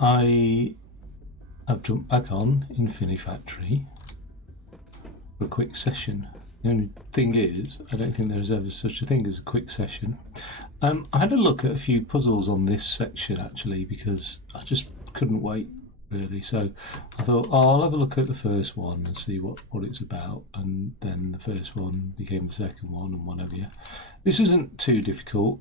I have jumped back on Infinifactory for a quick session. The only thing is, I don't think there's ever such a thing as a quick session. I had a look at a few puzzles on this section actually because I just couldn't wait really. So I thought, I'll have a look at the first one and see what it's about, and then the first one became the second one and whatever. Yeah, this isn't too difficult.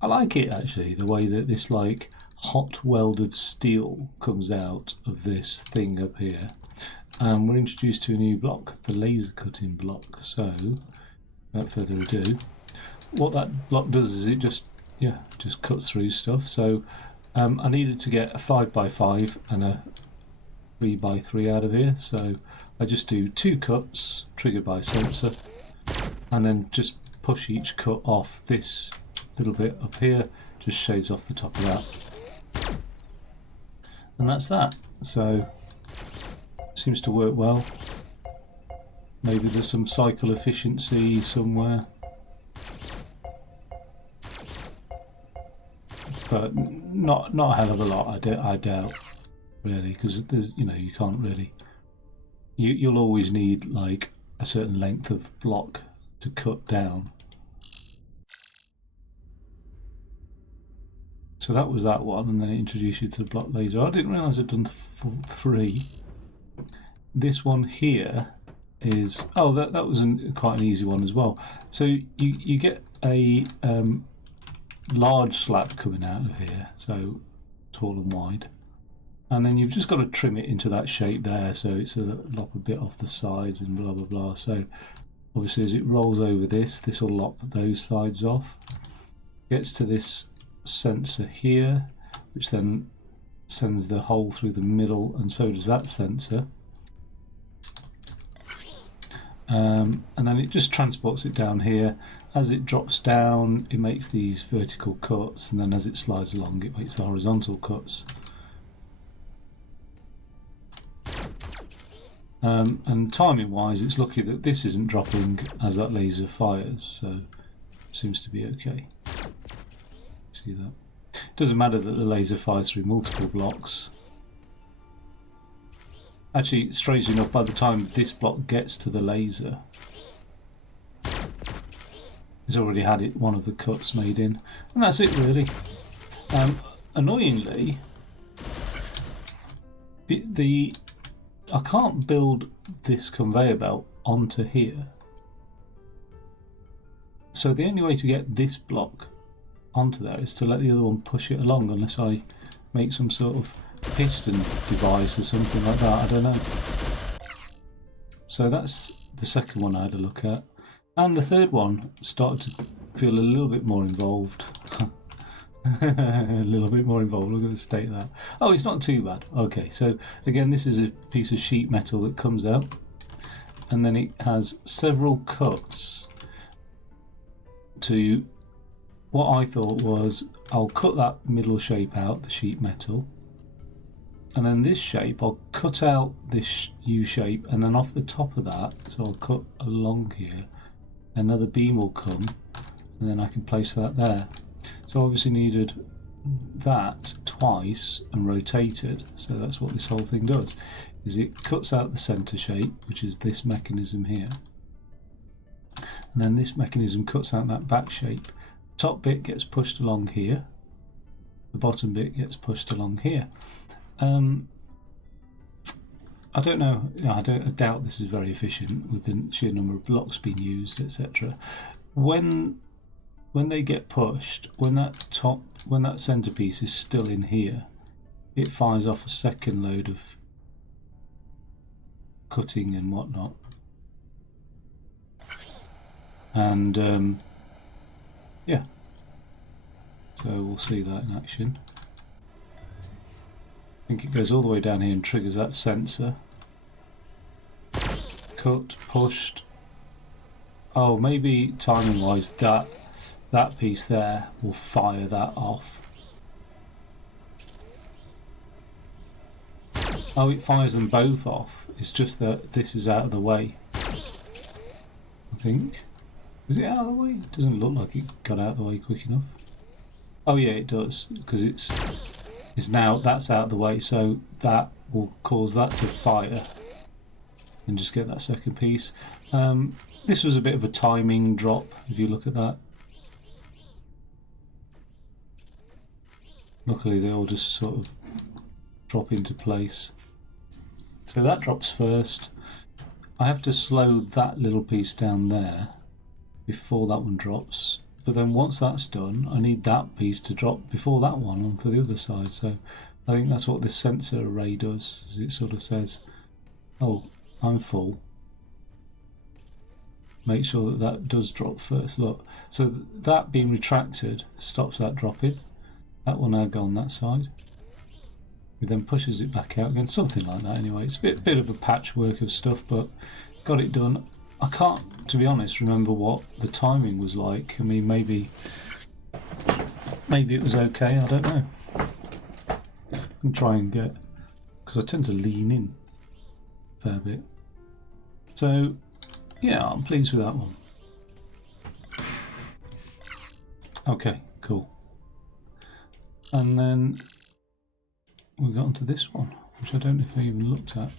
I like it actually, the way that this like hot welded steel comes out of this thing up here. We're introduced to a new block, the laser cutting block. So without further ado, what that block does is it just cuts through stuff. So I needed to get a 5x5 and a 3x3 out of here, so I just do 2 cuts triggered by sensor and then just push each cut off. This little bit up here just shaves off the top of that, and that's that. So seems to work well. Maybe there's some cycle efficiency somewhere, but not a hell of a lot. I doubt really, because there's you can't really. You'll always need like a certain length of block to cut down. So that was that one, and then it introduced you to the block laser. I didn't realise I'd done 3. This one here is that was quite an easy one as well. So you get a large slab coming out of here, so tall and wide, and then you've just got to trim it into that shape there, so it's a lop a bit off the sides and blah blah blah. So obviously as it rolls over this will lop those sides off, gets to this sensor here, which then sends the hole through the middle, and so does that sensor, and then it just transports it down here. As it drops down, it makes these vertical cuts, and then as it slides along, it makes the horizontal cuts. And timing wise, it's lucky that this isn't dropping as that laser fires, so it seems to be okay. See that? It doesn't matter that the laser fires through multiple blocks. Actually, strangely enough, by the time this block gets to the laser, it's already had one of the cuts made in, and that's it really. Annoyingly, I can't build this conveyor belt onto here, so the only way to get this block onto there is to let the other one push it along, unless I make some sort of piston device or something like that. I don't know. So that's the second one I had a look at, and the third one started to feel a little bit more involved. A little bit more involved. Look at the state of that. Oh, it's not too bad. Okay, so again, this is a piece of sheet metal that comes out, and then it has several cuts to what I thought was, I'll cut that middle shape out, the sheet metal, and then this shape I'll cut out this U shape, and then off the top of that, so I'll cut along here, another beam will come, and then I can place that there. So obviously needed that twice and rotated, so that's what this whole thing does, is it cuts out the center shape, which is this mechanism here, and then this mechanism cuts out that back shape. Top bit gets pushed along here, the bottom bit gets pushed along here. I don't know, I doubt this is very efficient with the sheer number of blocks being used, etc. When they get pushed, when that centerpiece is still in here, it fires off a second load of cutting and whatnot, and yeah, so we'll see that in action. I think it goes all the way down here and triggers that sensor. Cut, pushed. Oh, maybe timing wise that piece there will fire that off. Oh, it fires them both off. It's just that this is out of the way, I think. Is it out of the way? It doesn't look like it got out of the way quick enough. Oh yeah, it does, because it's is now, that's out of the way, so that will cause that to fire and just get that second piece. This was a bit of a timing drop, if you look at that. Luckily they all just sort of drop into place. So that drops first. I have to slow that little piece down there before that one drops. But then once that's done, I need that piece to drop before that one on for the other side. So I think that's what this sensor array does, is it sort of says, oh, I'm full. Make sure that that does drop first. Look, so that being retracted stops that dropping. That will now go on that side. It then pushes it back out again, something like that anyway. It's a bit of a patchwork of stuff, but got it done. I can't, to be honest, remember what the timing was like. I mean, maybe it was okay, I don't know. I can try and get, because I tend to lean in a fair bit. So, yeah, I'm pleased with that one. Okay, cool. And then we got onto this one, which I don't know if I even looked at.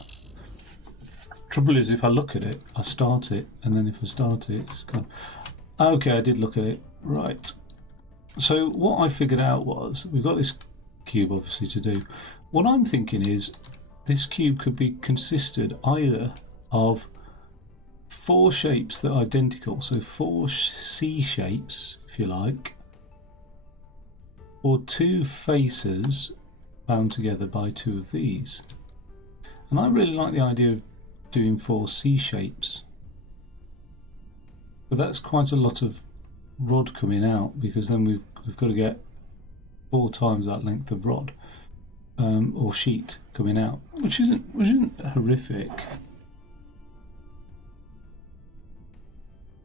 Trouble is, if I look at it, I start it, and then if I start it, it's gone. Okay, I did look at it. Right. So what I figured out was, we've got this cube obviously to do. What I'm thinking is, this cube could be consisted either of 4 shapes that are identical, so 4 C shapes, if you like, or 2 faces bound together by 2 of these. And I really like the idea of doing 4 C shapes, but that's quite a lot of rod coming out, because then we've got to get 4 times that length of rod or sheet coming out, which isn't horrific.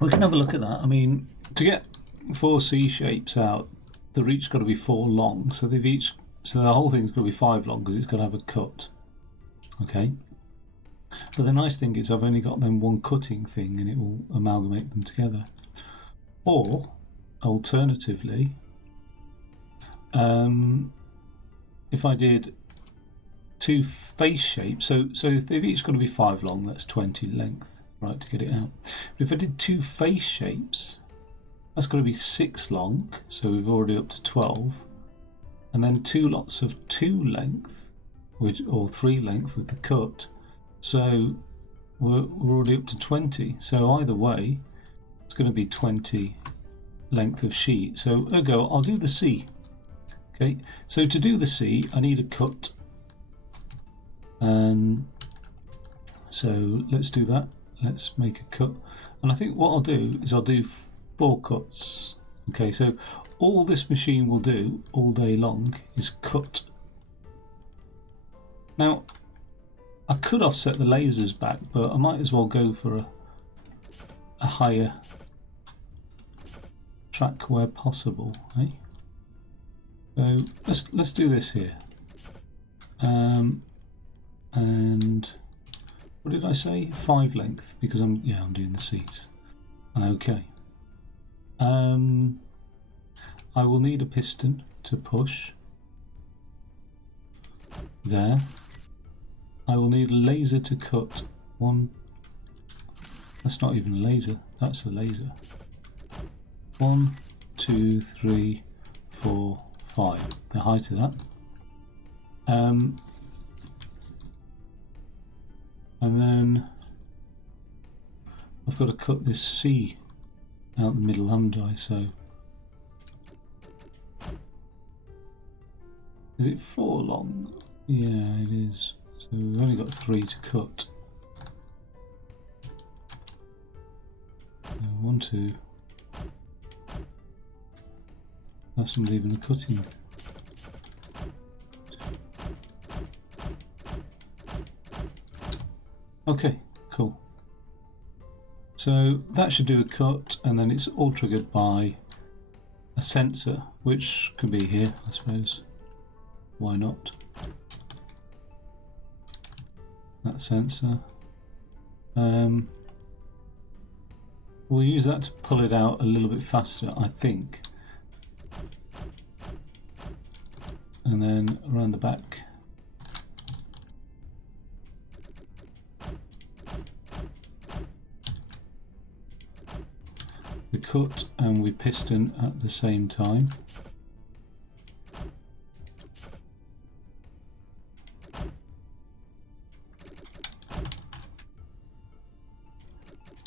We can have a look at that. I mean, to get 4 C shapes out, they're each got to be 4 long, so so the whole thing's got to be 5 long because it's got to have a cut. Okay. But the nice thing is I've only got them one cutting thing and it will amalgamate them together. Or, alternatively, if I did 2 face shapes, so if they've each got to be 5 long, that's 20 length, right, to get it out. But if I did 2 face shapes, that's got to be 6 long, so we've already up to 12. And then 2 lots of 2 length, or 3 length with the cut. So we're already up to 20. So either way, it's going to be 20 length of sheet. So ergo, I'll do the C. Okay, so to do the C, I need a cut. So let's do that. Let's make a cut. And I think what I'll do is I'll do 4 cuts. Okay, so all this machine will do all day long is cut. Now, I could offset the lasers back, but I might as well go for a higher track where possible. Eh? So let's do this here. And what did I say? 5 length, because I'm doing the C's. Okay. I will need a piston to push there. I will need a laser to cut one. That's not even a laser, that's a laser. 1, 2, 3, 4, 5. The height of that. And then I've got to cut this C out the middle, haven't I? So is it 4 long? Yeah, it is. So we've only got 3 to cut. So 1, 2. That's not even a cutting. Okay, cool. So that should do a cut, and then it's all triggered by a sensor, which could be here, I suppose. Why not? That sensor. We'll use that to pull it out a little bit faster, I think. and then around the back. We cut and we piston at the same time.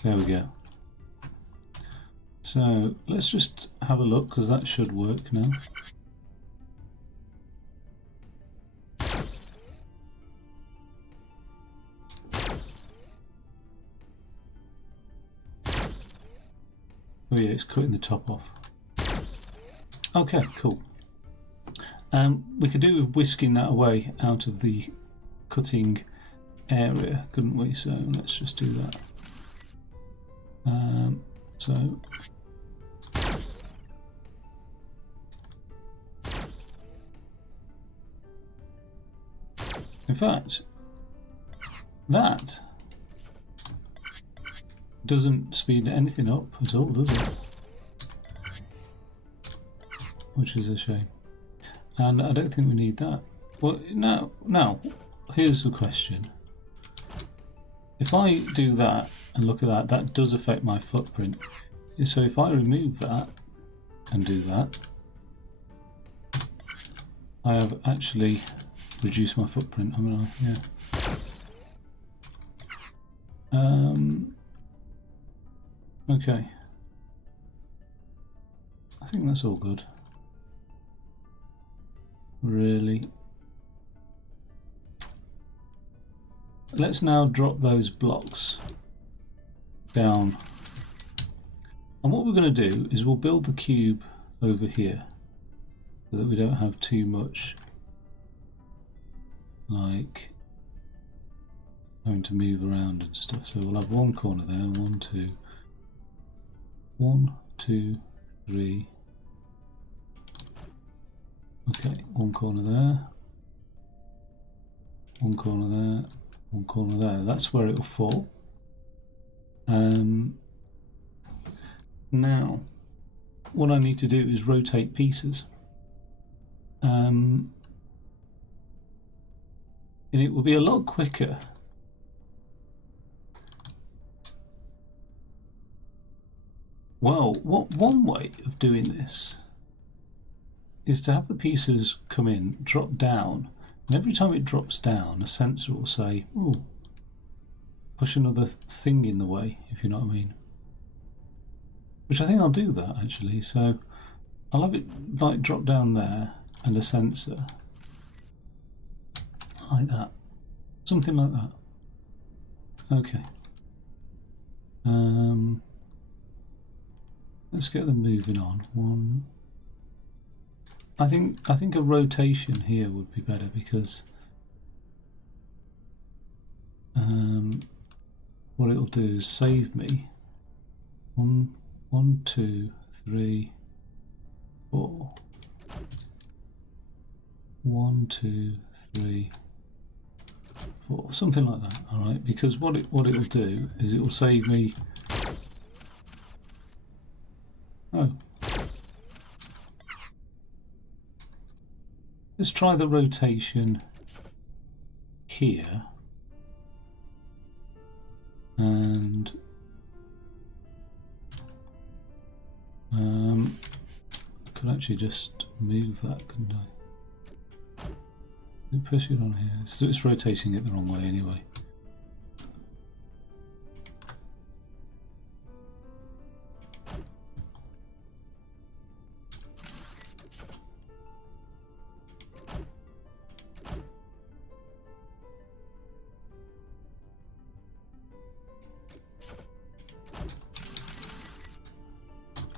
There we go. So let's just have a look, because that should work now. Oh yeah, it's cutting the top off. Okay, cool. We could do with whisking that away out of the cutting area, couldn't we? So let's just do that. So in fact, that doesn't speed anything up at all, does it? Which is a shame. And I don't think we need that. Well, now, here's the question. If I do that and look at that, that does affect my footprint. So if I remove that and do that, I have actually reduced my footprint, haven't I? Yeah. Okay. I think that's all good. Really. Let's now drop those blocks down. And what we're going to do is we'll build the cube over here so that we don't have too much like having to move around and stuff. So we'll have one corner there, 1, 2, 1, 2, 3. Okay, one corner there, one corner there, one corner there. That's where it'll fall. Now, what I need to do is rotate pieces. And it will be a lot quicker one way of doing this is to have the pieces come in, drop down, and every time it drops down, a sensor will say, "Oh, push another thing in the way," if you know what I mean. Which I think I'll do that actually. So I'll have it like drop down there and a sensor like that, something like that. Okay. Let's get them moving on. One. I think a rotation here would be better because what it'll do is save me 1, 2, 3, 4. 1, 2, 3, 4, something like that. All right, because what it'll do is it will save me. Oh. Let's try the rotation here, and I could actually just move that, couldn't I? Push it on here. So it's rotating it the wrong way anyway.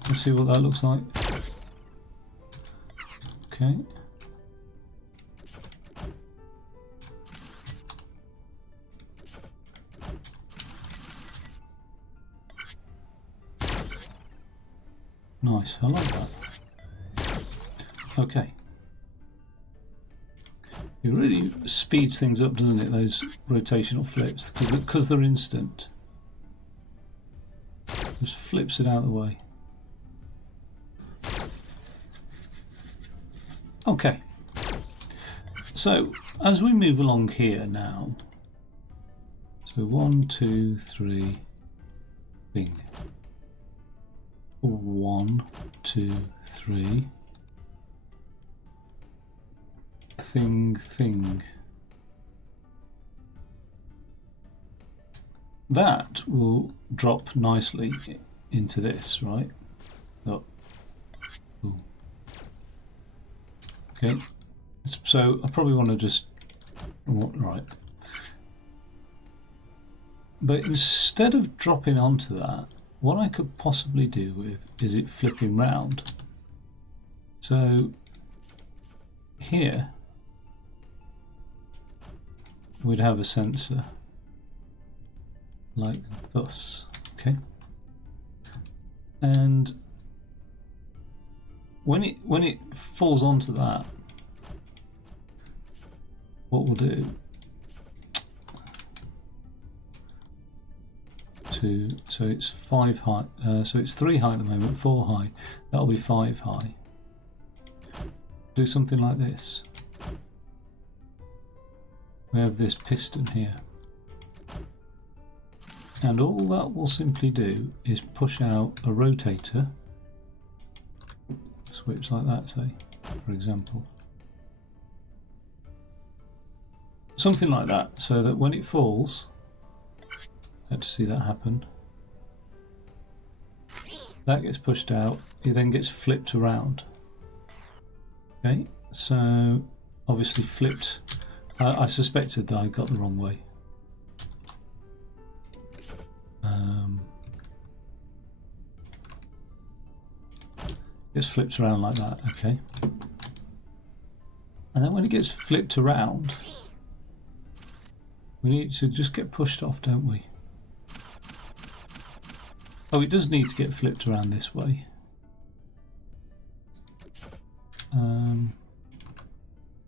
Let's see what that looks like. Okay. Nice, I like that. Okay. It really speeds things up, doesn't it, those rotational flips, because they're instant. Just flips it out of the way. Okay. So as we move along here now, so 1, 2, 3, thing. 1, 2, 3, thing. That will drop nicely into this, right? Oh. Ooh. Okay, so I probably want to just, right. But instead of dropping onto that, what I could possibly do with is it flipping round. So here we'd have a sensor like thus, okay? And when it falls onto that, what we'll do so it's 5 high, so it's 3 high at the moment, 4 high, that'll be 5 high. Do something like this. We have this piston here, and all that will simply do is push out a rotator switch like that, say, for example. Something like that, so that when it falls, had to see that happen. That gets pushed out, it then gets flipped around. Okay, so obviously flipped. I suspected that I got the wrong way. Gets flipped around like that, okay. And then when it gets flipped around, we need to just get pushed off, don't we? Oh, it does need to get flipped around this way.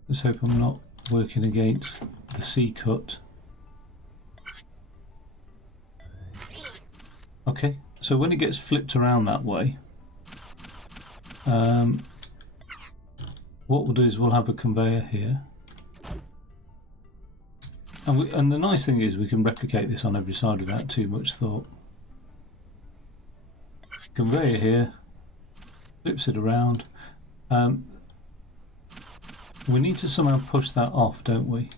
Let's hope I'm not working against the C-cut. Okay, so when it gets flipped around that way, what we'll do is we'll have a conveyor here. And the nice thing is we can replicate this on every side without too much thought. Conveyor here, flips it around. We need to somehow push that off, don't we?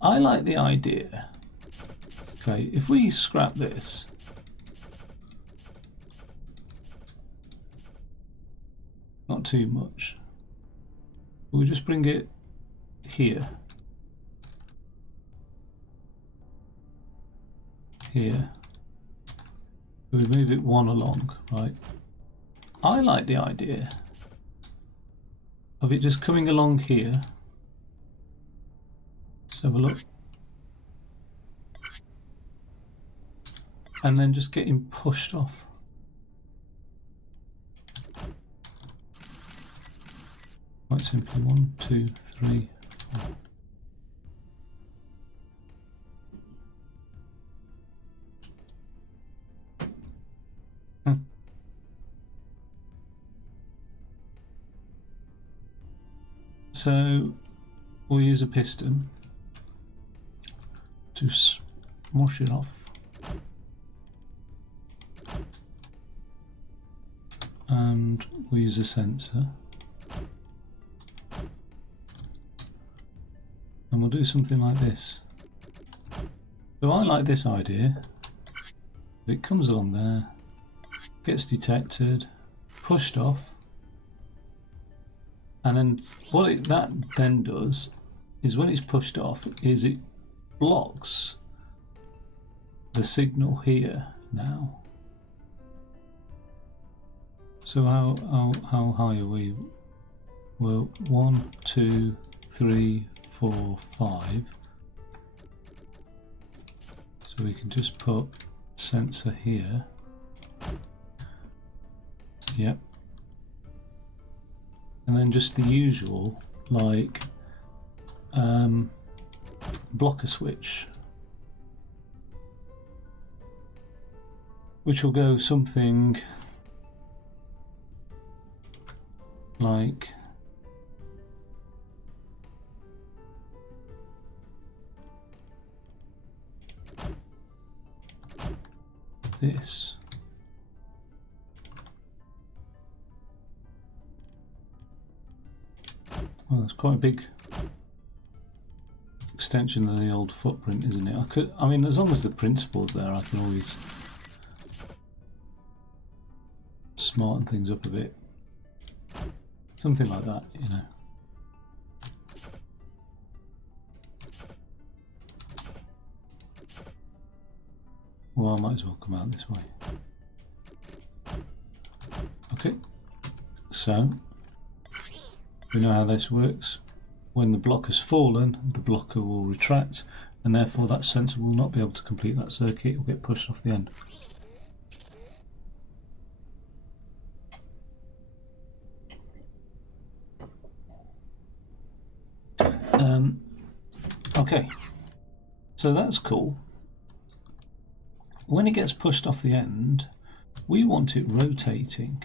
I like the idea. Okay, if we scrap this, not too much, we just bring it here. Here. We move it one along, right? I like the idea of it just coming along here. Let's have a look. And then just getting pushed off. Quite simply, 1, 2, 3, 4. So we'll use a piston to smush it off. And we'll use a sensor. And we'll do something like this. So I like this idea. It comes along there, gets detected, pushed off, and then what that then does is when it's pushed off is it blocks the signal here now. So how high are we? Well, 1, 2, 3, 4, 5. So we can just put sensor here. Yep. And then just the usual, like blocker switch, which will go something like this. Well, that's quite a big extension of the old footprint, isn't it? I mean, as long as the principle's there, I can always smarten things up a bit. Something like that, you know. Well, I might as well come out this way. Okay, so we know how this works. When the block has fallen, the blocker will retract, and therefore that sensor will not be able to complete that circuit. It will get pushed off the end. Okay, so that's cool. When it gets pushed off the end, we want it rotating.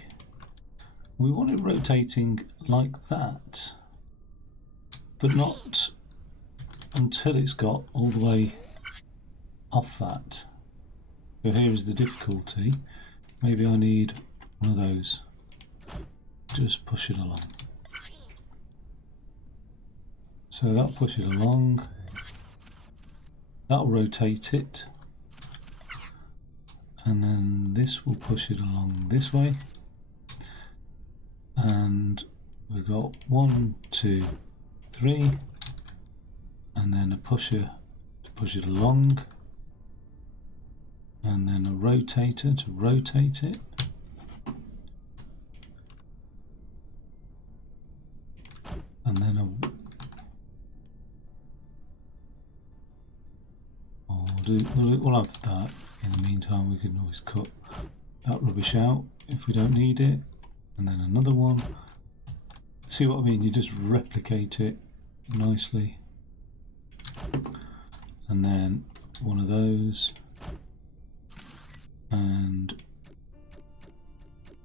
We want it rotating like that, but not until it's got all the way off that. So here is the difficulty. Maybe I need one of those. Just push it along. So that'll push it along. That'll rotate it. And then this will push it along this way. And we've got 1, 2, 3. And then a pusher to push it along. And then a rotator to rotate it. And then we'll have that. In the meantime, we can always cut that rubbish out if we don't need it. And then another one. See what I mean? You just replicate it nicely. And then one of those. And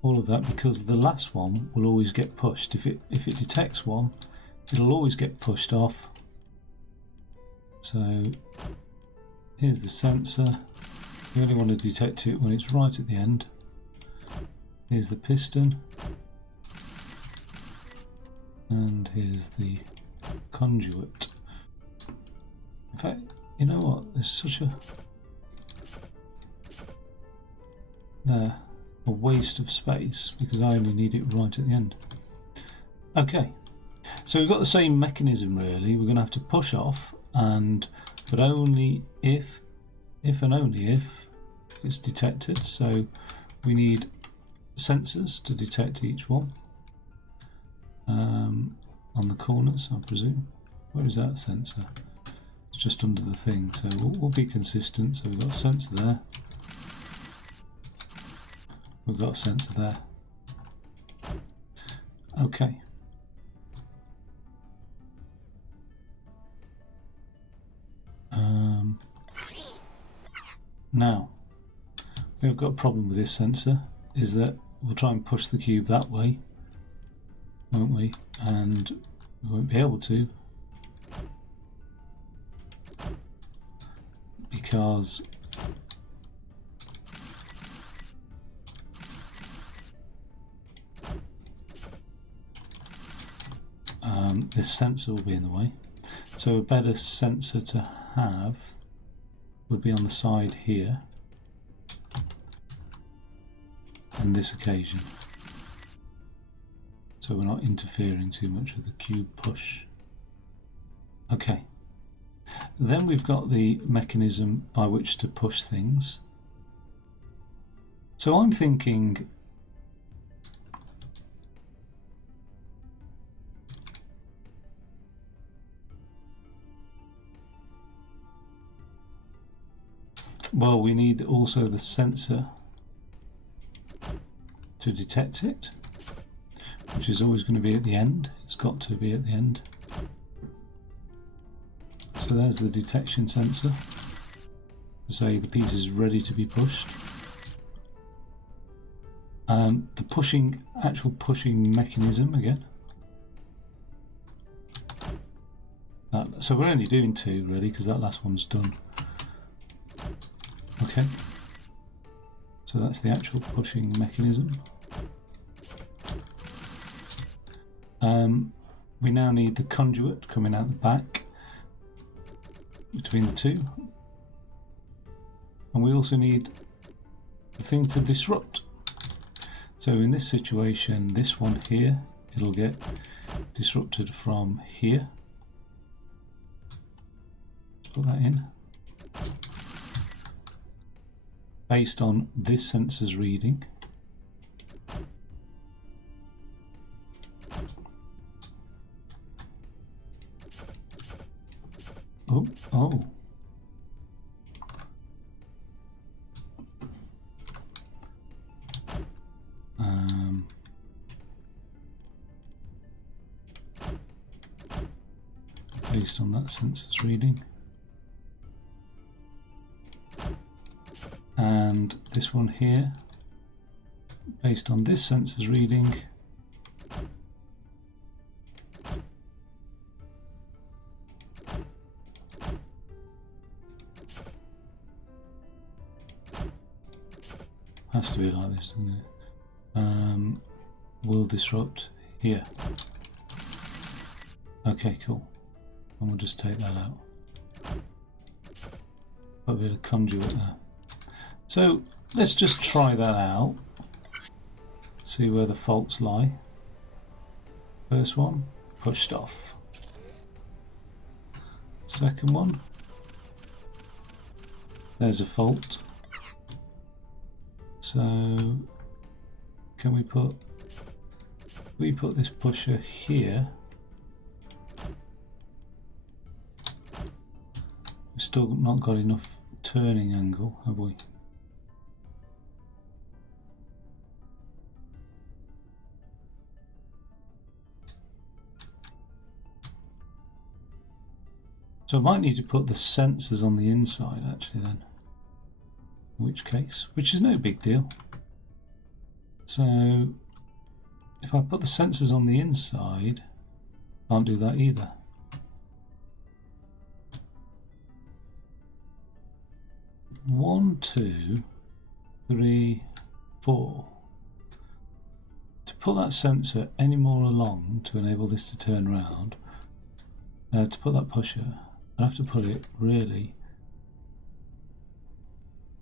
all of that, because the last one will always get pushed. If it detects one, it'll always get pushed off. So here's the sensor. You only want to detect it when it's right at the end. Here's the piston. And here's the conduit. In fact, you know what? There's such a waste of space because I only need it right at the end. Okay, so we've got the same mechanism really. We're going to have to push off, but only if and only if it's detected. So we need sensors to detect each one on the corners, I presume. Where is that sensor? It's just under the thing, so we'll be consistent. So we've got a sensor there. We've got a sensor there. Okay. Now, we've got a problem with this sensor, is that we'll try and push the cube that way, won't we? And we won't be able to, because this sensor will be in the way. So a better sensor to have would be on the side here on this occasion, so we're not interfering too much with the cube push. Okay, then we've got the mechanism by which to push things. So I'm thinking well, we need also the sensor to detect it, which is always going to be at the end. It's got to be at the end. So there's the detection sensor to say the piece is ready to be pushed. The actual pushing mechanism again. So we're only doing 2 really, because that last one's done. Okay. So that's the actual pushing mechanism. We now need the conduit coming out the back between the 2. And we also need the thing to disrupt. So in this situation, this one here, it'll get disrupted from here. Let's put that in. Based on this sensor's reading. Oh. Based on that sensor's reading. And this one here, based on this sensor's reading. Has to be like this, doesn't it? Will disrupt here. Okay, cool. And we'll just take that out. Put a bit of conduit there. So let's just try that out. See where the faults lie. First one, pushed off. Second one, there's a fault. So can we put this pusher here? We've still not got enough turning angle, have we? So I might need to put the sensors on the inside actually then. In which is no big deal. So if I put the sensors on the inside, can't do that either. One, 2, 3, 4. To put that sensor any more along to enable this to turn around, to put that pusher, I have to put it really.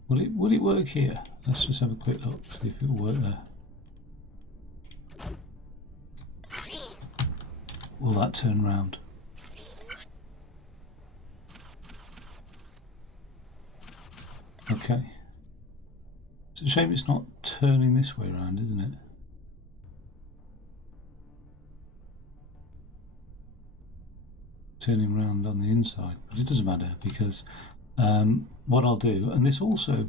Will it work here? Let's just have a quick look, see if it will work there. Will that turn around? Okay. It's a shame it's not turning this way around, isn't it? Turning around on the inside, but it doesn't matter because what I'll do, and this also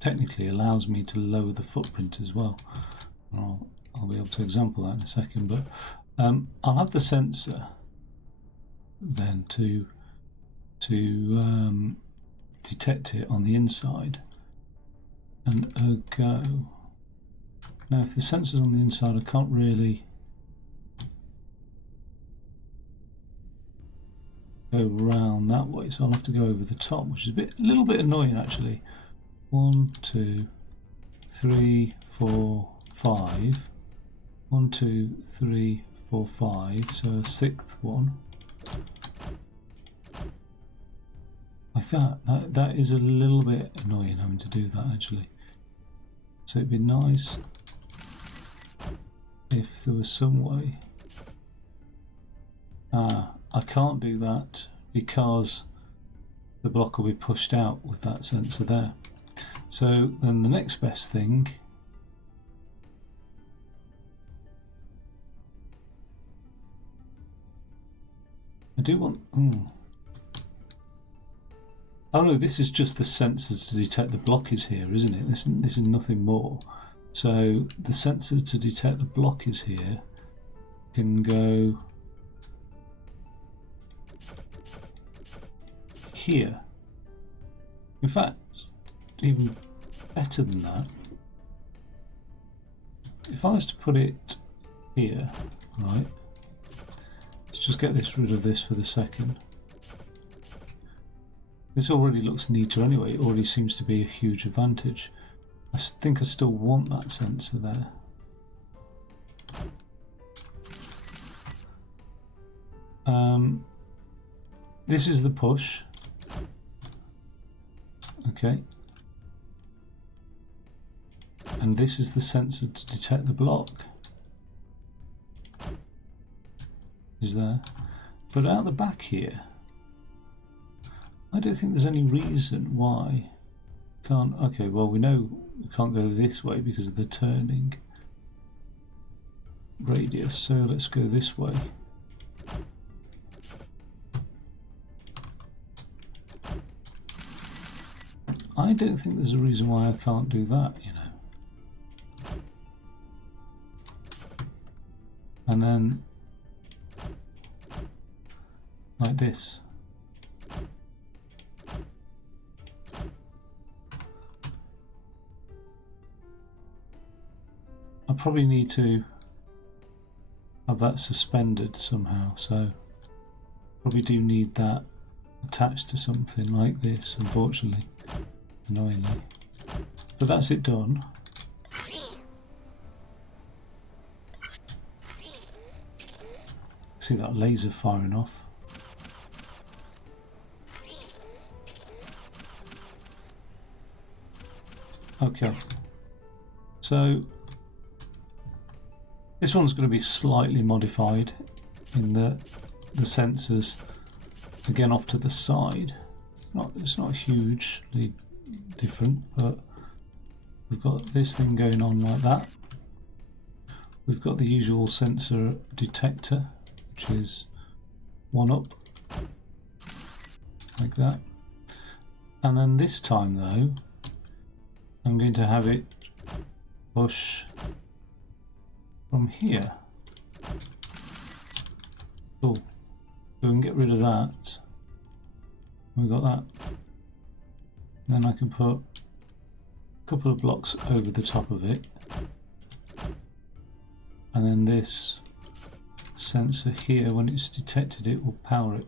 technically allows me to lower the footprint as well. I'll be able to example that in a second, but I'll have the sensor then to detect it on the inside and go. Now if the sensor's on the inside, I can't really go round that way, so I'll have to go over the top, which is a little bit annoying actually. 1, 2, 3, 4, 5. 1, 2, 3, 4, 5. So a 6th one. Like that. That is a little bit annoying having to do that actually. So it'd be nice if there was some way. I can't do that because the block will be pushed out with that sensor there. So then the next best thing I do want. Oh no, this is just the sensors to detect the block is here, isn't it? This is nothing more. So the sensors to detect the block is here can go here. In fact, even better than that. if I was to put it here, right, let's just get rid of this for the second. This already looks neater anyway, it already seems to be a huge advantage. I think I still want that sensor there. This is the push. Okay. And this is the sensor to detect the block. Is there? But out the back here, I don't think there's any reason why can't. Okay, well we know we can't go this way because of the turning radius, so let's go this way. I don't think there's a reason why I can't do that, you know. And then like this. I probably need to have that suspended somehow, so probably do need that attached to something like this, unfortunately, annoyingly. But that's it done. See that laser firing off. Okay, so this one's going to be slightly modified in that the sensors again off to the side. It's not hugely different, but we've got this thing going on like that. We've got the usual sensor detector, which is one up like that. And then this time though, I'm going to have it push from here. Cool. So we can get rid of that. We've got that. Then I can put a couple of blocks over the top of it. And then this sensor here, when it's detected it, will power it.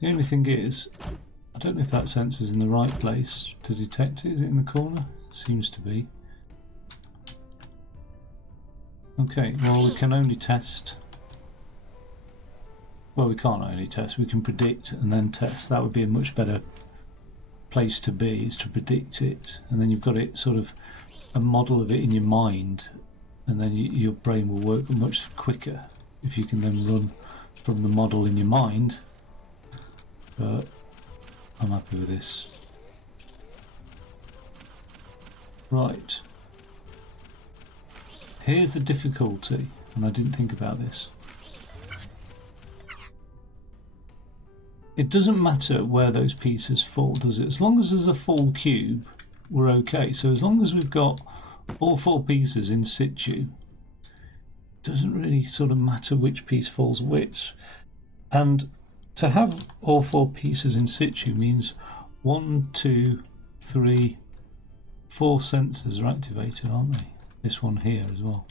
The only thing is, I don't know if that sensor's in the right place to detect it. Is it in the corner? Seems to be. Okay, well we can only test. Well, we can't only test, we can predict and then test. That would be a much better place to be, is to predict it, and then you've got it sort of a model of it in your mind, and then your brain will work much quicker if you can then run from the model in your mind. But I'm happy with this. Right. Here's the difficulty, and I didn't think about this. It doesn't matter where those pieces fall, does it? As long as there's a full cube, we're okay. So as long as we've got all 4 pieces in situ, it doesn't really sort of matter which piece falls which. And to have all 4 pieces in situ means 1, 2, 3, 4 sensors are activated, aren't they? This one here as well.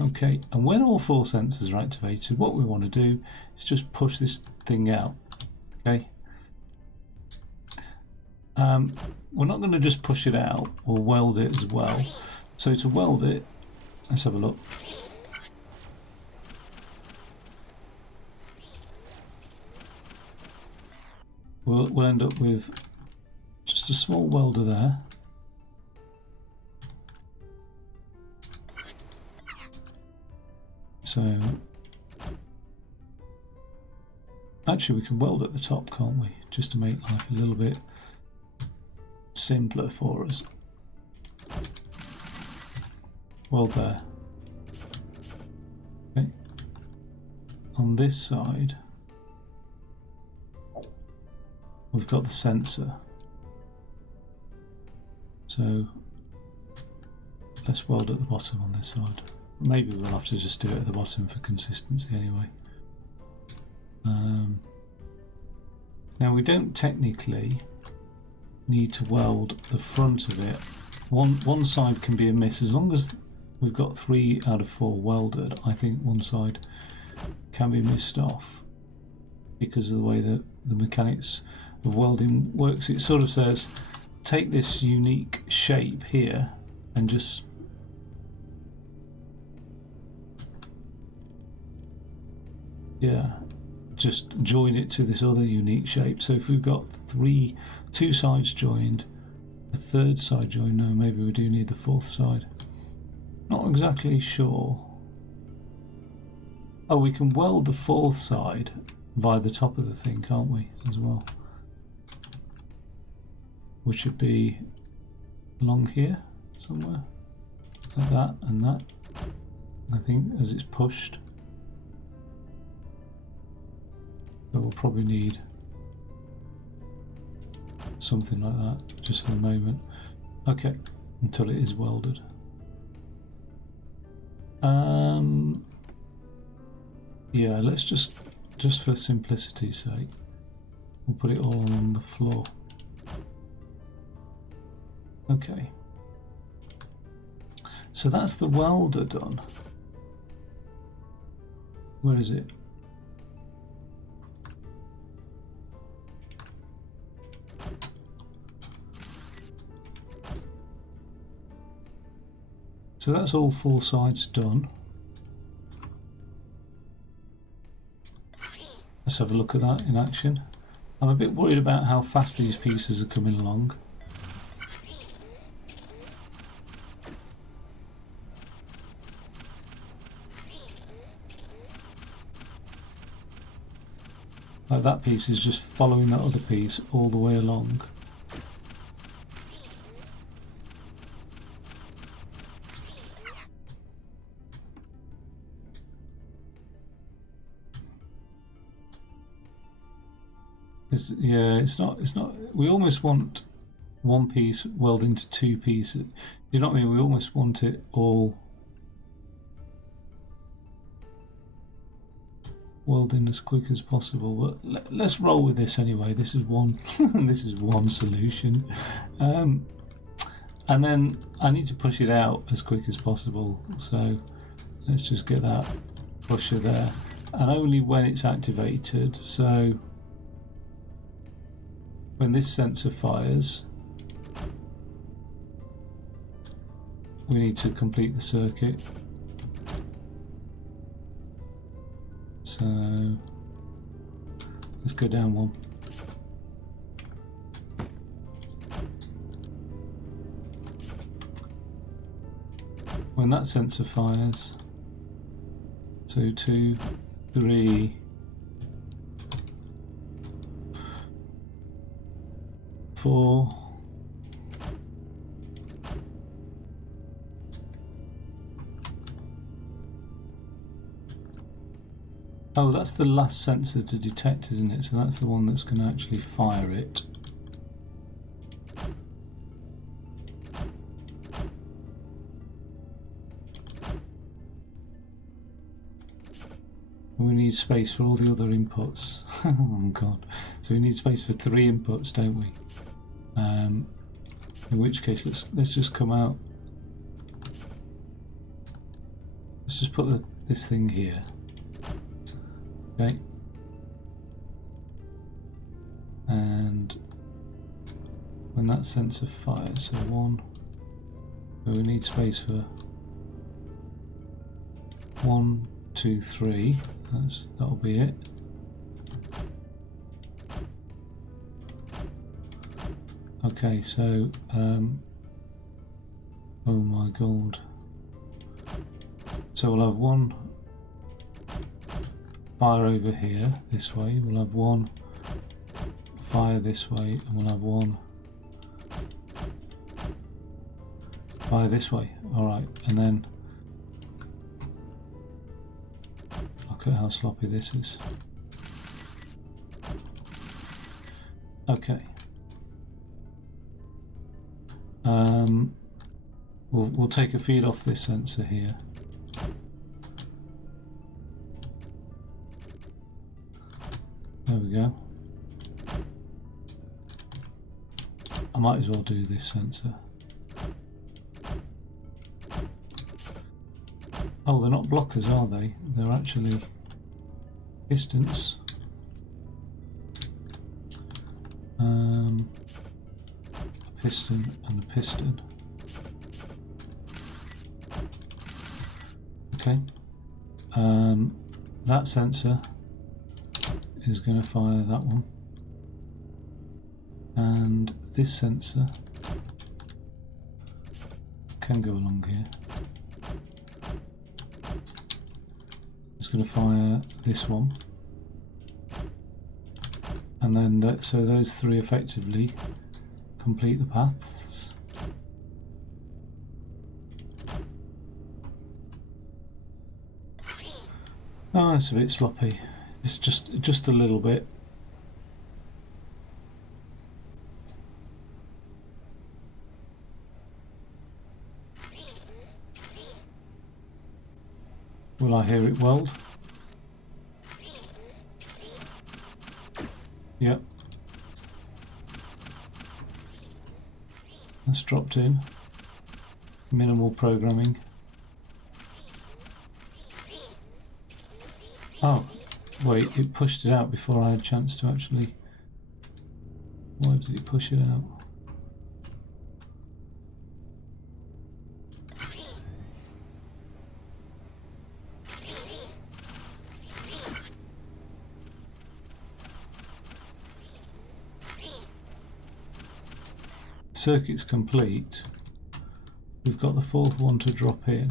Okay, and when all 4 sensors are activated, what we want to do is just push this thing out. Okay. We're not going to just push it out, or weld it as well. So to weld it, let's have a look. We'll end up with just a small welder there. So actually we can weld at the top, can't we? Just to make life a little bit simpler for us. Weld there. Okay. On this side we've got the sensor. So let's weld at the bottom on this side. Maybe we'll have to just do it at the bottom for consistency anyway. Now we don't technically need to weld the front of it. One side can be a miss. As long as we've got 3 out of 4 welded, I think one side can be missed off because of the way that the mechanics of welding works. It sort of says, take this unique shape here and just just join it to this other unique shape. So if we've got 2 sides joined, a 3rd side joined, no, maybe we do need the 4th side. Not exactly sure. Oh, we can weld the 4th side by the top of the thing, can't we, as well? Which should be along here somewhere, like that and that. I think as it's pushed. But we'll probably need something like that just for the moment. Okay, until it is welded. Yeah, let's just for simplicity's sake, we'll put it all on the floor. Okay. So that's the welder done. Where is it? So that's all 4 sides done. Let's have a look at that in action. I'm a bit worried about how fast these pieces are coming along. Like that piece is just following that other piece all the way along. It's not. We almost want one piece welded into 2 pieces. Do you know what I mean? We almost want it all welding as quick as possible. But let's roll with this anyway. This is one. This is one solution, and then I need to push it out as quick as possible. So let's just get that pusher there, and only when it's activated. So when this sensor fires, we need to complete the circuit. So let's go down one. When that sensor fires, so 2, 3, 4. Oh, that's the last sensor to detect, isn't it? So that's the one that's going to actually fire it. We need space for all the other inputs. Oh god. So we need space for 3 inputs, don't we? In which case, let's just come out. Let's just put this thing here. Okay. And when that sensor fires, so 1. So we need space for 1, 2, 3. That'll be it. Okay, so oh my god. So we'll have 1 fire over here this way, we'll have 1 fire this way, and we'll have 1 fire this way. Alright, and then look at how sloppy this is. Okay. We'll take a feed off this sensor here. There we go. I might as well do this sensor. Oh, they're not blockers, are they? They're actually pistons. A piston and a piston. Okay. That sensor is going to fire that one. And this sensor can go along here. It's going to fire this one. And then so those three effectively complete the paths. Oh, it's a bit sloppy. It's just a little bit. Will I hear it weld? Yep. That's dropped in. Minimal programming. Oh, wait, it pushed it out before I had a chance to actually... Why did it push it out? Circuit's complete. We've got the fourth one to drop in.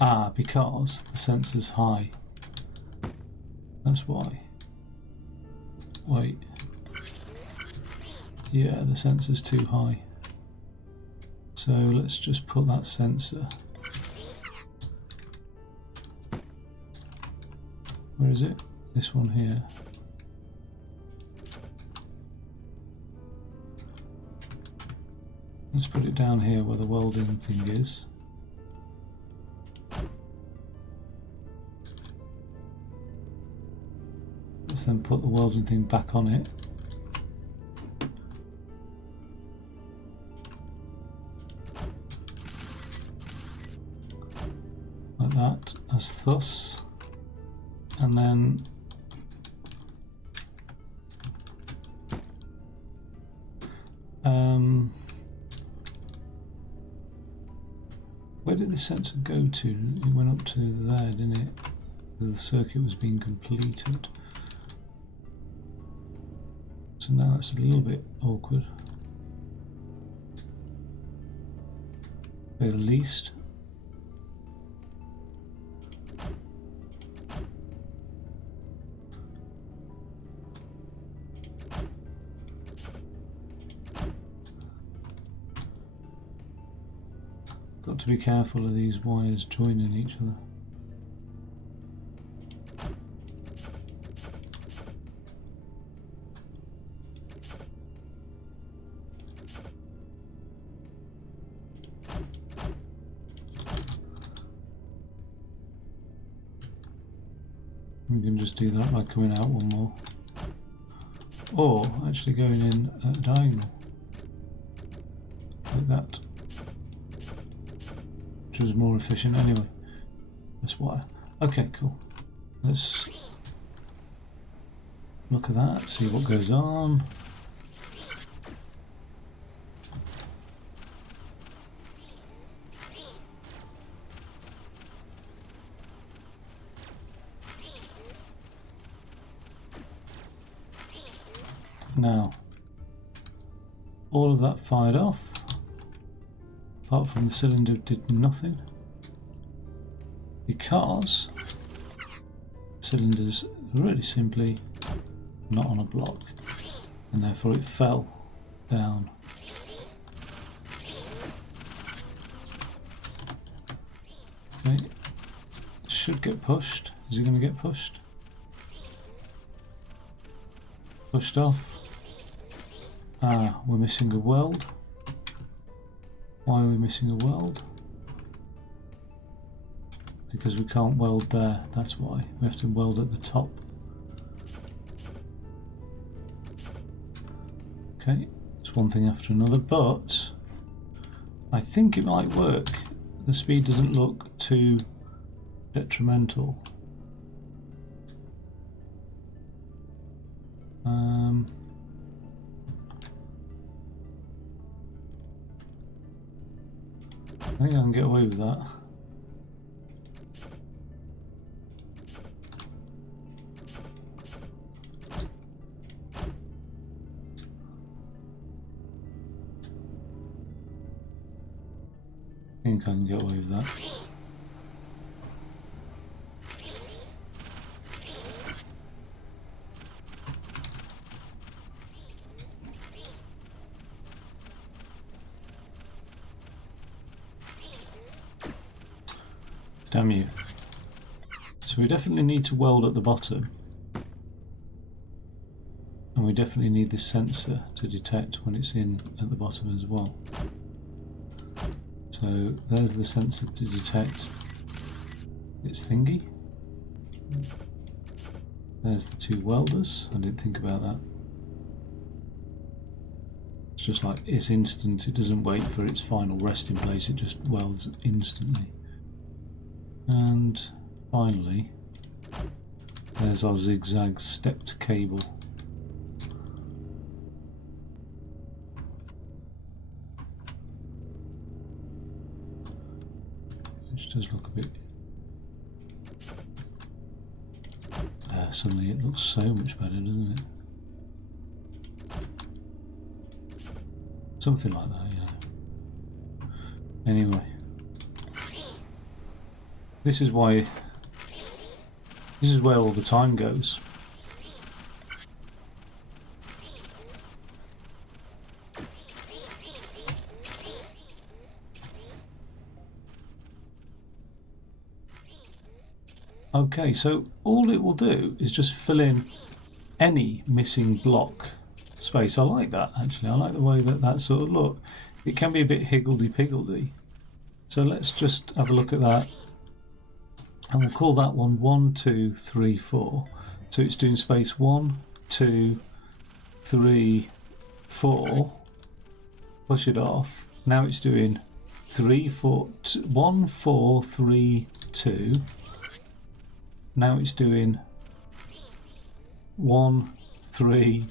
Ah, because the sensor's high. That's why. Wait. Yeah, the sensor's too high. So let's just put that sensor. Where is it? This one here. Let's put it down here where the welding thing is. Let's then put the welding thing back on it. Like that, as thus. And then where did the sensor go to? It went up to there, didn't it? Because the circuit was being completed. So now that's a little bit awkward. At the least. Got to be careful of these wires joining each other. We can just do that by coming out one more. Or actually going in at a diagonal. Like that. Which was more efficient anyway. This wire. Okay, cool. Let's look at that, see what goes on. Now, all of that fired off, apart from the cylinder did nothing, because the cylinder's really simply not on a block, and therefore it fell down. Okay, it should get pushed. Is it going to get pushed? Pushed off. Ah, we're missing a weld. Why are we missing a weld? Because we can't weld there, that's why. We have to weld at the top. Okay, it's one thing after another, but I think it might work. The speed doesn't look too detrimental. I think I can get away with that. I think I can get away with that. Damn you. So we definitely need to weld at the bottom. And we definitely need this sensor to detect when it's in at the bottom as well. So there's the sensor to detect its thingy. There's the two welders. I didn't think about that. It's just like it's instant. It doesn't wait for its final resting place. It just welds instantly. And finally, there's our zigzag stepped cable. Which does look a bit... suddenly it looks so much better, doesn't it? Something like that, yeah. Anyway. This is where all the time goes. Okay, so all it will do is just fill in any missing block space. I like that, actually. I like the way that sort of look. It can be a bit higgledy-piggledy. So let's just have a look at that. And we'll call that one 1, 2, 3, 4. So it's doing space 1, 2, 3, 4. Push it off. Now it's doing 3, 4, 1, 4, 3, 2. Now it's doing 1, 3,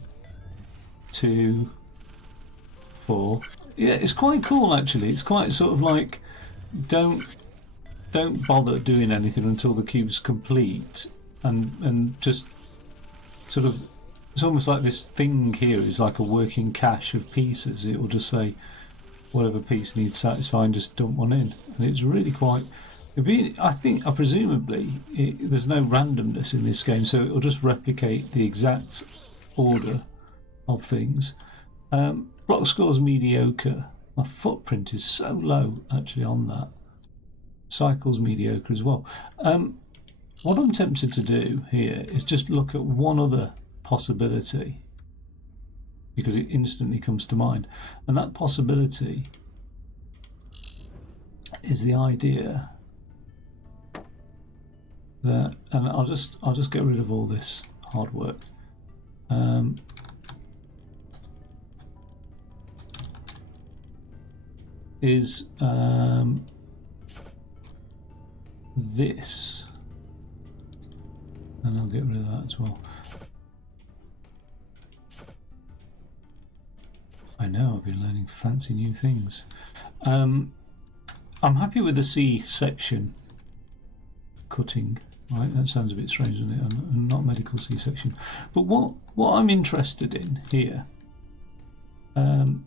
2, 4. Yeah, it's quite cool actually. It's quite sort of like don't bother doing anything until the cube's complete, and just sort of, it's almost like this thing here is like a working cache of pieces. It will just say whatever piece needs satisfying, just dump one in, and it's really quite. I think, presumably, there's no randomness in this game, so it will just replicate the exact order of things. Block score's mediocre. My footprint is so low actually on that. Cycle's mediocre as well. What I'm tempted to do here is just look at one other possibility, because it instantly comes to mind, and that possibility is the idea that, and I'll just get rid of all this hard work. Is this, and I'll get rid of that as well. I know, I've been learning fancy new things. I'm happy with the C section cutting. Right, that sounds a bit strange, doesn't it? I'm not medical C-section, but what I'm interested in here, and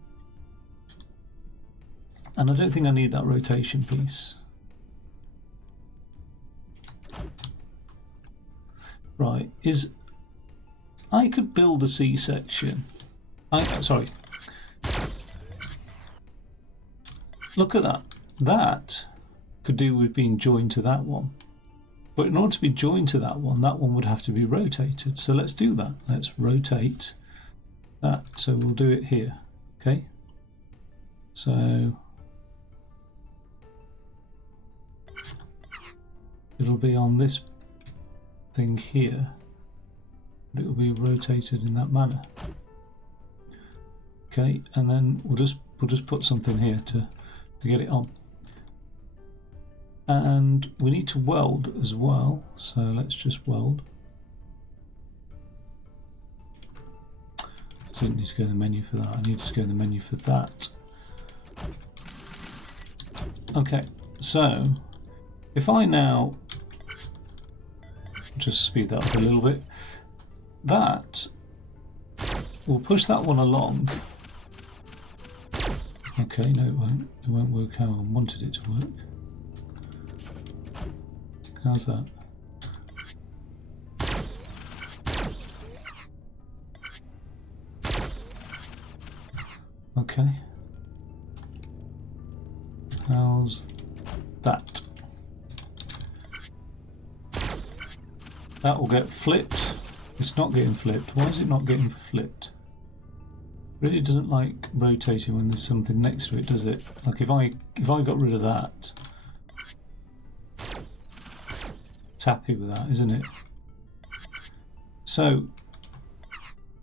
I don't think I need that rotation piece. Right, is I could build a C-section. Sorry. Look at that. That could do with being joined to that one. But in order to be joined to that one would have to be rotated. So let's do that. Let's rotate that. So we'll do it here. Okay. So it'll be on this thing here. It will be rotated in that manner. Okay, and then we'll just put something here to get it on. And we need to weld as well, so let's just weld. I didn't need to go in the menu for that. I need to go in the menu for that. Okay, so if I now just speed that up a little bit, that will push that one along. Okay, no, it won't. It won't work how I wanted it to work. How's that? Okay. How's that? That will get flipped. It's not getting flipped. Why is it not getting flipped? Really doesn't like rotating when there's something next to it, does it? Like if I got rid of that, it's happy with that, isn't it? So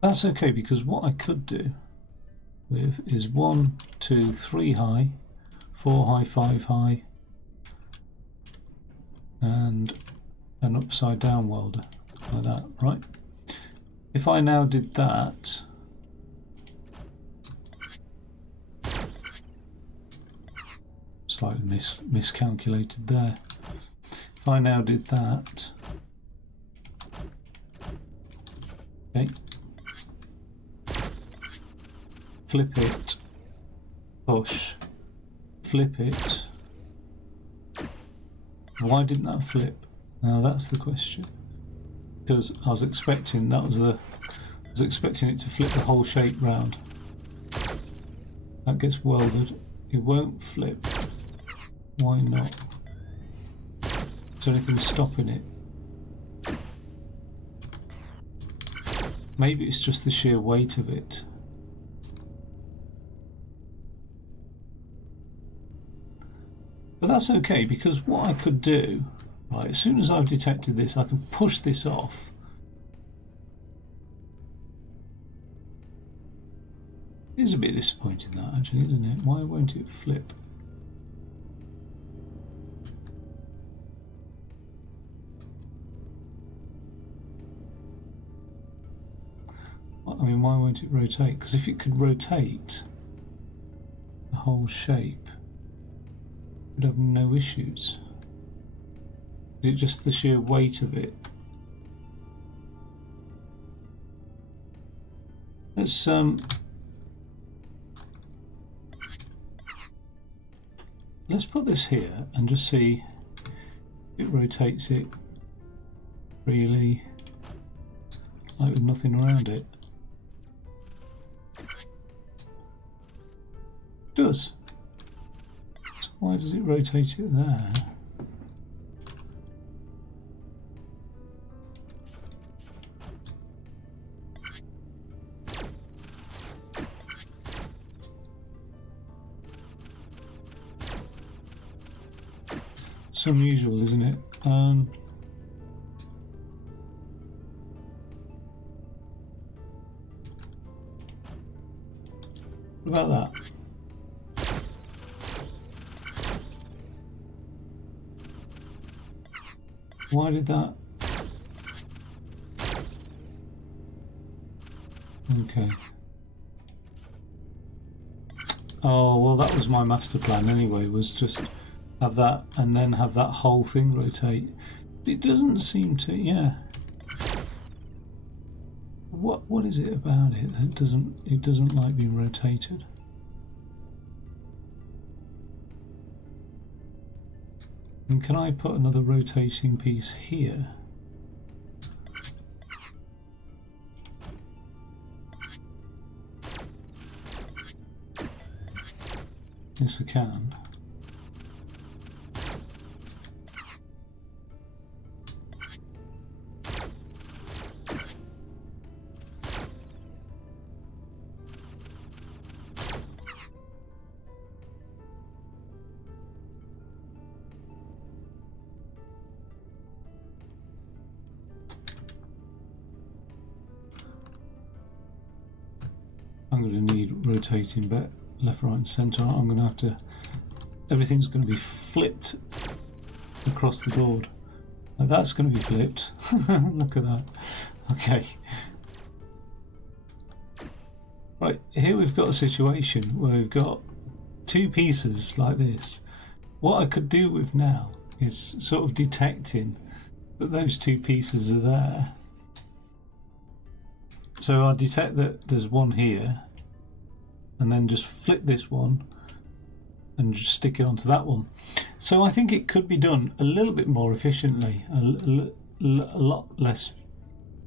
that's okay, because what I could do with is 1, 2, 3 high, 4 high, 5 high, and an upside down welder like that, right? If I now did that, slightly miscalculated there. If I now did that, okay, flip it, push, flip it. Why didn't that flip? Now that's the question. Because I was expecting I was expecting it to flip the whole shape round. That gets welded. It won't flip. Why not? Is there anything stopping it? Maybe it's just the sheer weight of it. But that's okay, because what I could do, right, as soon as I've detected this, I can push this off. It is a bit disappointing, that, actually, isn't it? Why won't it flip? I mean, why won't it rotate? Because if it could rotate the whole shape, we'd have no issues. Is it just the sheer weight of it? Let's put this here and just see if it rotates it really, like with nothing around it. It does. So why does it rotate it there? It's unusual, isn't it? What about that? Why did that? Okay. Oh, well, that was my master plan anyway, was just have that and then have that whole thing rotate. It doesn't seem to, yeah. What is it about it that it doesn't like being rotated? And can I put another rotating piece here? Yes, I can. I'm going to need rotating back, left, right and centre. I'm going to have to... Everything's going to be flipped across the board. Like that's going to be flipped. Look at that. Okay. Right, here we've got a situation where we've got two pieces like this. What I could do with now is sort of detecting that those two pieces are there. So I'll detect that there's one here and then just flip this one and just stick it onto that one. So I think it could be done a little bit more efficiently, a lot less,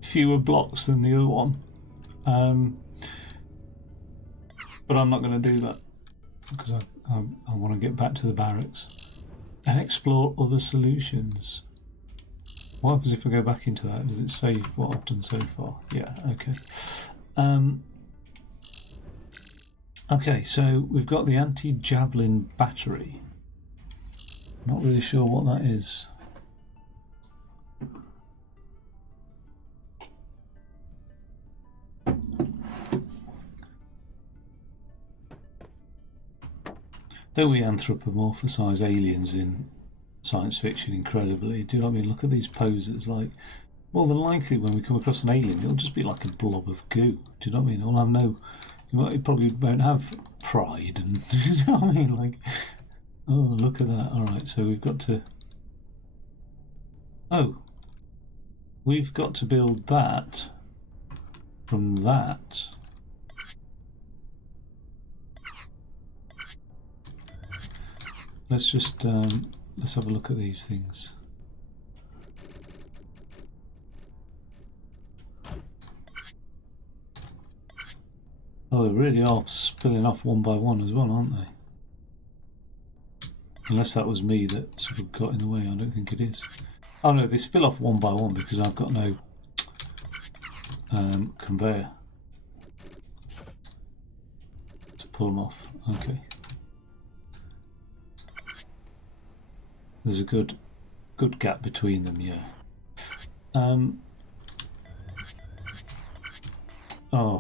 fewer blocks than the other one. But I'm not going to do that because I want to get back to the barracks and explore other solutions. What happens if I go back into that? Does it save what I've done so far? Yeah, okay. Okay, so we've got the anti-javelin battery. Not really sure what that is. Don't we anthropomorphise aliens in science fiction incredibly? Do you know what I mean? Look at these posers. Like, more than likely when we come across an alien, it'll just be like a blob of goo. Do you know what I mean? It'll have no... It probably won't have pride and... you know what I mean? Like, oh, look at that. Alright, so we've got to... Oh. We've got to build that from that. Let's just... let's have a look at these things. Oh, they really are spilling off one by one as well, aren't they? Unless that was me that sort of got in the way, I don't think it is. Oh no, they spill off one by one because I've got no conveyor to pull them off. Okay. There's a good gap between them, yeah. Oh.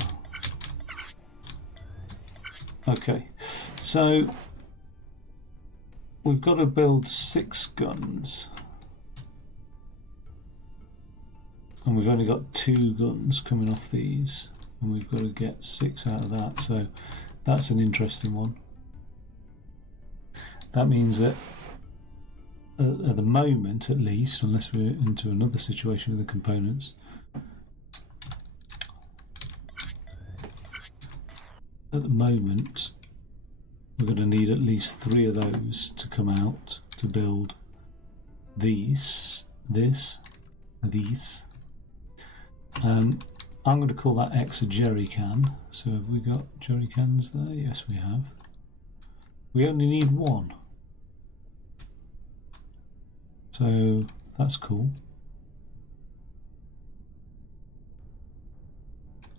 Okay, so we've got to build 6 guns. And we've only got 2 guns coming off these. And we've got to get 6 out of that, so that's an interesting one. That means that at the moment, at least, unless we're into another situation with the components, at the moment we're going to need at least 3 of those to come out to build these. I'm going to call that X a jerry can. So have we got jerry cans there? Yes, we have. We only need 1. So that's cool.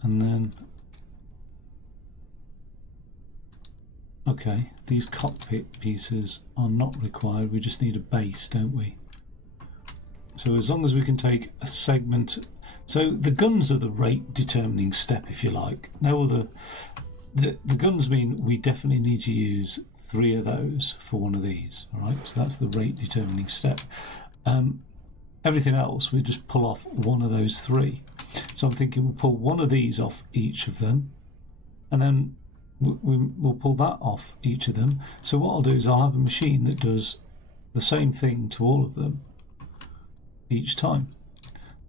And then, okay, these cockpit pieces are not required. We just need a base, don't we? So as long as we can take a segment, so the guns are the rate determining step, if you like. No other. The guns mean we definitely need to use 3 of those for one of these. All right, so that's the rate determining step. Everything else we just pull off one of those 3. So I'm thinking we'll pull one of these off each of them, and then we'll pull that off each of them. So what I'll do is I'll have a machine that does the same thing to all of them each time,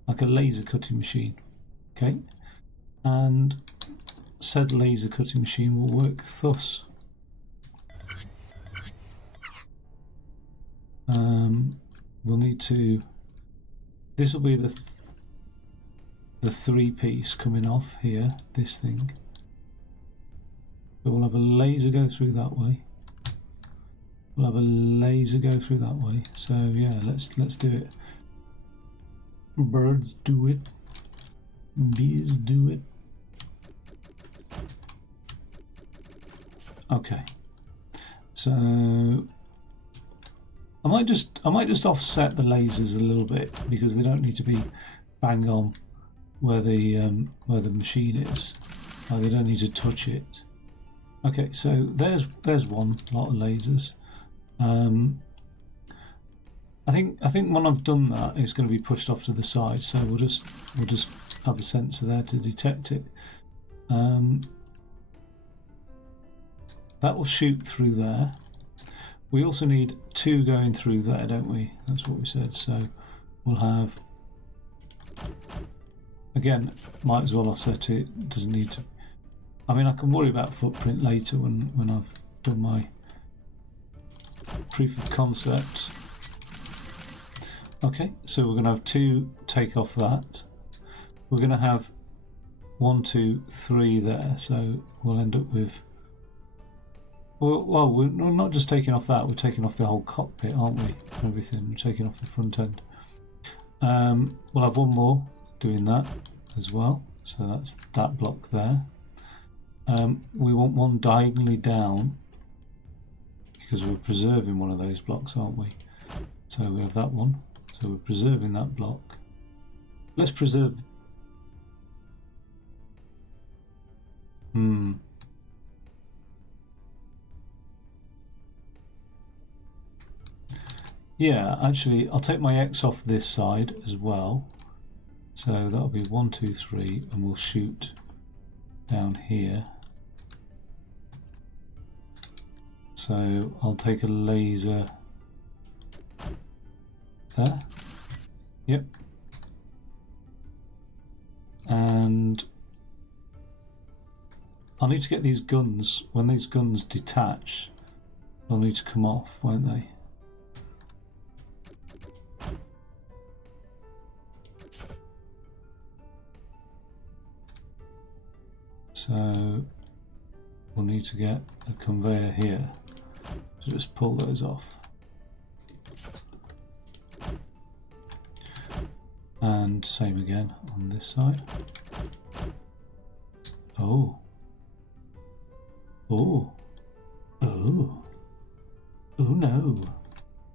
like a laser cutting machine. Okay, and said laser cutting machine will work thus. We'll need to, this will be the 3-piece coming off here, this thing. So we'll have a laser go through that way. We'll have a laser go through that way. So yeah, let's do it. Birds do it. Bees do it. Okay. So I might just offset the lasers a little bit because they don't need to be bang on where the machine is. Oh, they don't need to touch it. Okay, so there's one lot of lasers. I think when I've done that, it's going to be pushed off to the side. So we'll just have a sensor there to detect it. That will shoot through there. We also need 2 going through there, don't we? That's what we said. So we'll have, again, might as well offset it. Doesn't need to. I mean, I can worry about footprint later when I've done my proof of concept. Okay, so we're going to have 2 take off that. We're going to have 1, 2, 3 there. So we'll end up with. Well, we're not just taking off that, we're taking off the whole cockpit, aren't we? Everything, we're taking off the front end. We'll have 1 more doing that as well, so that's that block there. We want 1 diagonally down, because we're preserving one of those blocks, aren't we? So we have that one, so we're preserving that block. Let's preserve... Yeah, actually, I'll take my X off this side as well. So that'll be 1, 2, 3, and we'll shoot down here. So I'll take a laser there. Yep. And I'll need to get these guns, when these guns detach, they'll need to come off, won't they? So we'll need to get a conveyor here. So just pull those off. And same again on this side. Oh. Oh. Oh. Oh no.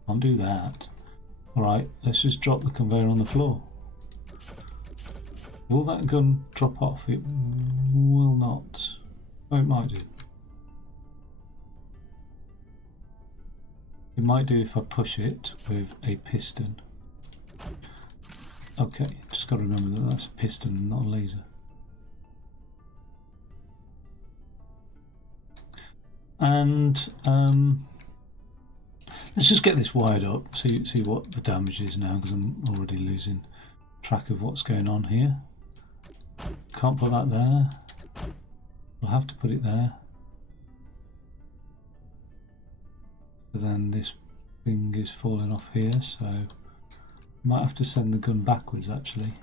Can't do that. Alright, let's just drop the conveyor on the floor. Will that gun drop off? It will not. Oh, it might do. It might do if I push it with a piston. Okay, just got to remember that that's a piston, not a laser. And let's just get this wired up, see what the damage is now, because I'm already losing track of what's going on here. Can't put that there. We'll have to put it there. But then this thing is falling off here, so might have to send the gun backwards actually.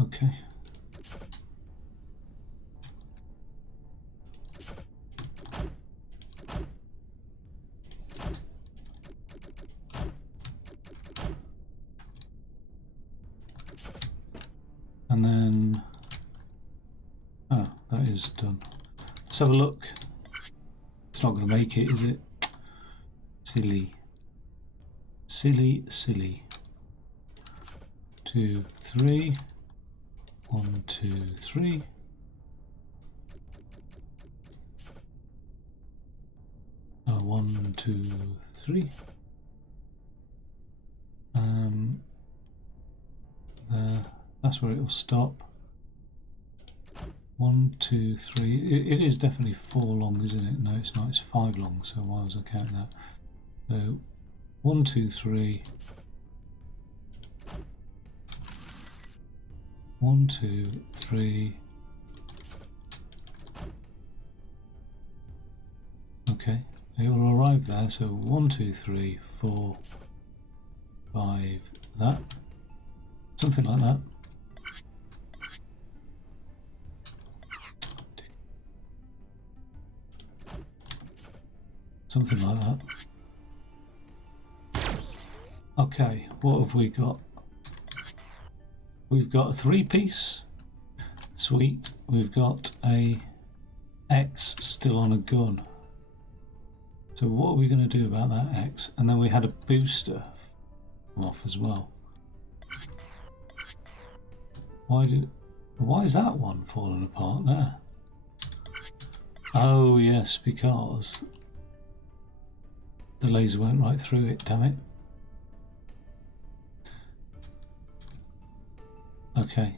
Okay. And then, oh, that is done. Let's have a look. It's not going to make it, is it? Silly. Silly, silly. 2, 3. 1, 2, 3. Oh, 1, 2, 3. There. That's where it'll stop. 1, 2, 3. It is definitely 4 long, isn't it? No, it's not. It's 5 long. So why was I counting that? So 1, 2, 3. 1, 2, 3. Okay, it will arrive there. So 1, 2, 3, 4, 5. That. Something like that. Something like that. Okay, what have we got? We've got a 3-piece Sweet. We've got a X still on a gun. So what are we going to do about that X? And then we had a booster off as well. Why is that one falling apart there? Oh yes, because the laser went right through it, damn it. Okay.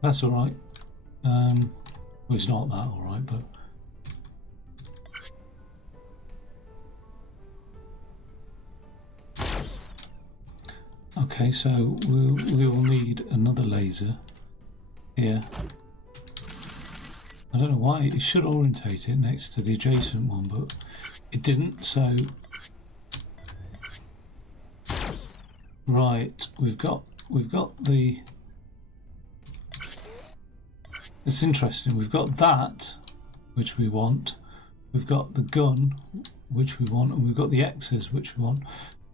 That's alright. Well, it's not that alright, but... Okay, so we'll need another laser here. I don't know why, it should orientate it next to the adjacent one, but it didn't, so... Right, we've got the... It's interesting, we've got that, which we want, we've got the gun, which we want, and we've got the X's, which we want.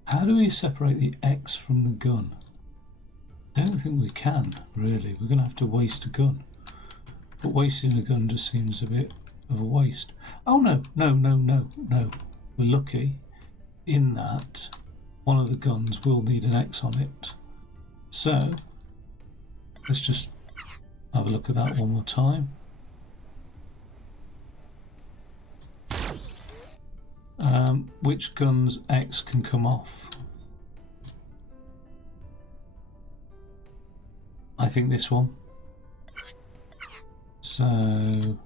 How do we separate the X from the gun? I don't think we can, really. We're going to have to waste a gun. But wasting a gun just seems a bit of a waste. Oh no. We're lucky in that one of the guns will need an X on it. So, let's just have a look at that one more time. Which gun's X can come off? I think this one. So...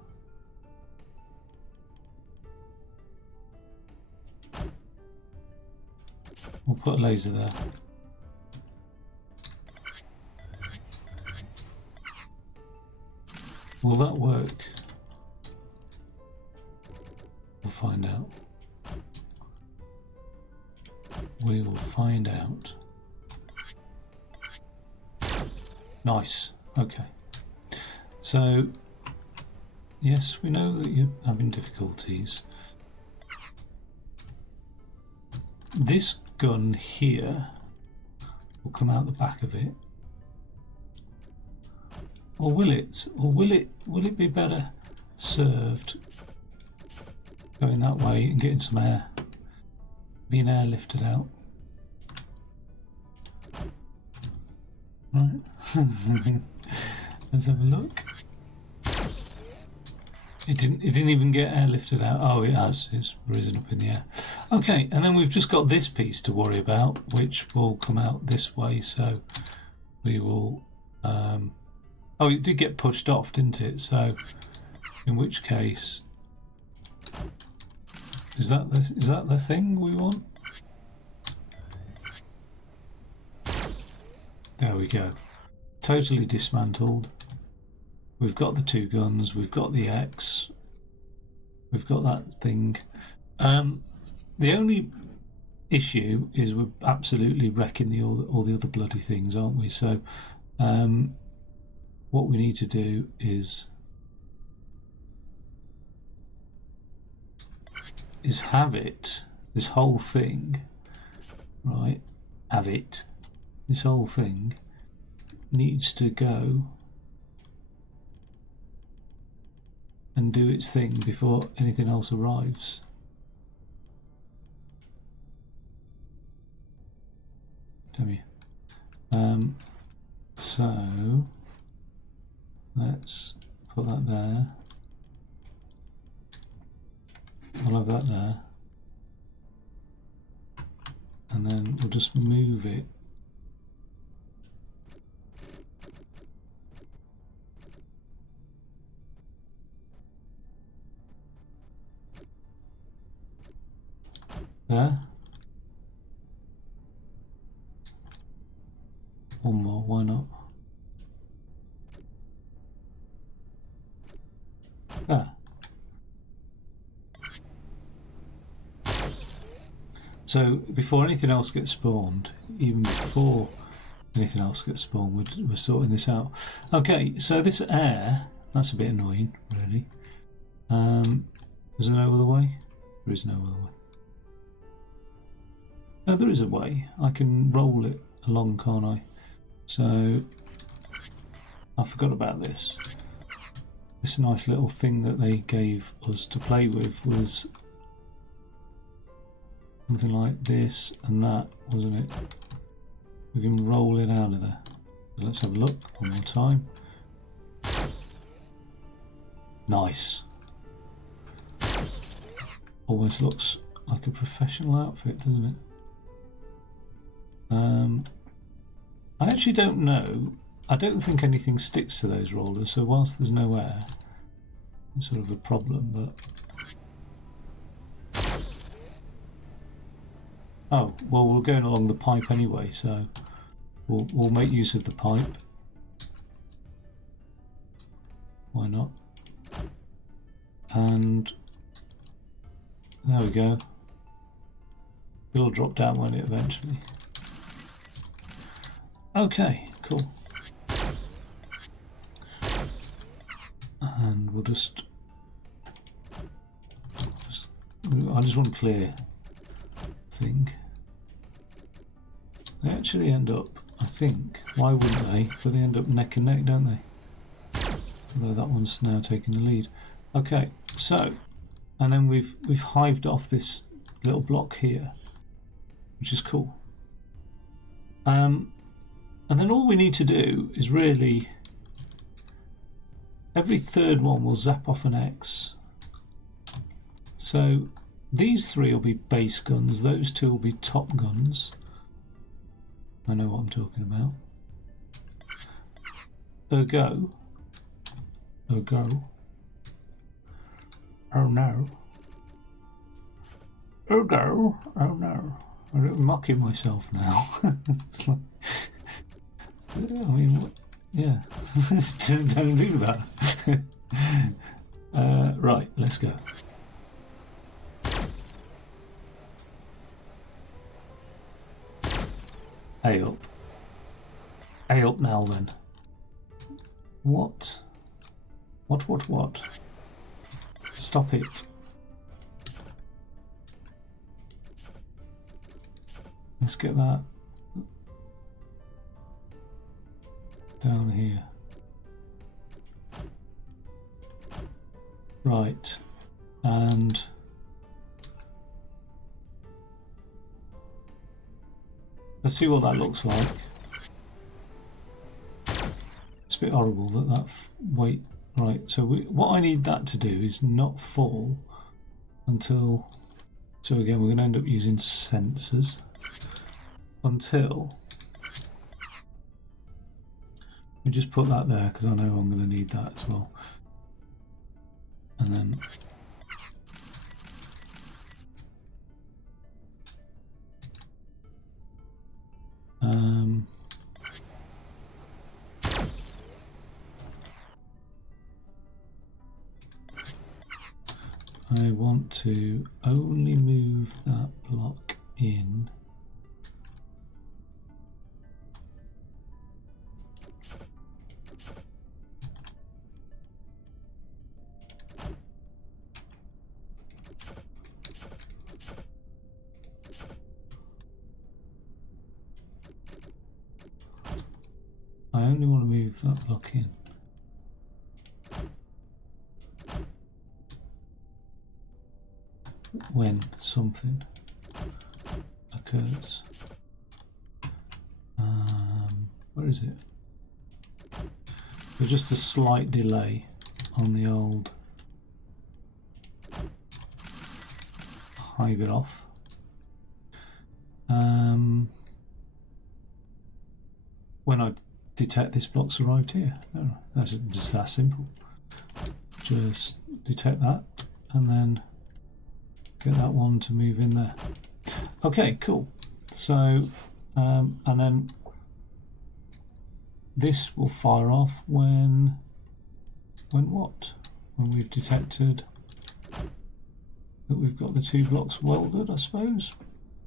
we'll put a laser there. Will that work? We'll find out. We will find out. Nice. Okay. So, yes, we know that you're having difficulties. This gun here will come out the back of it. Or will it? Or will it be better served going that way and getting some air? Being airlifted out. Right. Let's have a look. It didn't even get airlifted out. Oh, it has. It's risen up in the air. Okay, and then we've just got this piece to worry about, which will come out this way. So we will. Oh, it did get pushed off, didn't it? So, in which case, is that the thing we want? There we go. Totally dismantled. We've got the two guns. We've got the X. We've got that thing. The only issue is we're absolutely wrecking all the other bloody things, aren't we? So, what we need to do is have it. This whole thing, right? Have it. This whole thing needs to go and do its thing before anything else arrives. So let's put that there. I'll have that there. And then we'll just move it. There. One more, why not? There. So before anything else gets spawned, even before anything else gets spawned, we're sorting this out. Okay, so this air, that's a bit annoying, really. Is there no other way? There is no other way. No, there is a way. I can roll it along, can't I? So I forgot about this. This nice little thing that they gave us to play with was something like this and that, wasn't it? We can roll it out of there. So let's have a look one more time. Nice. Almost looks like a professional outfit, doesn't it? I actually don't know. I don't think anything sticks to those rollers, so whilst there's no air, it's sort of a problem, but... Oh, well, we're going along the pipe anyway, so we'll make use of the pipe. Why not? And there we go. It'll drop down, won't it, eventually? Okay, cool. And we'll just I just want to clear thing. They actually end up, I think, why wouldn't they? But they end up neck and neck, don't they? Although that one's now taking the lead. Okay, so, and then we've hived off this little block here, which is cool. And then all we need to do is really, every third one will zap off an X. So these three will be base guns, those two will be top guns. I know what I'm talking about. Ergo. Oh no. Ergo. Oh no. I'm mocking myself now. It's like, I mean, what? Yeah. Don't do that. Right, let's go. Hey up. Hey up now then. What? What? Stop it. Let's get that down here. Right, and let's see what that looks like. It's a bit horrible that weight. Right, so what I need that to do is not fall until. So again, we're going to end up using sensors until we just put that there because I know I'm going to need that as well. And then I want to only move that block in I only want to move that block in. When something occurs. Where is it? There's just a slight delay on the old hive it off. When I detect this block's arrived here. No, that's just that simple. Just detect that and then get that one to move in there. Okay, cool. So, and then this will fire off when what? When we've detected that we've got the two blocks welded, I suppose.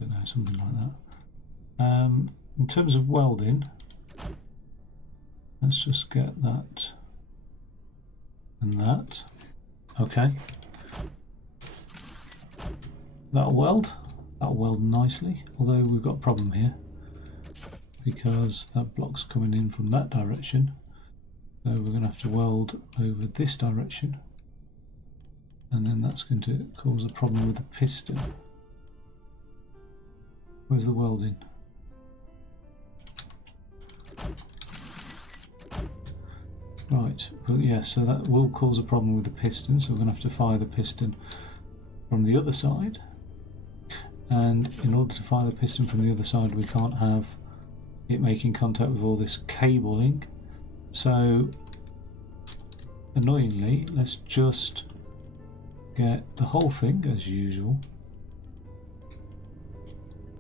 I don't know, something like that. In terms of welding, let's just get that and that. Okay. That'll weld nicely, although we've got a problem here because that block's coming in from that direction So we're going to have to weld over this direction, and then that's going to cause a problem with the piston. Where's the welding? Right, well, yeah, so that will cause a problem with the piston, so we're going to have to fire the piston from the other side. And in order to fire the piston from the other side, we can't have it making contact with all this cabling. So, annoyingly, let's just get the whole thing, as usual,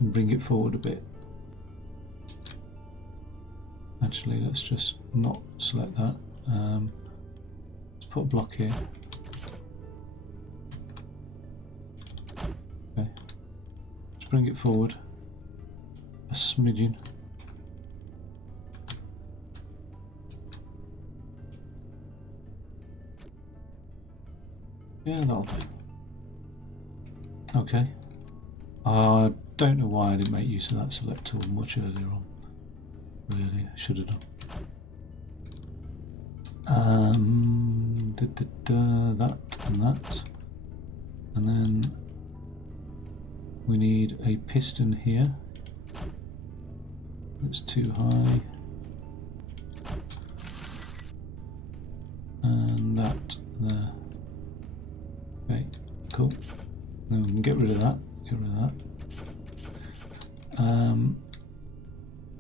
and bring it forward a bit. Actually, let's just not select that. Let's put a block here. Okay. Let's bring it forward a smidgen. Yeah, that'll do. Okay. I don't know why I didn't make use of that select tool much earlier on. Really, I should have done. That and that. And then we need a piston here. It's too high. And that there. Okay, cool. Then we can get rid of that. Get rid of that.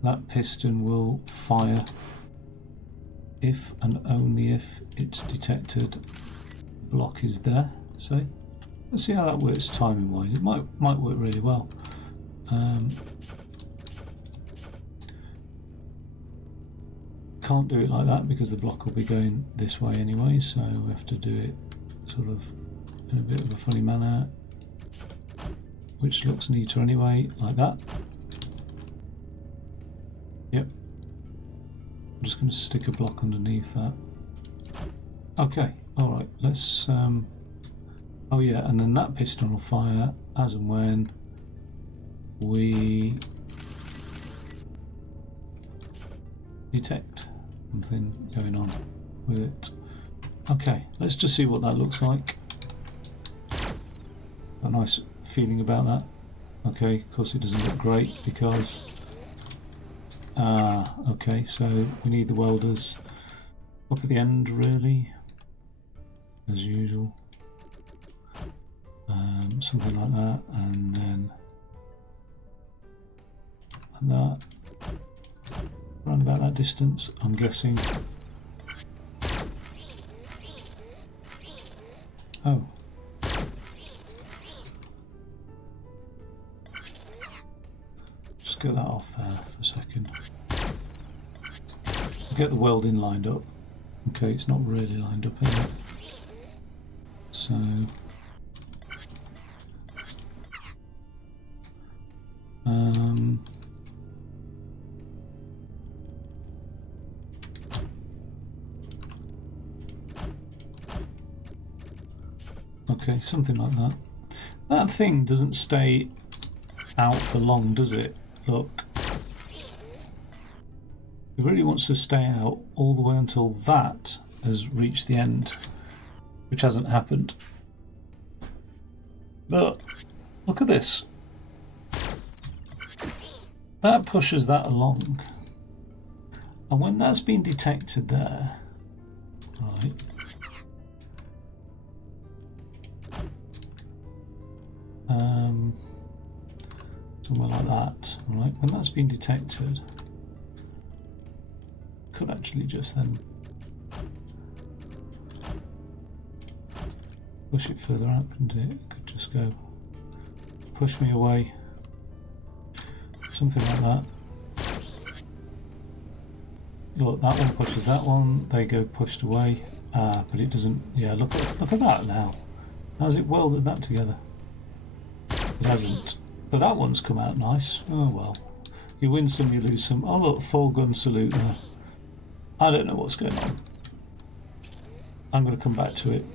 That piston will fire if and only if it's detected the block is there. So let's see how that works timing wise. It might work really well. Can't do it like that because the block will be going this way anyway, so we have to do it sort of in a bit of a funny manner, which looks neater anyway, like that. Yep. I'm just going to stick a block underneath that. Okay, alright, let's... oh yeah, and then that piston will fire as and when we detect something going on with it. Okay, let's just see what that looks like. A nice feeling about that. Okay, of course it doesn't look great because... okay, so we need the welders up at the end really, as usual. Something like that, and then like that. Around about that distance, I'm guessing. Oh. Just get that off there for a second. Get the welding lined up. Okay, it's not really lined up, is it? So... okay, something like that. That thing doesn't stay out for long, does it? Look. It really wants to stay out all the way until that has reached the end, which hasn't happened. But look at this. That pushes that along. And when that's been detected there, right, somewhere like that, right, when that's been detected, could actually just then push it further out, couldn't it? It could just go push me away, something like that. Look, that one pushes that one, they go pushed away. But it doesn't. Yeah, look at that now. How's it welded that together? It hasn't. But that one's come out nice. Oh well. You win some, you lose some. Oh look, full gun salute there. I don't know what's going on. I'm going to come back to it.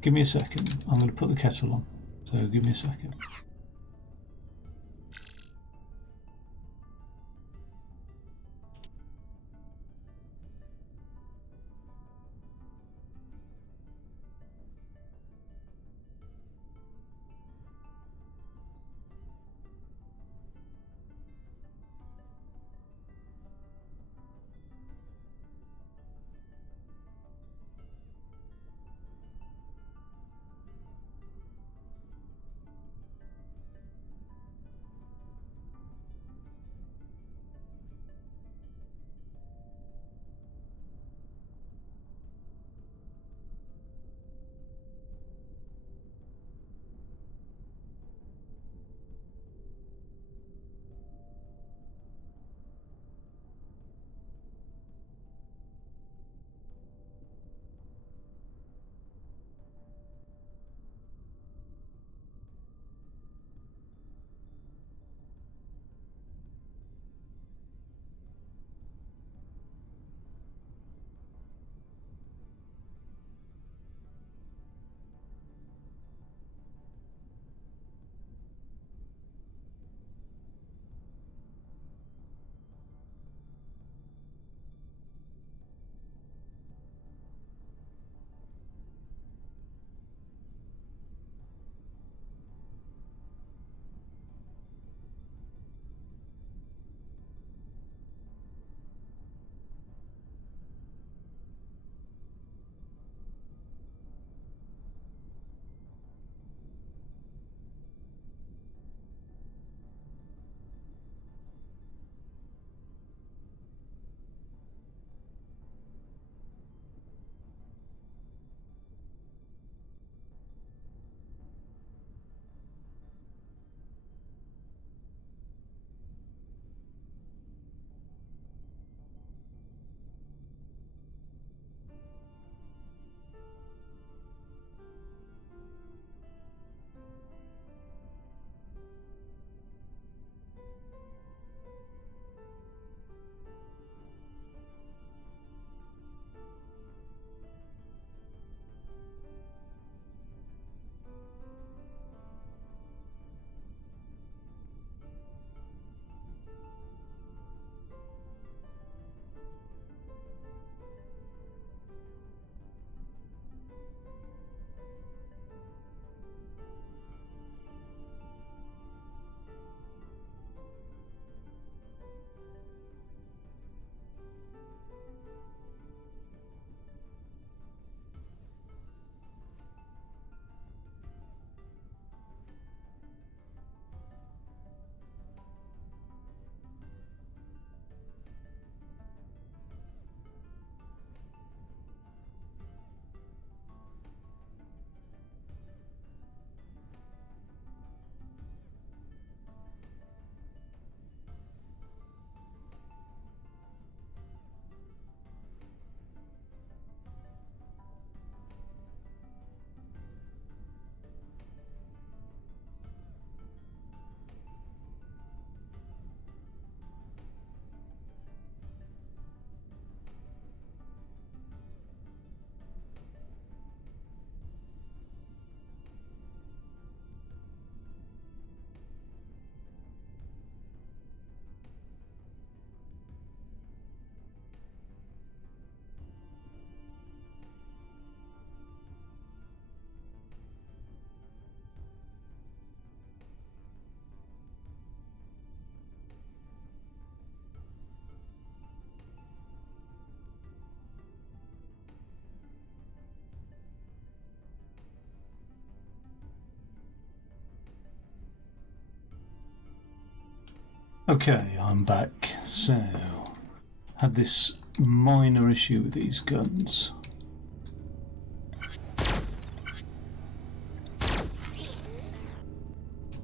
Give me a second. I'm going to put the kettle on. So give me a second. Okay, I'm back. So, had this minor issue with these guns.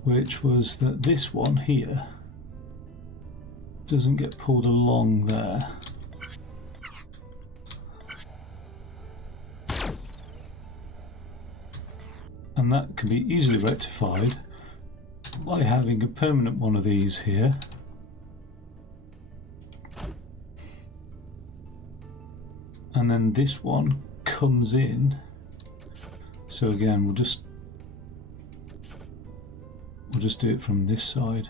Which was that this one here doesn't get pulled along there. And that can be easily rectified by having a permanent one of these here. And then this one comes in. So again, we'll just do it from this side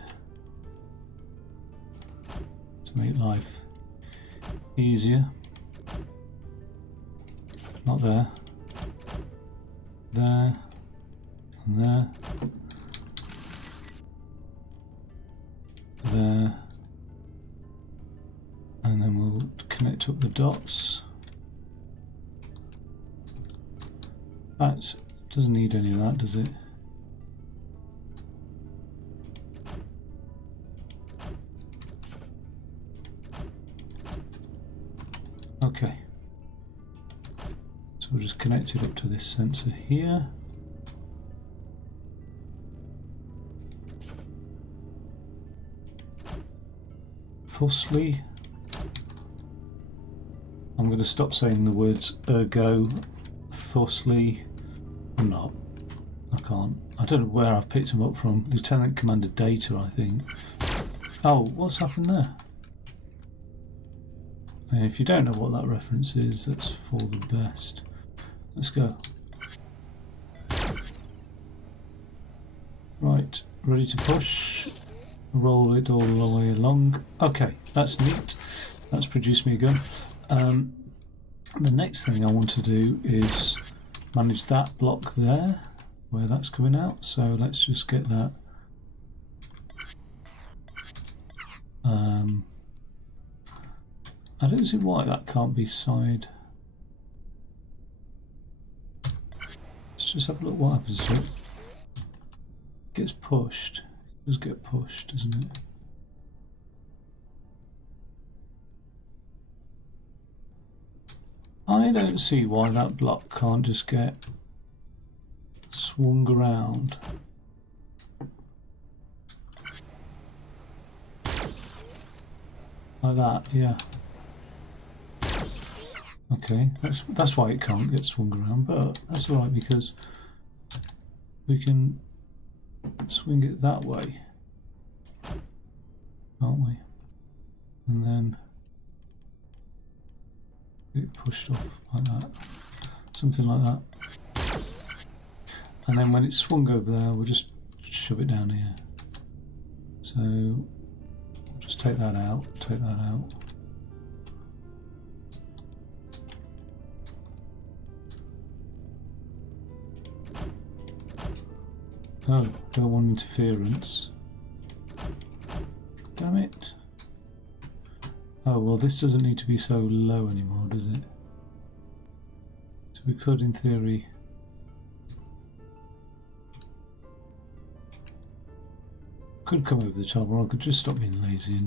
to make life easier. Not there. There. And there. There. And then we'll connect up the dots. That doesn't need any of that, does it? Okay. So we'll just connect it up to this sensor here. Firstly, I'm going to stop saying the words ergo, thusly. I'm not. I can't. I don't know where I've picked them up from. Lieutenant Commander Data, I think. Oh, what's happened there? And if you don't know what that reference is, that's for the best. Let's go. Right, ready to push. Roll it all the way along. Okay, that's neat. That's produced me a gun. The next thing I want to do is manage that block there, where that's coming out. So let's just get that. I don't see why that can't be side. Let's just have a look what happens to it. Gets pushed. It does get pushed, doesn't it? I don't see why that block can't just get swung around. Like that, yeah. Okay, that's why it can't get swung around, but that's alright because we can swing it that way, can't we? And then get it pushed off like that, something like that. And then when it's swung over there, we'll just shove it down here. So just take that out, take that out. Oh, don't want interference. Damn it. Oh, well, this doesn't need to be so low anymore, does it? So we could, in theory, could come over the top, or I could just stop being lazy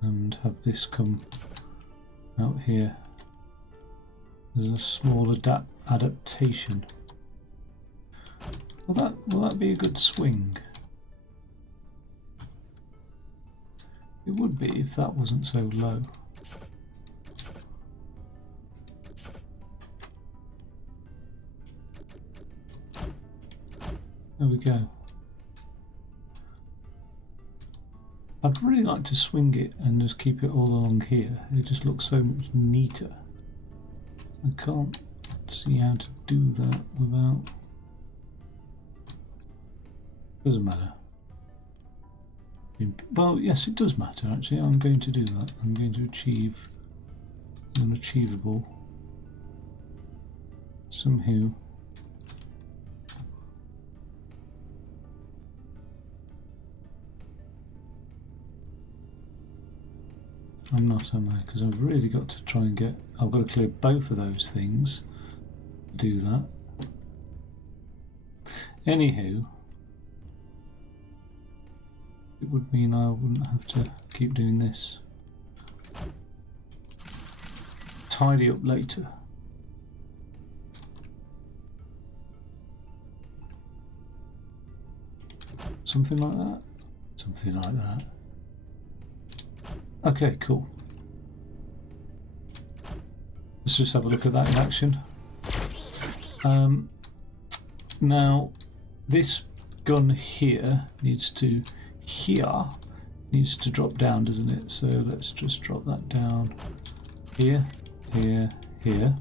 and have this come out here. There's a small adaptation. Will that be a good swing? It would be if that wasn't so low. There we go. I'd really like to swing it and just keep it all along here. It just looks so much neater. I can't see how to do that without... Doesn't matter. Well, yes, it does matter actually. I'm going to do that. I'm going to achieve the unachievable somehow. I'm not, am I? Because I've really got to try and get... I've got to clear both of those things. Do that. Anywho, it would mean I wouldn't have to keep doing this. Tidy up later. Something like that. Something like that. Okay, cool. Let's just have a look at that in action. Now, this gun here needs to drop down, doesn't it? So let's just drop that down here, here, here.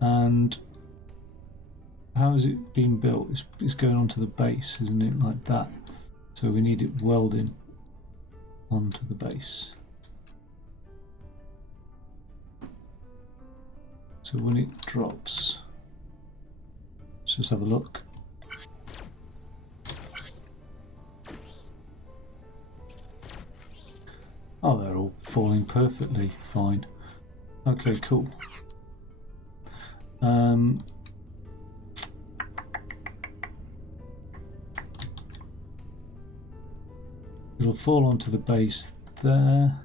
And how is it being built? It's going onto the base, isn't it? Like that. So we need it welding onto the base. So when it drops, let's just have a look. Oh, they're all falling perfectly fine. Okay, cool. It'll fall onto the base there,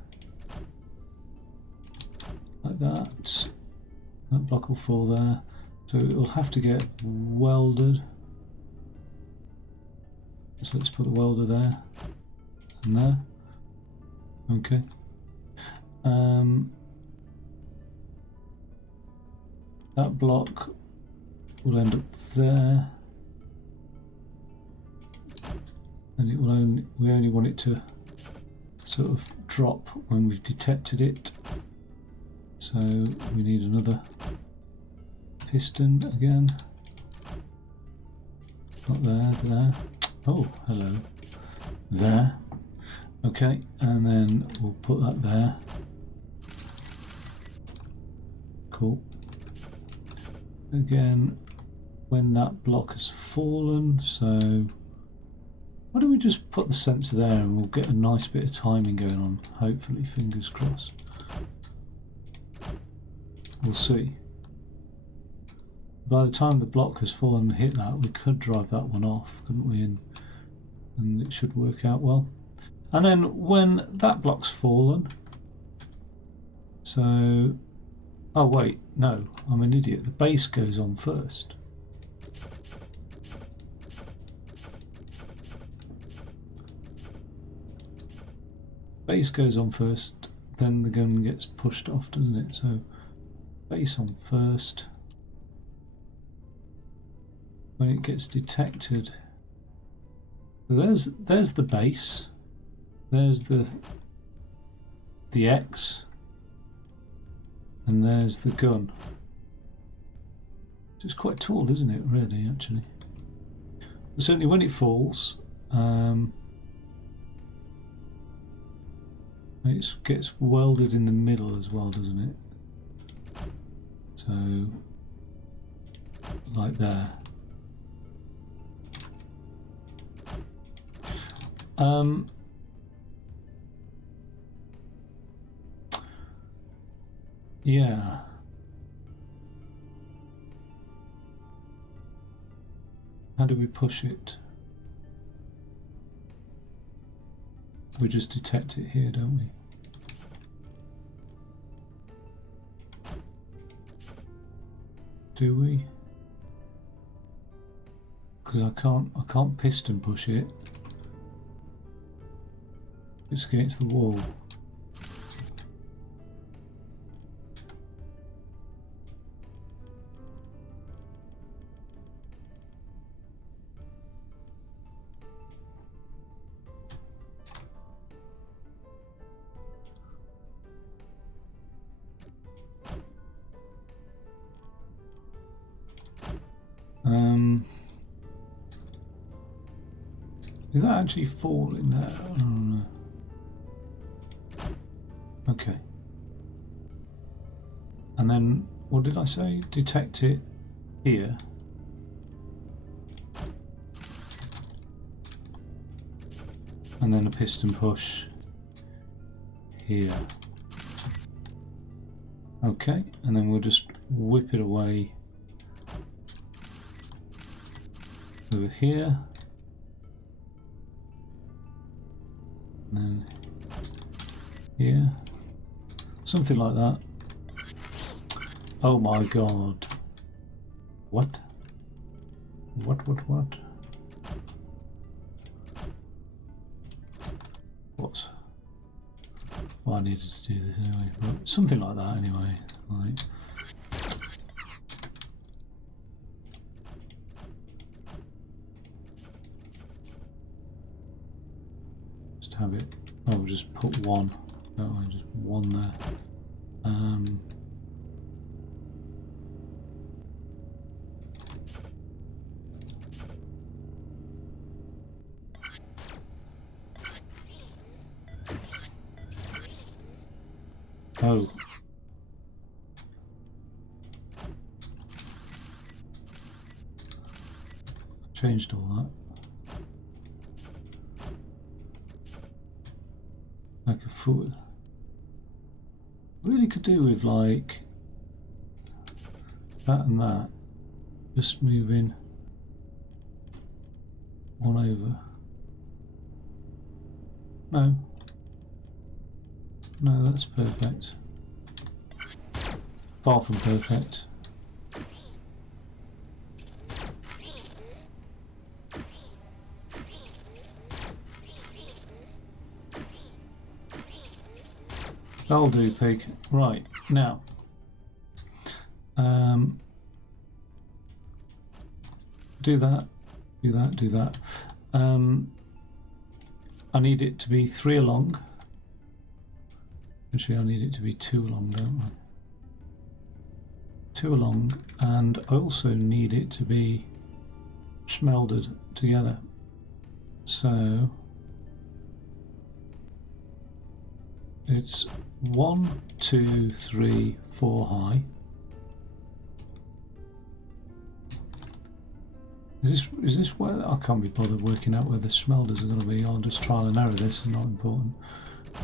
like that. That block will fall there, so it will have to get welded. So let's put the welder there and there. Okay. That block will end up there, and it will we only want it to sort of drop when we've detected it. So we need another piston again. Not there, there. Oh, hello. There. Okay, and then we'll put that there. Cool. Again, when that block has fallen, so why don't we just put the sensor there and we'll get a nice bit of timing going on, hopefully, fingers crossed. We'll see. By the time the block has fallen and hit that, we could drive that one off, couldn't we? And it should work out well. And then when that block's fallen, so, oh wait, no, I'm an idiot. The base goes on first. Base goes on first, then the gun gets pushed off, doesn't it? So base on first. When it gets detected, there's the base, there's the X, and there's the gun. It's quite tall, isn't it? Really, actually. But certainly, when it falls, it gets welded in the middle as well, doesn't it? So, like there. Yeah. How do we push it? We just detect it here, don't we? Do we? Because I can't piston push it. It's against the wall. Is that actually falling there? I don't know. Okay. And then, what did I say? Detect it here. And then a piston push here. Okay, and then we'll just whip it away over here. and then here, something like that. Oh my god. What? What? What's... Well, I needed to do this anyway, but something like that anyway. Like, just have it. Oh, we'll just put one. No, just one there. Oh. Changed all that. Like a foot. Really could do with like that and that. Just moving one over. No. No, that's perfect. Far from perfect. That'll do, pig. Right, now. Do that. I need it to be 3 along. Actually, I need it to be 2 along, don't I? 2 along, and I also need it to be smelded together. So it's 1, 2, 3, 4 high. Is this where I can't be bothered working out where the smelders are going to be? I'll just trial and error this. It's not important,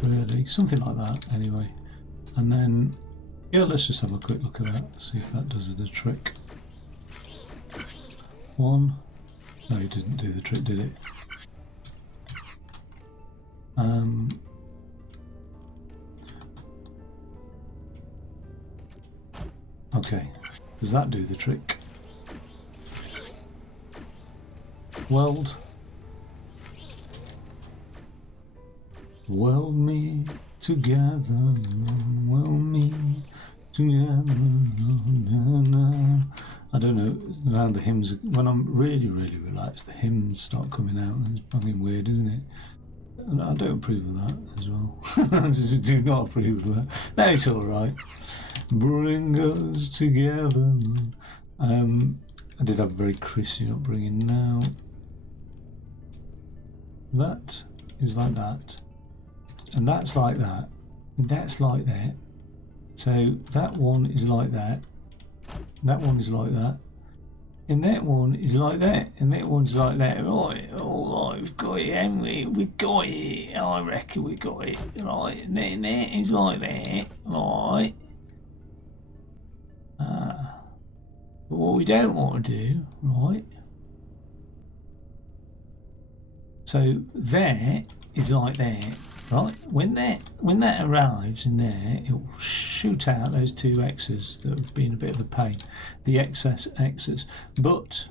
really. Something like that, anyway. And then, yeah, let's just have a quick look at that. See if that does the trick. 1. No, it didn't do the trick, did it? Okay, does that do the trick? Weld. Weld me together. Weld me together. I don't know, now the hymns, when I'm really relaxed, the hymns start coming out. It's fucking weird, isn't it? And I don't approve of that as well. I just do not approve of that. No, it's alright. Bring us together. I did have a very Christian upbringing. Now, that is like that. And that's like that. And that's like that. So that one is like that. That one is like that. And that one is like that. And that one's like that. Right, alright, we've got it, haven't we? We've got it. I reckon we got it. Right, and then that is like that. Right. But what we don't want to do, right? So there is like that, right? When that arrives in there, it will shoot out those 2 X's that have been a bit of a pain, the excess X's. But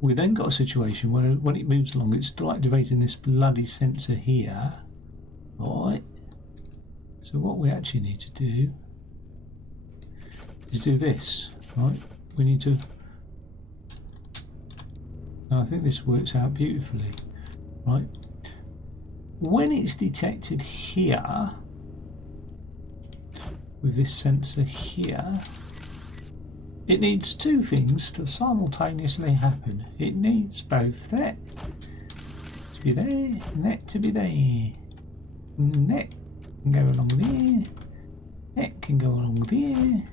we then got a situation where when it moves along, it's still activating this bloody sensor here, right? So what we actually need to do is do this, right? We need to, and I think this works out beautifully, right? When it's detected here, with this sensor here, it needs 2 things to simultaneously happen. It needs both that to be there and that to be there. And that can go along there, that can go along there.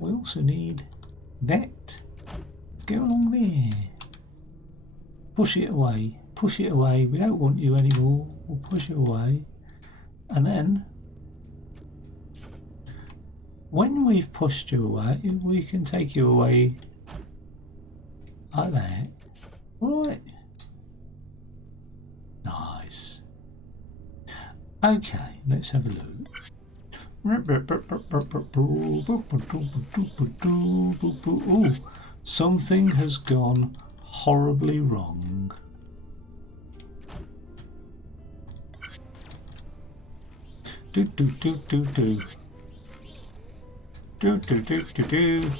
We also need that to go along there. Push it away, we don't want you anymore, we'll push it away. And then, when we've pushed you away, we can take you away like that. Alright. Nice. Okay, let's have a look. Ooh, something has gone horribly wrong. Do do do do do. Do do do do do.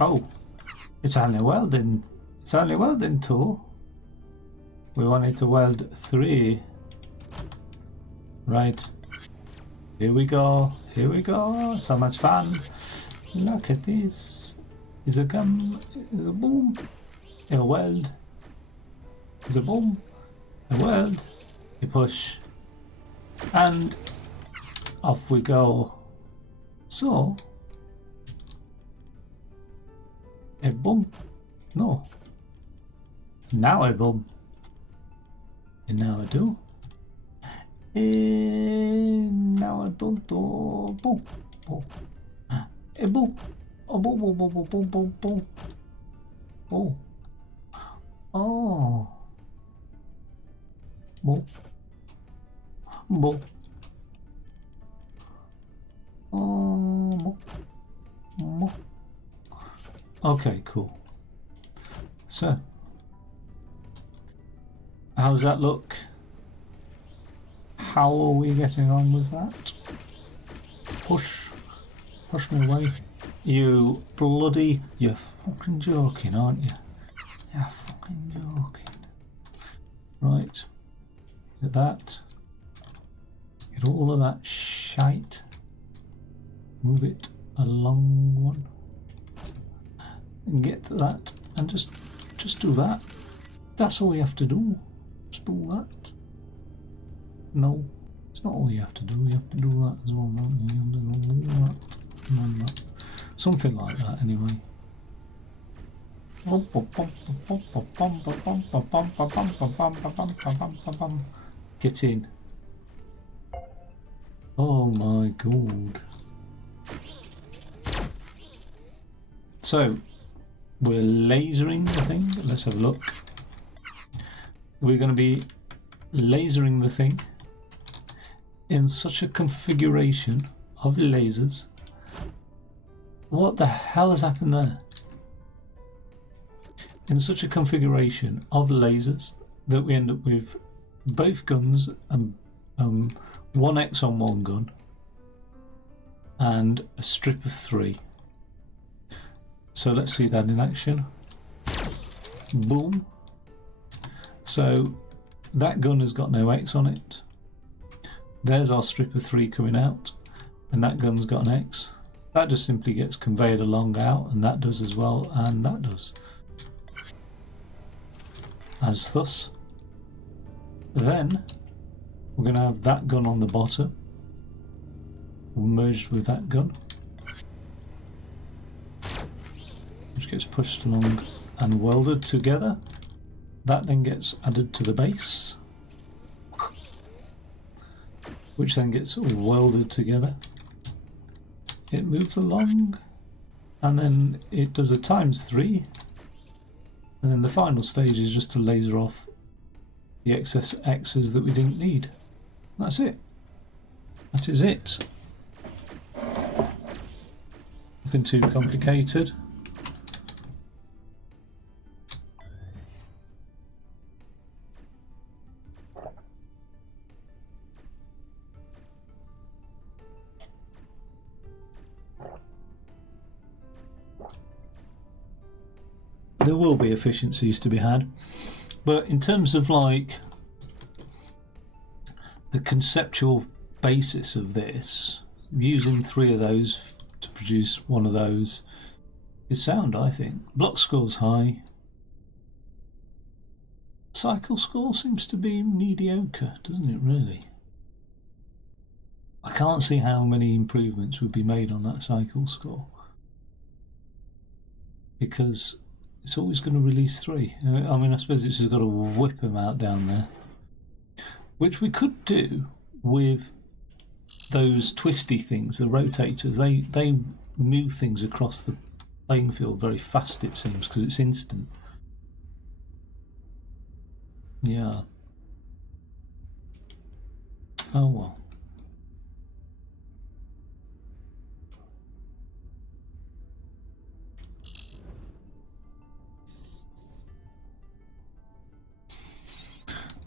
Oh, it's only welding. It's only welding tool. We wanted to weld 3. Right. Here we go. Here we go. So much fun. Look at this. Is a gun. Is a boom. A weld. Is a boom. A weld. You push. And off we go. So. A boom. No. Now I boom. And now I do. And now I don't do. Boom. Boom. A boom. Oh, boom, boom, boom, boom, boom, boom, boom. Oh. Oh. Boom. Boom. Oh. Boom. Okay, cool. So, how's that look? How are we getting on with that? Push me away. You're fucking joking, aren't you? You're fucking joking. Right, get that. Get all of that shite. Move it along one. And get to that, and just do that. That's all we have to do. Just do that. No, it's not all you have to do. You have to do that as well. No, you have to do that and that. Something like that, anyway. Get in. Oh my god. So, we're lasering the thing. Let's have a look. We're going to be lasering the thing in such a configuration of lasers. What the hell has happened there? In such a configuration of lasers that we end up with both guns and 1x on one gun and a strip of 3. So let's see that in action. Boom. So that gun has got no X on it. There's our strip of 3 coming out, and that gun's got an X. That just simply gets conveyed along out, and that does as well, and that does. As thus. Then we're going to have that gun on the bottom, merged with that gun, which gets pushed along and welded together. That then gets added to the base, which then gets welded together. It moves along, and then it does a ×3, and then the final stage is just to laser off the excess X's that we didn't need. That's it. That is it. Nothing too complicated. There will be efficiencies to be had, but in terms of like the conceptual basis of this, using 3 of those to produce 1 of those is sound, I think. Block score's high. Cycle score seems to be mediocre, doesn't it really? I can't see how many improvements would be made on that cycle score, because it's always going to release 3. I mean, I suppose it's just got to whip them out down there, which we could do with those twisty things, the rotators. They move things across the playing field very fast, it seems, because it's instant. Yeah. Oh well.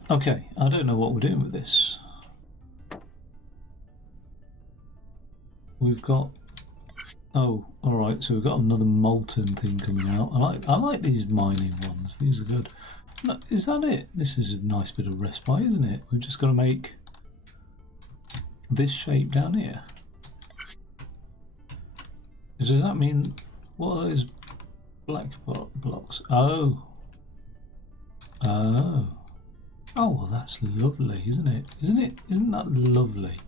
Okay, I don't know what we're doing with this. We've got... Oh, alright, so we've got another molten thing coming out. I like these mining ones, these are good. No, is that it? This is a nice bit of respite, isn't it? We've just got to make this shape down here. Does that mean... What are those black blocks? Oh. Oh. Oh, well, that's lovely, isn't it? Isn't that lovely?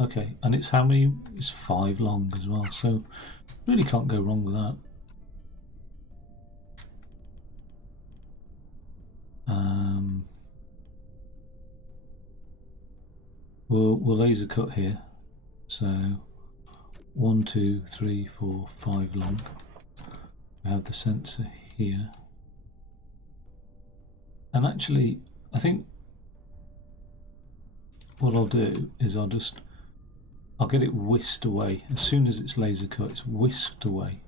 Okay, and it's how many? It's 5 long as well, so really can't go wrong with that. We'll laser cut here. So 1, 2, 3, 4, 5 long. We have the sensor here. And actually, I think what I'll do is I'll get it whisked away. As soon as it's laser cut, it's whisked away.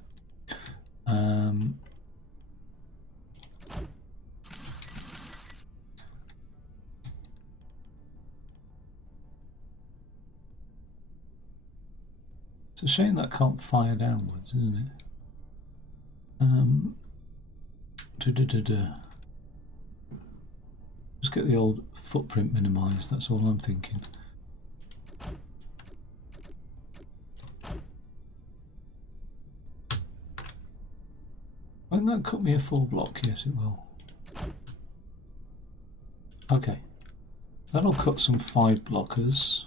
It's a shame that can't fire downwards, isn't it? Just get the old footprint minimised, that's all I'm thinking. Won't that cut me a 4 block? Yes, it will. Okay, that'll cut some 5 blockers.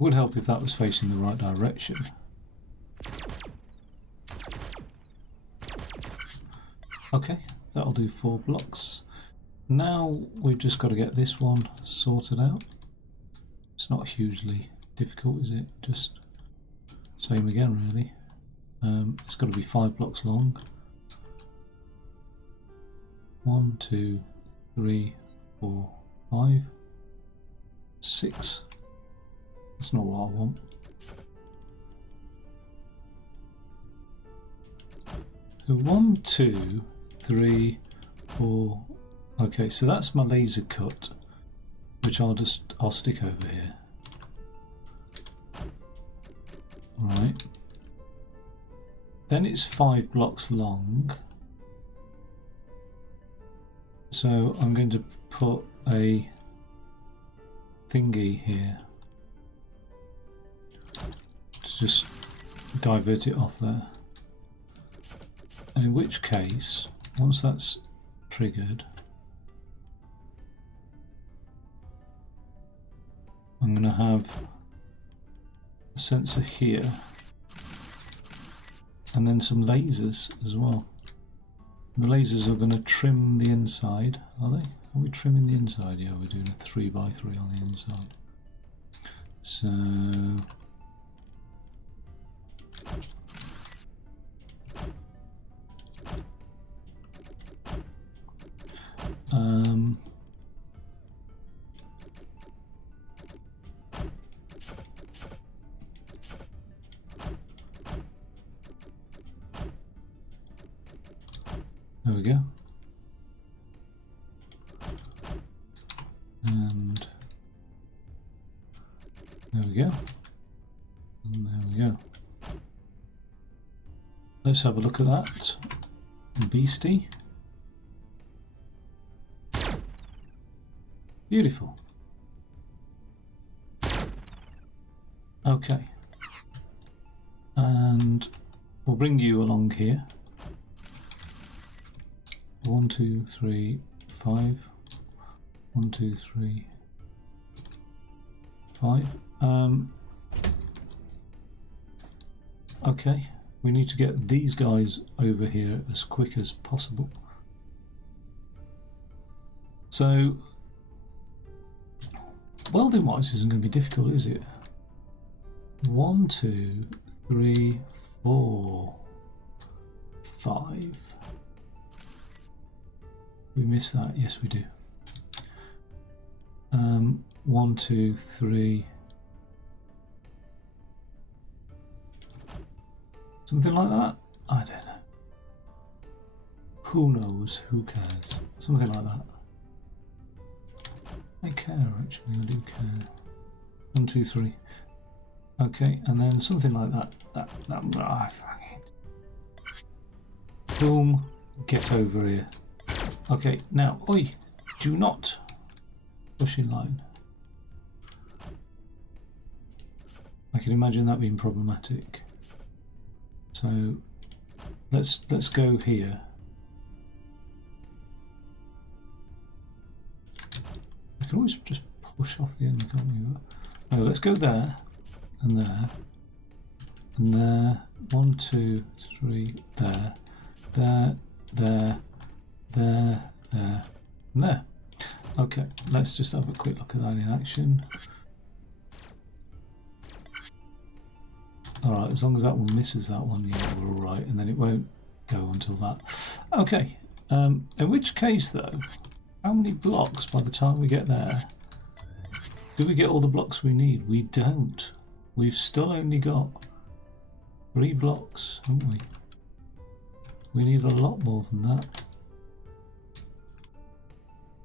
Would help if that was facing the right direction. Okay, that'll do 4 blocks. Now we've just got to get this one sorted out. It's not hugely difficult, is it? Just same again, really. It's got to be 5 blocks long. 1, 2, 3, 4, 5, 6. That's not what I want. So 1, 2, 3, 4. Okay, so that's my laser cut, which I'll stick over here. Alright. Then it's 5 blocks long. So I'm going to put a thingy here to just divert it off there. And in which case, once that's triggered, I'm going to have a sensor here and then some lasers as well. The lasers are going to trim the inside, are they? Are we trimming the inside? Yeah, we're doing a 3x3 on the inside. So there we go. And there we go. And there we go. Let's have a look at that beastie. Beautiful. Okay. And we'll bring you along here. 1, 2, 3, 5. 1, 2, 3, 5. Okay, we need to get these guys over here as quick as possible. So, welding wise isn't going to be difficult, is it? 1, 2, 3, 4, 5. We miss that? Yes, we do. 1, 2, 3. Something like that? I don't know. Who knows? Who cares? Something like that. I care, actually. I do care. 1, 2, 3. Okay, and then something like that. Fucking. Boom. Get over here. Okay, now, oi, do not push in line. I can imagine that being problematic. So let's go here. I can always just push off the end, can't we? No, let's go there and there and there. 1, 2, 3. There, there, there, there, there, and there. Okay, let's just have a quick look at that in action. Alright, as long as that one misses that one, yeah, we're alright, and then it won't go until that. Okay, in which case though, how many blocks by the time we get there? Do we get all the blocks we need? We don't. We've still only got 3 blocks, haven't we? We need a lot more than that.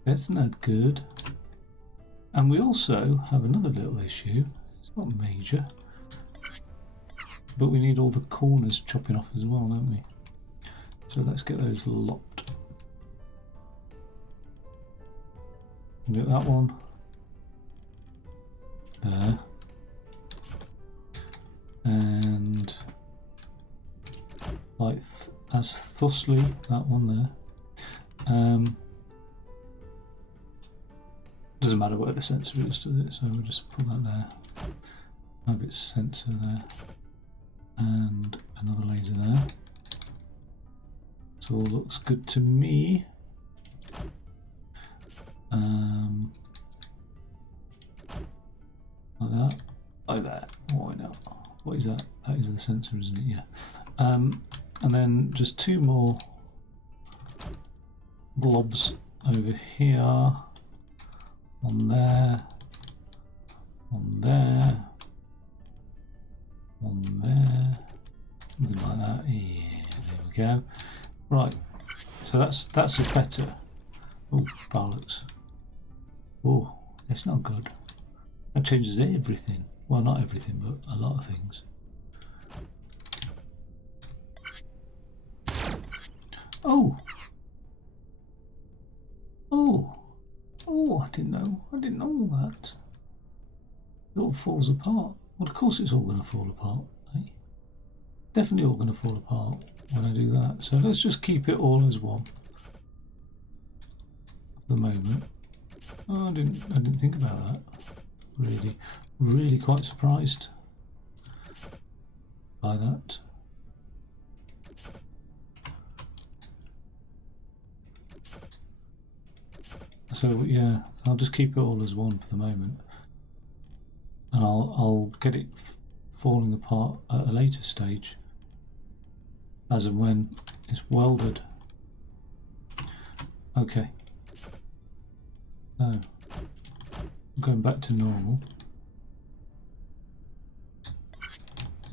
That's not good. And we also have another little issue. It's not major. But we need all the corners chopping off as well, don't we? So let's get those lopped. We'll get that one. There. And like as thusly, that one there. Doesn't matter where the sensor is, does it? So we'll just put that there. Have its sensor there. And another laser there. So all looks good to me. Like that. Like that. Why not? What is that? That is the sensor, isn't it? Yeah. And then just 2 more blobs over here. On there. On there. On there. Something like that. Yeah, there we go. Right. So that's a better. Oh, bollocks. Oh, it's not good. That changes everything. Well, not everything, but a lot of things. Oh. Oh. Oh, I didn't know. I didn't know all that. It all falls apart. Well, of course it's all going to fall apart. Eh? Definitely all going to fall apart when I do that. So let's just keep it all as one. For the moment. Oh, I didn't think about that. Really quite surprised by that. So yeah, I'll just keep it all as one for the moment, and I'll get it falling apart at a later stage, as and when it's welded. Okay. So going back to normal.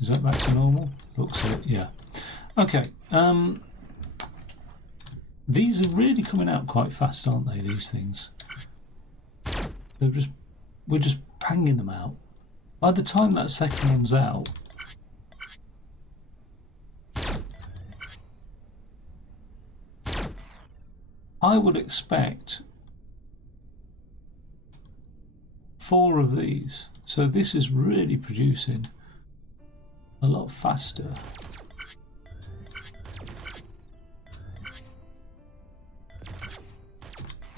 Is that back to normal? Looks it, yeah. Okay. These are really coming out quite fast, aren't they, these things? We're just banging them out. By the time that second one's out, I would expect 4 of these. So this is really producing a lot faster.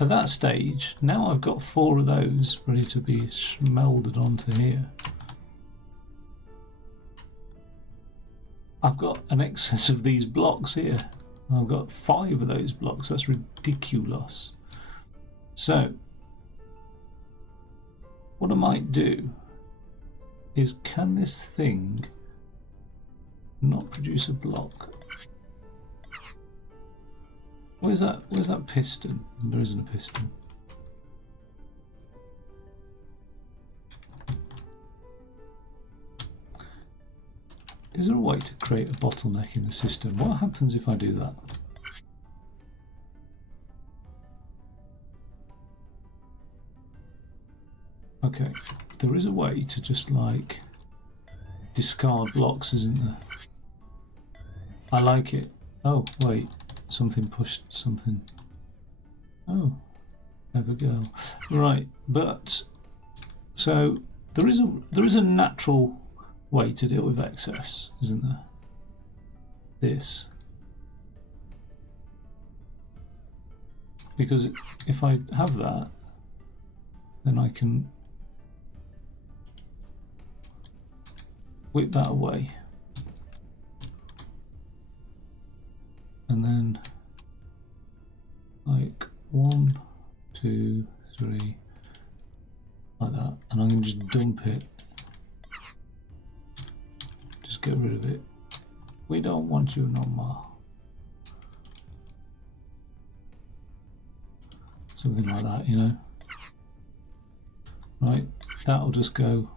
At that stage, now I've got 4 of those ready to be smelded onto here. I've got an excess of these blocks here. I've got 5 of those blocks. That's ridiculous. So, what I might do is, can this thing not produce a block? Where's that piston? There isn't a piston. Is there a way to create a bottleneck in the system? What happens if I do that? Okay, there is a way to just like discard blocks, isn't there? I like it. Oh, wait, something pushed something. Oh, clever girl. Right, but so there is a natural way to deal with excess, isn't there? This. Because if I have that, then I can whip that away. And then like 1, 2, 3, like that, and I'm going to just dump it. Just get rid of it. We don't want you no more. Something like that, you know. Right, that'll just go.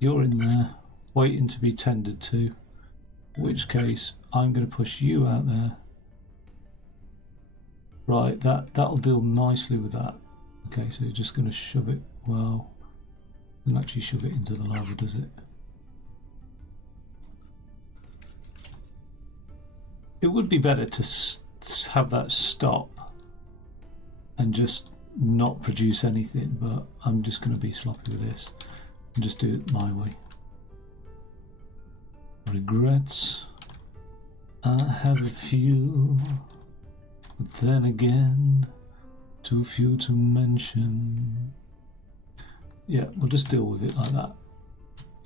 You're in there, waiting to be tended to. In which case, I'm going to push you out there. Right, that'll deal nicely with that. Okay, so you're just going to shove it. Well, doesn't actually shove it into the lava, does it? It would be better to have that stop and just not produce anything, but I'm just going to be sloppy with this and just do it my way. Regrets, I have a few, but then again, too few to mention. Yeah, we'll just deal with it like that.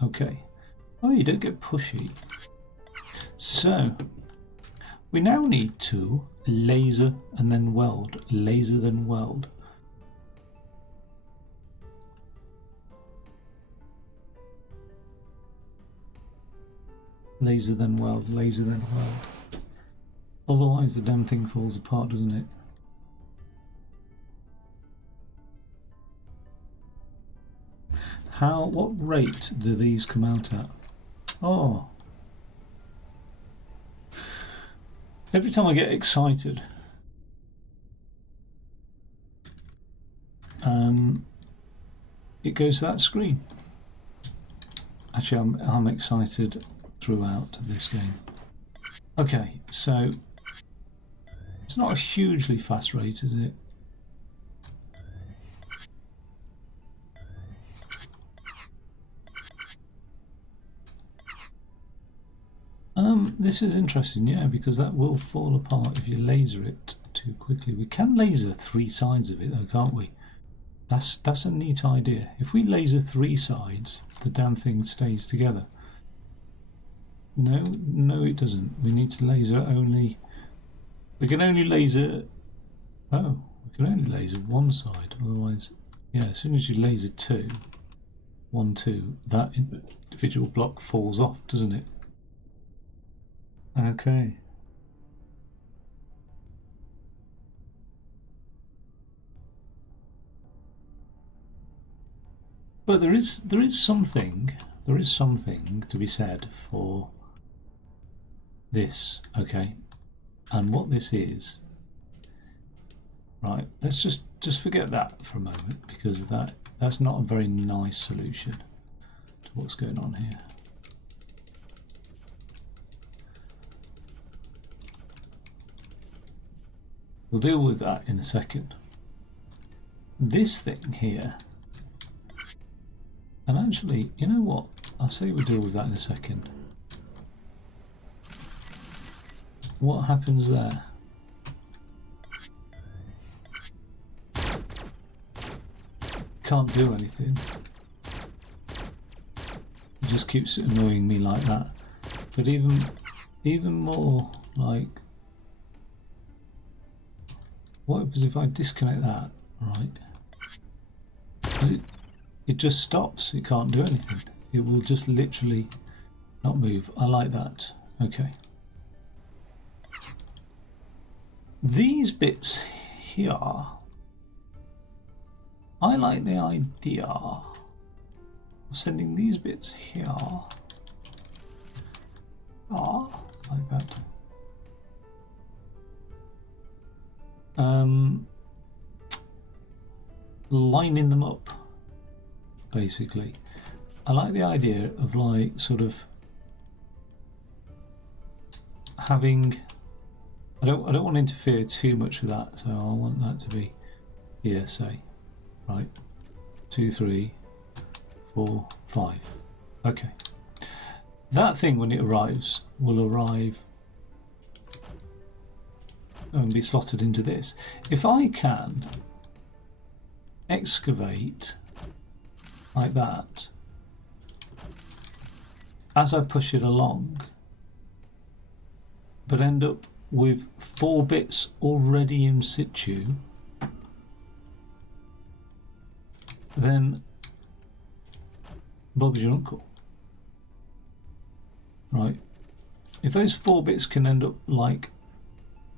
Okay. Oh, you don't get pushy. So, we now need to laser and then weld. Laser then weld. Laser then weld, laser then weld. Otherwise the damn thing falls apart, doesn't it? What rate do these come out at? Oh. Every time I get excited, it goes to that screen. Actually, I'm excited throughout this game. Okay, so it's not a hugely fast rate, is it? This is interesting, yeah, because that will fall apart if you laser it too quickly. We can laser 3 sides of it though, can't we? That's a neat idea. If we laser 3 sides, the damn thing stays together. No, it doesn't. We need to laser only. We can only laser. Oh, we can only laser 1 side. Otherwise, yeah, as soon as you laser 2, 1, 2, that individual block falls off, doesn't it? Okay. But there is something to be said for this, okay? And what this is, right? Let's just forget that for a moment, because that's not a very nice solution to what's going on here. We'll deal with that in a second. This thing here, and actually, you know what? I'll say we'll deal with that in a second. What happens there? Can't do anything. It just keeps annoying me like that. But even more like, what happens if I disconnect that, right? Because it just stops. It can't do anything. It will just literally not move. I like that. Okay. these bits here, I like the idea of sending these bits here, like that. Lining them up, basically. I like the idea of like sort of having. I don't want to interfere too much with that, so I want that to be here, say, right, 2, 3, 4, 5. Okay. That thing, when it arrives, will arrive and be slotted into this. If I can excavate like that as I push it along, but end up with 4 bits already in situ, then Bob's your uncle. Right, if those 4 bits can end up like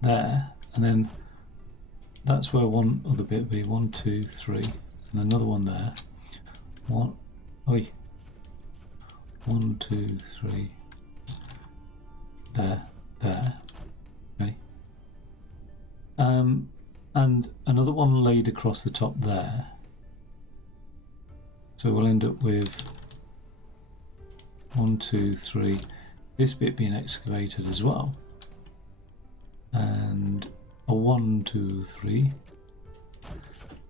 there, and then that's where one other bit would be, 1, 2, 3, and another one there. 1, 2, 3, there, okay. And another one laid across the top there. So we'll end up with 1, 2, 3. This bit being excavated as well, and a 1, 2, 3,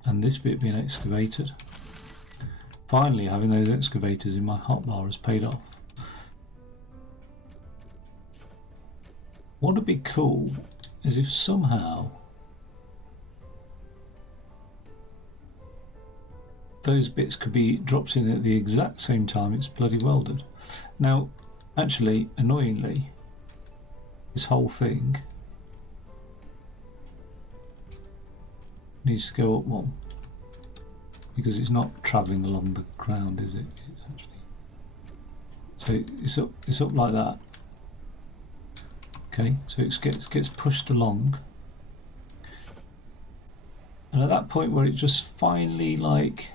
and this bit being excavated. Finally, having those excavators in my hotbar has paid off. What would be cool is if somehow those bits could be dropped in at the exact same time it's bloody welded. Now, actually, annoyingly, this whole thing needs to go up 1 because it's not travelling along the ground, is it? It's actually, so it's up like that. Okay, so it gets pushed along, and at that point where it just finally like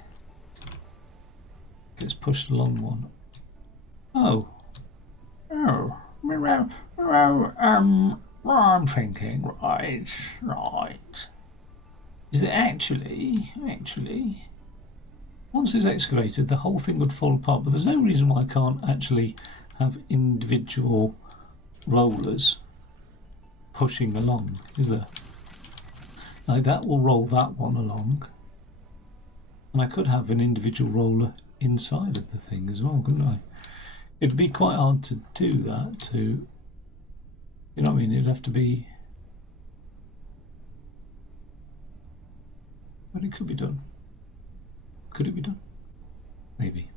gets pushed along 1. I'm thinking, right. Is that actually, once it's excavated, the whole thing would fall apart, but there's no reason why I can't actually have individual rollers pushing along, is there? Like that will roll that one along, and I could have an individual roller inside of the thing as well, couldn't I? It'd be quite hard to do that, to, you know what I mean? It'd have to be, but it could be done. Could it be done? Maybe.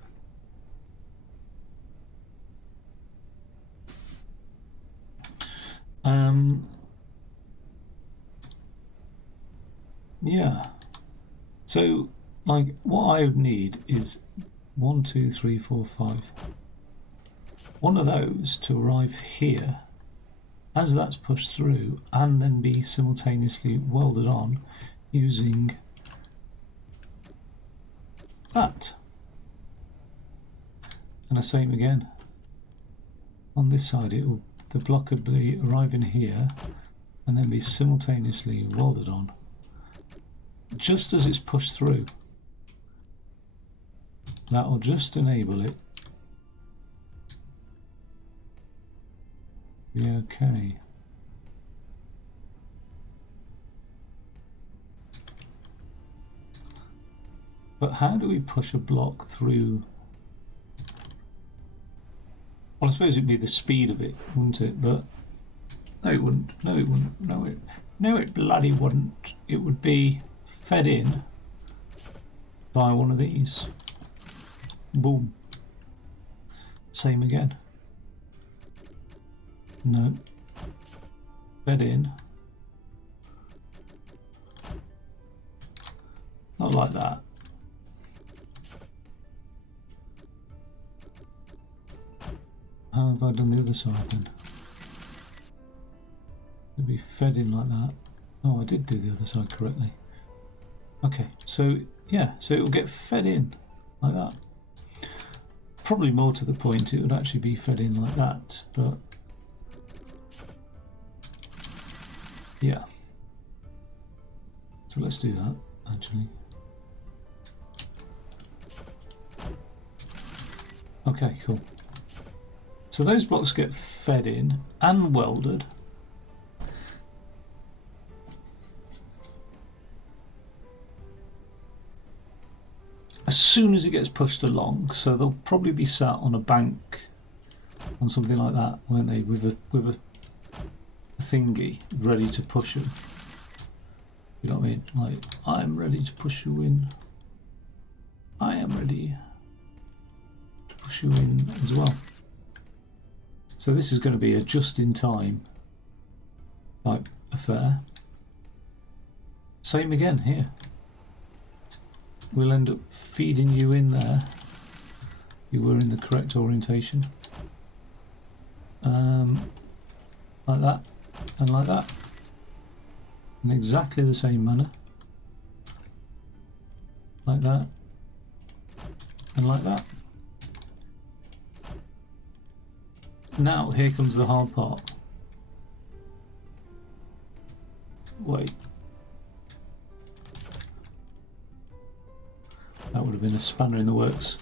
Yeah. So, like, what I would need is 1, 2, 3, 4, 5. One of those to arrive here as that's pushed through, and then be simultaneously welded on using that. And the same again. On this side, the block would be arriving here and then be simultaneously welded on just as it's pushed through. That will just enable it. Yeah, okay. But how do we push a block through? Well, I suppose it'd be the speed of it, wouldn't it? But no, it wouldn't. No, it wouldn't. No, it bloody wouldn't. It would be fed in by one of these. Boom. Same again. No. Fed in. Not like that. How have I done the other side then? It'd be fed in like that. Oh, I did do the other side correctly. Okay, so yeah, so it will get fed in like that. Probably more to the point, it would actually be fed in like that, but yeah. So let's do that, actually. Okay, cool. So those blocks get fed in and welded. As soon as it gets pushed along, so they'll probably be sat on a bank on something like that, won't they, with a thingy ready to push them. You know what I mean? Like, I'm ready to push you in. I am ready to push you in as well. So this is going to be a just-in-time type affair. Same again here. We'll end up feeding you in there. You were in the correct orientation. Like that, and like that. In exactly the same manner. Like that, and like that. Now, here comes the hard part. Wait. That would have been a spanner in the works.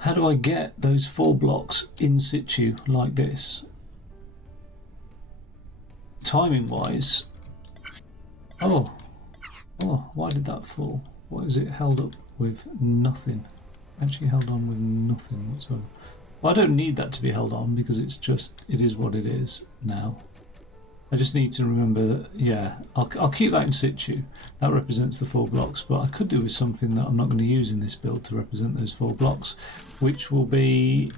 How do I get those 4 blocks in situ like this? Timing wise. Oh, why did that fall? What is it held up with? Nothing. Actually held on with nothing whatsoever. Well, I don't need that to be held on because it is what it is now. I just need to remember that, yeah, I'll keep that in situ. That represents the 4 blocks, but I could do with something that I'm not going to use in this build to represent those 4 blocks, which will be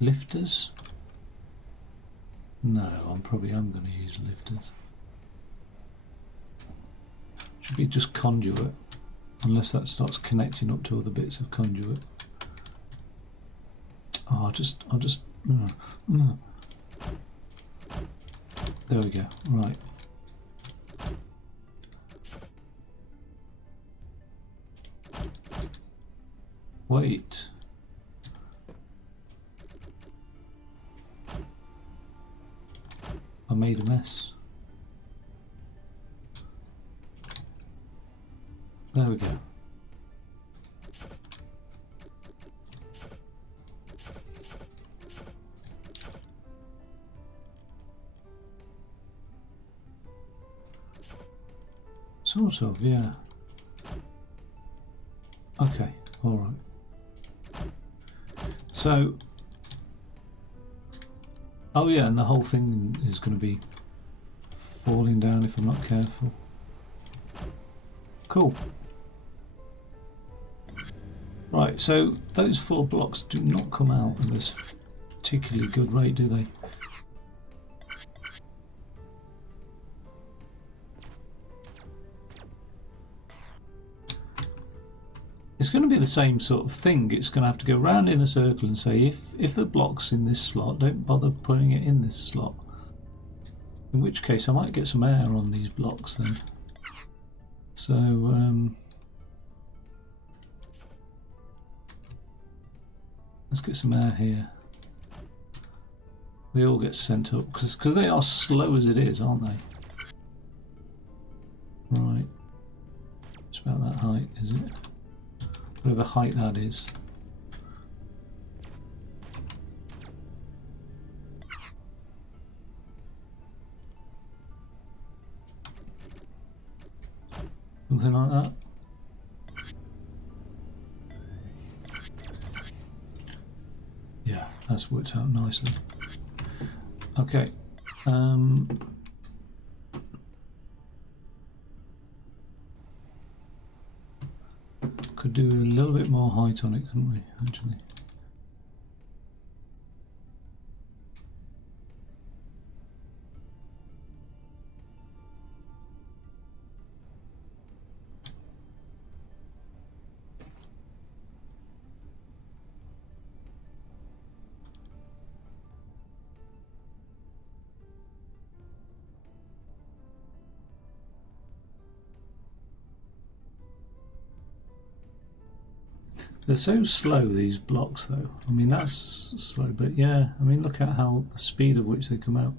lifters. No, I'm going to use lifters. Should be just conduit, unless that starts connecting up to other bits of conduit. Oh, I'll just. There we go. Right. Wait. I made a mess. There we go. Sort of, yeah. Okay, alright. So, oh yeah, and the whole thing is going to be falling down if I'm not careful. Cool. Right, so those 4 blocks do not come out at this particularly good rate, do they? It's going to be the same sort of thing. It's going to have to go round in a circle and say, if a block's in this slot, don't bother putting it in this slot. In which case I might get some air on these blocks then. So, let's get some air here. They all get sent up, because they are slow as it is, aren't they? Right. It's about that height, is it? Whatever height that is. Something like that. Yeah, that's worked out nicely. Okay. Could do a little bit more height on it, couldn't we, actually? They're so slow, these blocks, though. I mean, that's slow, but yeah, I mean, look at how the speed of which they come out.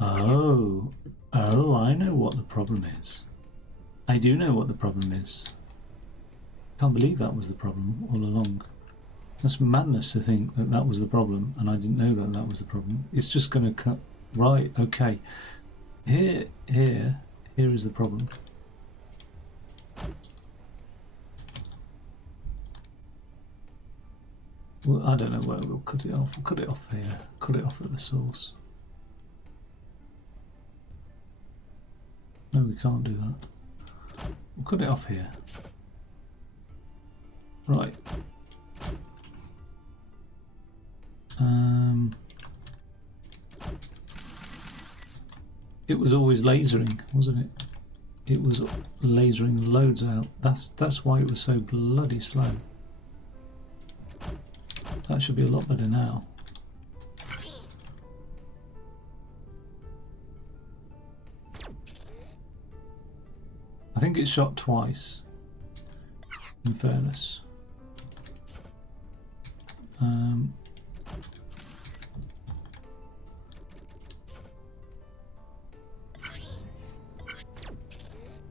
Oh, I know what the problem is. I do know what the problem is. Can't believe that was the problem all along. That's madness to think that that was the problem, and I didn't know that that was the problem. It's just going to cut. Right, okay. Here is the problem. Well, I don't know where we'll cut it off. We'll cut it off here. Cut it off at the source. No, we can't do that. We'll cut it off here. Right. It was always lasering, wasn't it? It was lasering loads out. That's why it was so bloody slow. That should be a lot better now. I think it's shot twice, in fairness.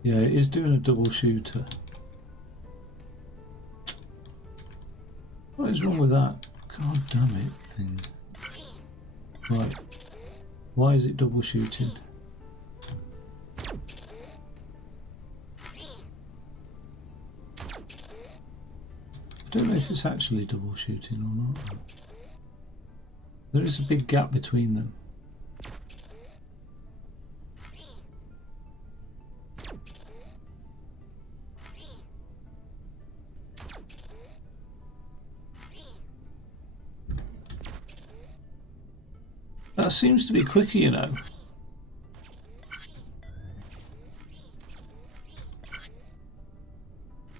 Yeah, it is doing a double shooter. What is wrong with that? God damn it, thing. Right. Why is it double shooting? I don't know if it's actually double shooting or not. There is a big gap between them. That seems to be quicker, you know.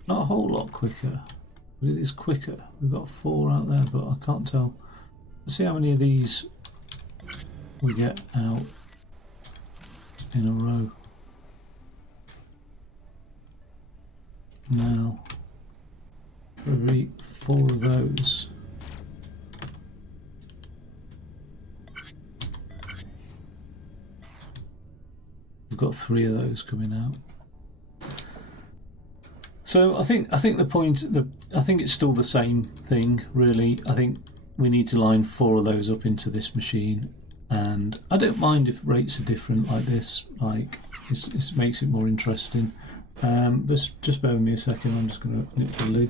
Not a whole lot quicker, but it is quicker. We've got 4 out there, but I can't tell. Let's see how many of these we get out in a row. Now, for every 4 of those, we've got 3 of those coming out. So I think the point, I think it's still the same thing, really. I think we need to line 4 of those up into this machine, and I don't mind if rates are different like this. Like it makes it more interesting. But just bear with me a second. I'm just going to nip to the loo.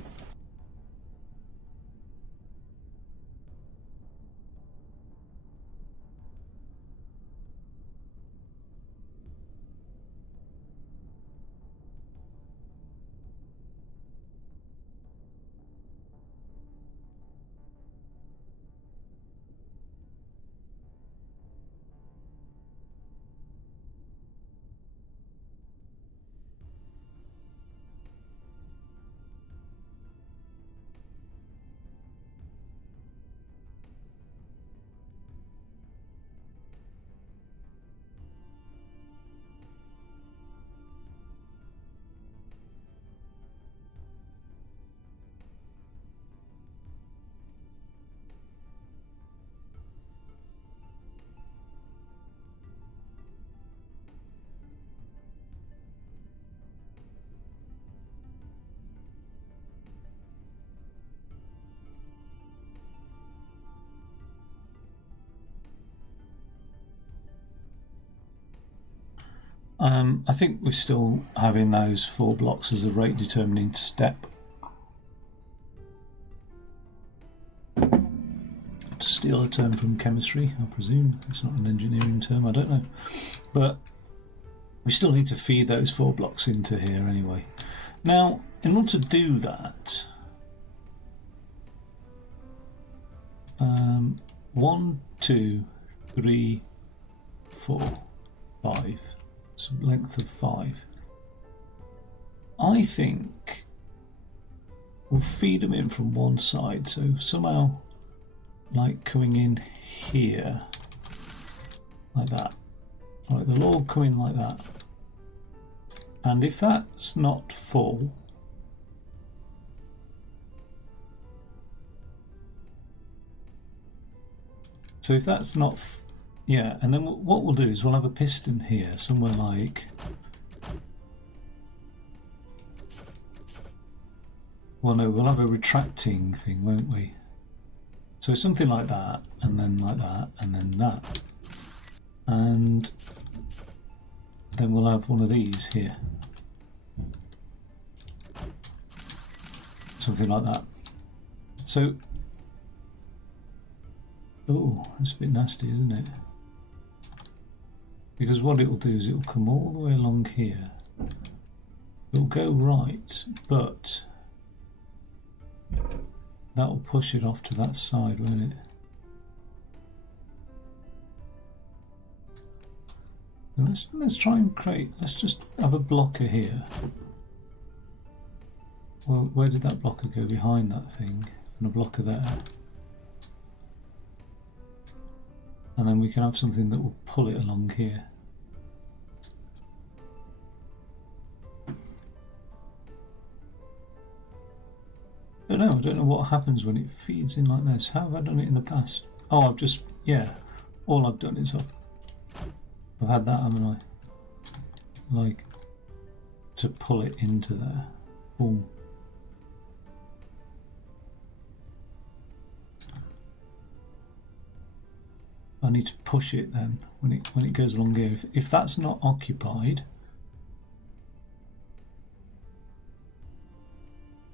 I think we're still having those 4 blocks as a rate determining step. To steal a term from chemistry, I presume. It's not an engineering term, I don't know. But we still need to feed those 4 blocks into here anyway. Now, in order to do that, 1, 2, 3, 4, 5. So length of 5. I think we'll feed them in from one side, so somehow like coming in here like that. Right, they'll all come in like that. And if that's not full, so if that's not, yeah, and then what we'll do is we'll have a piston here, somewhere like, well no, we'll have a retracting thing, won't we? So something like that, and then like that, and then that. And then we'll have one of these here. Something like that. So, oh, that's a bit nasty, isn't it? Because what it will do is it will come all the way along here. It will go right, but that will push it off to that side, won't it? And let's try and create. Let's just have a blocker here. Well, where did that blocker go? Behind that thing, and a blocker there. And then we can have something that will pull it along here. I don't know what happens when it feeds in like this. How have I done it in the past? Oh, I've just, yeah, all I've done is I've had that, haven't I? Like, to pull it into there. Boom. I need to push it then when it goes along here. If that's not occupied,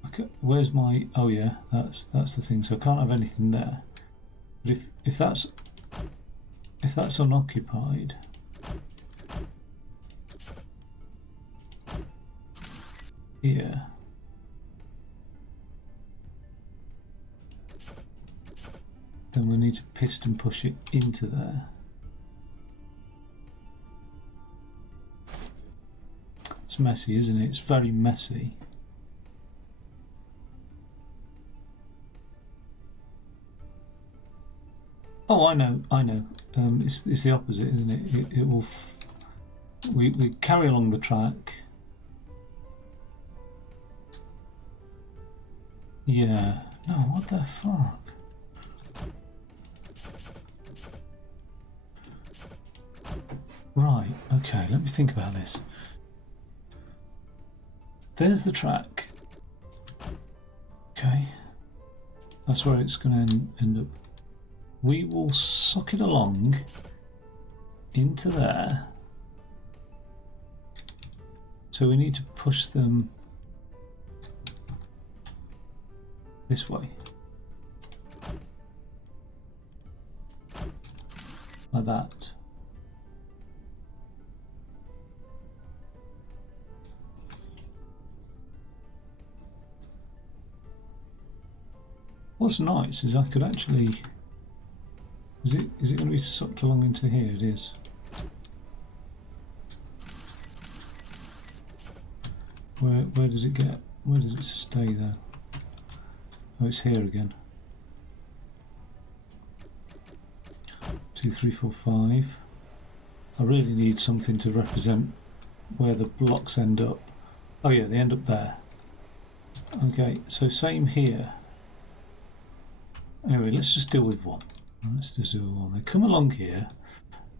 okay, where's my? Oh yeah, that's the thing. So I can't have anything there. But if that's unoccupied, here. Then we need to piston push it into there. It's messy, isn't it? It's very messy. Oh, I know. It's the opposite, isn't it? It will. We carry along the track. Yeah. No, what the fuck? Right, okay, let me think about this. There's the track. Okay. That's where it's going to end up. We will suck it along into there. So we need to push them this way. Like that. What's nice is I could actually. Is it going to be sucked along into here? It is. Where does it get? Where does it stay there? Oh, it's here again. 2, 3, 4, 5. I really need something to represent where the blocks end up. Oh yeah, they end up there. Okay, so same here. Anyway, let's just deal with one. Let's just do one. They come along here,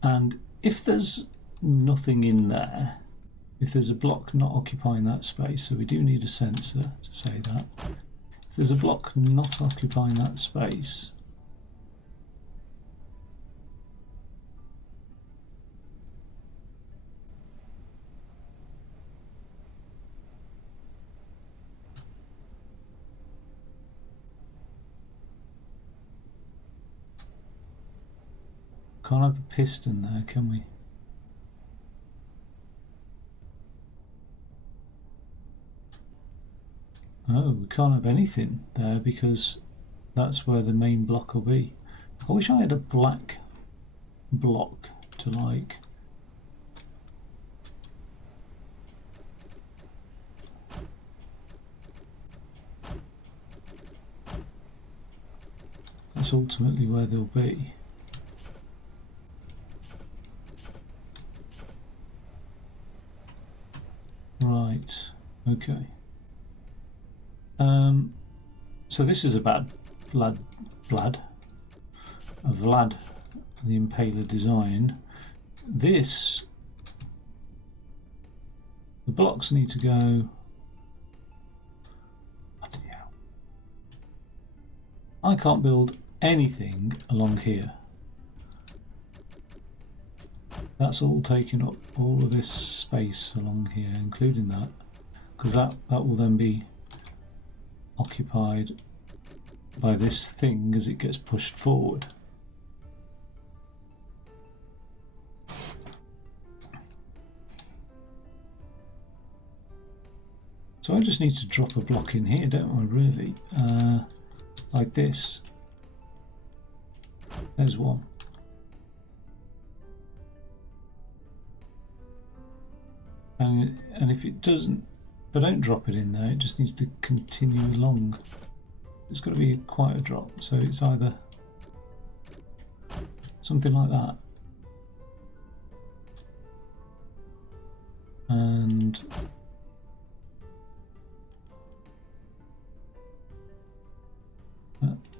and if there's nothing in there, if there's a block not occupying that space, so we do need a sensor to say that. If there's a block not occupying that space, can't have the piston there, can we? Oh, we can't have anything there because that's where the main block will be. I wish I had a black block to like. That's ultimately where they'll be. Right, okay. So this is about Vlad the Impaler design. This, the blocks need to go. Bloody hell. I can't build anything along here. That's all taking up all of this space along here, including that, because that will then be occupied by this thing as it gets pushed forward. So I just need to drop a block in here, don't I, really? Like this. There's one. And if it doesn't, if I don't drop it in there, it just needs to continue along. It's got to be quite a drop, so it's either something like that, and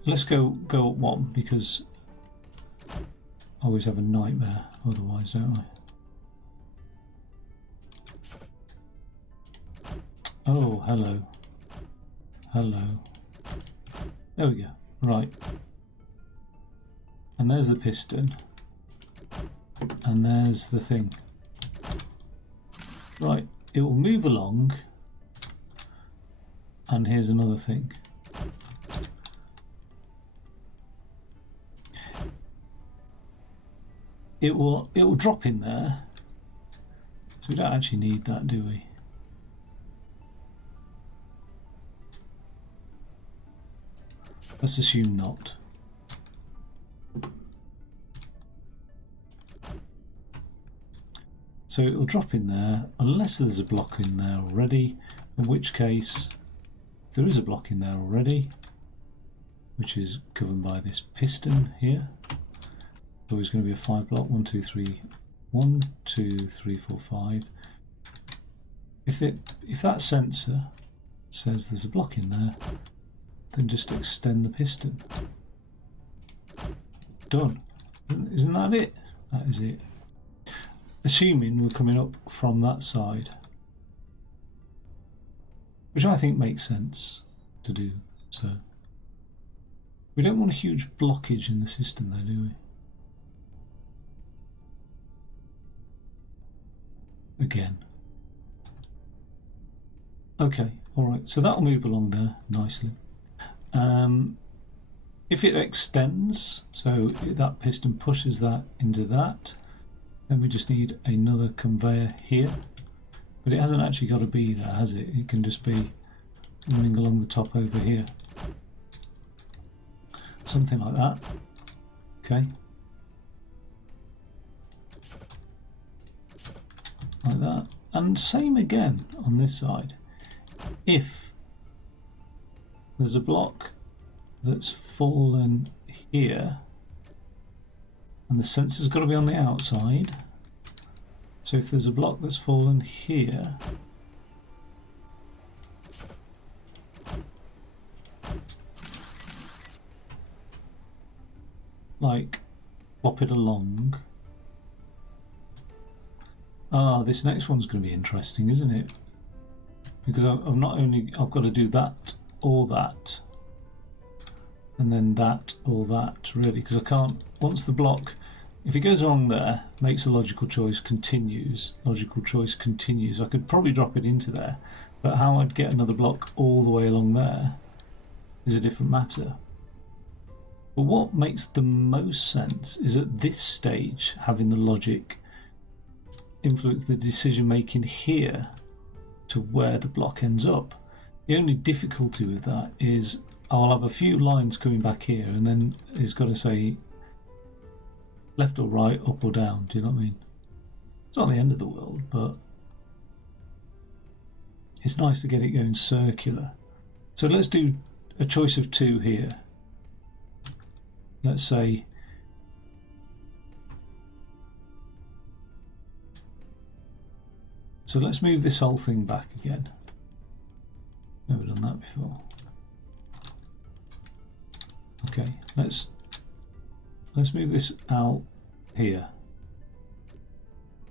let's go at one, because I always have a nightmare otherwise, don't I? Oh, hello. Hello. There we go. Right. And there's the piston. And there's the thing. Right. It will move along. And here's another thing. It will drop in there. So we don't actually need that, do we? Let's assume not. So it will drop in there unless there's a block in there already, in which case if there is a block in there already, which is governed by this piston here. So it's going to be a 5 block, 1, 2, 3, 1, 2, 3, 4, 5. If that sensor says there's a block in there, then just extend the piston. Done. Isn't that it? That is it. Assuming we're coming up from that side, which I think makes sense to do. So we don't want a huge blockage in the system though, do we? Again. Okay, alright, so that'll move along there nicely. If it extends, so that piston pushes that into that, then we just need another conveyor here. But it hasn't actually got to be there, has it? It can just be running along the top over here. Something like that. Okay. Like that. And same again on this side. If there's a block that's fallen here, and the sensor's got to be on the outside, so if there's a block that's fallen here, like plop it along. This next one's going to be interesting, isn't it? Because I've not only I've got to do that or that, and then that or that, really, because I can't, once the block, if it goes along there, makes a logical choice, continues, I could probably drop it into there, but how I'd get another block all the way along there is a different matter. But what makes the most sense is at this stage having the logic influence the decision making here to where the block ends up. The only difficulty with that is I'll have a few lines coming back here, and then it's got to say left or right, up or down. Do you know what I mean? It's not the end of the world, but it's nice to get it going circular. So let's do a choice of 2 here. Let's say So let's move this whole thing back again. Never done that before. Okay, let's move this out here.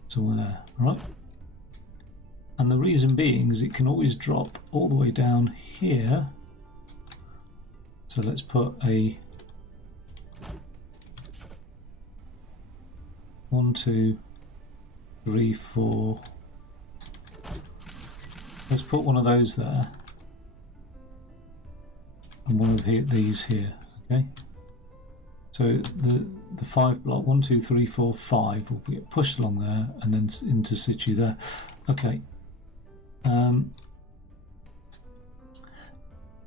Somewhere there, right? And the reason being is it can always drop all the way down here. So let's put a 1, 2, 3, 4. Let's put one of those there. And one of these here, okay? So the 5 block, 1, 2, 3, 4, 5 will get pushed along there and then into situ there. Okay.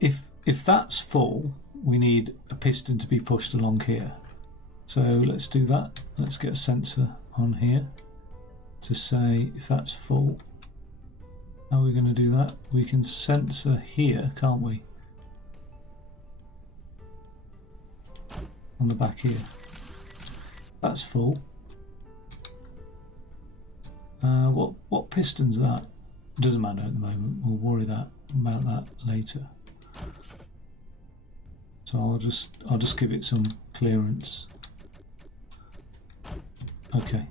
If that's full, we need a piston to be pushed along here. So let's do that. Let's get a sensor on here to say if that's full. How are we going to do that? We can sensor here, can't we? On the back here. That's full. What piston's that? Doesn't matter at the moment. We'll worry about that later. So I'll just give it some clearance. Okay.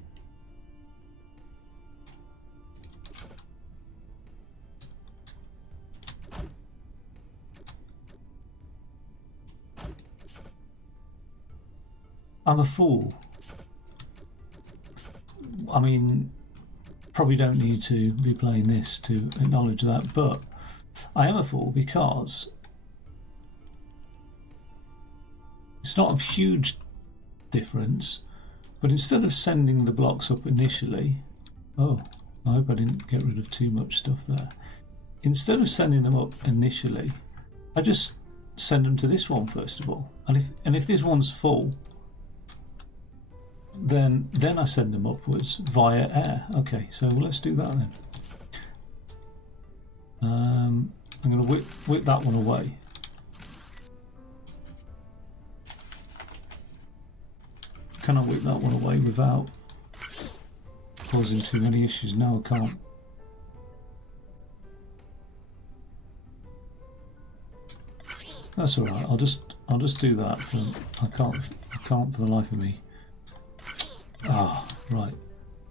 I'm a fool. I mean, probably don't need to be playing this to acknowledge that, but I am a fool because it's not a huge difference, but instead of sending the blocks up initially, oh, I hope I didn't get rid of too much stuff there. Instead of sending them up initially, I just send them to this one first of all, and if this one's full, then I send them upwards via air. Okay, so let's do that then. I'm going to whip that one away. Can I whip that one away without causing too many issues? No, I can't. That's all right. I'll just do that. I can't for the life of me. Ah, right.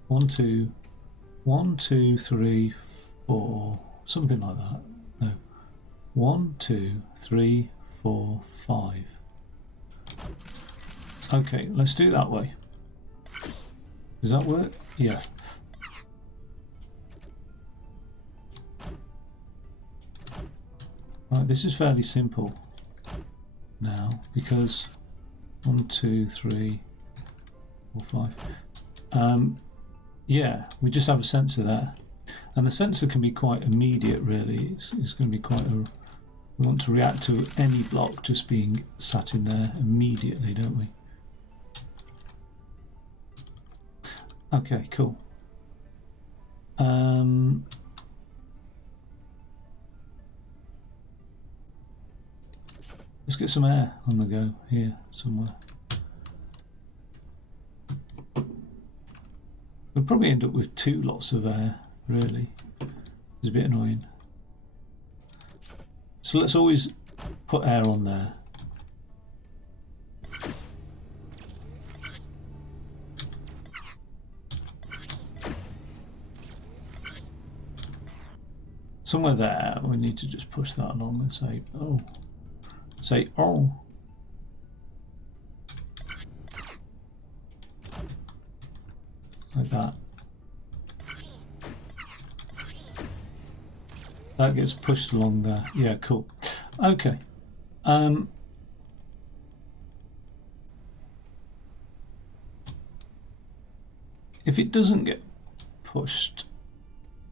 1, 2, 1, 2, 3, 4, something like that. No. 1, 2, 3, 4, 5. Okay, let's do it that way. Does that work? Yeah. Right, this is fairly simple now because 1, 2, 3, 4, 5. Yeah, we just have a sensor there, and the sensor can be quite immediate. Really, it's going to be quite a. We want to react to any block just being sat in there immediately, don't we? Okay, cool. Let's get some air on the go here somewhere. We'll probably end up with 2 lots of air, really. It's a bit annoying. So let's always put air on there. Somewhere there, we need to just push that along and say, oh. Say, oh. Like that. That gets pushed along there. Yeah, cool. Okay. If it doesn't get pushed,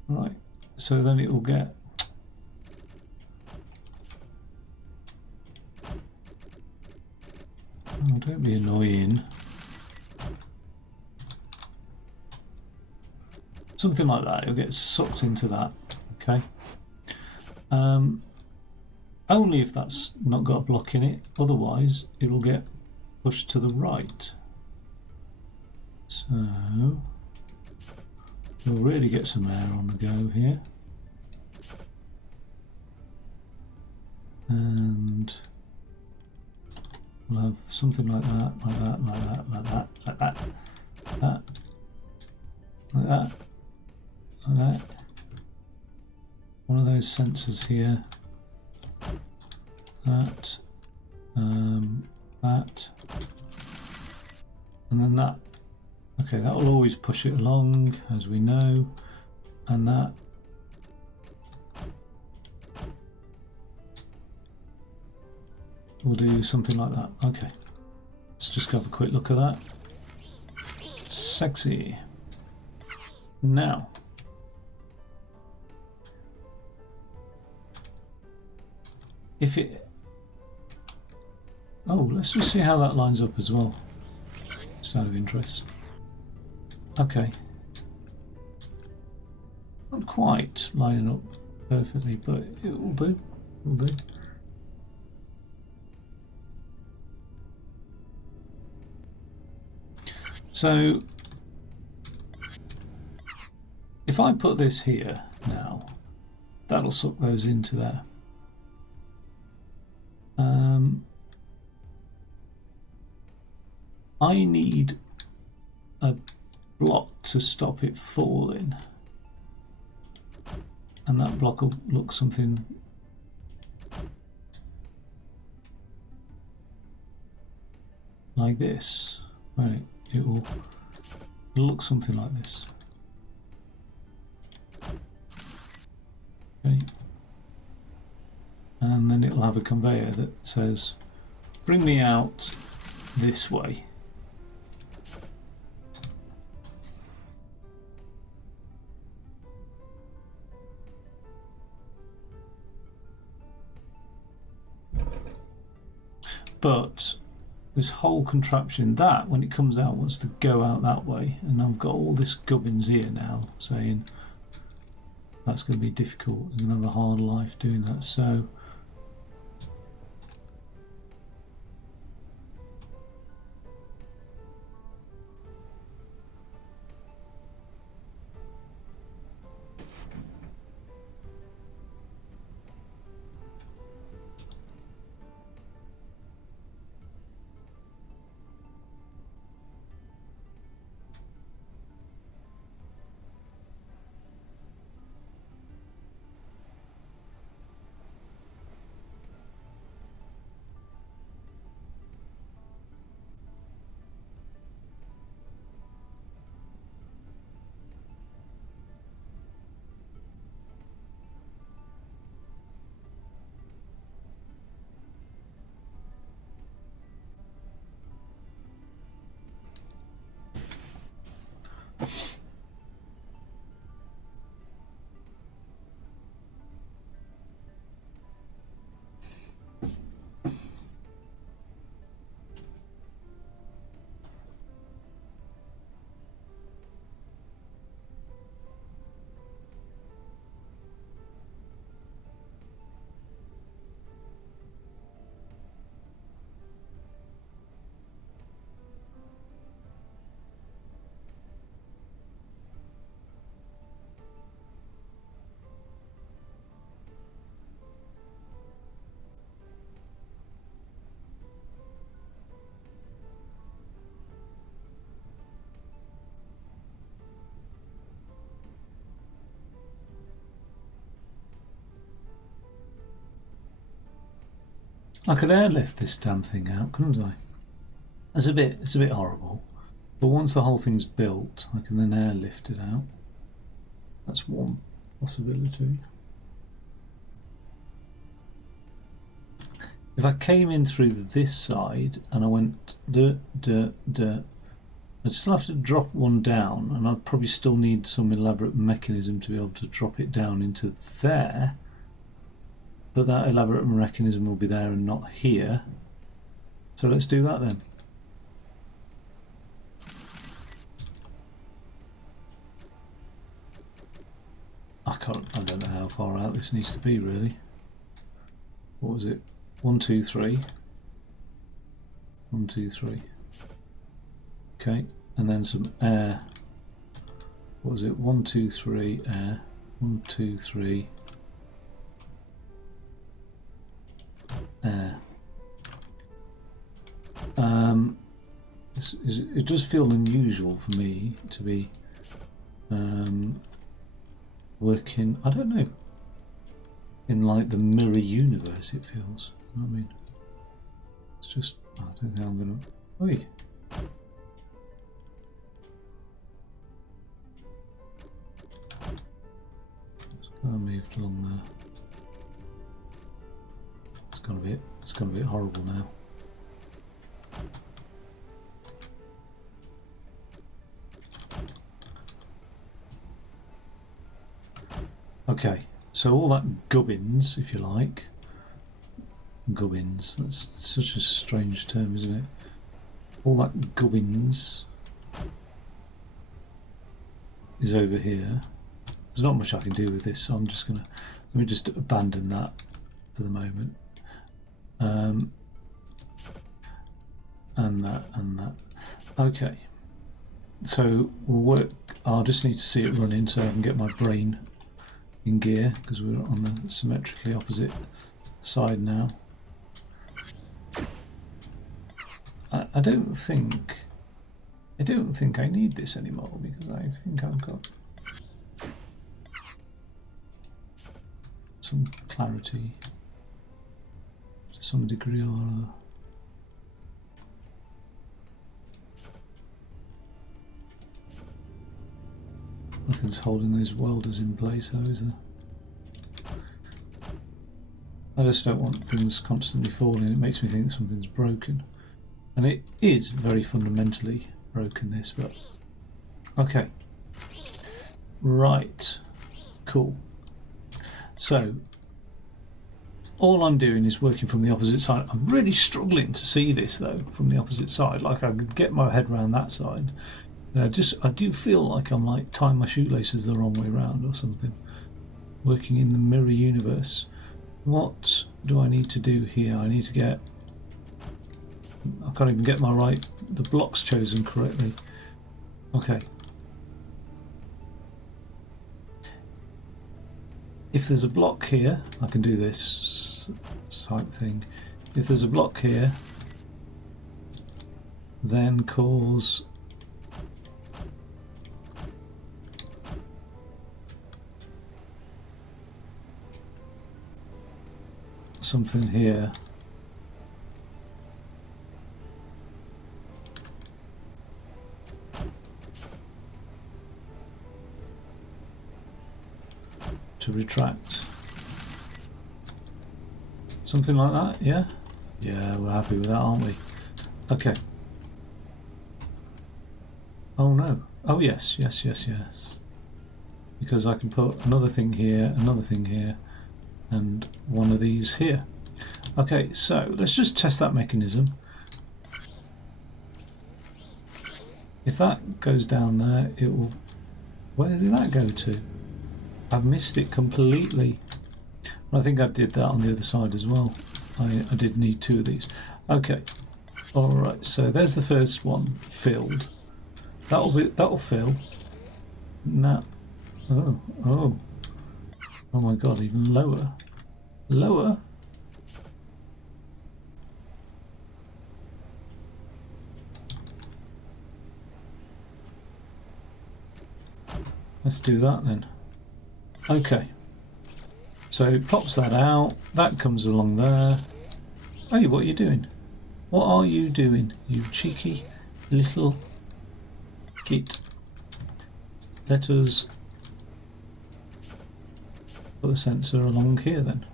right, so then it will get oh, don't be annoying. Something like that, it'll get sucked into that, okay? Only if that's not got a block in it, otherwise it'll get pushed to the right. So, We'll really get some air on the go here. And we'll have something like that, like that, like that, like that, like that, like that, like that, like that. One of those sensors here. That, that, and then that. Okay, that will always push it along, as we know, and that. We'll do something like that. Okay, let's just have a quick look at that. Sexy. Now, if it... Oh, let's just see how that lines up as well. Just out of interest. Okay. Not quite lining up perfectly, but it will do. It will do. So, if I put this here now, that'll suck those into there. I need a block to stop it falling, and that block will look something like this. Right, it will look something like this. Okay. And then it'll have a conveyor that says, bring me out this way. But this whole contraption, that when it comes out wants to go out that way, and I've got all this gubbins here now saying that's going to be difficult, you're going to have a hard life doing that. So I could airlift this damn thing out, couldn't I? It's a bit horrible. But once the whole thing's built, I can then airlift it out. That's one possibility. If I came in through this side and I went I'd still have to drop one down, and I'd probably still need some elaborate mechanism to be able to drop it down into there. But that elaborate mechanism will be there and not here. So let's do that then. I don't know how far out this needs to be really. What was it? 1, 2, 3. 1, 2, 3. Okay, and then some air what was it? 1, 2, 3 air. 1, 2, 3 air. It does feel unusual for me to be working, I don't know, in like the mirror universe. It feels, you know what I mean? It's just, I don't think I'm gonna. Oh yeah. I moved along there. It's gone a bit horrible now. Okay, so all that gubbins, if you like. Gubbins, that's such a strange term, isn't it? All that gubbins is over here. There's not much I can do with this, so I'm just gonna, let me just abandon that for the moment. And that. Okay, so we'll work. I'll just need to see it running so I can get my brain in gear, because we're on the symmetrically opposite side now. I don't think I need this anymore, because I think I've got some clarity to some degree or other. Nothing's holding those welders in place though, is there? I just don't want things constantly falling. It makes me think something's broken. And it is very fundamentally broken, this, but okay. Right. Cool. So all I'm doing is working from the opposite side. I'm really struggling to see this though from the opposite side. Like I could get my head around that side. I do feel like I'm like tying my shoelaces the wrong way around or something. Working in the mirror universe. What do I need to do here? I need to get, I can't even get the blocks chosen correctly. Okay. If there's a block here, I can do this type thing. If there's a block here, then cause something here. To retract. Something like that, yeah? Yeah, we're happy with that, aren't we? Okay. Oh no. Oh yes, yes, yes, yes. Because I can put another thing here, and one of these here. Okay, so let's just test that mechanism. If that goes down there, it will... Where did that go to? I've missed it completely. I think I did that on the other side as well. I did need two of these. Okay. Alright, so there's the first one filled. That'll fill. Now, oh my god, even lower. Lower? Let's do that then. Okay. So it pops that out. That comes along there. Hey, what are you doing? What are you doing, you cheeky little git? Let us put the sensor along here then.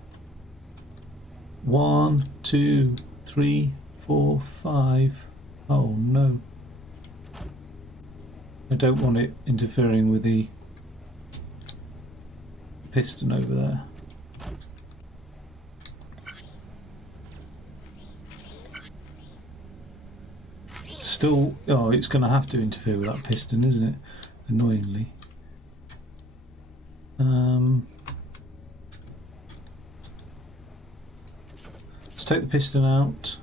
1, 2, 3, 4, 5. Oh no. I don't want it interfering with the piston over there. Still, oh, it's going to have to interfere with that piston, isn't it? Annoyingly. Let's take the piston out.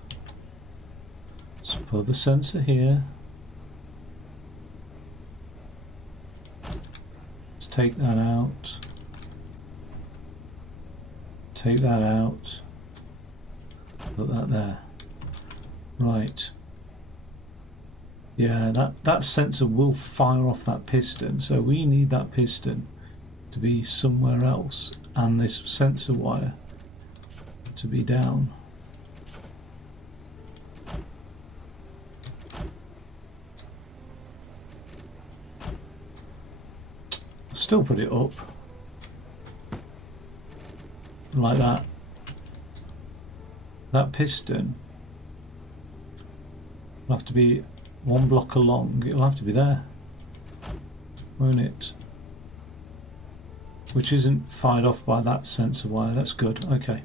Let's put the sensor here. take that out. Take that out. Put that there. Right. Yeah, that sensor will fire off that piston, so we need that piston to be somewhere else and this sensor wire to be down. Still put it up like that. That piston will have to be 1 block along. It'll have to be there, won't it? Which isn't fired off by that sensor wire. That's good. Okay.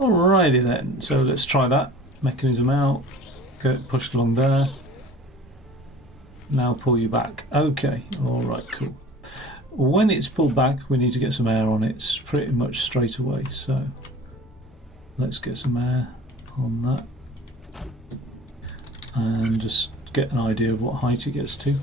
Alrighty then. So let's try that. Mechanism out. Get pushed along there. Now pull you back. Okay. Alright, cool. When it's pulled back, we need to get some air on it pretty much straight away. So let's get some air on that. And just get an idea of what height it gets to.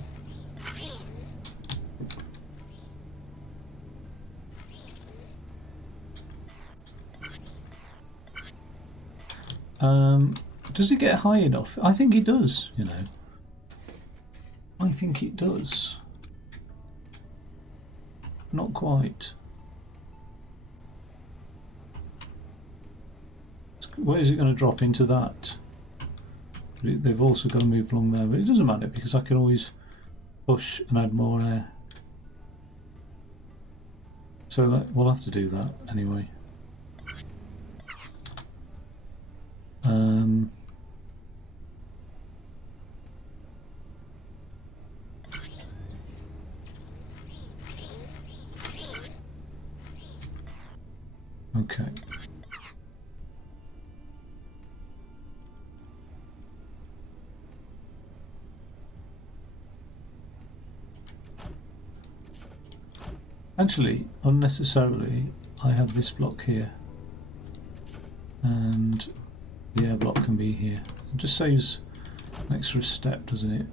Does it get high enough? I think it does, you know. I think it does. Not quite. Where is it going to drop into that? They've also got to move along there, but it doesn't matter because I can always push and add more air. So we'll have to do that anyway. Okay. Actually, unnecessarily, I have this block here, and the air block can be here. It just saves an extra step, doesn't it?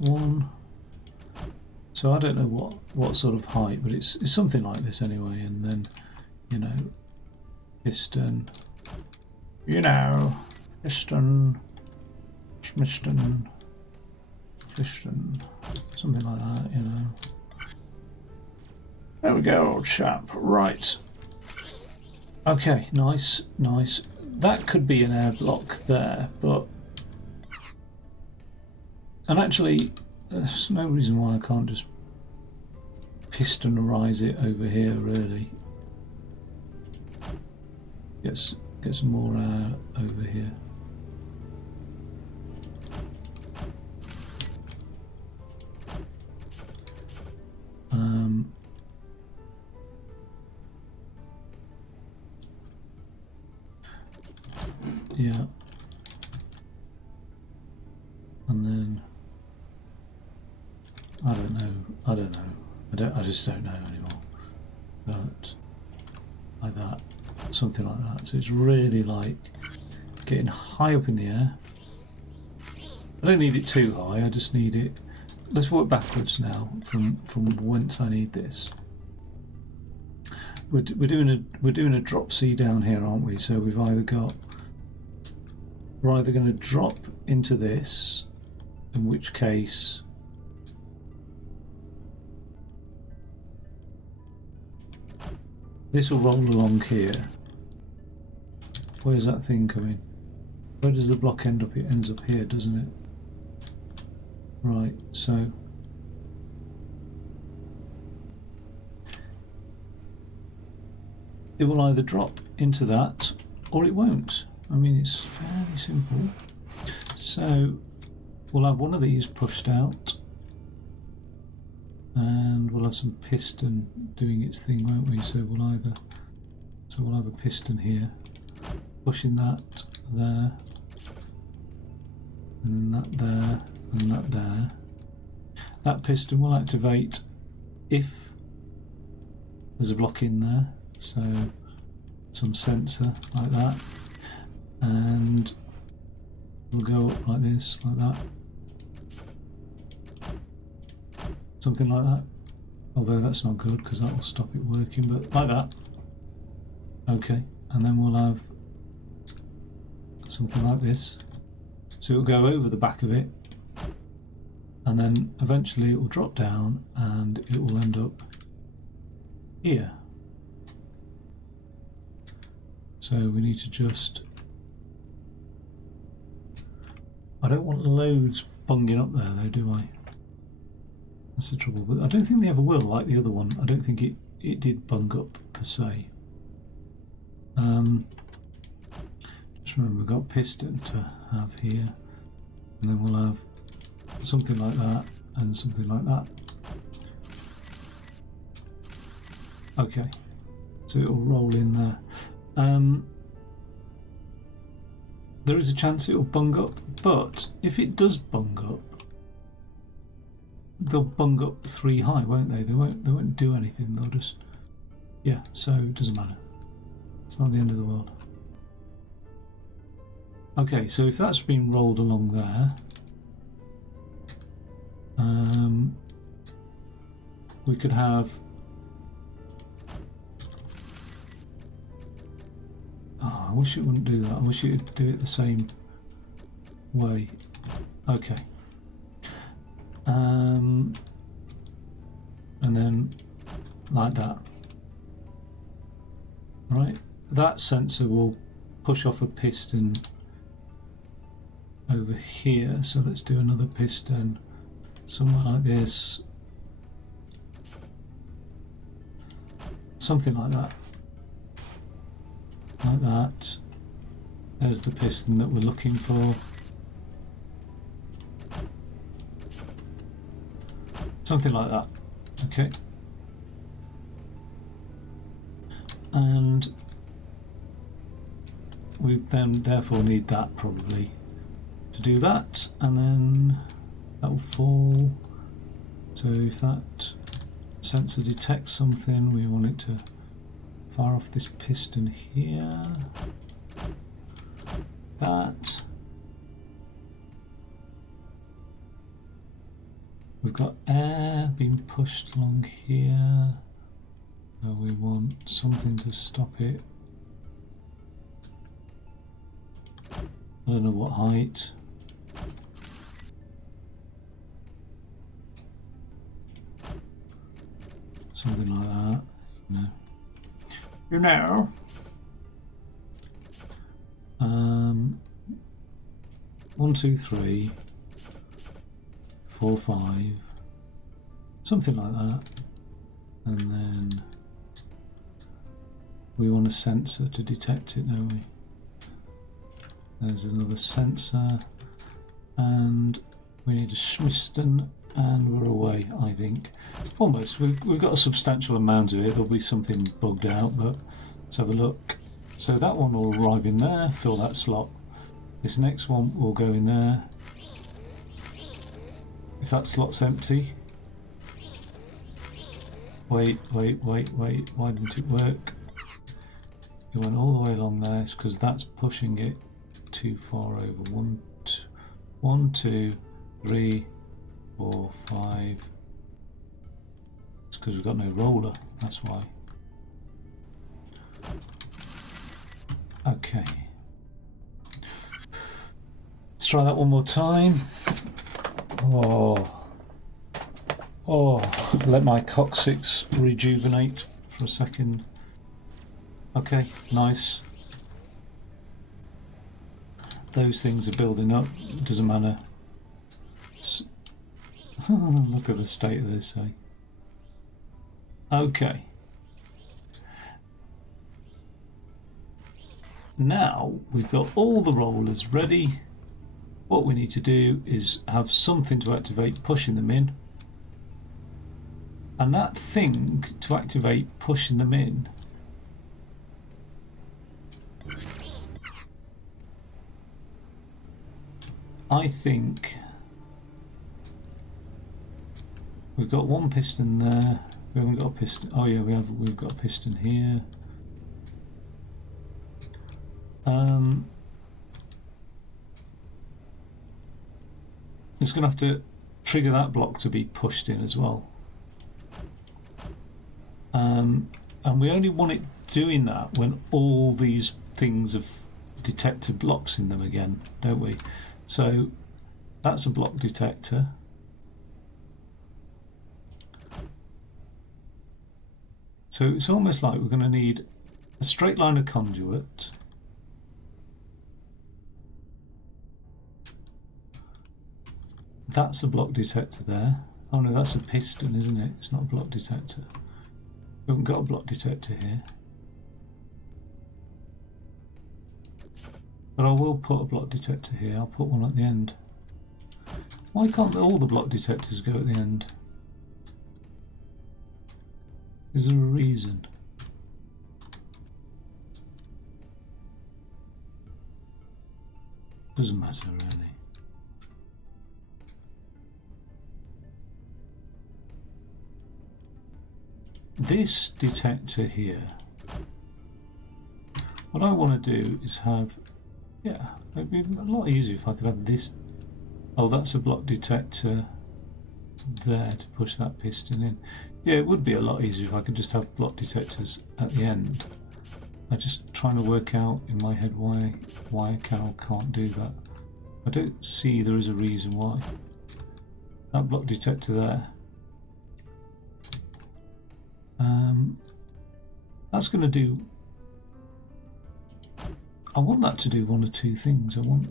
One. So I don't know what sort of height, but it's something like this anyway. And then, you know, piston. You know, piston. Piston, something like that, you know. There we go, old chap. Right. Okay, nice, nice. That could be an air block there, but... And actually, there's no reason why I can't just pistonize it over here, really. Get some more air over here. Yeah, and then I don't know. I just don't know anymore. But like that, something like that. So it's really like getting high up in the air. I don't need it too high. I just need it. Let's work backwards now from whence I need this. We're doing a drop C down here, aren't we? So we're either going to drop into this, in which case this will roll along here. Where's that thing coming? Where does the block end up? It ends up here, doesn't it? Right, so it will either drop into that or it won't. I mean, it's fairly simple. So we'll have one of these pushed out and we'll have some piston doing its thing, won't we? So we'll have a piston here pushing that there, and that there, and that there. That piston will activate if there's a block in there, so some sensor like that, and We'll go up like this, like that. Something like that. Although that's not good because that will stop it working, but like that. Okay, and then we'll have something like this. So it'll go over the back of it, and then eventually it will drop down and it will end up here. So we need to just... I don't want loads bunging up there though, do I? That's the trouble. But I don't think they ever will, like the other one. I don't think it did bung up per se. Just remember we've got piston to have here, and then we'll have something like that and something like that. Okay, so it'll roll in there. There is a chance it'll bung up, but if it does bung up, they'll bung up 3 high, won't they? They won't do anything. They'll just, yeah. So it doesn't matter. It's not the end of the world. Okay, so if that's been rolled along there, we could have... Oh, I wish it wouldn't do that. I wish it would do it the same way. Okay. And then like that. Right. That sensor will push off a piston over here. So let's do another piston somewhere like this. Something like that. Like that. There's the piston that we're looking for. Something like that. Okay. And we then therefore need that probably to do that, and then that will fall. So if that sensor detects something, we want it to fire off this piston here. That. We've got air being pushed along here. So we want something to stop it. I don't know what height. Something like that, you know. You know. 1, 2, 3, 4, 5, something like that, and then we want a sensor to detect it, don't we? There's another sensor, and we need a piston, and we're away, I think. Almost. We've got a substantial amount of it. There'll be something bugged out, but let's have a look. So that one will arrive in there, fill that slot. This next one will go in there. If that slot's empty. Wait, why didn't it work? It went all the way along there. It's because that's pushing it too far over. 1, 2, 3, 4, 5. It's because we've got no roller, that's why. Okay. Let's try that one more time. Let my coccyx rejuvenate for a second. Okay, nice. Those things are building up, doesn't matter. Look at the state of this, eh? Okay. Now we've got all the rollers ready. What we need to do is have something to activate pushing them in. And that thing to activate pushing them in I think we've got one piston there. We haven't got a piston. Oh yeah, we've got a piston here. it's going to have to trigger that block to be pushed in as well. And we only want it doing that when all these things have detected blocks in them again, don't we? So that's a block detector. So it's almost like we're going to need a straight line of conduit. That's a block detector there. Oh no, that's a piston, isn't it? It's not a block detector. We haven't got a block detector here. But I will put a block detector here. I'll put one at the end. Why can't all the block detectors go at the end? Is there a reason? Doesn't matter really. This detector here, what I want to do is have, yeah, it'd be a lot easier if I could have this. Oh, that's a block detector there to push that piston in. Yeah, it would be a lot easier if I could just have block detectors at the end. I'm just trying to work out in my head why I can or can't do that. I don't see there is a reason why. That block detector there. That's going to do. I want that to do one or two things. I want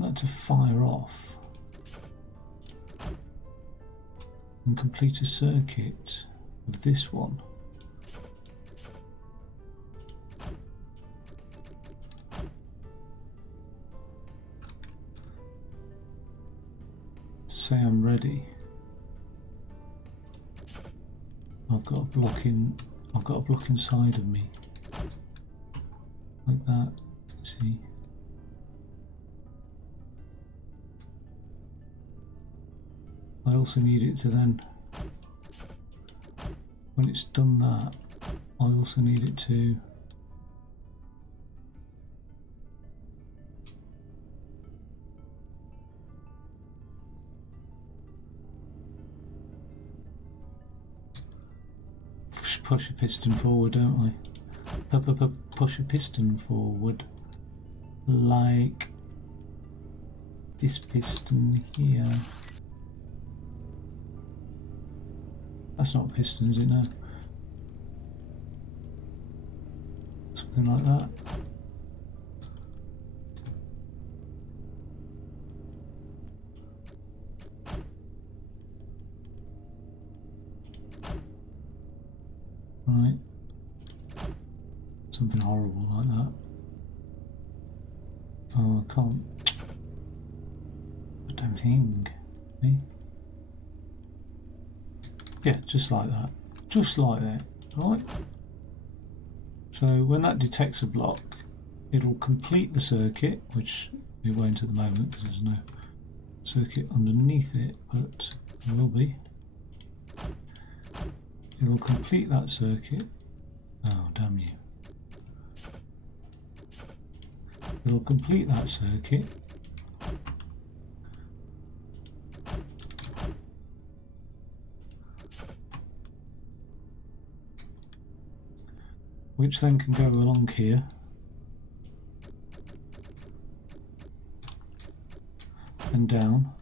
that to fire off and complete a circuit of this one. To say I'm ready. I've got a block inside of me. Like that. See? I also need it to then, when it's done that, I also need it to push a piston forward, don't I? Push a piston forward, like this piston here. That's not a piston, is it? No. Something like that. Right. Something horrible like that. Oh, I can't. I don't think. Eh? Yeah, just like that. Just like that. Right? So when that detects a block, it'll complete the circuit, which we won't at the moment because there's no circuit underneath it, but there will be. It'll complete that circuit. Oh, damn you. It'll complete that circuit. Which then can go along here. And down.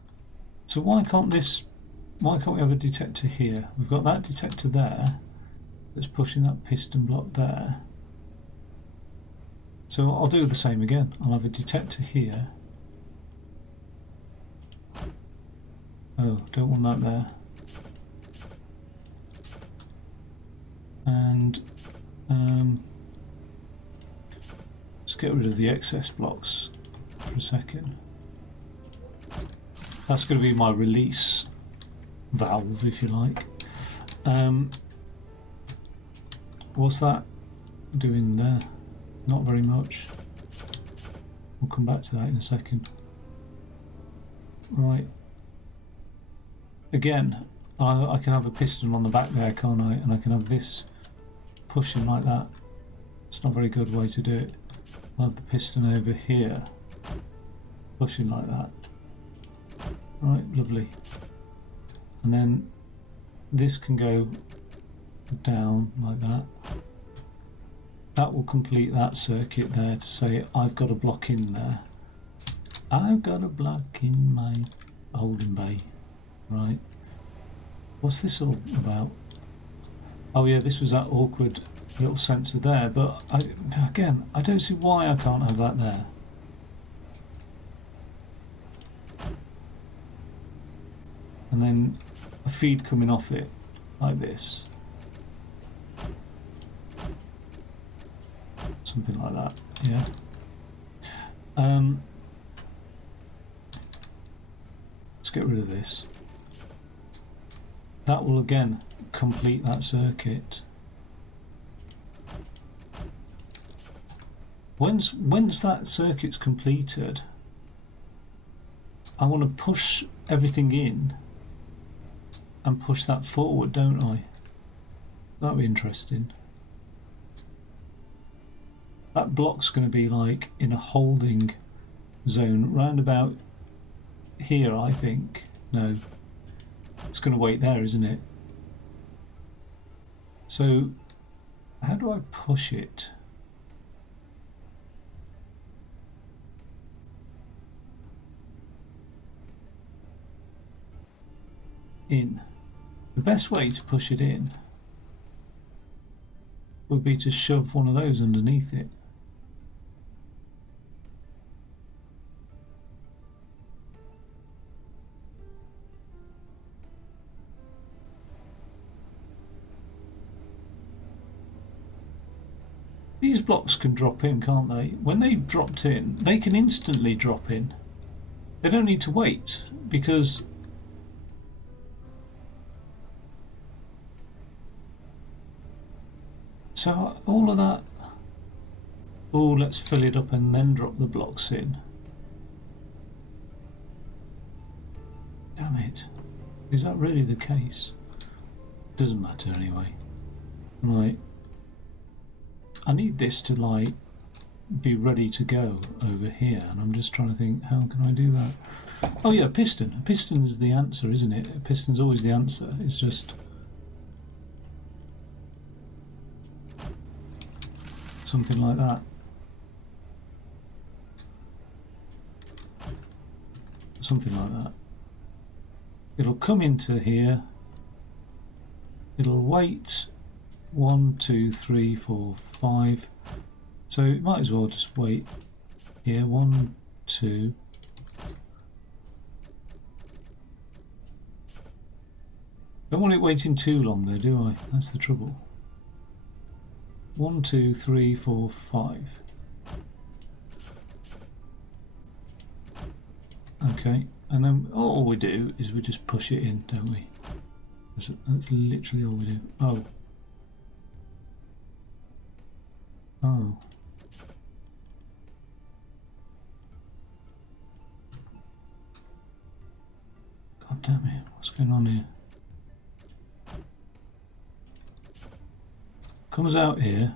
So why can't we have a detector here? We've got that detector there that's pushing that piston block there. So I'll do the same again. I'll have a detector here. Oh, don't want that there. And let's get rid of the excess blocks for a second. That's going to be my release valve, if you like. What's that doing there? Not very much. We'll come back to that in a second. Right. Again, I can have a piston on the back there, can't I? And I can have this pushing like that. It's not a very good way to do it. I'll have the piston over here pushing like that. Right, lovely. And then this can go down like that. That will complete that circuit there to say I've got a block in there. I've got a block in my holding bay. Right. What's this all about? Oh yeah, this was that awkward little sensor there, but I don't see why I can't have that there. And then a feed coming off it like this. Something like that, yeah. Let's get rid of this. That will again complete that circuit. Once that circuit's completed, I want to push everything in and push that forward, don't I? That'd be interesting. That block's going to be like in a holding zone round about here, I think. No, it's going to wait there, isn't it? So how do I push it? In. The best way to push it in would be to shove one of those underneath it. These blocks can drop in, can't they? When they've dropped in, they can instantly drop in. They don't need to wait, because so all of that. Oh, let's fill it up and then drop the blocks in. Damn it. Is that really the case? Doesn't matter anyway. Right. I need this to like be ready to go over here, and I'm just trying to think, how can I do that? Oh yeah, piston. A piston is the answer, isn't it? A piston's always the answer. It's just something like that. Something like that. It'll come into here. It'll wait 1, 2, 3, 4, 5. So it might as well just wait here. 1, 2. Don't want it waiting too long though, do I? That's the trouble. 1, 2, 3, 4, 5. Okay, and then all we do is we just push it in, don't we? That's literally all we do. Oh. Oh. God damn it, what's going on here? Comes out here.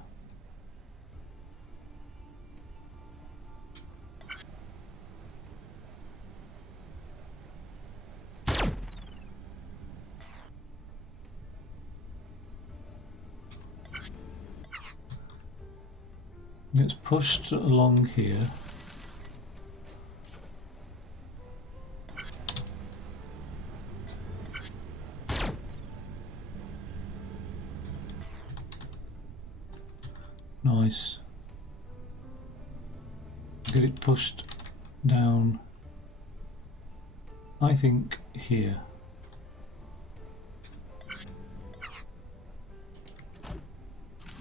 Gets pushed along here. Nice. Get it pushed down, I think, here.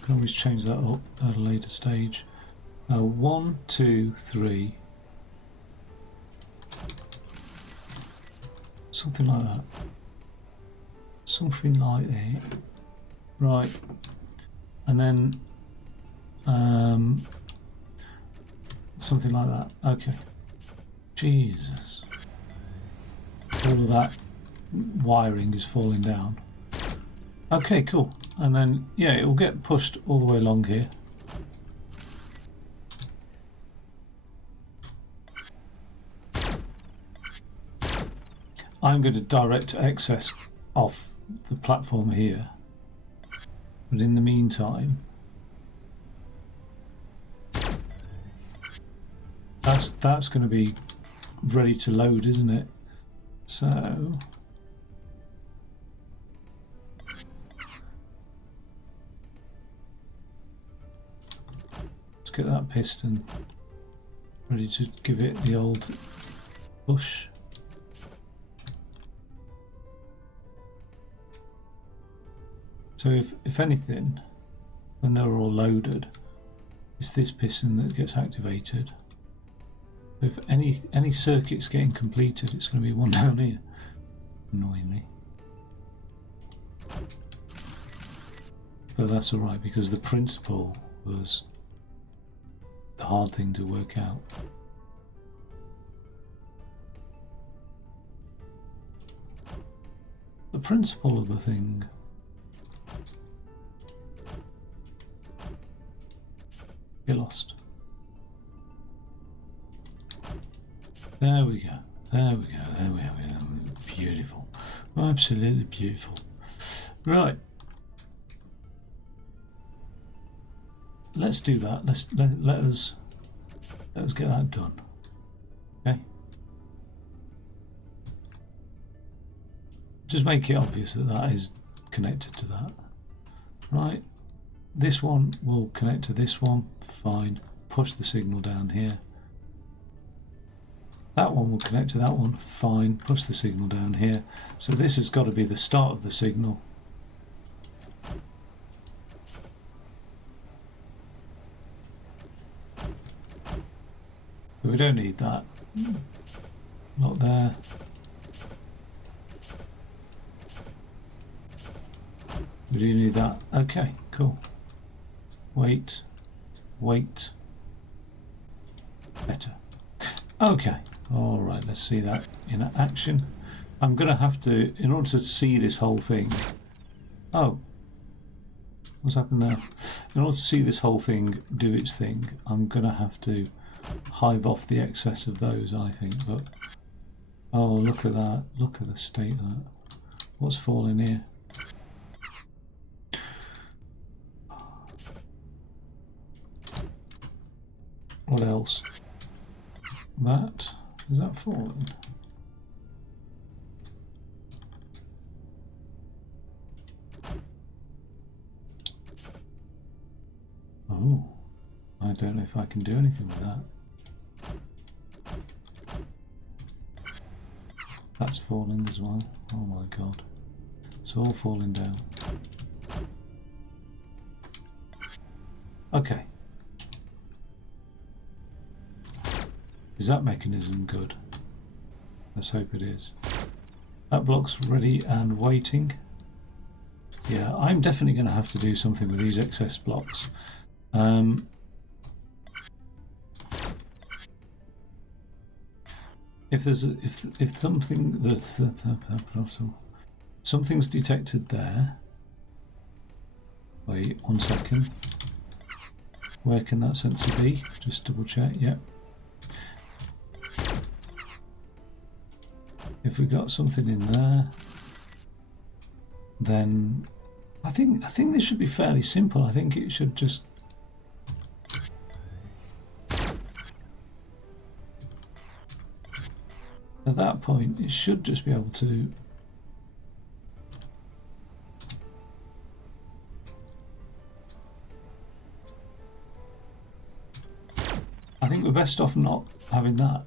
Can always change that up at a later stage. 1, 2, 3. Something like that. Something like that. Right. And then something like that. Okay. Jesus. All of that wiring is falling down. Okay, cool. And then, yeah, it will get pushed all the way along here. I'm going to direct excess off the platform here, but in the meantime, that's going to be ready to load, isn't it? So let's get that piston ready to give it the old push. So if anything, when they're all loaded, it's this piston that gets activated. If any circuit's getting completed, it's going to be one down here, annoyingly. But that's alright, because the principle was the hard thing to work out. The principle of the thing. Get lost. There we go. There we go. There we go. Beautiful. Absolutely beautiful. Right. Let's do that. Let us get that done. Okay. Just make it obvious that that is connected to that. Right. This one will connect to this one. Fine. Push the signal down here. That one will connect to that one. Fine. Push the signal down here. So this has got to be the start of the signal. But we don't need that. Not there. We do need that. Okay, cool. Wait. Wait. Better. Okay. All right, let's see that in action. I'm going to have to, in order to see this whole thing... Oh. What's happened there? In order to see this whole thing do its thing, I'm going to have to hive off the excess of those, I think. But oh, look at that. Look at the state of that. What's falling here? What else? That? Is that falling? Oh, I don't know if I can do anything with that. That's falling as well. Oh my god. It's all falling down. Okay. Is that mechanism good? Let's hope it is. That block's ready and waiting. Yeah, I'm definitely going to have to do something with these excess blocks. If there's if something something's detected there. Wait 1 second. Where can that sensor be? Just double check. Yep. If we got something in there, then I think this should be fairly simple. I think it should just at that point it should just be able to I think we're best off not having that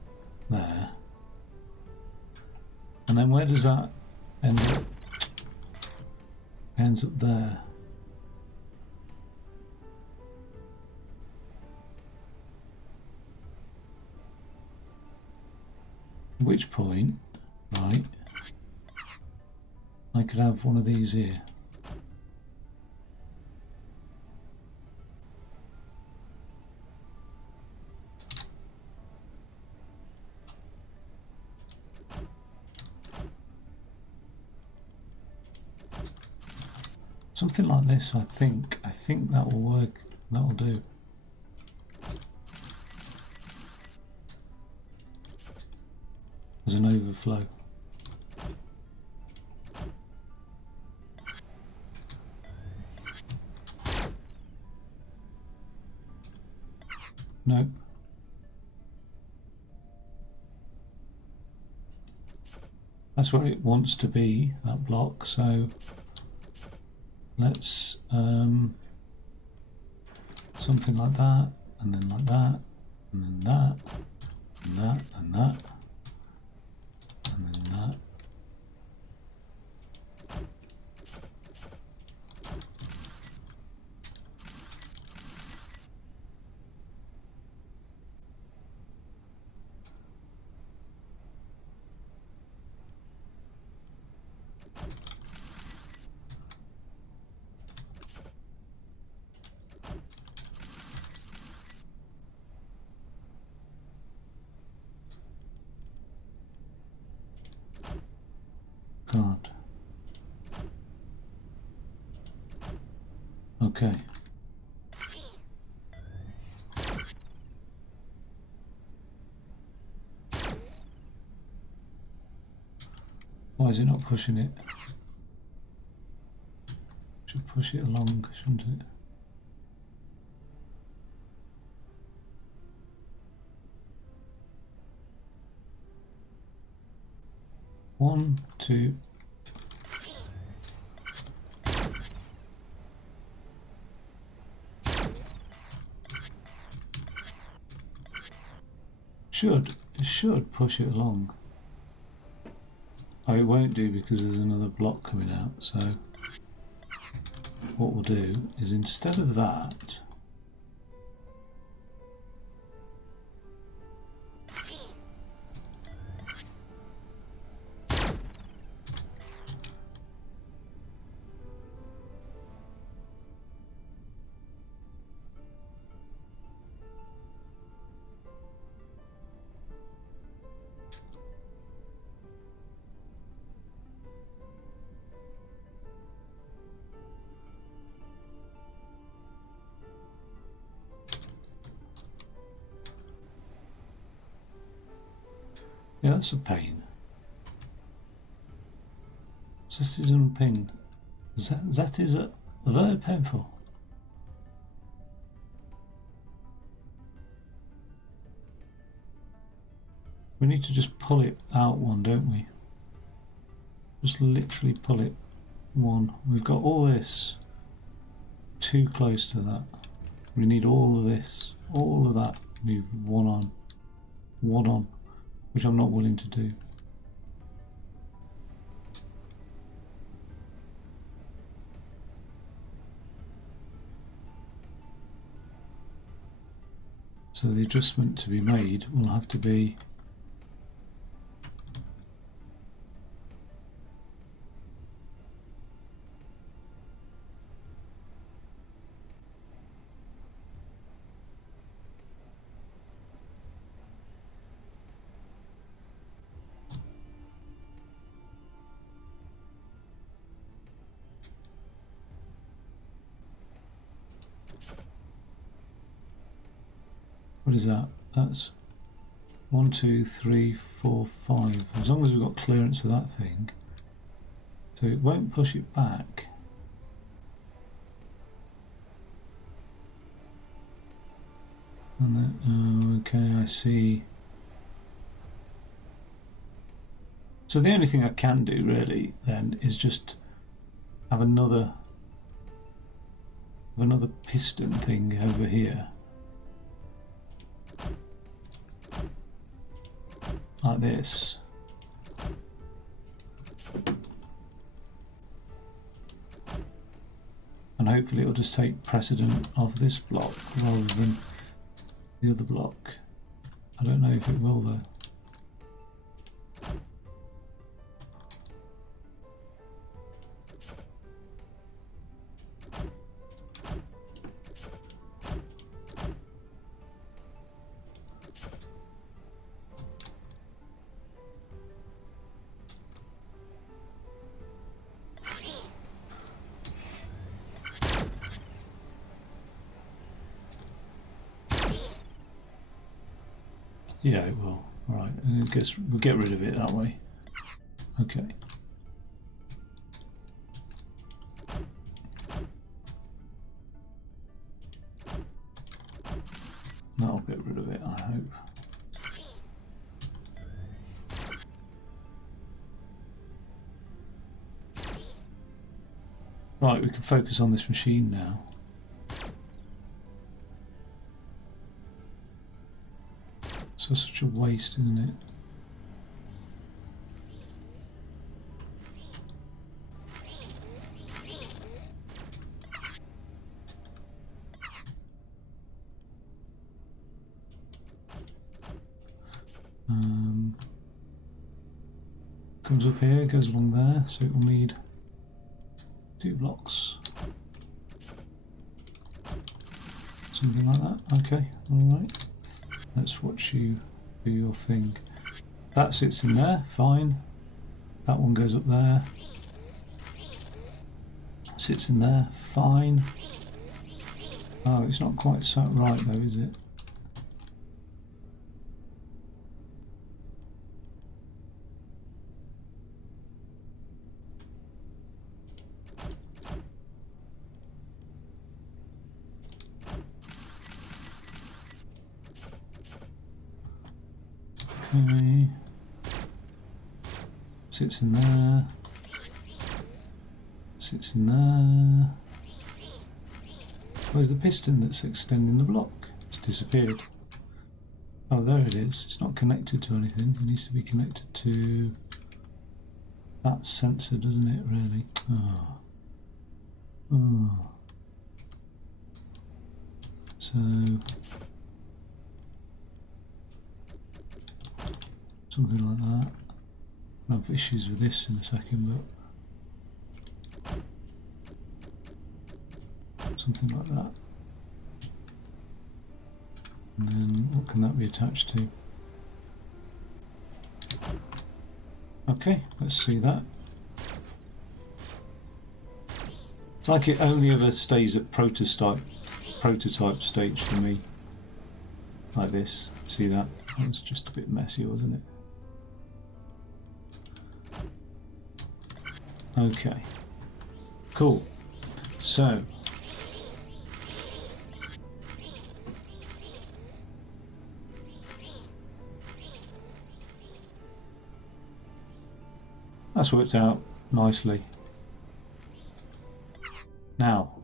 there. And then where does that end up? Ends up there. At which point, right, I could have one of these here. Something like this, I think that will work. That will do. As an overflow. No. That's where it wants to be, that block, so let's something like that, and then like that, and then that, and that, and that, and then that. God. Okay. Why is it not pushing it? Should push it along, shouldn't it? One, two. It should push it along. Oh, it won't do because there's another block coming out, so what we'll do is instead of that, yeah, that's a pain. So this is unpinned. That is very painful. We need to just pull it out one, don't we? Just literally pull it one. We've got all this too close to that. We need all of this, all of that. Move one on, which I'm not willing to do. So the adjustment to be made will have to be what is that? That's 1, 2, 3, 4, 5. As long as we've got clearance of that thing, so it won't push it back. And then, oh, okay, I see. So the only thing I can do really then is just have another piston thing over here, like this. And hopefully it'll just take precedent of this block rather than the other block. I don't know if it will though. Yeah, it will. Alright, I guess we'll get rid of it that way. Okay. That'll get rid of it, I hope. Right, we can focus on this machine now. So such a waste, isn't it? Comes up here, goes along there, so it will need 2 blocks. Something like that. Okay, alright. Let's watch you do your thing. That sits in there, fine. That one goes up there. Sits in there, fine. Oh, it's not quite sat right though, is it? Okay. Sits in there. Sits in there. Where's the piston that's extending the block? It's disappeared. Oh, there it is. It's not connected to anything. It needs to be connected to that sensor, doesn't it, really? Oh. Oh. So something like that. I'll have issues with this in a second, but something like that. And then what can that be attached to? Okay, let's see that. It's like it only ever stays at prototype stage for me. Like this. See that? That was just a bit messy, wasn't it? Okay. Cool. So that's worked out nicely. Now,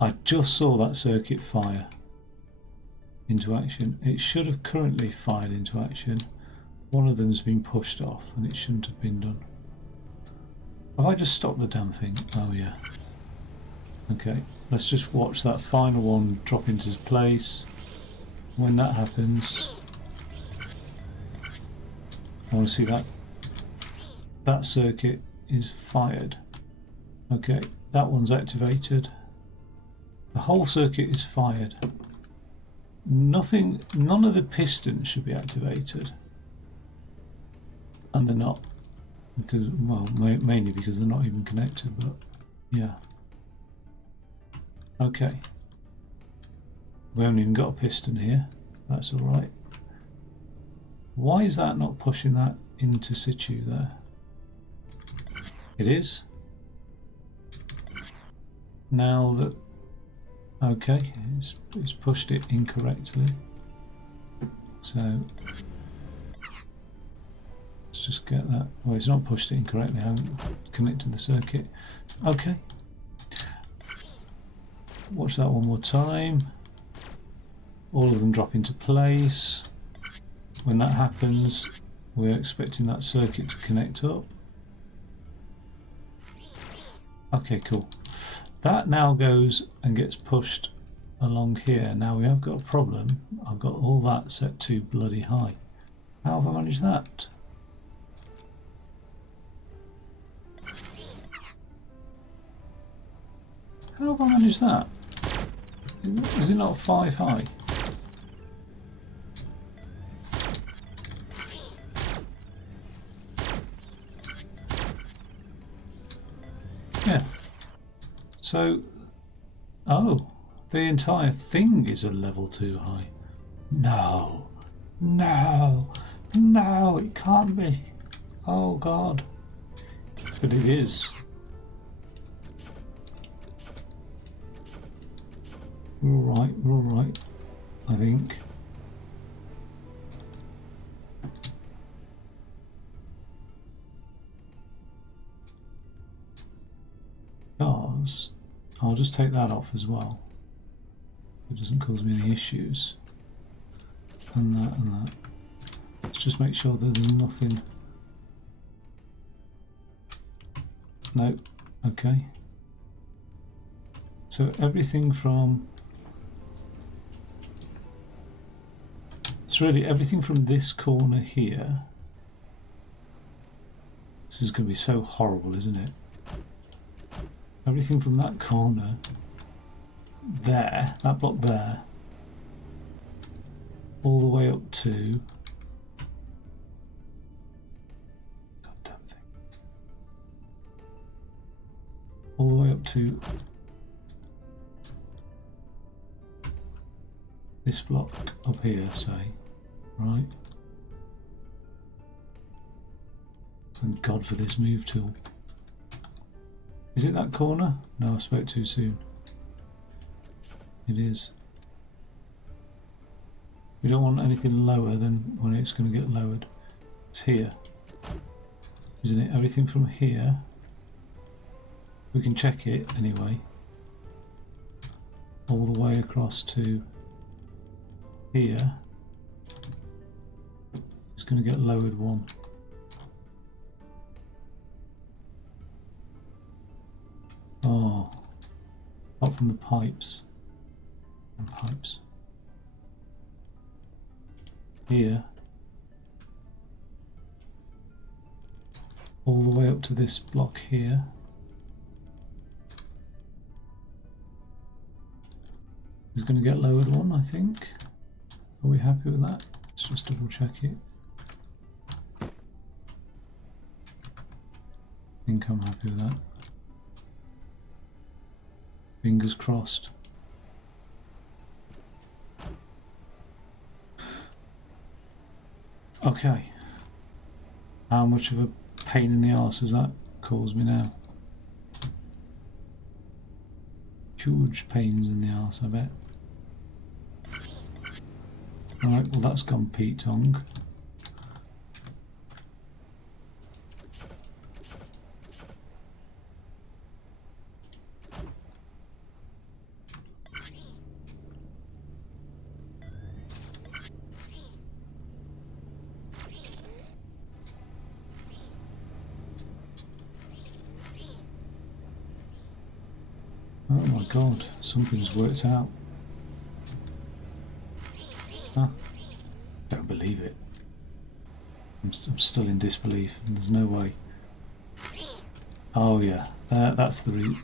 I just saw that circuit fire into action. It should have currently fired into action. One of them's been pushed off and it shouldn't have been done. Have I just stopped the damn thing? Oh yeah. Okay, let's just watch that final one drop into place. When that happens, I want to see that. That circuit is fired. Okay, that one's activated. The whole circuit is fired. None of the pistons should be activated. And they're not. Because, well, mainly because they're not even connected, but yeah. Okay. We haven't even got a piston here. That's alright. Why is that not pushing that into situ there? It is. Now that... Okay, it's pushed it incorrectly. So... let's just get that. Well, it's not pushed it incorrectly. I haven't connected the circuit. Okay. Watch that one more time. All of them drop into place. When that happens, we're expecting that circuit to connect up. Okay, cool. That now goes and gets pushed along here. Now we have got a problem. I've got all that set too bloody high. How have I managed that? How have I managed that? Is it not 5 high? Yeah. So, oh, the entire thing is a level 2 high. No, no, no, it can't be. Oh God. But it is. We're all right, I think. I'll just take that off as well. It doesn't cause me any issues. And that and that. Let's just make sure that there's nothing. No. Okay. So everything from... It's really everything from this corner here. This is going to be so horrible, isn't it? Everything from that corner there, that block there, all the way up to... Goddamn thing. All the way up to this block up here, say, right? Thank God for this move tool. Is it that corner? No, I spoke too soon. It is. We don't want anything lower than when it's going to get lowered. It's here, isn't it? Everything from here, we can check it anyway, all the way across to here. It's going to get lowered one. Oh, up from the pipes. And pipes. Here. All the way up to this block here. It's going to get lowered one, I think. Are we happy with that? Let's just double check it. I think I'm happy with that. Fingers crossed. Okay. How much of a pain in the arse has that caused me now? Huge pains in the arse, I bet. Right, well that's gone Pete Tong. Oh my God, something's worked out. Huh? Don't believe it. I'm still in disbelief, and there's no way. Oh yeah, that's the route.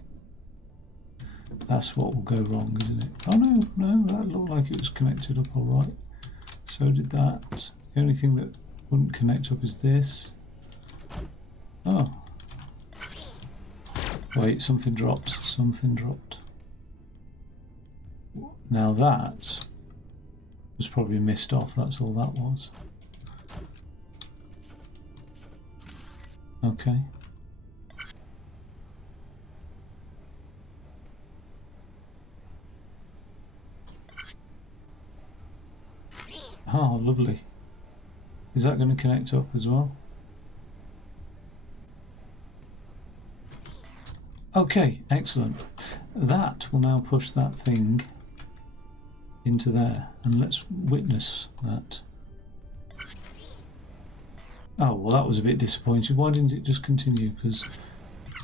That's what will go wrong, isn't it? Oh no, that looked like it was connected up all right. So did that. The only thing that wouldn't connect up is this. Oh. Wait, something dropped. Something dropped. Now that was probably missed off. That's all that was. Okay. Oh, lovely. Is that going to connect up as well? Okay, excellent. That will now push that thing into there, and let's witness that. Oh, well that was a bit disappointing. Why didn't it just continue? Because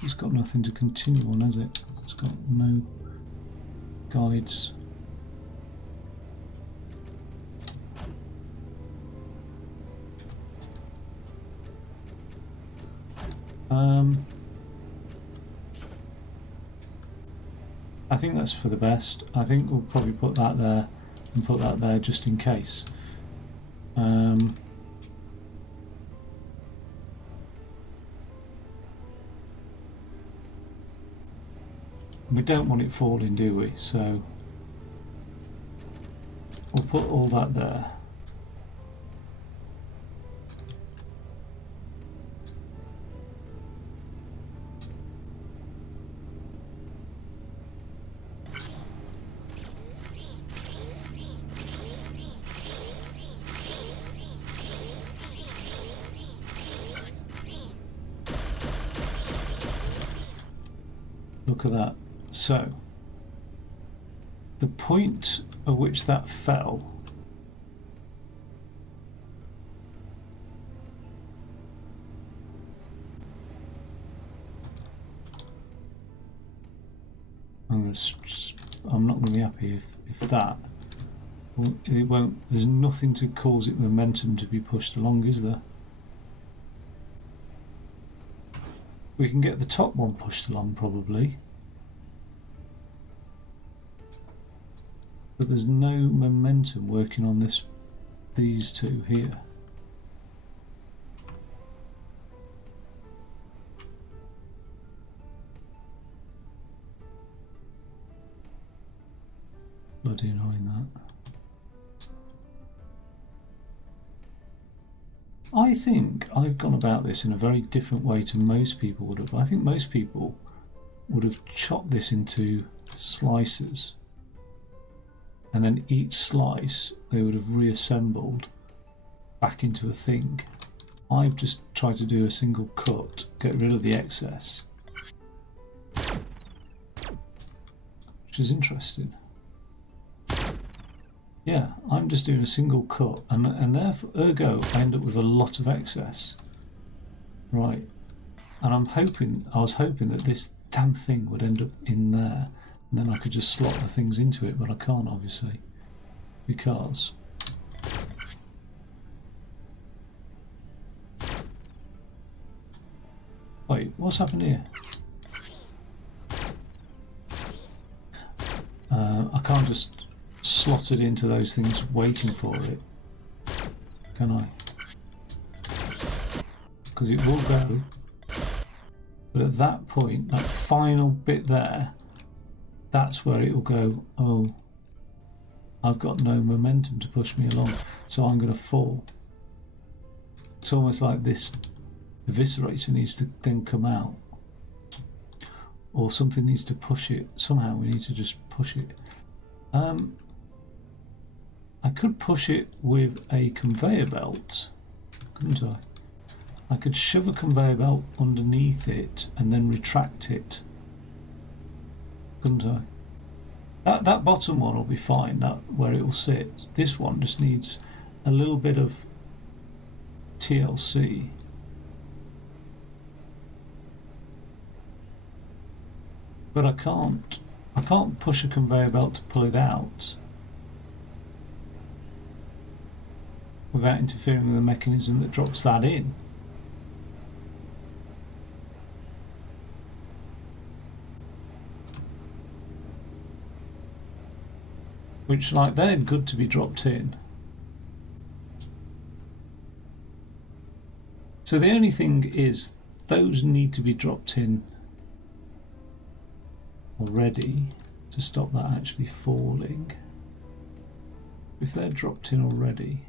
it's got nothing to continue on, has it? It's got no guides. I think that's for the best. I think we'll probably put that there and put that there just in case. We don't want it falling, do we? So we'll put all that there. Look at that. So, the point at which that fell I'm not going to be happy if that, it won't, there's nothing to cause it momentum to be pushed along, is there? We can get the top one pushed along probably, but there's no momentum working on these two here. Bloody annoying that. I think I've gone about this in a very different way to most people would have. I think most people would have chopped this into slices, and then each slice they would have reassembled back into a thing. I've just tried to do a single cut, get rid of the excess, which is interesting. Yeah, I'm just doing a single cut, and therefore, ergo, I end up with a lot of excess. Right, and I was hoping that this damn thing would end up in there, and then I could just slot the things into it, but I can't, obviously, because wait, what's happened here? I can't just slot it into those things waiting for it, can I? Because it will go, but at that point, that final bit there, that's where it will go, oh, I've got no momentum to push me along, so I'm going to fall. It's almost like this eviscerator needs to then come out, or something needs to push it. Somehow we need to just push it. I could push it with a conveyor belt, couldn't I? I could shove a conveyor belt underneath it and then retract it, couldn't I? That bottom one will be fine, that where it will sit. This one just needs a little bit of TLC. But I can't push a conveyor belt to pull it out without interfering with the mechanism that drops that in. Which, like, they're good to be dropped in. So the only thing is, those need to be dropped in already to stop that actually falling. If they're dropped in already,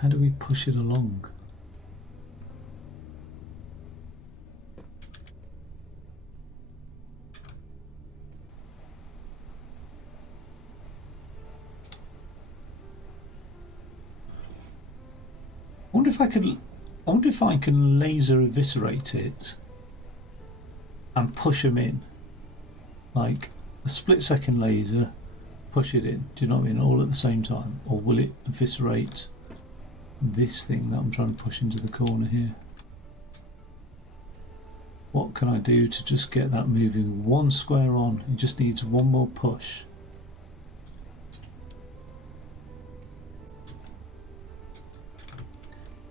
how do we push it along? I wonder if I can laser eviscerate it and push them in, like a split-second laser, push it in. Do you know what I mean? All at the same time, or will it eviscerate this thing that I'm trying to push into the corner here? What can I do to just get that moving? One square on. It just needs one more push.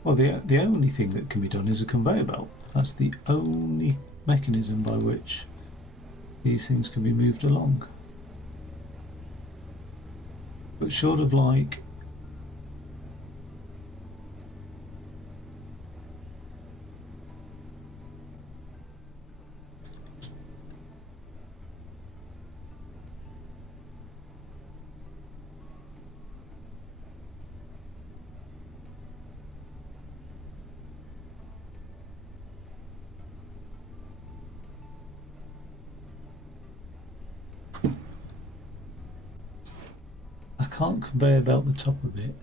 Well, the only thing that can be done is a conveyor belt. That's the only mechanism by which these things can be moved along. But short of like I can't conveyor belt the top of it.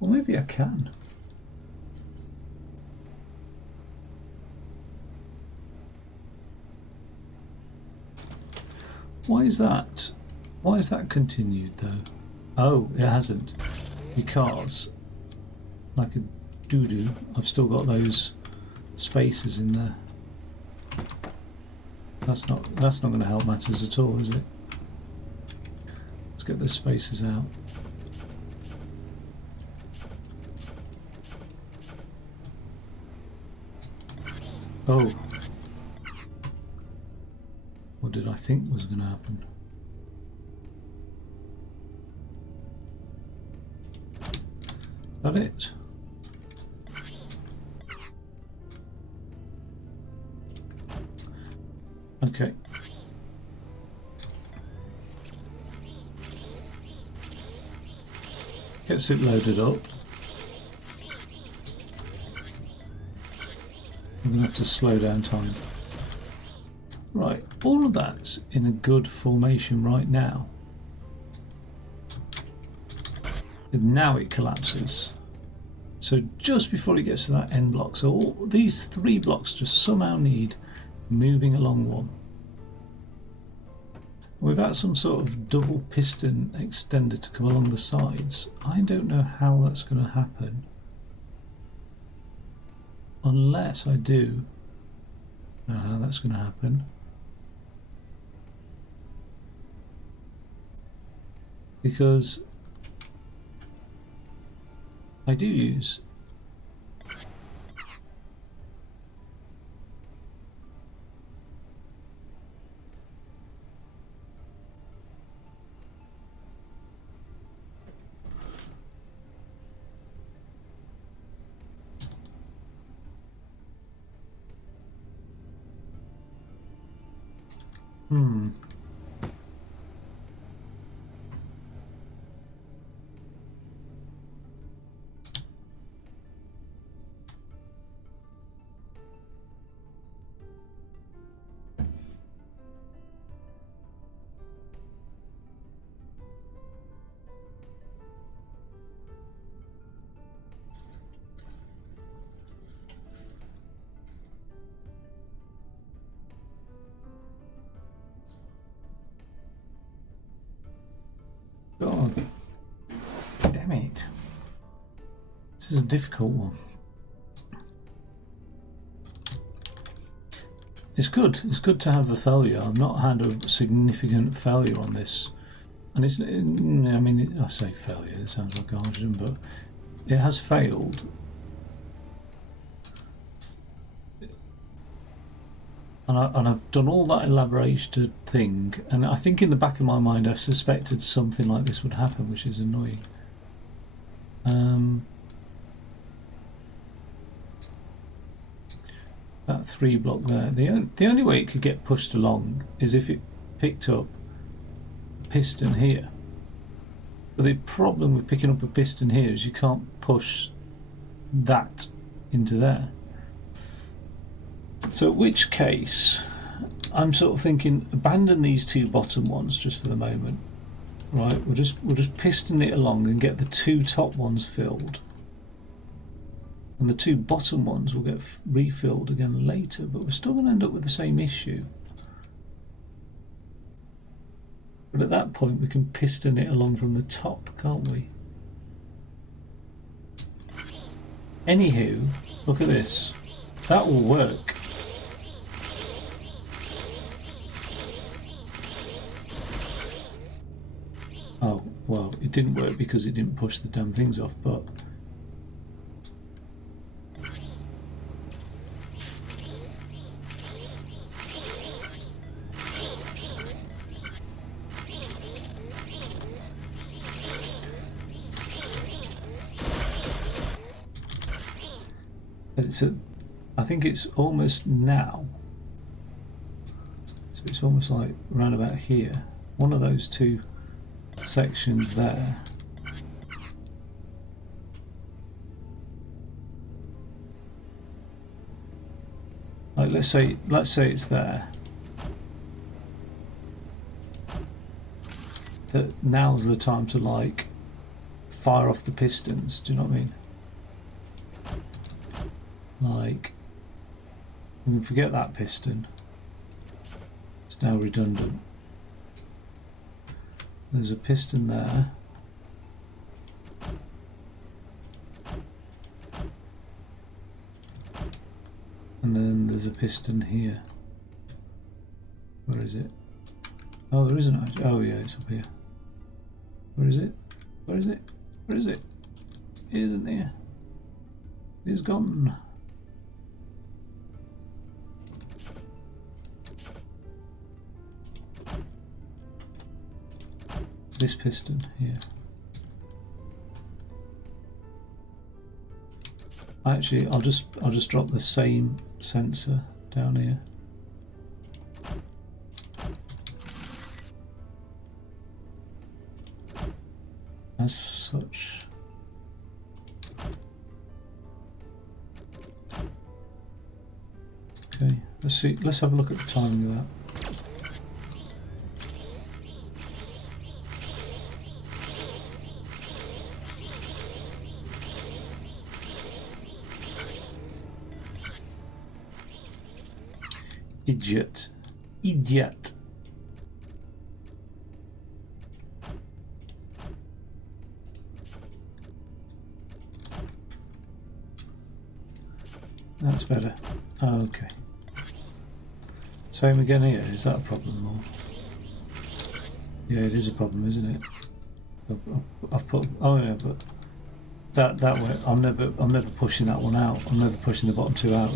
Well, maybe I can. Why is that? Why is that continued though? Oh, it hasn't. Because, like a doo-doo, I've still got those spaces in there. That's not going to help matters at all, is it? Let's get those spaces out. Oh. What did I think was going to happen? Is that it? Okay. Gets it loaded up. I'm going to have to slow down time. Right, all of that's in a good formation right now. And now it collapses. So just before it gets to that end block, so all these 3 blocks just somehow need moving along one. Without some sort of double piston extender to come along the sides, I don't know how that's going to happen. Unless I do know how that's going to happen. Because I do use God, damn it. This is a difficult one. It's good to have a failure. I've not had a significant failure on this. And it's, I mean, I say failure, it sounds like hydrogen, but it has failed. And I've done all that elaborated thing, and I think in the back of my mind I suspected something like this would happen, which is annoying. That 3 block there, the only way it could get pushed along is if it picked up a piston here. But the problem with picking up a piston here is you can't push that into there. So in which case, I'm sort of thinking, abandon these 2 bottom ones just for the moment. Right, we'll just piston it along and get the 2 top ones filled. And the 2 bottom ones will get refilled again later, but we're still going to end up with the same issue. But at that point we can piston it along from the top, can't we? Anywho, look at this. That will work. Oh, well, it didn't work because it didn't push the damn things off, but... I think it's almost now. So it's almost like around about here. One of those 2 sections there. Like let's say it's there. That now's the time to like fire off the pistons. Do you know what I mean? Like, we can forget that piston. It's now redundant. There's a piston there. And then there's a piston here. Where is it? Oh, there isn't. Oh, yeah, it's up here. Where is it? Where is it? Where is it? It isn't here. It's gone. This piston here. Actually, I'll just drop the same sensor down here. As such. Okay, let's see. Let's have a look at the timing of that. Idiot. Idiot. That's better. Oh, okay. Same again here. Is that a problem? Or... yeah, it is a problem, isn't it? I've put. Oh yeah, but that way. I'm never pushing that one out. I'm never pushing the bottom two out.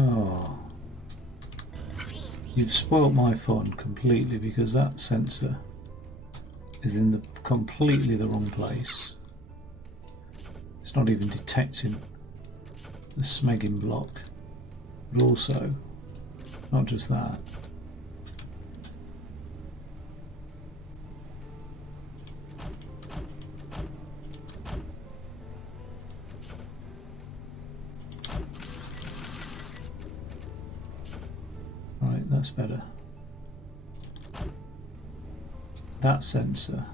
Oh, you've spoilt my fun completely because that sensor is in the completely the wrong place. It's not even detecting the smegging block, but also not just that. That's better. That sensor.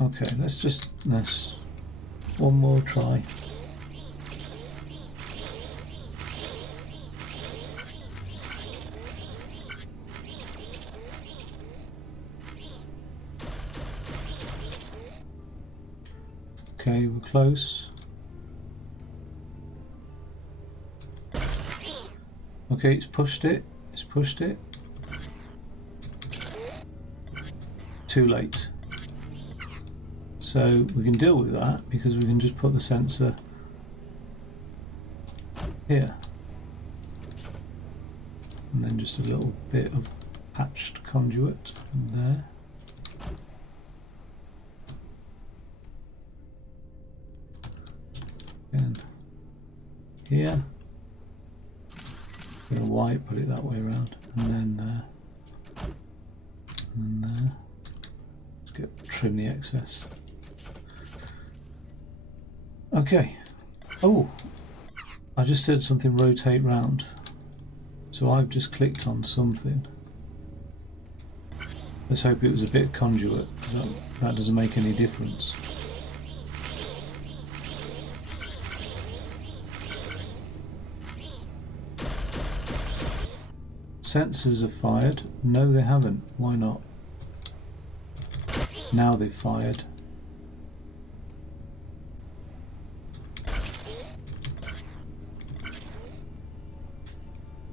Okay, let's one more try. Okay, we're close. Okay, it's pushed it. It's pushed it. Too late. So we can deal with that because we can just put the sensor here. And then just a little bit of patched conduit there. And here, bit of white, put it that way around, and then there, and there. Let's trim the excess. Okay. Oh, I just heard something rotate round, so I've just clicked on something. Let's hope it was a bit of conduit, because that doesn't make any difference. Sensors have fired. No, they haven't. Why not? Now they've fired.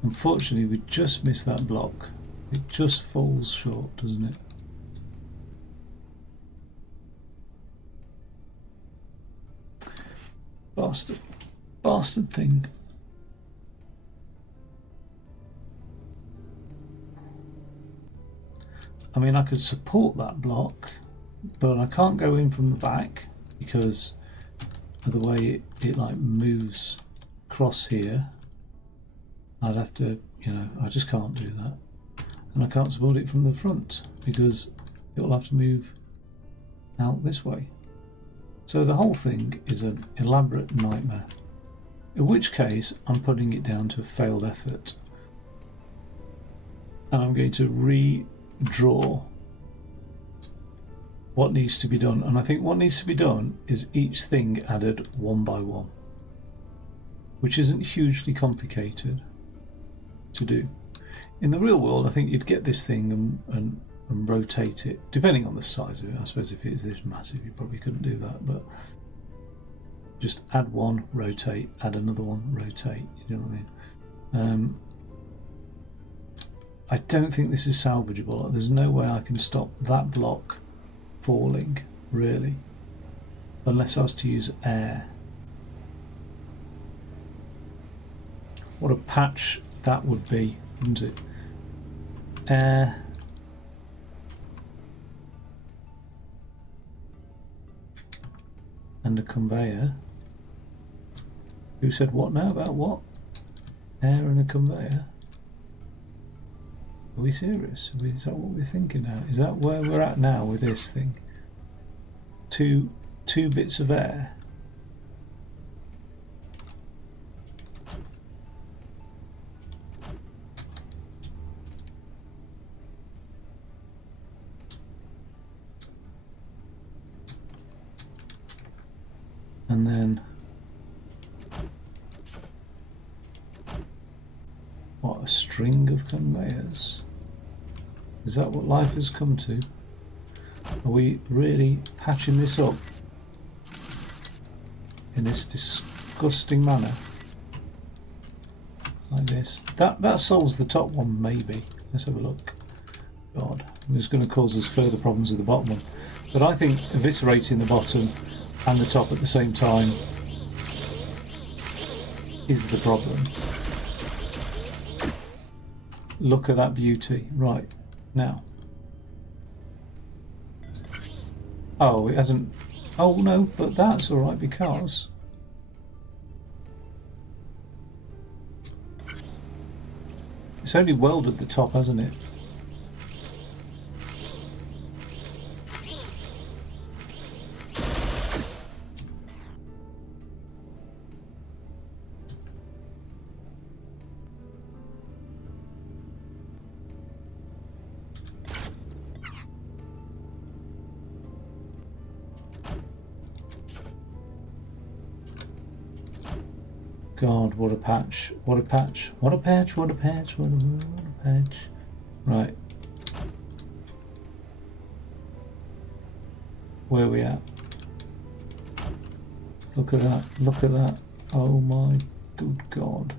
Unfortunately, we just missed that block. It just falls short, doesn't it? Bastard. Bastard thing. I mean, I could support that block but I can't go in from the back because of the way it like moves across here. I'd have to, I just can't do that. And I can't support it from the front because it'll have to move out this way. So the whole thing is an elaborate nightmare. In which case, I'm putting it down to a failed effort. And I'm going to redraw what needs to be done. And I think what needs to be done is each thing added one by one, which isn't hugely complicated to do. In the real world, I think you'd get this thing and rotate it, depending on the size of it. I suppose if it is this massive, you probably couldn't do that, but just add one, rotate, add another one, rotate. You know what I mean? I don't think this is salvageable. There's no way I can stop that block falling, really, unless I was to use air. What a patch that would be, wouldn't it? Air. And a conveyor. Who said what now about what? Air and a conveyor? Are we serious? Is that what we're thinking now? Is that where we're at now with this thing? Two bits of air. And then what, a string of conveyors? Is that what life has come to? Are we really patching this up in this disgusting manner? Like this. That solves the top one, maybe. Let's have a look. God, it's going to cause us further problems with the bottom one. But I think eviscerating the bottom and the top at the same time is the problem. Look at that beauty. Right, now. Oh, it hasn't... Oh, no, but that's alright because... it's only welded the top, hasn't it? God, what a patch. What a patch. What a patch, what a patch, what a patch. Right. Where are we at? Look at that. Look at that. Oh my good God.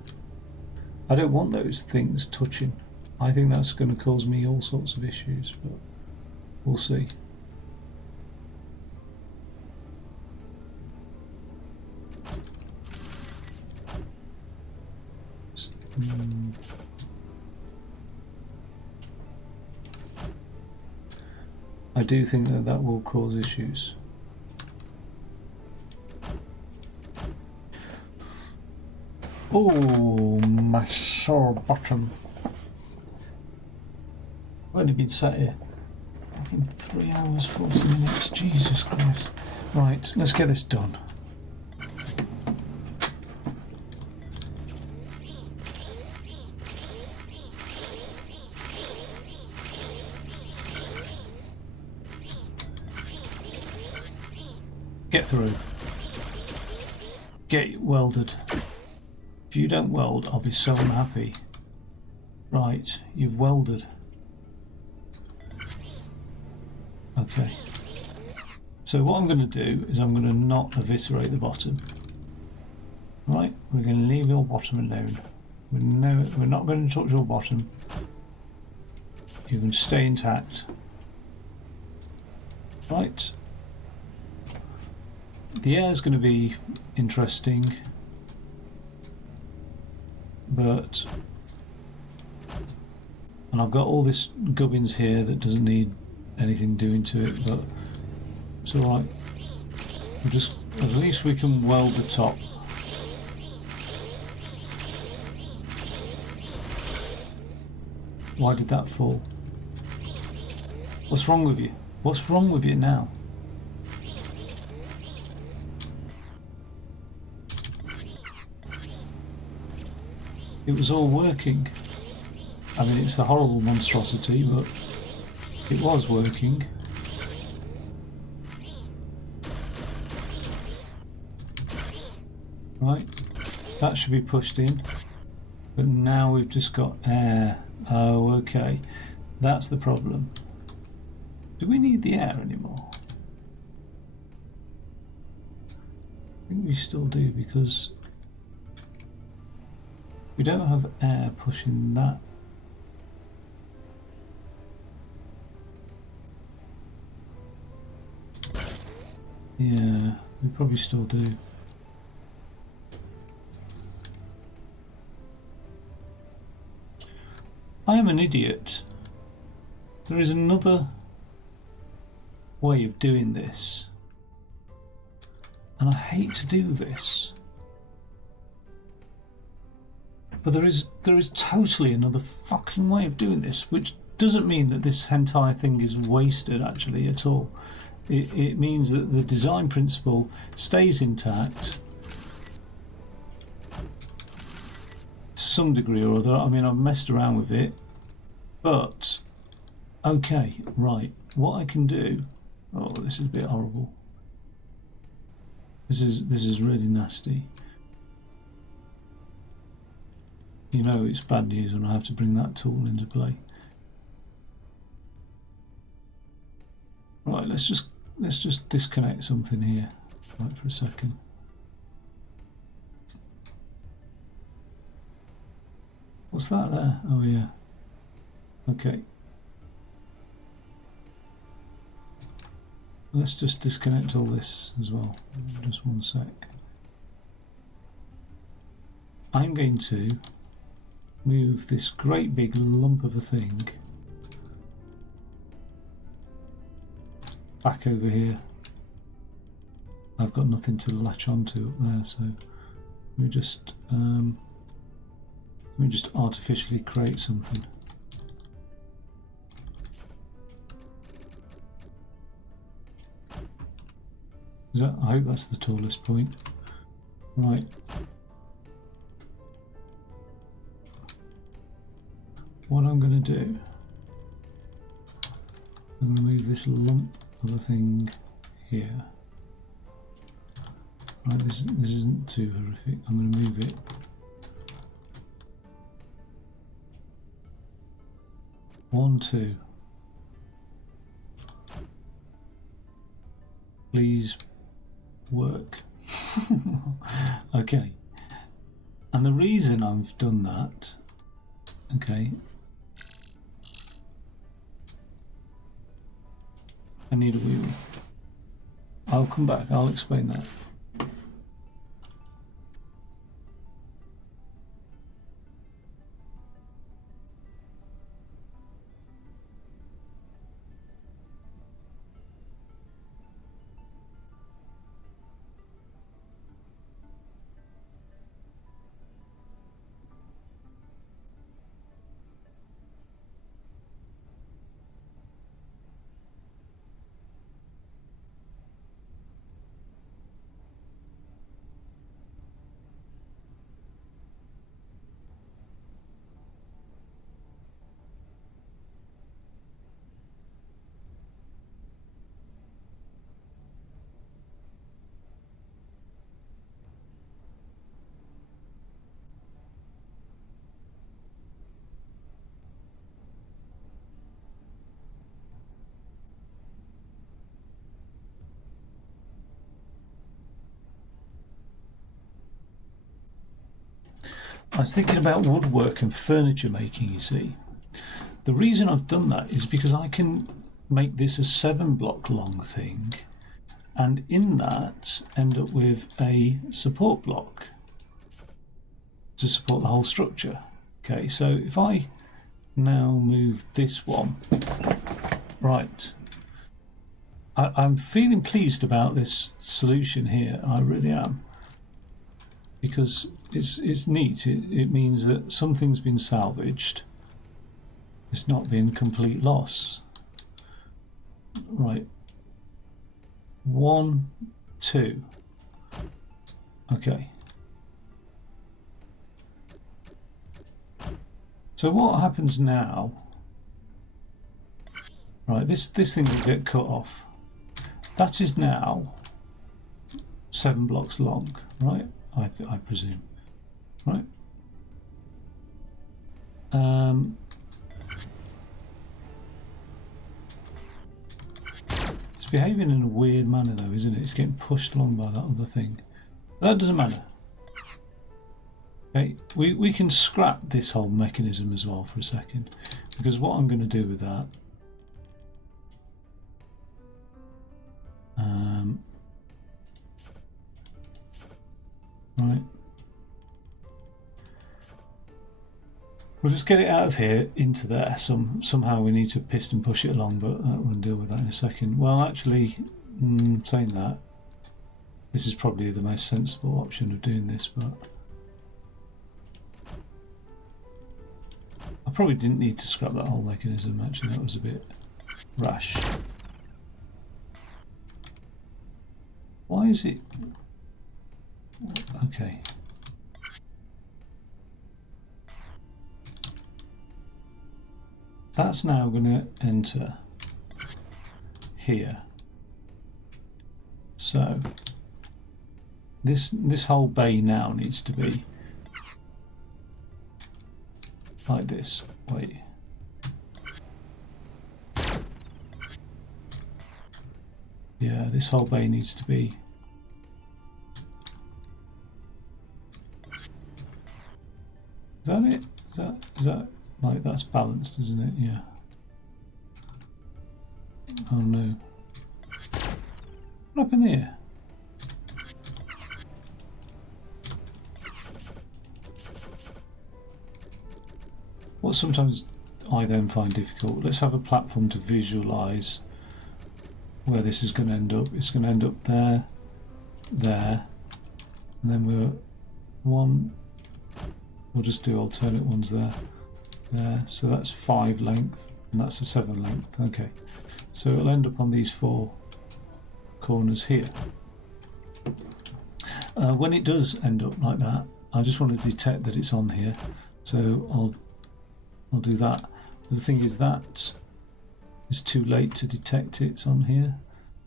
I don't want those things touching. I think that's going to cause me all sorts of issues, but we'll see. I do think that will cause issues. Oh, my sore bottom. I've only been sat here in 3 hours, 40 minutes. Jesus Christ. Right, let's get this done. Get through. Get welded. If you don't weld, I'll be so unhappy. Right, you've welded. Okay. So what I'm going to do is I'm going to not eviscerate the bottom. Right, we're going to leave your bottom alone. We're not going to touch your bottom. You can stay intact. Right. The air is going to be interesting, but, and I've got all this gubbins here that doesn't need anything doing to it, but It's alright. At least we can weld the top. Why did that fall? What's wrong with you? What's wrong with you now? It was all working. I mean, it's a horrible monstrosity, but it was working. Right, that should be pushed in. But now we've just got air. Oh, okay. That's the problem. Do we need the air anymore? I think we still do, because we don't have air pushing that. Yeah, we probably still do. I am an idiot. There is another way of doing this, and I hate to do this, but there is totally another fucking way of doing this, which doesn't mean that this entire thing is wasted actually at all. It means that the design principle stays intact to some degree or other. I mean, I've messed around with it, but okay, right, what I can do. Oh, this is a bit horrible. This is really nasty. You know it's bad news when I have to bring that tool into play. Right, let's just disconnect something here. Right, for a second. What's that there? Oh yeah. Okay. Let's just disconnect all this as well. Just one sec. I'm going to move this great big lump of a thing back over here. I've got nothing to latch onto up there, so let me just artificially create something. I hope that's the tallest point. Right. What I'm going to do, I'm going to move this lump of a thing here. Right, this isn't too horrific. I'm going to move it. One, two. Please work. Okay. And the reason I've done that, okay, I need a wee-wee. I'll come back, I'll explain that. I was thinking about woodwork and furniture making, you see. The reason I've done that is because I can make this a 7-block long thing, and in that end up with a support block to support the whole structure. Okay, so if I now move this one, right, I'm feeling pleased about this solution here. I really am, because it's neat. It means that something's been salvaged. It's not been complete loss. Right. 1, 2. Okay. So what happens now? Right, this thing will get cut off. That is now 7 blocks long, right? I presume, right? It's behaving in a weird manner, though, isn't it? It's getting pushed along by that other thing. That doesn't matter. Okay, we can scrap this whole mechanism as well for a second, because what I'm going to do with that. Right. We'll just get it out of here into there. Somehow we need to piston push it along, but we'll deal with that in a second. Well, actually, saying that, this is probably the most sensible option of doing this, but I probably didn't need to scrap that whole mechanism. Actually, that was a bit rash. Why is it? Okay. That's now going to enter here. So this whole bay now needs to be like this. Wait. Yeah, this whole bay needs to be. Is that it? Is that like that's balanced, isn't it? Yeah. Oh no. What happened here? What sometimes I then find difficult. Let's have a platform to visualize where this is going to end up. It's going to end up there, there, and then we'll just do alternate ones there, there. So that's 5 length, and that's a 7 length. Okay, so it'll end up on these 4 corners here. When it does end up like that, I just want to detect that it's on here. So I'll do that. But the thing is that it's too late to detect it's on here.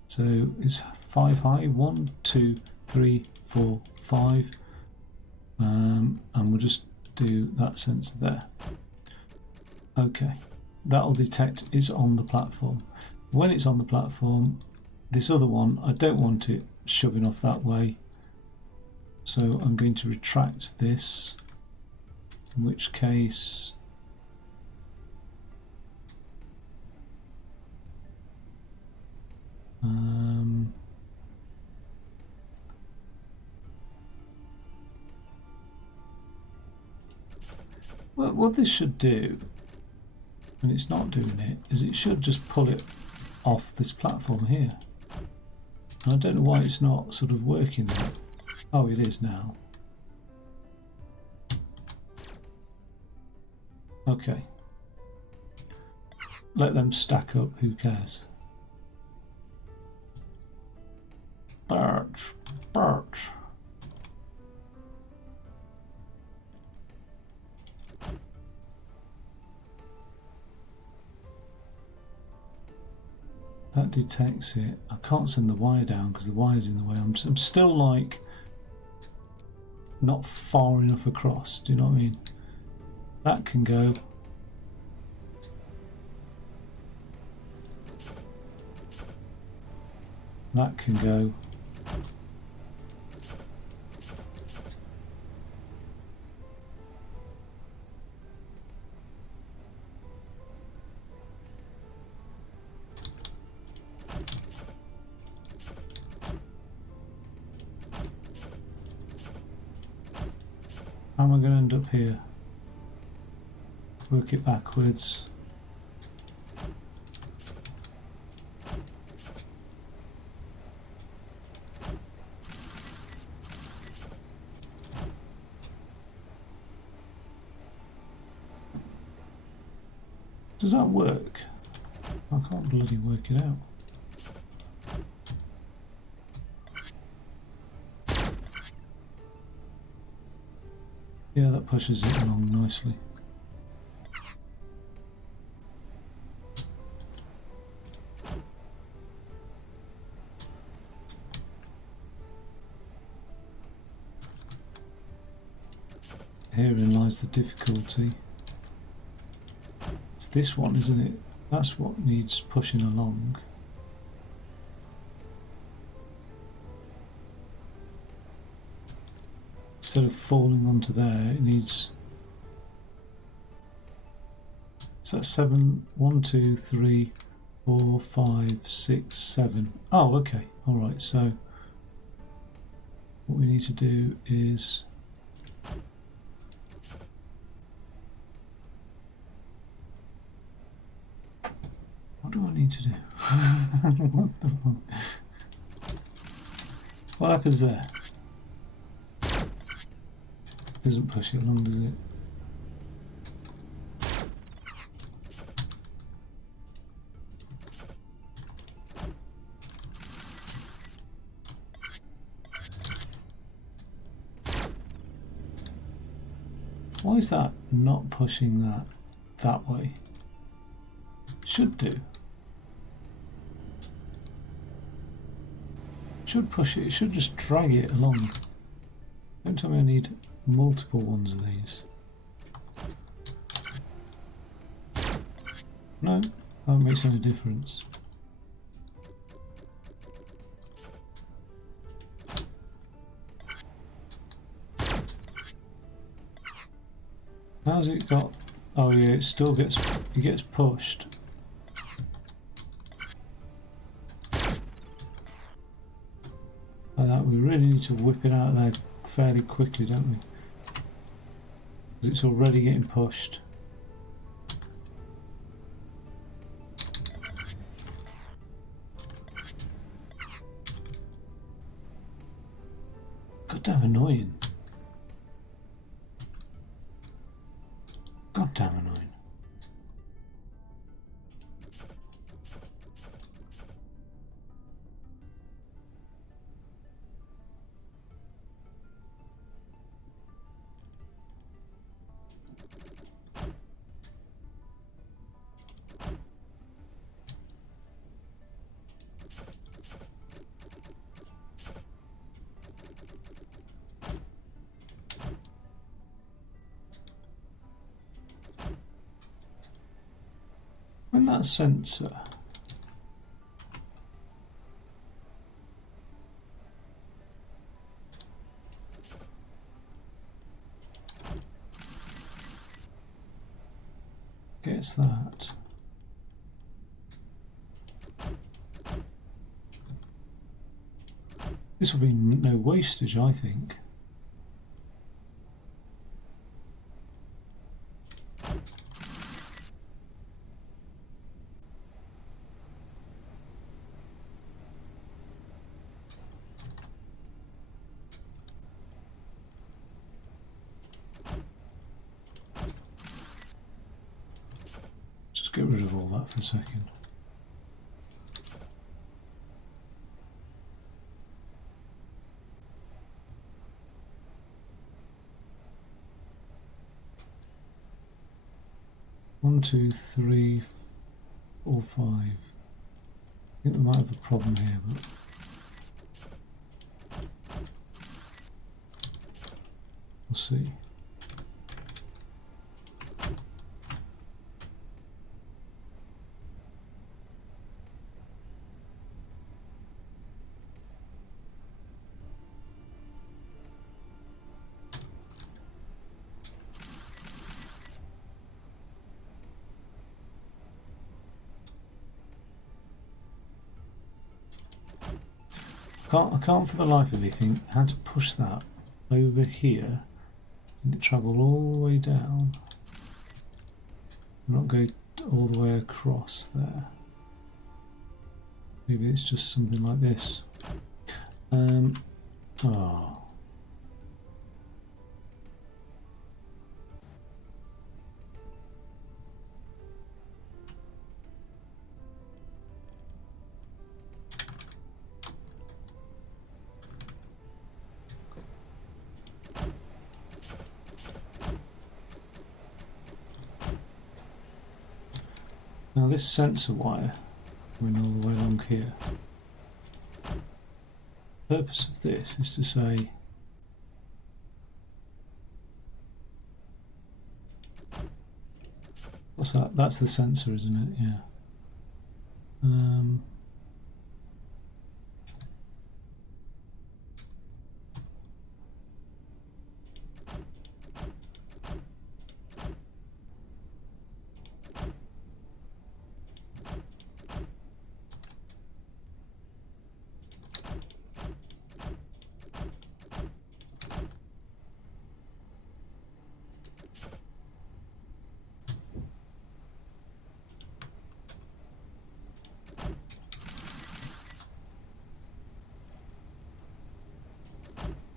So it's 5 high. 1, 2, 3, 4, 5. And we'll just do that sensor there. Okay, that'll detect it's on the platform. When it's on the platform, this other one, I don't want it shoving off that way. So I'm going to retract this, in which case well, what this should do, and it's not doing it, is it should just pull it off this platform here. And I don't know why it's not sort of working there. Oh, it is now. Okay. Let them stack up, who cares? Birch. That detects it. I can't send the wire down because the wire's in the way. I'm still like not far enough across. Do you know what I mean? That can go. That can go. How am I going to end up here? Work it backwards. Does that work? I can't bloody work it out. Yeah, that pushes it along nicely. Herein lies the difficulty. It's this one, isn't it? That's what needs pushing along. Instead of falling onto there, it needs... So that's 7, 1, 2, 3, 4, 5, 6, 7. Oh, okay. Alright, so what we need to do is... What do I need to do? What the fuck? What happens there? Doesn't push it along, does it? Why is that not pushing that way? Should do. Should push it. It should just drag it along. Don't tell me I need multiple ones of these. No, that makes any difference. How's it got? Oh yeah, it still gets pushed. Like that, we really need to whip it out of there fairly quickly, don't we? Because it's already getting pushed. Goddamn annoying. Goddamn annoying. When that sensor gets that, this will be no wastage, I think. Get rid of all that for a second. One, two, three, 4, 5. I think we might have a problem here, but we'll see. I can't for the life of me think how to push that over here and it travel all the way down. Not go all the way across there. Maybe it's just something like this. Oh. Now this sensor wire going all the way along here. The purpose of this is to say what's that? That's the sensor, isn't it? Yeah.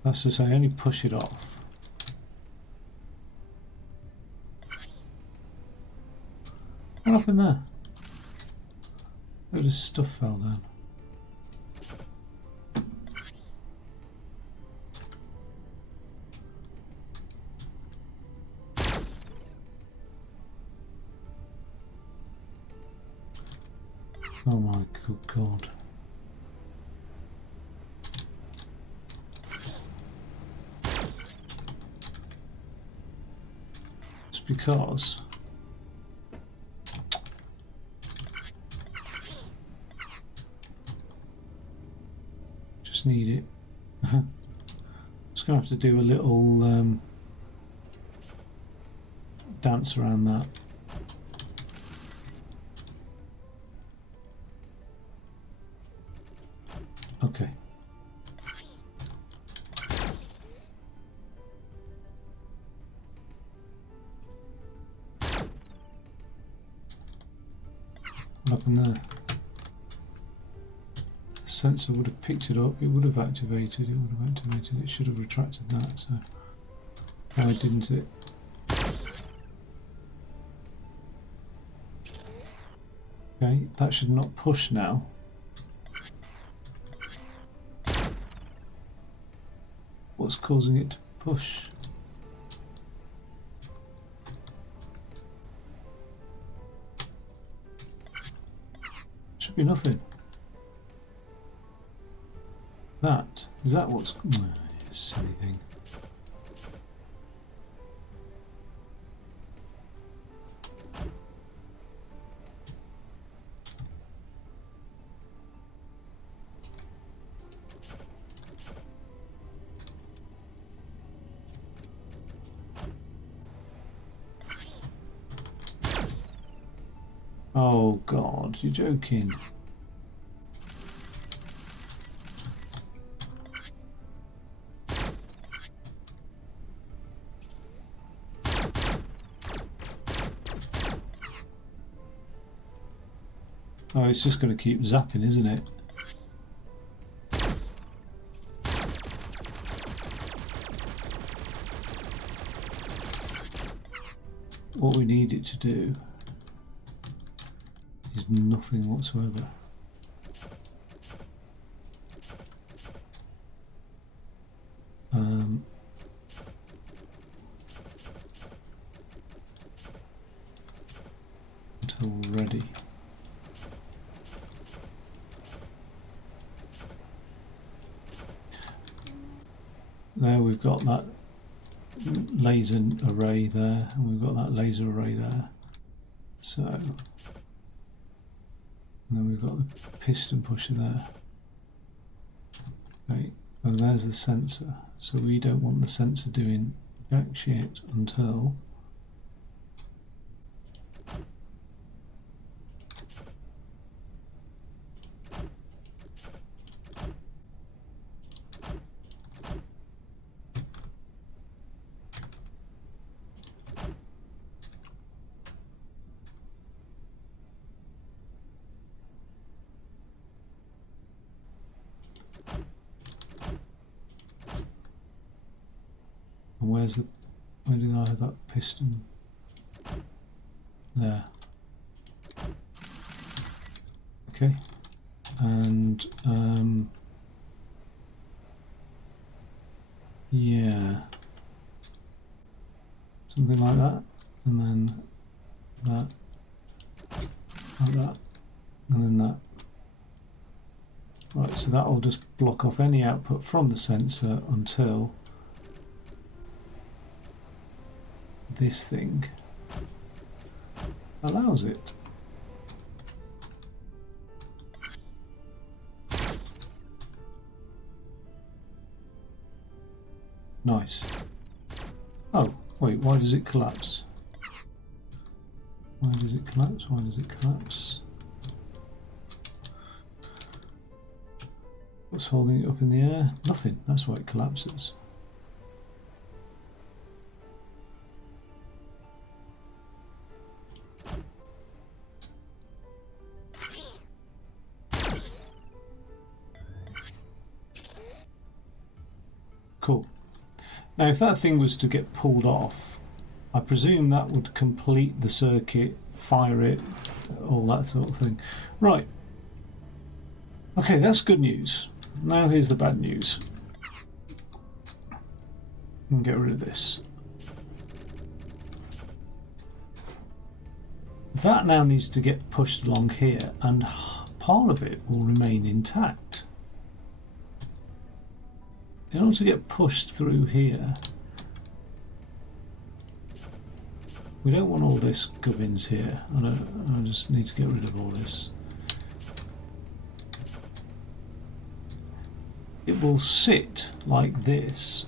That's to say, only push it off. What happened there? Load of stuff fell down. Oh my good God. It's because just need it. Just gonna have to do a little dance around that. Okay. What happened there? The sensor would have picked it up, it would have activated, it should have retracted that, so why didn't it? Okay, that should not push now. What's causing it to push? Should be nothing. That, is that what's... Oh, silly thing. Oh God, you're joking. Oh, it's just going to keep zapping, isn't it? What we need it to do is nothing whatsoever. Until we're ready. There we've got that laser array there, and we've got that laser array there. So, and then we've got the piston pusher there. Okay, and there's the sensor. So we don't want the sensor doing jack shit until and where did I have that piston? There. Okay. And yeah. Something like that. And then that. like that, and then that. Right, so that will just block off any output from the sensor until this thing allows it. Nice. Oh, wait, why does it collapse? Why does it collapse? Why does it collapse? What's holding it up in the air? Nothing. That's why it collapses. Cool. Now, if that thing was to get pulled off, I presume that would complete the circuit, fire it, all that sort of thing. Right. Okay, that's good news. Now here's the bad news. And get rid of this. That now needs to get pushed along here, and part of it will remain intact. In order to get pushed through here, we don't want all this gubbins here. I just need to get rid of all this. It will sit like this,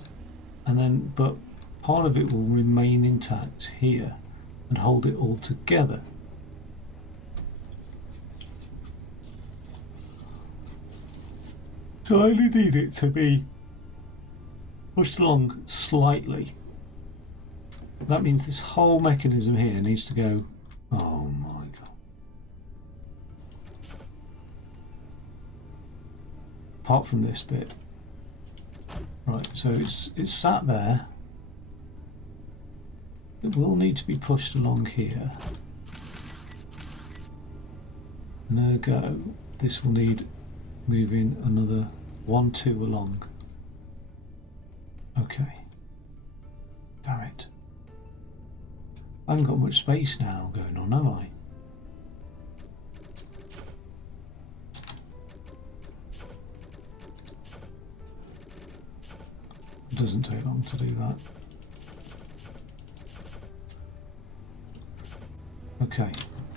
and then, but part of it will remain intact here and hold it all together. So I only need it to be pushed along slightly. That means this whole mechanism here needs to go. Oh my god. Apart from this bit. Right, so it's sat there. It will need to be pushed along here. And ergo, this will need moving another 1, 2 along. Okay. Damn it. I haven't got much space now going on, have I? It doesn't take long to do that. Okay,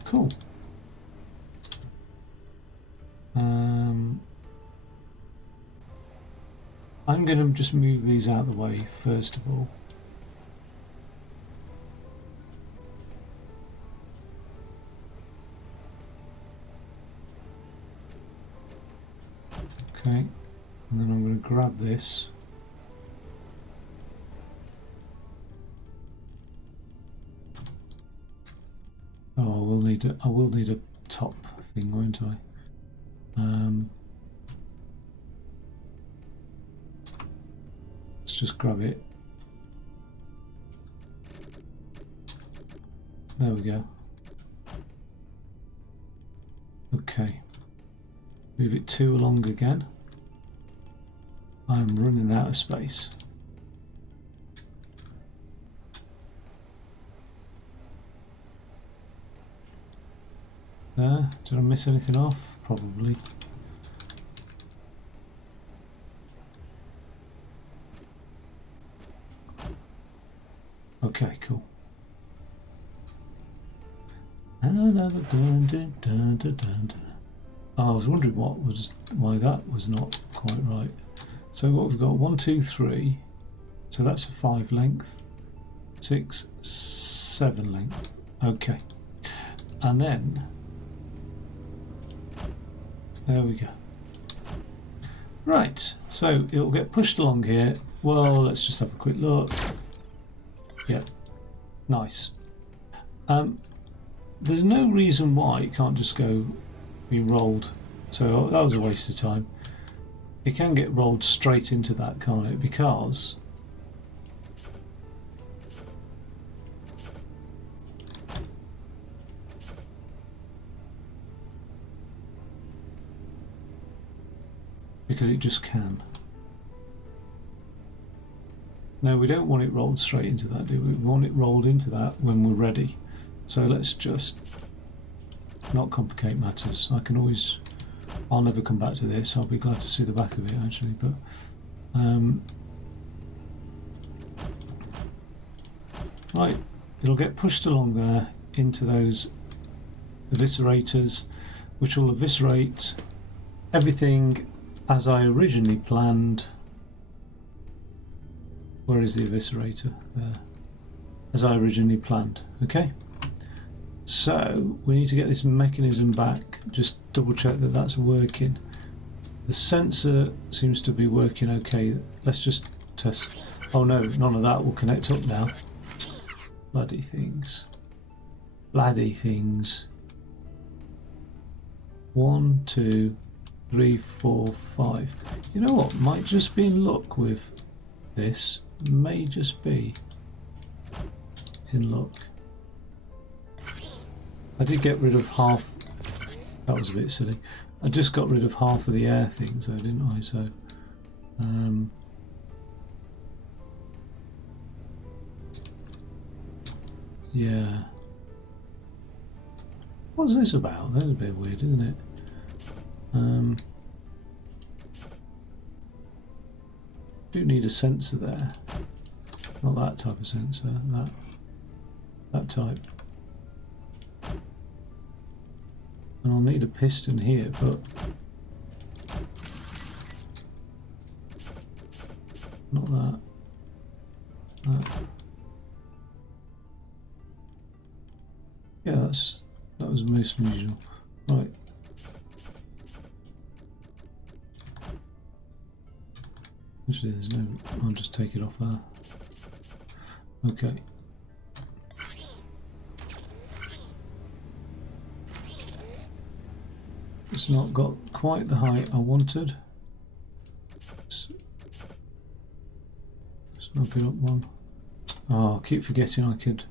cool. I'm going to just move these out of the way first of all. Okay, and then I'm going to grab this. Oh, I will need a top thing, won't I? Let's just grab it. There we go. Okay. Move it 2 along again. I'm running out of space. There. Did I miss anything off? Probably. Okay, cool. Oh, I was wondering why that was not quite right. So what we've got 1, 2, 3. So that's a 5 length. 6, 7 length. Okay. And then there we go. Right, so it'll get pushed along here. Well, let's just have a quick look. Yeah, nice. There's no reason why it can't just go be rolled. So that was a waste of time. It can get rolled straight into that, can't it? Because it just can. No, we don't want it rolled straight into that, do we? We want it rolled into that when we're ready. So let's just not complicate matters. I'll never come back to this. I'll be glad to see the back of it actually, but right, it'll get pushed along there into those eviscerators, which will eviscerate everything as I originally planned. Where is the eviscerator? There. As I originally planned. Okay. So we need to get this mechanism back. Just double check that that's working. The sensor seems to be working okay. Let's just test. Oh no, none of that will connect up now. Bloody things. Bloody things. 1, 2, 3, 4, 5. You know what? Might just be in luck with this. May just be in luck. I did get rid of half. That was a bit silly. I just got rid of half of the air things though, didn't I? So yeah. What's this about? That's a bit weird, isn't it? Do need a sensor there. Not that type of sensor. That type. And I'll need a piston here, but not that. Yeah, that was most unusual. Right. Actually, there's no. I'll just take it off there. Okay. It's not got quite the height I wanted. Let's knock it up one. Oh, I keep forgetting I could.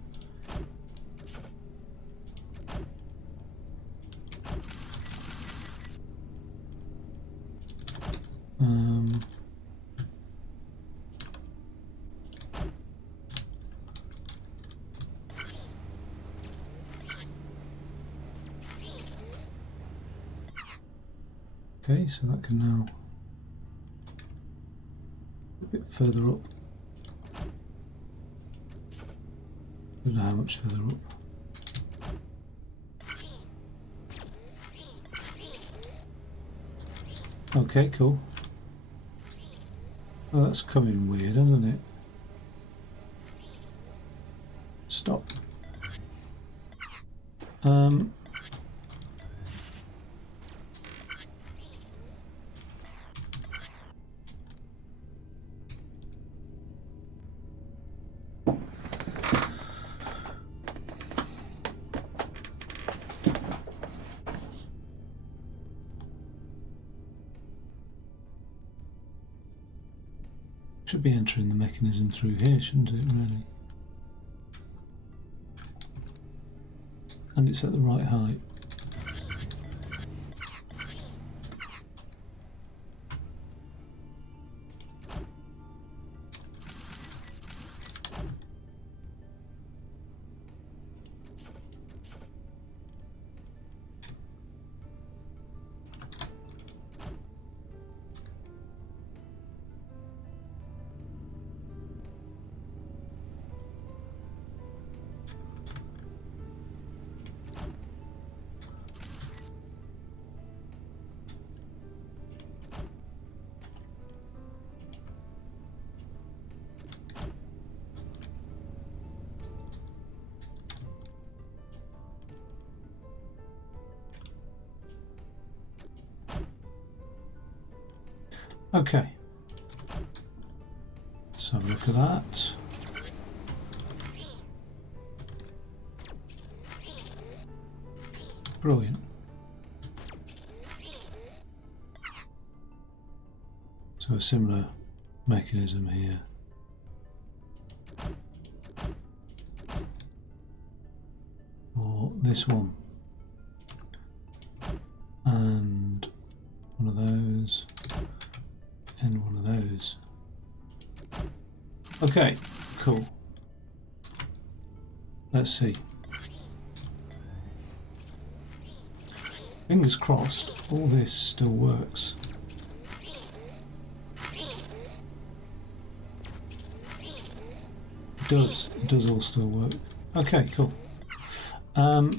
Okay, so that can now a bit further up. Don't know how much further up. Okay, cool. Oh, that's coming weird, isn't it? Stop. Should be entering the mechanism through here, shouldn't it, really? And it's at the right height. Okay, so look at that. Brilliant. So a similar mechanism here. Or this one. And one of those. And one of those. Okay, cool. Let's see. Fingers crossed, all this still works. It does all still work. Okay, cool. Now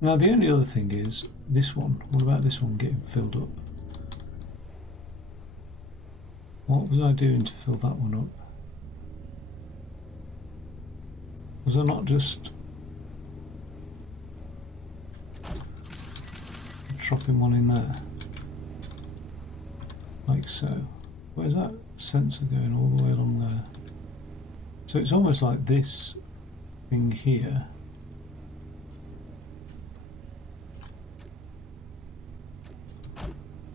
the only other thing is this one. What about this one getting filled up? What was I doing to fill that one up? Was I not just dropping one in there? Like so. Where's that sensor going all the way along there? So it's almost like this thing here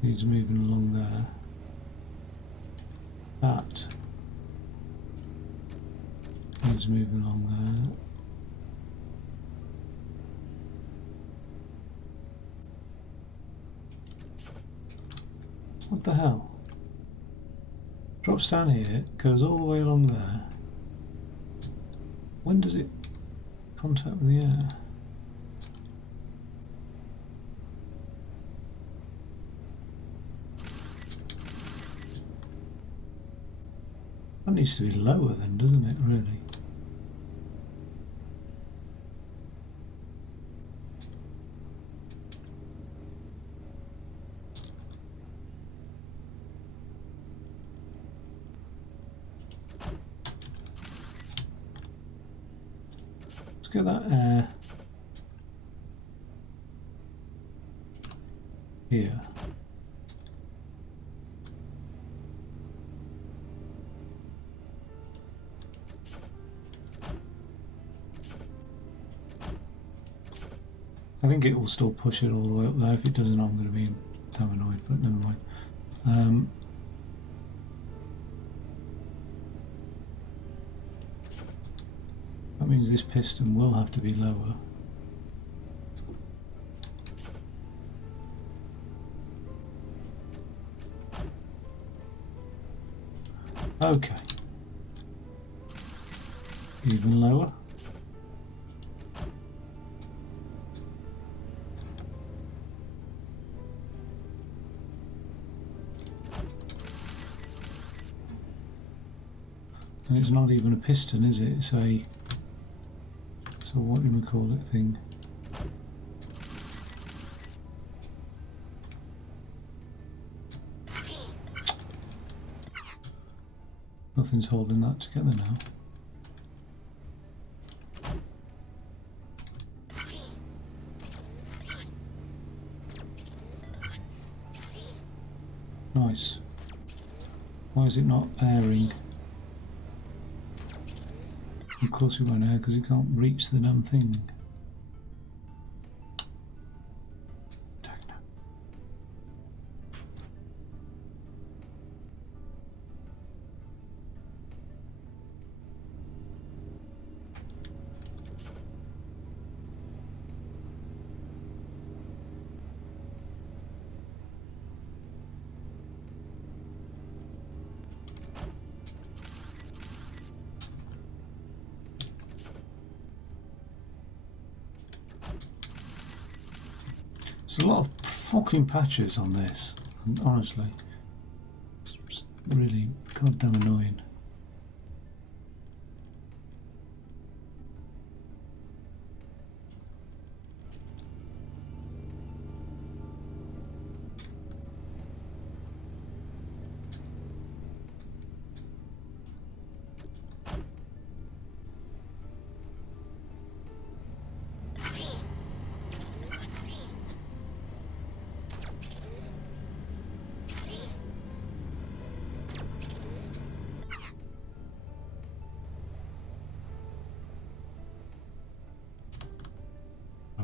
needs moving along there. That needs moving along there. What the hell? Drops down here, goes all the way along there. When does it contact with the air? That needs to be lower then, doesn't it, really? Let's get that air here. I think it will still push it all the way up there. If it doesn't, I'm going to be damn annoyed, but never mind. That means this piston will have to be lower. Okay. Even lower. And it's not even a piston, is it? It's a, so what do we call it thing? Nothing's holding that together now. Nice. Why is it not airing? Of course it won't air because it can't reach the damn thing. There's a lot of fucking patches on this, and honestly, it's really goddamn annoying.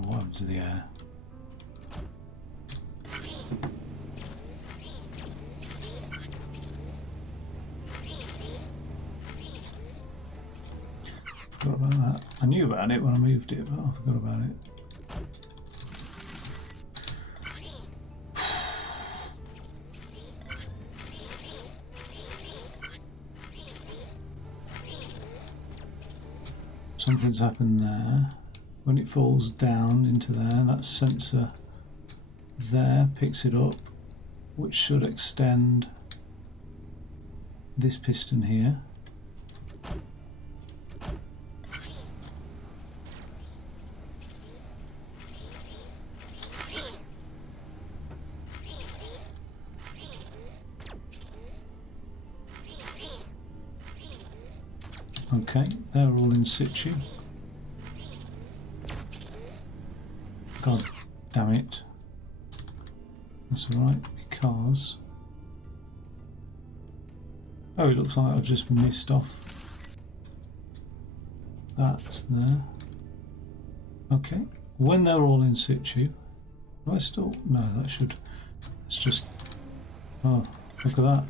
What happened to the air? Forgot about that. I knew about it when I moved it, but I forgot about it. Something's happened there. When it falls down into there, that sensor there picks it up, which should extend this piston here. Okay, they're all in situ. God damn it. That's alright, because... Oh, it looks like I've just missed off. That's there. Okay, when they're all in situ... Do I still... No, that should... It's just... Oh, look at that.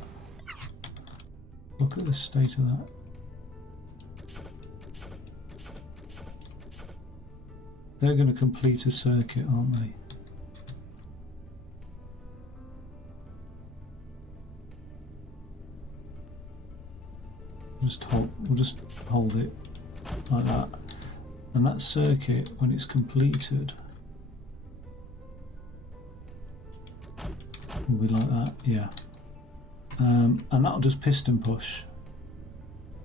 Look at the state of that. They're going to complete a circuit, aren't they? We'll just hold it like that. And that circuit, when it's completed, will be like that, yeah. And that'll just piston push.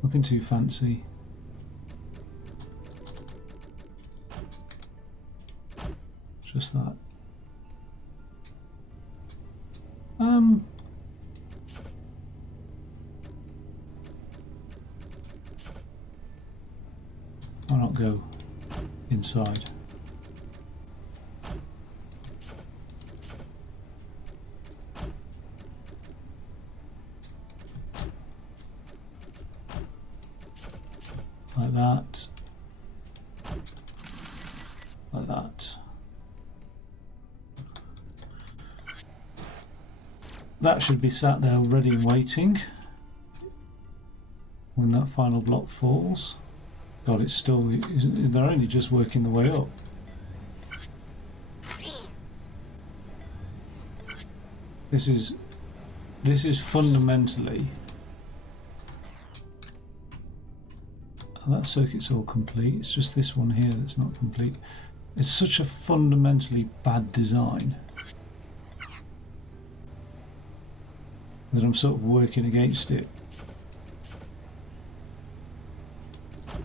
Nothing too fancy. Just that. Why not go inside? Like that. Like that. That should be sat there ready and waiting when that final block falls. God, it's still... They're only just working the way up. This is fundamentally... Oh, that circuit's all complete. It's just this one here that's not complete. It's such a fundamentally bad design that I'm sort of working against it.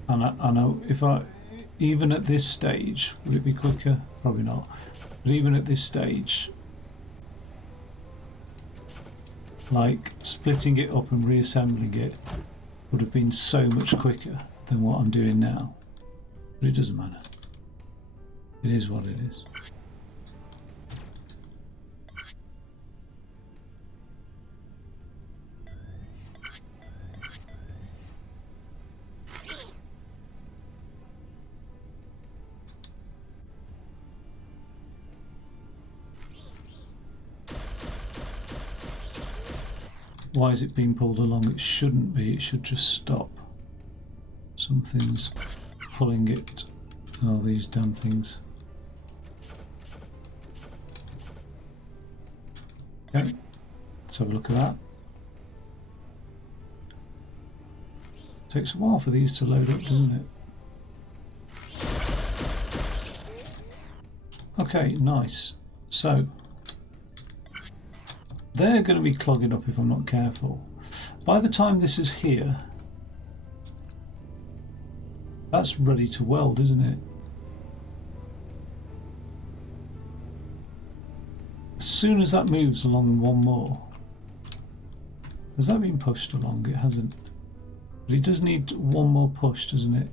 And I know if even at this stage, would it be quicker? Probably not. But even at this stage, like splitting it up and reassembling it would have been so much quicker than what I'm doing now. But it doesn't matter. It is what it is. Why is it being pulled along? It shouldn't be, it should just stop. Something's pulling it. Oh, these damn things. Okay, let's have a look at that. Takes a while for these to load up, doesn't it? Okay, nice. So, they're going to be clogging up if I'm not careful. By the time this is here, that's ready to weld, isn't it? As soon as that moves along one more, has that been pushed along? It hasn't. But it does need one more push, doesn't it?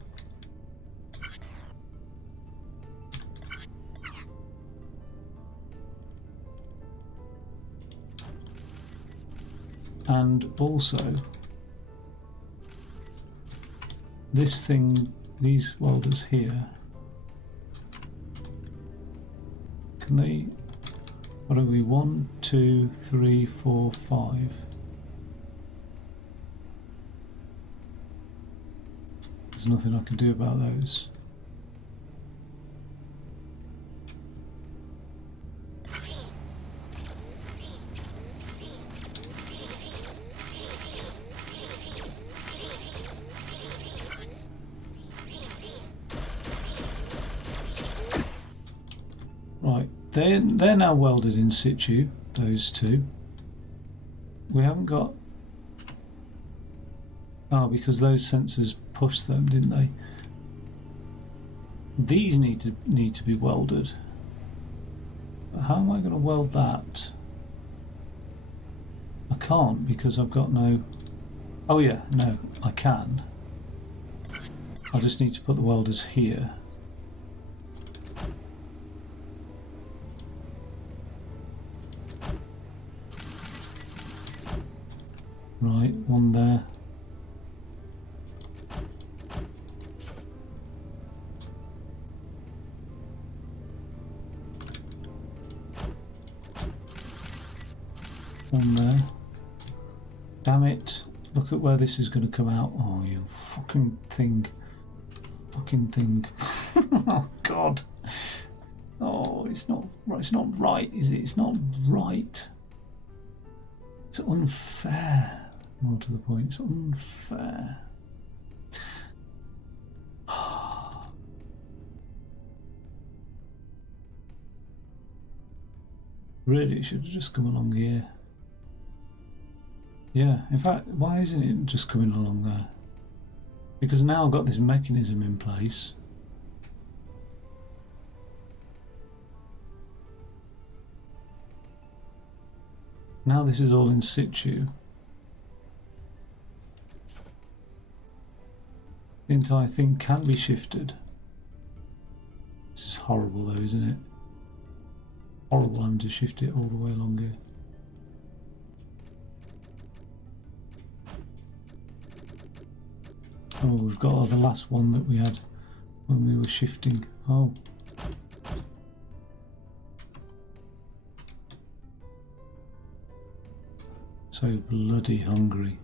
And also, this thing, these welders here, can they, what are we, 1, 2, 3, 4, 5. There's nothing I can do about those. Right, they're now welded in situ, those two. We haven't got... Oh, because those sensors pushed them, didn't they? These need to be welded. But how am I going to weld that? I can't because I've got no... Oh yeah, no, I can. I just need to put the welders here. Right, one there. One there. Damn it. Look at where this is going to come out. Oh, you fucking thing. Fucking thing. Oh, God. Oh, it's not right, is it? It's not right. It's unfair. More to the point, it's unfair. Really, it should have just come along here. Yeah, in fact, why isn't it just coming along there? Because now I've got this mechanism in place. Now this is all in situ. The entire thing can be shifted. This is horrible though, isn't it? Horrible having to shift it all the way along here. Oh, we've got the last one that we had when we were shifting. Oh. So bloody hungry.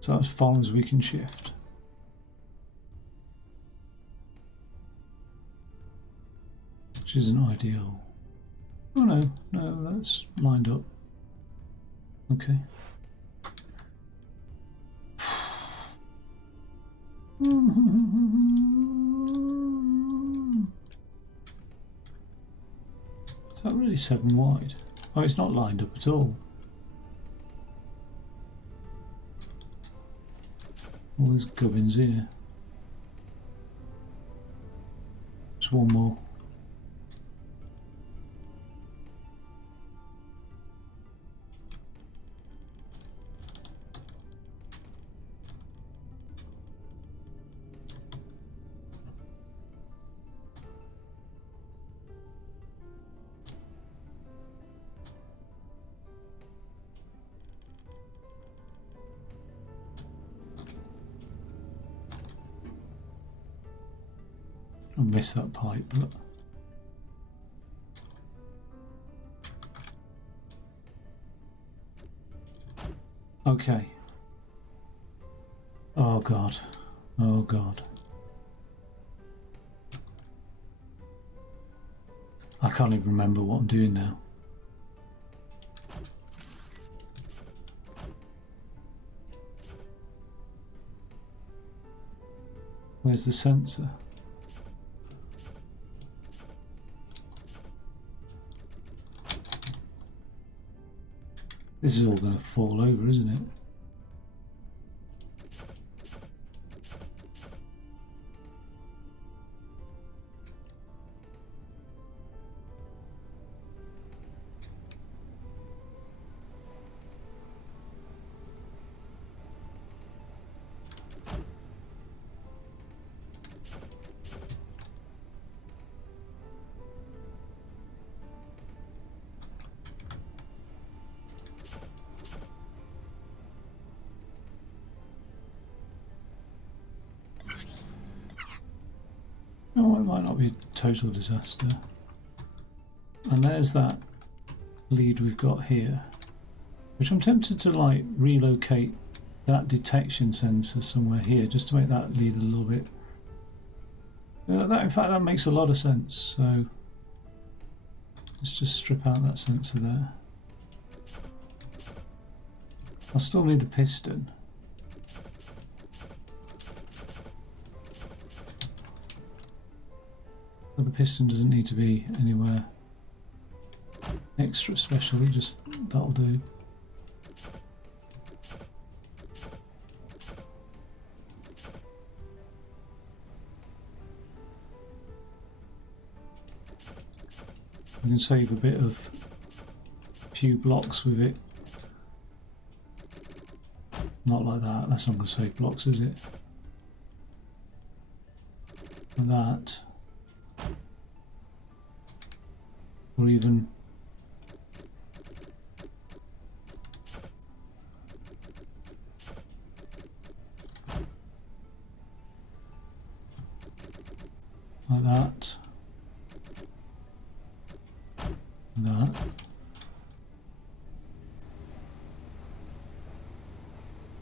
So as far as we can shift. Which isn't ideal. Oh no, no, that's lined up. Okay. Is that really 7 wide? Oh, it's not lined up at all. All these gubbins here. Just one more. I missed that pipe, but okay. Oh God. Oh God. I can't even remember what I'm doing now. Where's the sensor? This is all going to fall over, isn't it? Oh, it might not be a total disaster. And there's that lead we've got here, which I'm tempted to like relocate that detection sensor somewhere here just to make that lead a little bit. That, in fact, that makes a lot of sense. So let's just strip out that sensor there. I'll still need the piston. But the piston doesn't need to be anywhere extra special, just that'll do. You can save a bit of few blocks with it. Not like that, that's not going to save blocks, is it? Like that. Or even like that. That.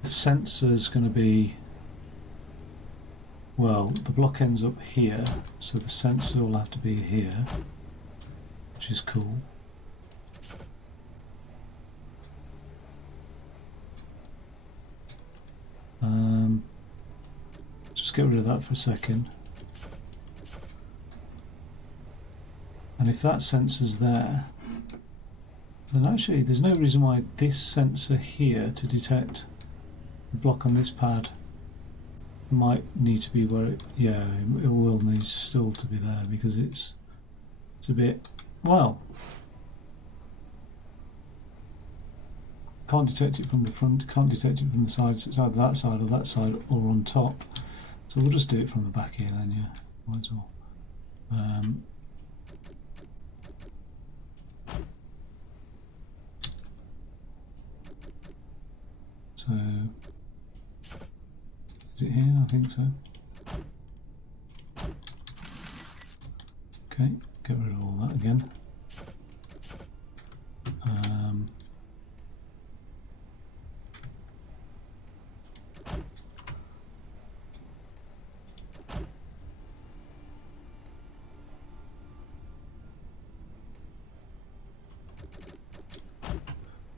The sensor's going to be, well, the block ends up here, so the sensor will have to be here, which is cool. Just get rid of that for a second. And if that sensor's there, then actually there's no reason why this sensor here to detect the block on this pad might need to be where it, yeah, it will need still to be there because it's a bit, well, can't detect it from the front, can't detect it from the side, so it's either that side or on top. So we'll just do it from the back here then, yeah, might as well. So, is it here? I think so. Okay, get rid of all that again.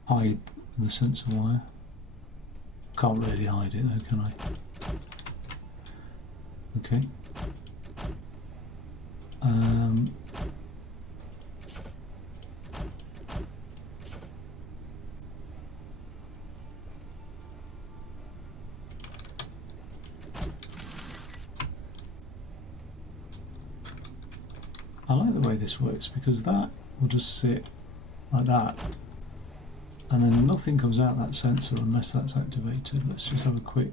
Hide the sensor wire. Can't really hide it though, can I? Okay. I like the way this works because that will just sit like that. And then nothing comes out that sensor unless that's activated. Let's just have a quick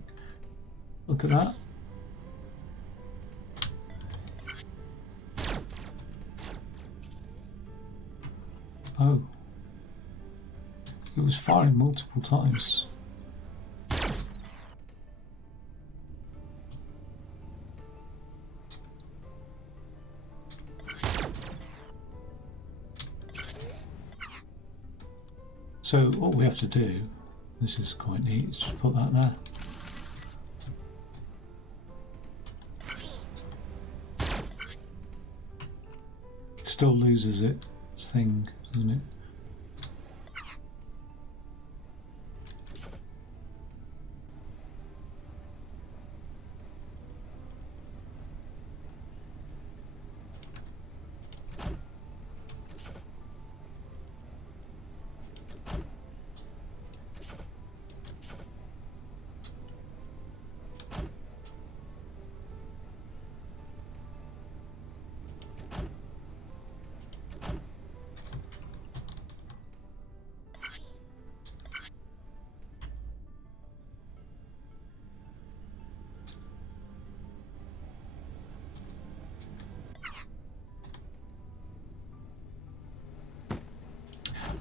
look at that. Oh, it was firing multiple times. So what we have to do, this is quite neat, is just put that there. It still loses its thing, doesn't it?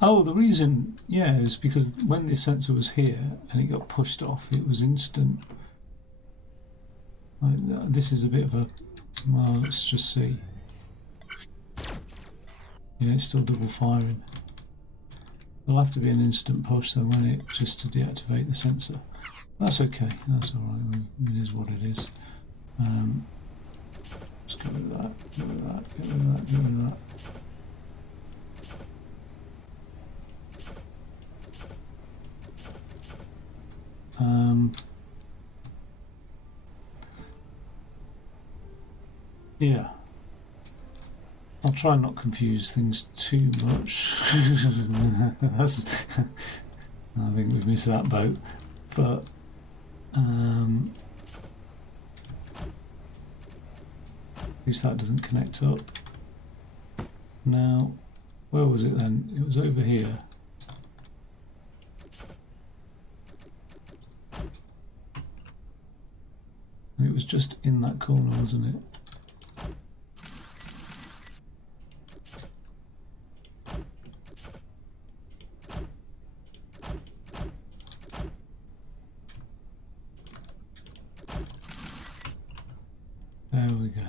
Oh, the reason, yeah, is because when the sensor was here and it got pushed off, it was instant. Like, this is a bit of a, well, let's just see. Yeah, it's still double firing. There'll have to be an instant push then, won't it, just to deactivate the sensor. That's okay, that's alright, it is what it is. Let's get rid of that, get rid of that, get rid of that, get rid of that. Yeah. I'll try and not confuse things too much. That's, I think we've missed that boat. But at least that doesn't connect up. Now, where was it then? It was over here. And it was just in that corner, wasn't it? There we go.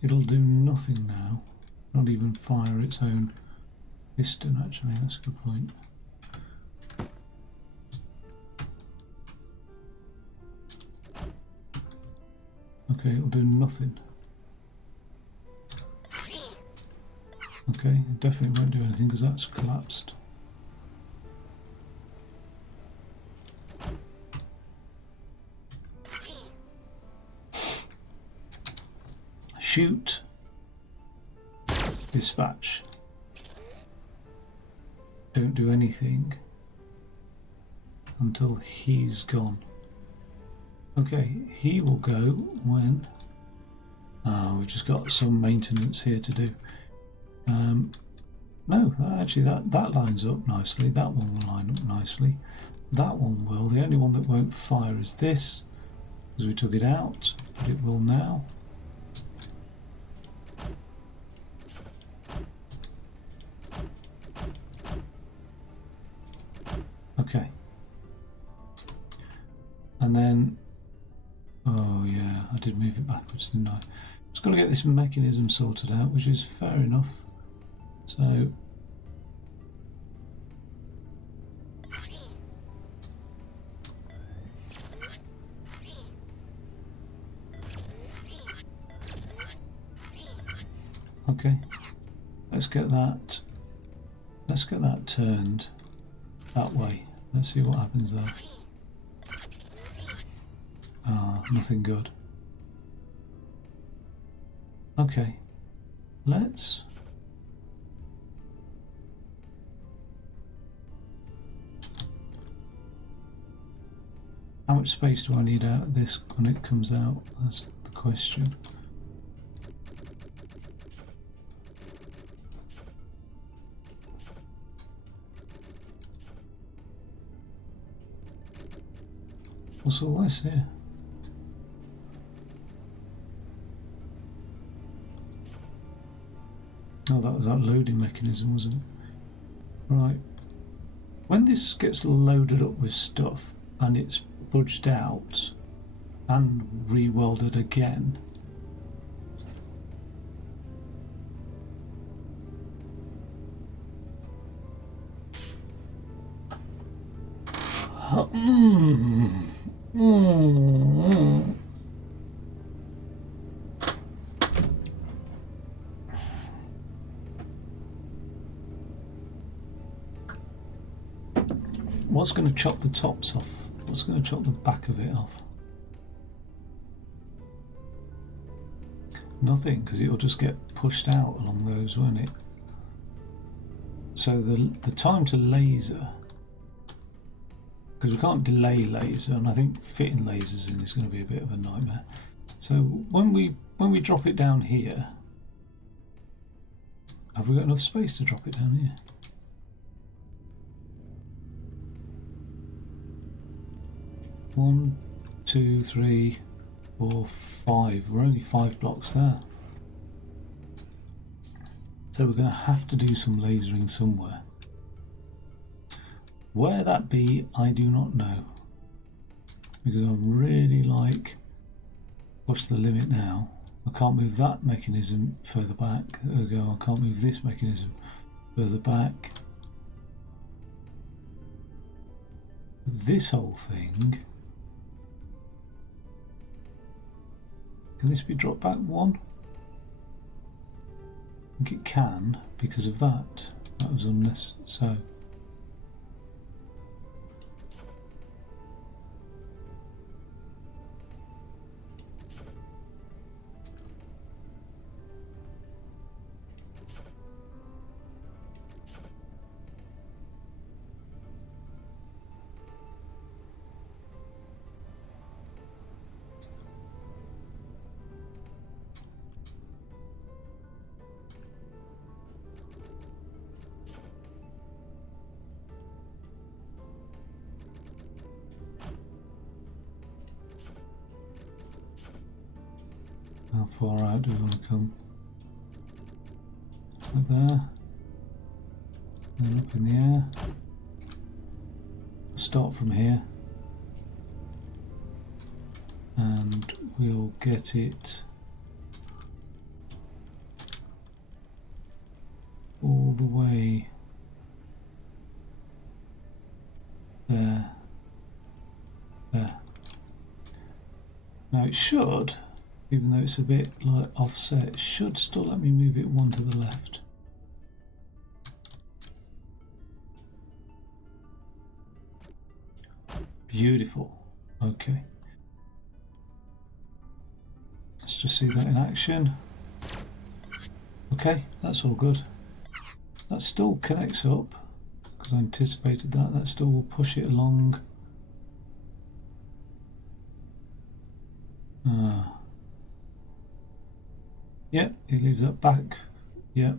It'll do nothing now, not even fire its own piston actually, that's a good point. Okay, it'll do nothing. Okay, it definitely won't do anything because that's collapsed. Shoot. Dispatch. Don't do anything until he's gone. Okay, he will go when... we've just got some maintenance here to do. No, actually that lines up nicely. That one will line up nicely. That one will. The only one that won't fire is this, because we took it out, but it will now. Okay. And then, oh yeah, I did move it backwards, didn't I? Just got to get this mechanism sorted out, which is fair enough. So, okay, let's get that turned that way. Let's see what happens there. Nothing good. Okay, let's... How much space do I need out of this when it comes out? That's the question. What's all this here? Oh, that was that loading mechanism, wasn't it? Right. When this gets loaded up with stuff and it's budged out and re-welded again, what's going to chop the tops off? What's going to chop the back of it off? Nothing, because it'll just get pushed out along those, won't it? So the time to laser, because we can't delay laser, and I think fitting lasers in is going to be a bit of a nightmare. So when we drop it down here, have we got enough space to drop it down here? One, two, three, four, five. We're only 5 blocks there. So we're going to have to do some lasering somewhere. Where that be, I do not know. Because I'm really like, what's the limit now? I can't move that mechanism further back. There we go. I can't move this mechanism further back. This whole thing. Can this be dropped back one? I think it can because of that. That was unnecessary. So. How far out do we want to come? Like there. And up in the air. Start from here. And we'll get it all the way there. There. Now it should, even though it's a bit like offset, it should still let me move it one to the left. Beautiful. Okay. Let's just see that in action. Okay, that's all good. That still connects up, because I anticipated that. That still will push it along. Yep, it leaves that back. Yep,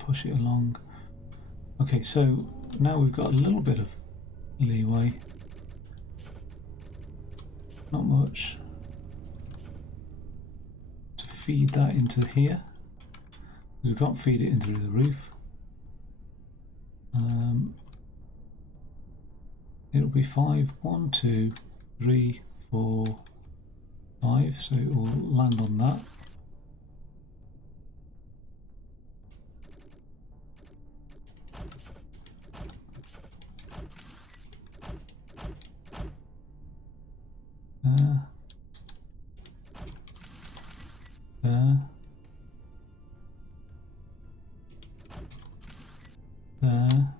push it along. Okay, so now we've got a little bit of leeway. Not much. To feed that into here. Because we can't feed it into the roof. It'll be 5, 1, 2, 3, 4, 5, so it will land on that. There. There.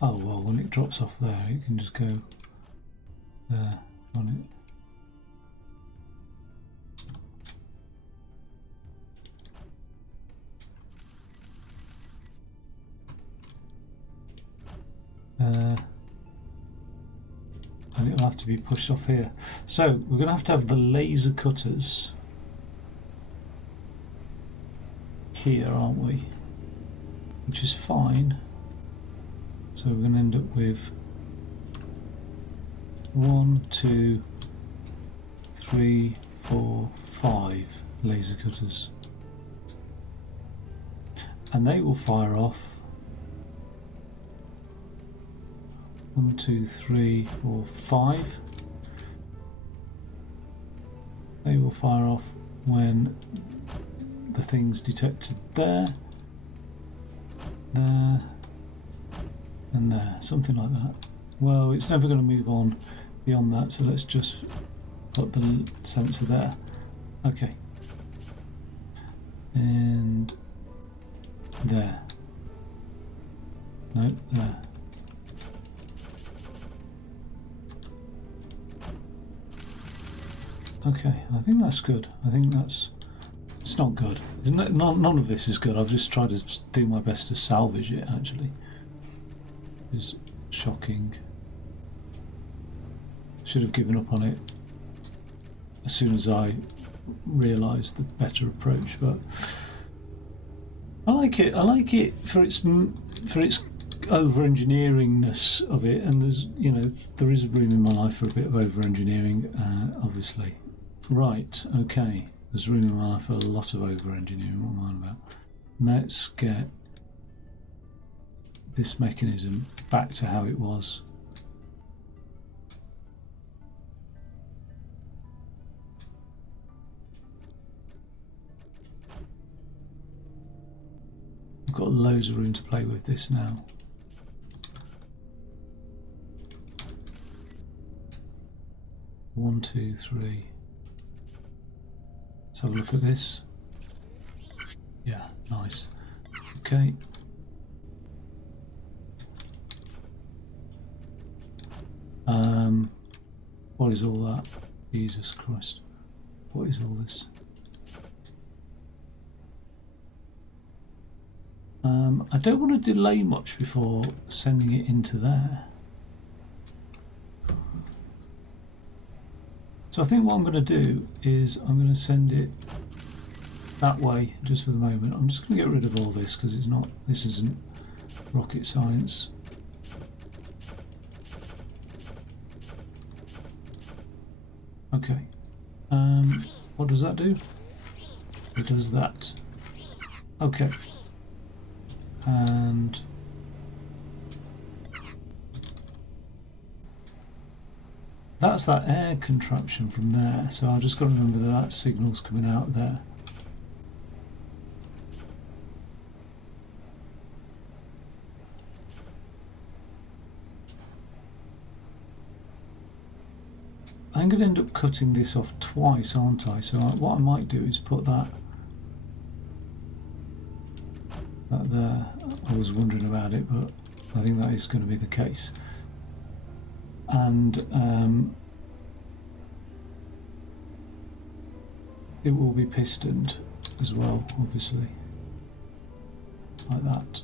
Oh well, when it drops off there, it can just go there on it. And it'll have to be pushed off here. So we're going to have the laser cutters here, aren't we? Which is fine. So we're going to end up with 1, 2, 3, 4, 5 laser cutters. And they will fire off 1, 2, 3, 4, 5. They will fire off when the thing's detected there, there, and there, something like that. Well, it's never going to move on beyond that, so let's just put the sensor there. Okay. And there. No, there. Okay, I think that's good. I think that's... It's not good. None of this is good. I've just tried to do my best to salvage it, actually. It's shocking. Should have given up on it as soon as I realised the better approach, but I like it. I like it for its over-engineeringness of it, and there is room in my life for a bit of over-engineering, obviously. Right, okay. There's room in my life for a lot of over-engineering. What am I on about? Let's get this mechanism back to how it was. got loads of room to play with this now. One, two, three. Let's have a look at this. Yeah, nice. Okay. What is all that? Jesus Christ. What is all this? I don't want to delay much before sending it into there. So I think what I'm going to do is I'm going to send it that way just for the moment. I'm just going to get rid of all this because it's not. This isn't rocket science. Okay. What does that do? It does that. Okay. And that's that air contraption from there. So I've just got to remember that that signal's coming out there. I'm going to end up cutting this off twice, aren't I? So what I might do is put that there. I was wondering about it, but I think that is going to be the case. And it will be pistoned as well, obviously, like that.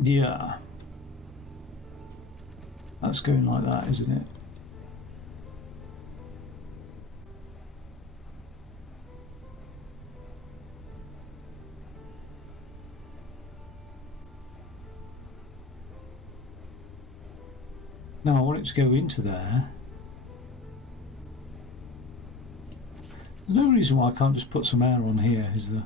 Yeah, that's going like that, isn't it? Now I want it to go into there. There's no reason why I can't just put some air on here, is there?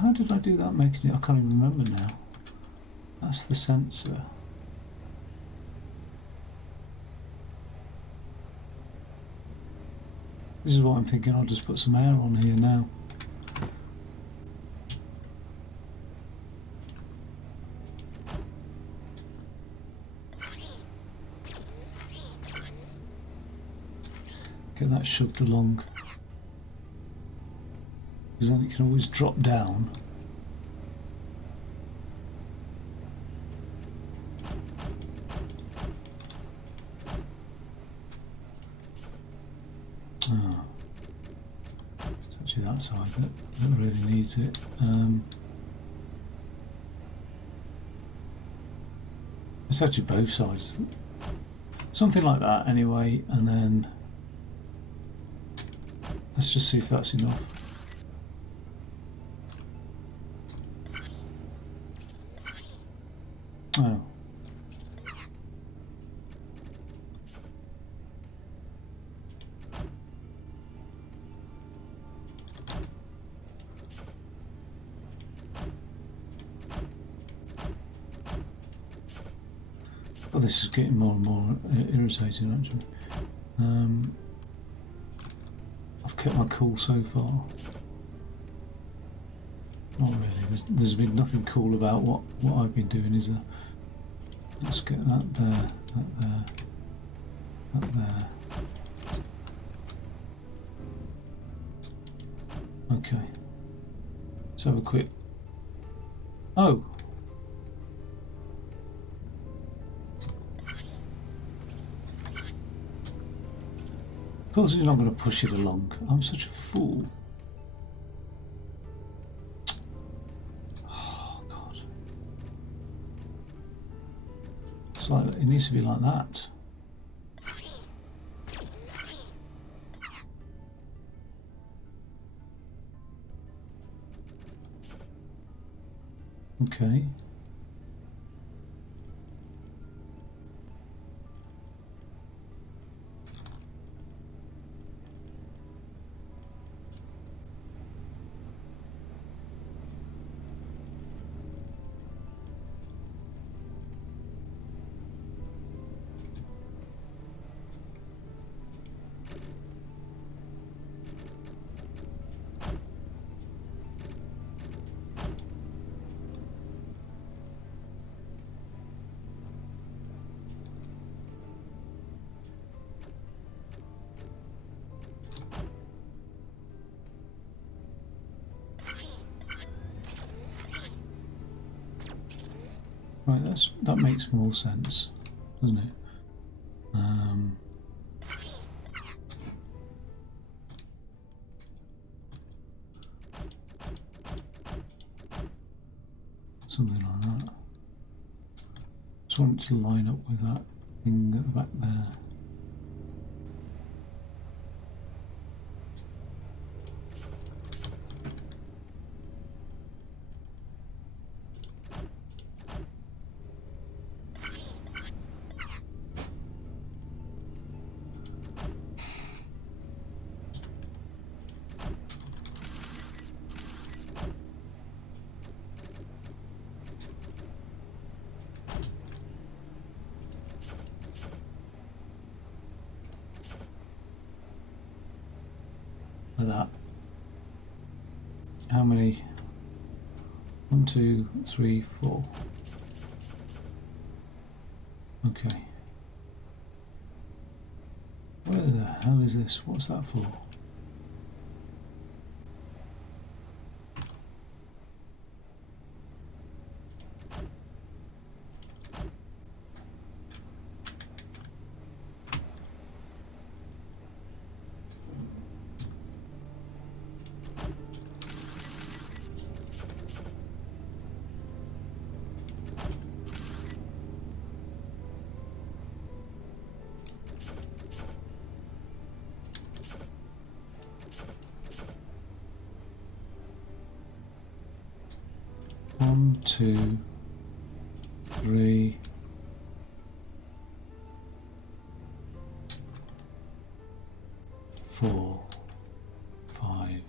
How did I do that making it? I can't even remember now. That's the sensor. This is what I'm thinking, I'll just put some air on here now. Get that shoved along. Because then it can always drop down. Oh. It's actually that side that really needs it. It's actually both sides. Something like that anyway, and then let's just see if that's enough. Oh. Oh, this is getting more and more irritating actually. I've kept my cool so far. Not really. There's been nothing cool about what I've been doing, is there? Let's get that there, that there, that there. Okay. Let's have a quick... Oh! Of course he's not going to push it along. I'm such a fool. Oh, God. It's like, it needs to be like that. Okay. Right, that makes more sense, doesn't it? Something like that. Just want it to line up with that thing at the back there. Like that. How many? 1, 2, 3, 4. Okay. Where the hell is this? What's that for? One, 2, 3, 4, 5.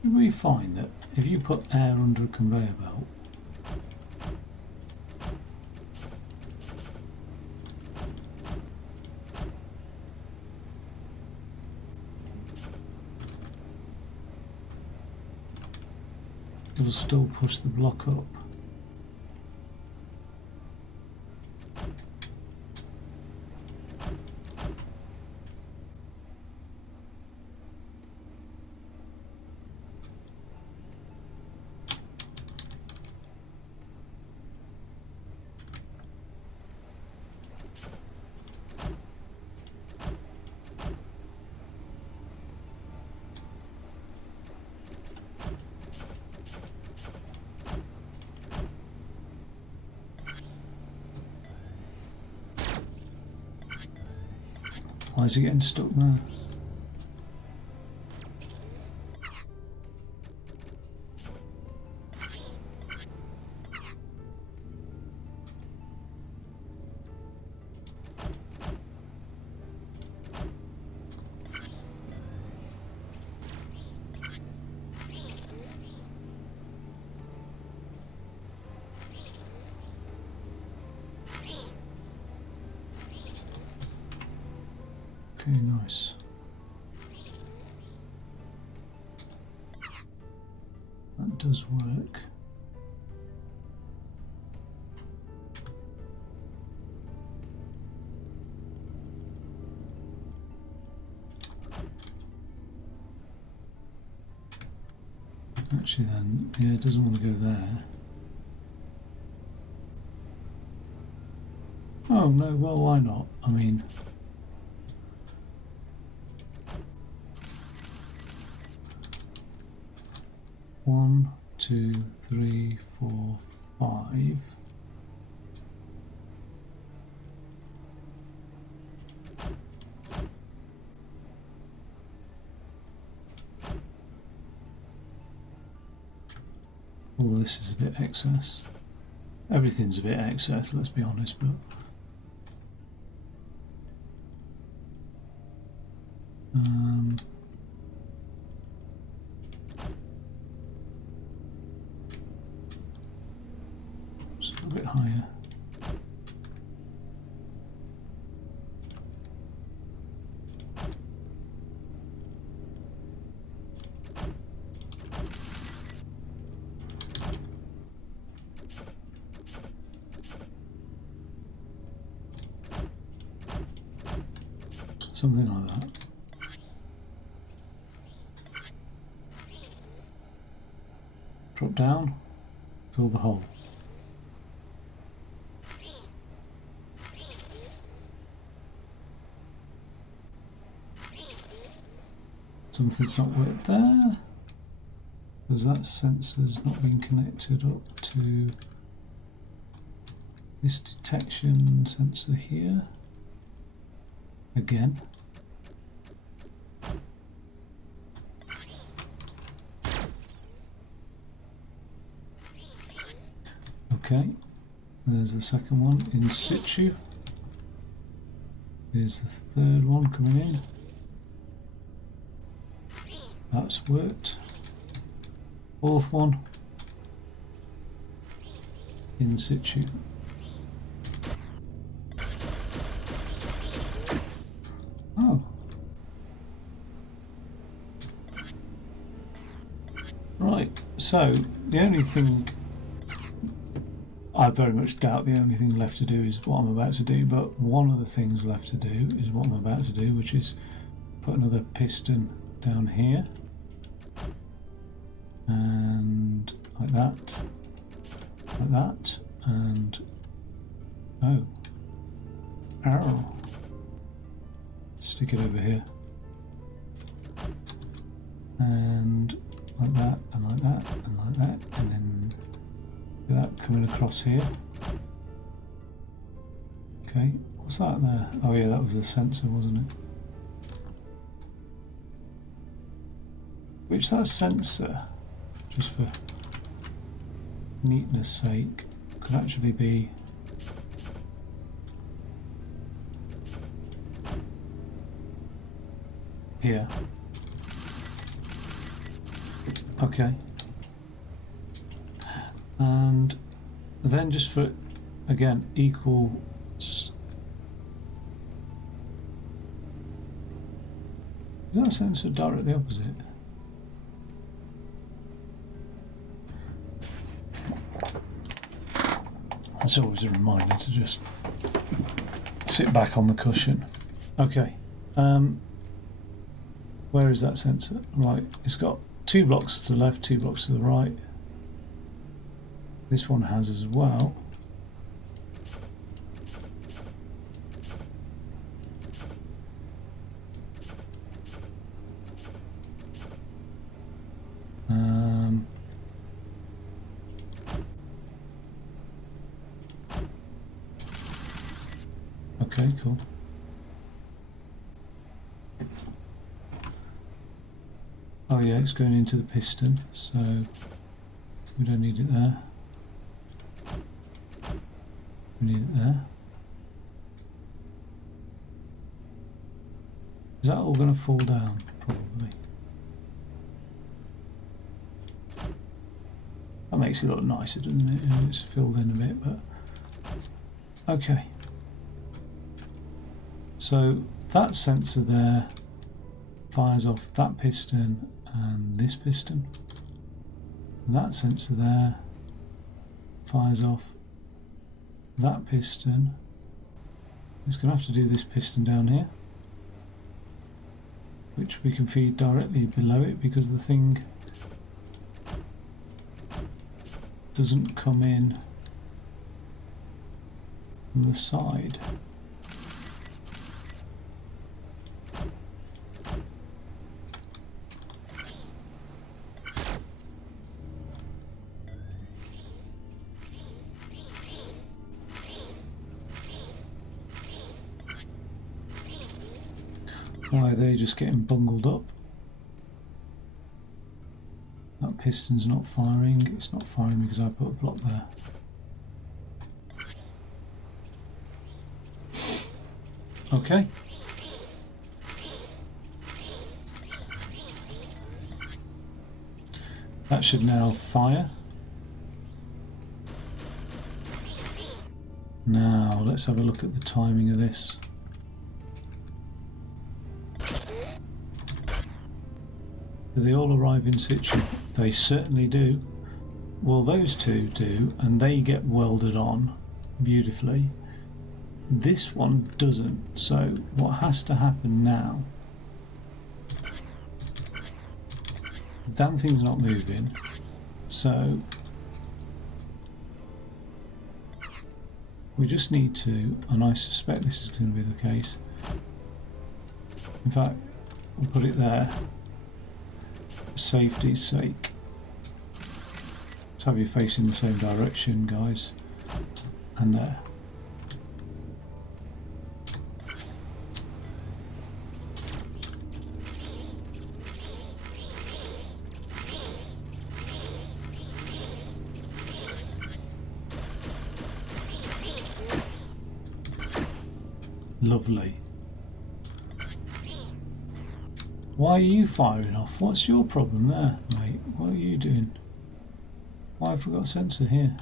Did we find that if you put air under a conveyor belt, it'll still push the block up? Why is he getting stuck there? Okay, nice. That does work. Actually then, yeah, it doesn't want to go there. Oh no, well why not? I mean, one, 2, 3, 4, 5. All this is a bit excess. Everything's a bit excess, let's be honest, but just a little bit higher. Something like that. Drop down, fill the hole. Something's not worked there, because that sensor's not been connected up to this detection sensor here. Again. Okay, there's the second one in situ. Here's the third one coming in. That's worked. Fourth one in situ. Oh. Right, so the only thing, I very much doubt the only thing left to do is what I'm about to do, but one of the things left to do is what I'm about to do, which is put another piston down here, and like that, and arrow. Stick it over here, and like that, and like that, and like that, and then that coming across here. Okay, what's that there? Oh yeah, that was the sensor, wasn't it? Which that sensor, just for neatness sake, could actually be here. Okay. And then just for, again, equal, is that sensor directly opposite? That's always a reminder to just sit back on the cushion. Okay, where is that sensor? Right, it's got 2 blocks to the left, 2 blocks to the right. This one has as well. Okay, cool. Oh yeah, it's going into the piston, so we don't need it there. We need it there. Is that all going to fall down? Probably. That makes it look nicer, doesn't it? It's filled in a bit, but okay. So that sensor there fires off that piston and this piston. And that sensor there fires off that piston. It's going to have to do this piston down here, which we can feed directly below it because the thing doesn't come in from the side. Why are they just getting bungled up? That piston's not firing. It's not firing because I put a block there. Okay. That should now fire. Now let's have a look at the timing of this. Do they all arrive in situ? They certainly do. Well, those two do, and they get welded on beautifully. This one doesn't, so what has to happen now? The damn thing's not moving, so we just need to, and I suspect this is going to be the case. In fact, we'll put it there for safety's sake. Let's have you facing the same direction, guys, and there. Lovely. Why are you firing off? What's your problem there, mate? What are you doing? Why have we got a sensor here?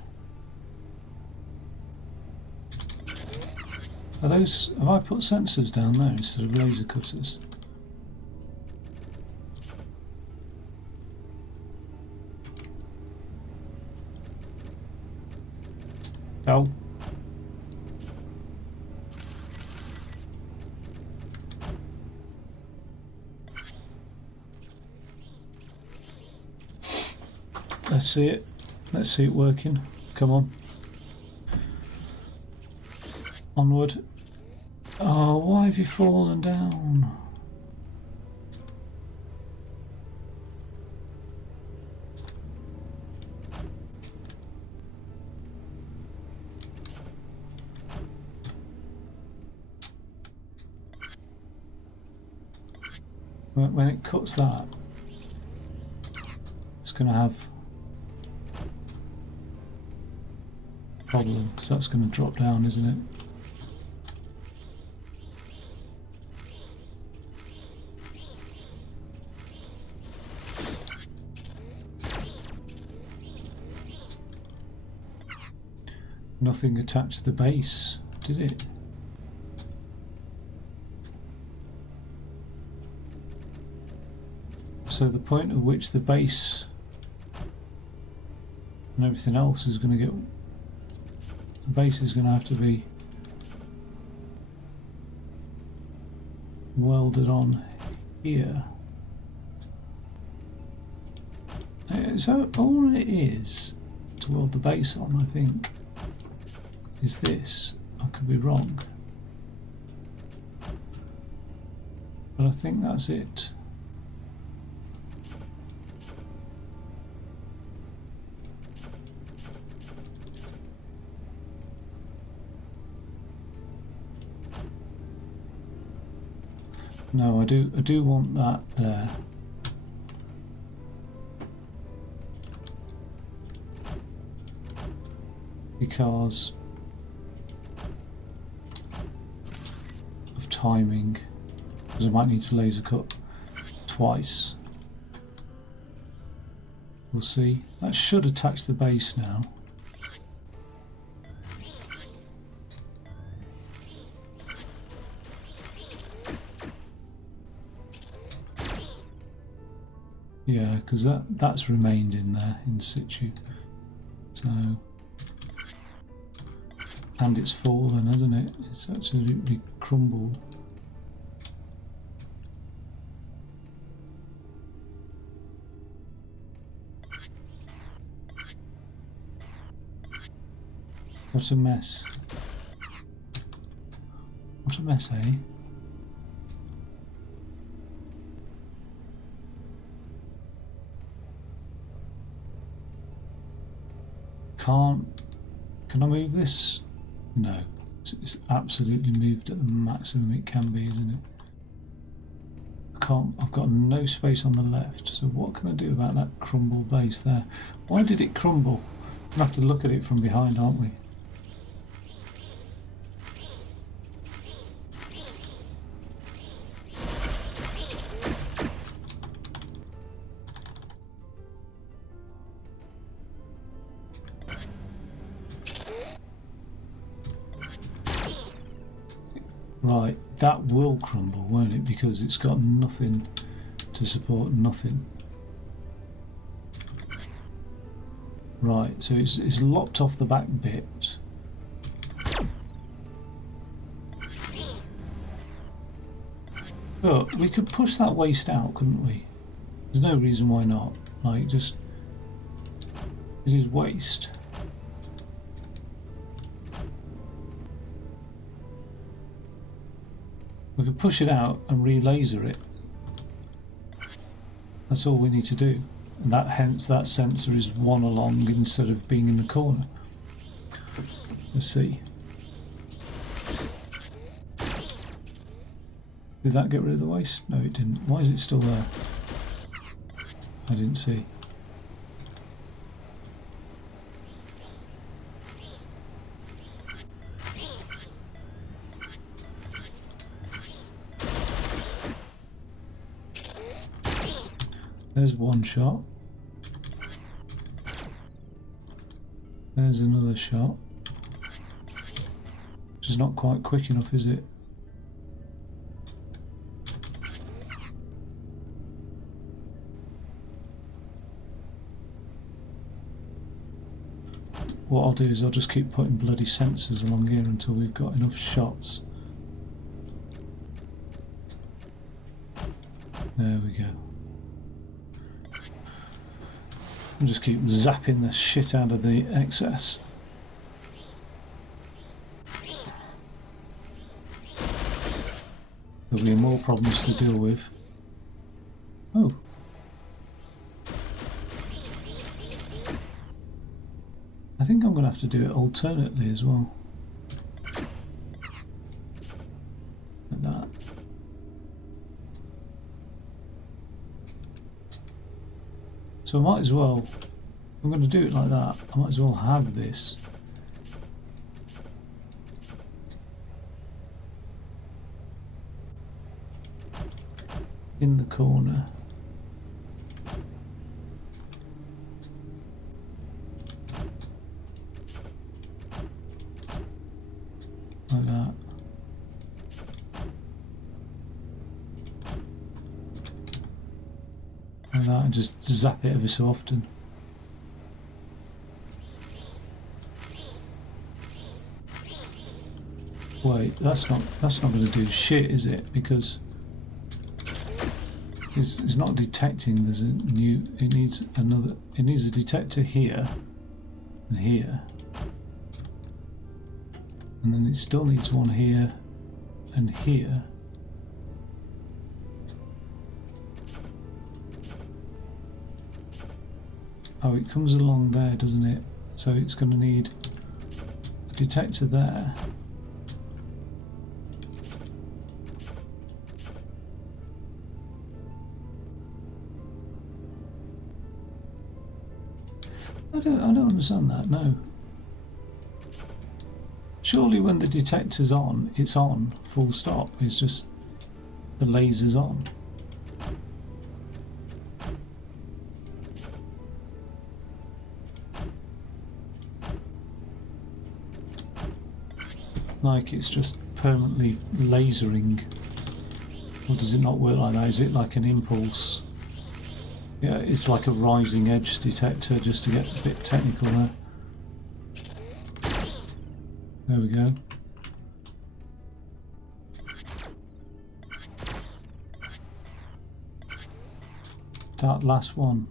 Are those? Have I put sensors down there instead of laser cutters? Oh. Let's see it. Let's see it working. Come on. Onward. Oh, why have you fallen down? When it cuts that, it's going to have problem, because that's going to drop down, isn't it? Nothing attached to the base, did it? So the point at which the base and everything else is going to get, the base is going to have to be welded on here. So all it is to weld the base on, I think, is this. I could be wrong, but I think that's it. No, I do want that there. Because of timing, because I might need to laser cut twice. We'll see. That should attach the base now. Yeah, because that's remained in there in situ. So, and it's fallen, hasn't it? It's absolutely crumbled. What a mess. What a mess, eh? Can I move this? No. It's absolutely moved at the maximum it can be, isn't it? can't. I've got no space on the left. So what can I do about that crumble base there? Why did it crumble? We'll have to look at it from behind, aren't we? Right, that will crumble, won't it? Because it's got nothing to support nothing. Right, so it's lopped off the back bit. But we could push that waste out, couldn't we? There's no reason why not. Like, just... it is waste. We could push it out and re-laser it. That's all we need to do. And that, hence that sensor is one along instead of being in the corner. Let's see. Did that get rid of the waste? No, it didn't. Why is it still there? I didn't see. There's one shot. There's another shot. Which is not quite quick enough, is it? What I'll do is I'll just keep putting bloody sensors along here until we've got enough shots. There we go. And just keep zapping the shit out of the excess. There'll be more problems to deal with. Oh. I think I'm going to have to do it alternately as well. Like that. So I might as well, if I'm going to do it like that, I might as well have this. In the corner. Like that. Like that, and just zap it every so often. Wait, that's not going to do shit, is it? Because it's not detecting. There's a new. It needs another. It needs a detector here and here, and then it still needs one here and here. Oh, it comes along there, doesn't it? So it's going to need a detector there. I don't understand that, no. Surely when the detector's on, it's on, full stop. It's just the laser's on. Like it's just permanently lasering. Or does it not work like that? Is it like an impulse? Yeah, it's like a rising edge detector, just to get a bit technical there. There we go. That last one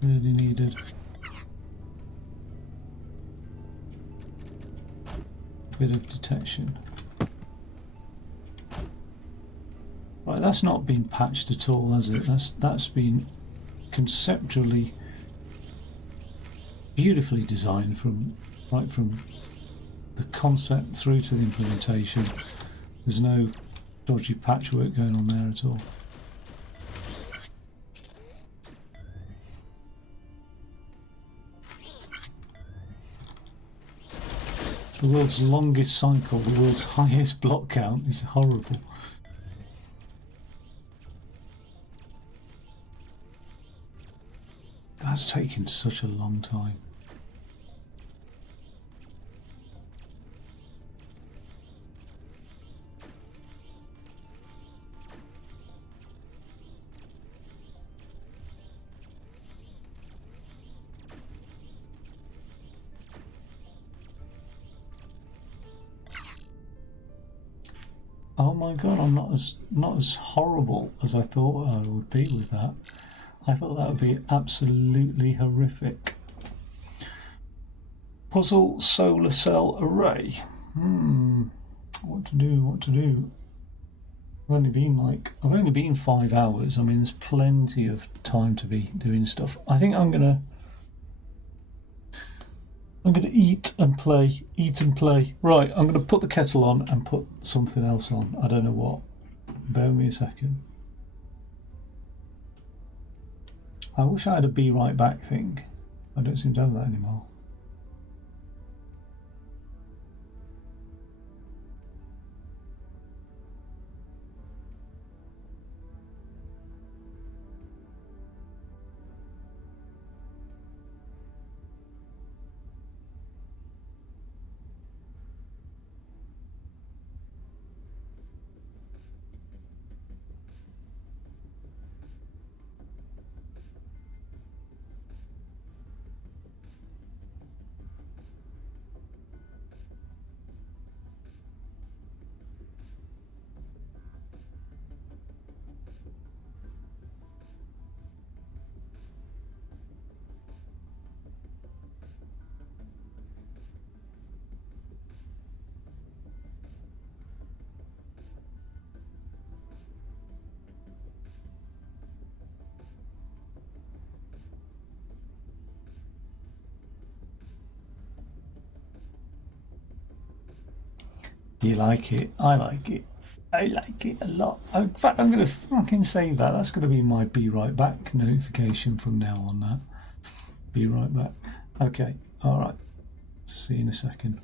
really needed a bit of detection. Right, that's not been patched at all, has it? That's been conceptually beautifully designed right from the concept through to the implementation. There's no dodgy patchwork going on there at all. The world's longest cycle, the world's highest block count is horrible. That's taken such a long time. Oh my god, I'm not as horrible as I thought I would be with that. I thought that would be absolutely horrific. Puzzle solar cell array. What to do? I've only been 5 hours. I mean, there's plenty of time to be doing stuff. I think I'm gonna eat and play. Right, I'm gonna put the kettle on and put something else on. I don't know what. Bear with me a second. I wish I had a be right back thing. I don't seem to have that anymore. You like it? I like it. I like it a lot. In fact, I'm going to fucking save that. That's going to be my be right back notification from now on. That be right back. Okay. All right. See you in a second.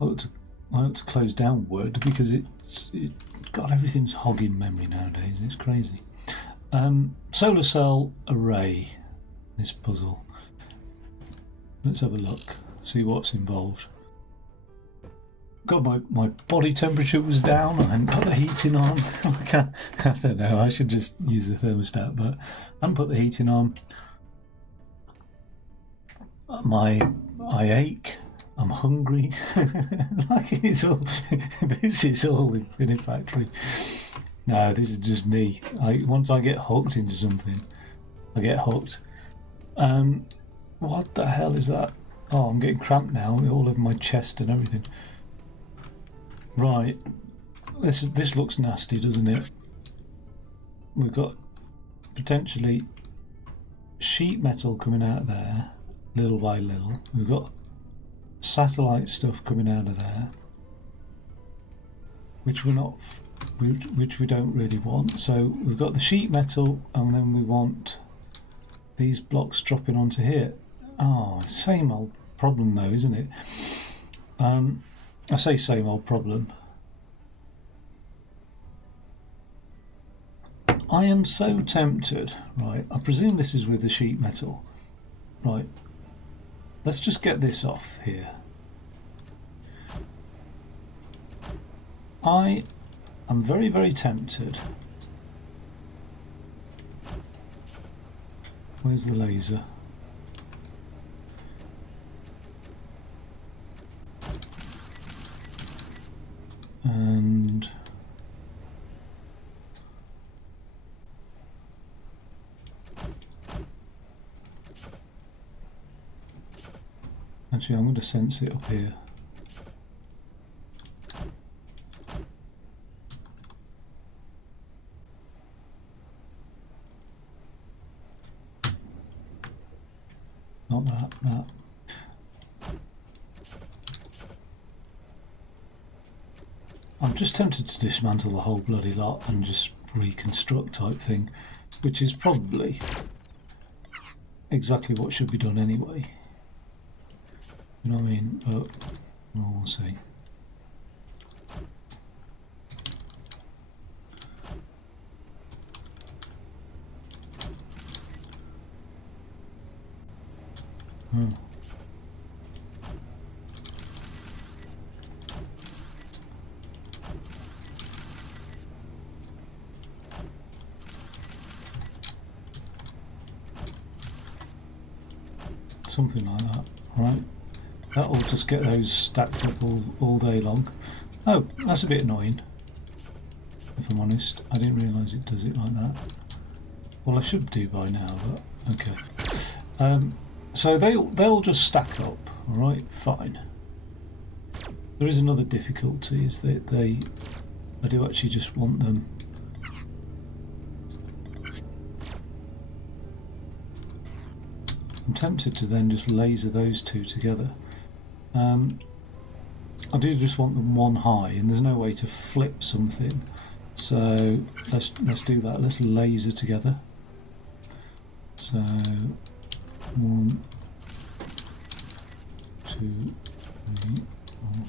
I ought to close down Word because God, everything's hogging memory nowadays. It's crazy. Solar cell array. This puzzle. Let's have a look. See what's involved. God, my body temperature was down. I hadn't put the heating on. I don't know. I should just use the thermostat, but I hadn't put the heating on. I ache. I'm hungry. Like it's all. This is all Infinifactory. No, this is just me. Once I get hooked into something, I get hooked. What the hell is that? Oh, I'm getting cramped now, all over my chest and everything. Right, this looks nasty, doesn't it? We've got potentially sheet metal coming out of there, little by little. We've got satellite stuff coming out of there, which we don't really want. So we've got the sheet metal, and then we want these blocks dropping onto here. Oh, same old problem though, isn't it? I say same old problem. I am so tempted, right, I presume this is with the sheet metal. Right, let's just get this off here. I am very, very tempted. Where's the laser? And actually, I'm going to sense it up here. Not that. I'm just tempted to dismantle the whole bloody lot and just reconstruct type thing, which is probably exactly what should be done anyway. You know what I mean? But we'll see. Something like that, right? That'll just get those stacked up all day long. Oh, that's a bit annoying, if I'm honest. I didn't realise it does it like that. Well, I should do by now, but okay. So they'll just stack up, alright, fine. There is another difficulty, is that I do actually just want them I'm tempted to then just laser those two together. I do just want them one high, and there's no way to flip something. So let's do that. Let's laser together. So 1, 2, 3, 4.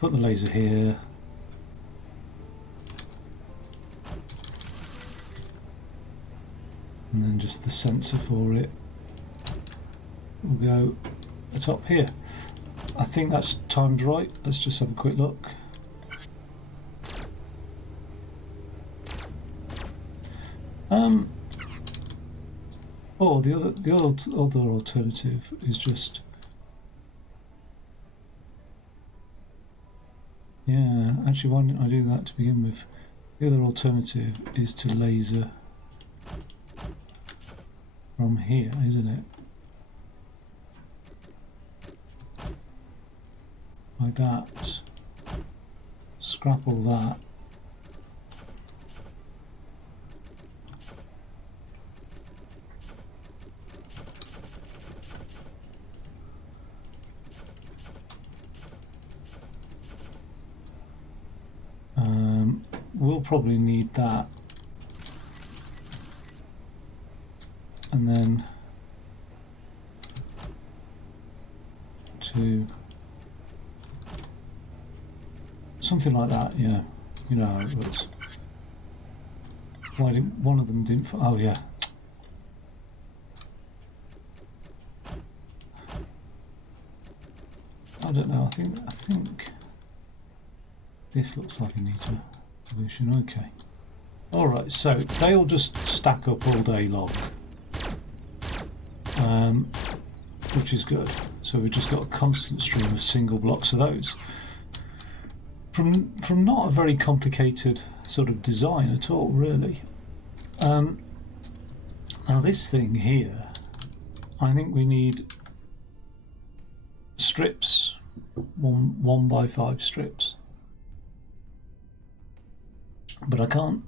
Put the laser here. And then just the sensor for it will go atop here. I think that's timed right. Let's just have a quick look. Oh, the other alternative is just. Yeah, actually, why didn't I do that to begin with? The other alternative is to laser from here, isn't it? Like that. Scrap all that. We'll probably need that and then 2, something like that. Yeah, you know how it works. Why didn't one of them didn't? Oh yeah. I don't know. I think this looks like a neater solution. Okay. All right. So they'll just stack up all day long, which is good. So we've just got a constant stream of single blocks of those. From not a very complicated sort of design at all, really. Now this thing here, I think we need strips, 1 by 5 strips. But I can't.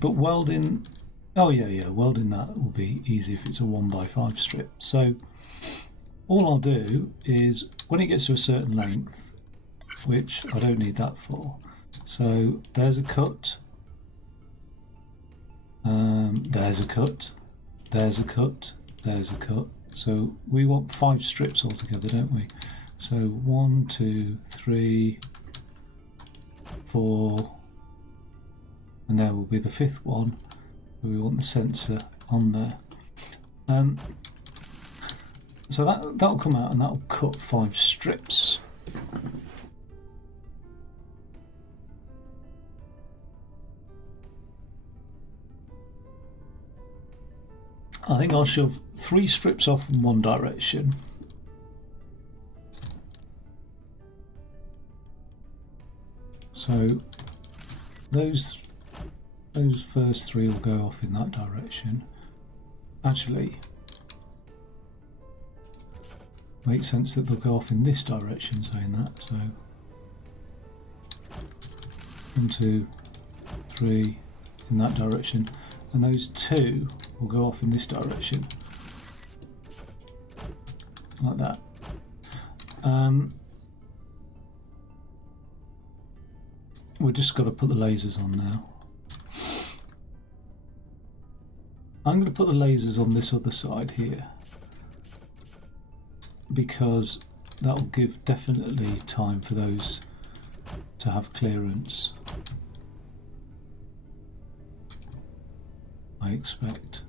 But welding. Oh yeah, welding that will be easy if it's a 1 by 5 strip. So all I'll do is when it gets to a certain length, which I don't need that for. So there's a cut. There's a cut. There's a cut. There's a cut. So we want 5 strips altogether, don't we? So 1, 2, 3, 4, and there will be the 5th one. We want the sensor on there. So that'll come out and that'll cut 5 strips. I think I'll shove 3 strips off in one direction. So those first 3 will go off in that direction. Actually, makes sense that they'll go off in this direction, saying that. So 1, 2, 3 in that direction, and those 2 will go off in this direction, like that. We've just got to put the lasers on now. I'm going to put the lasers on this other side here because that'll give definitely time for those to have clearance, I expect.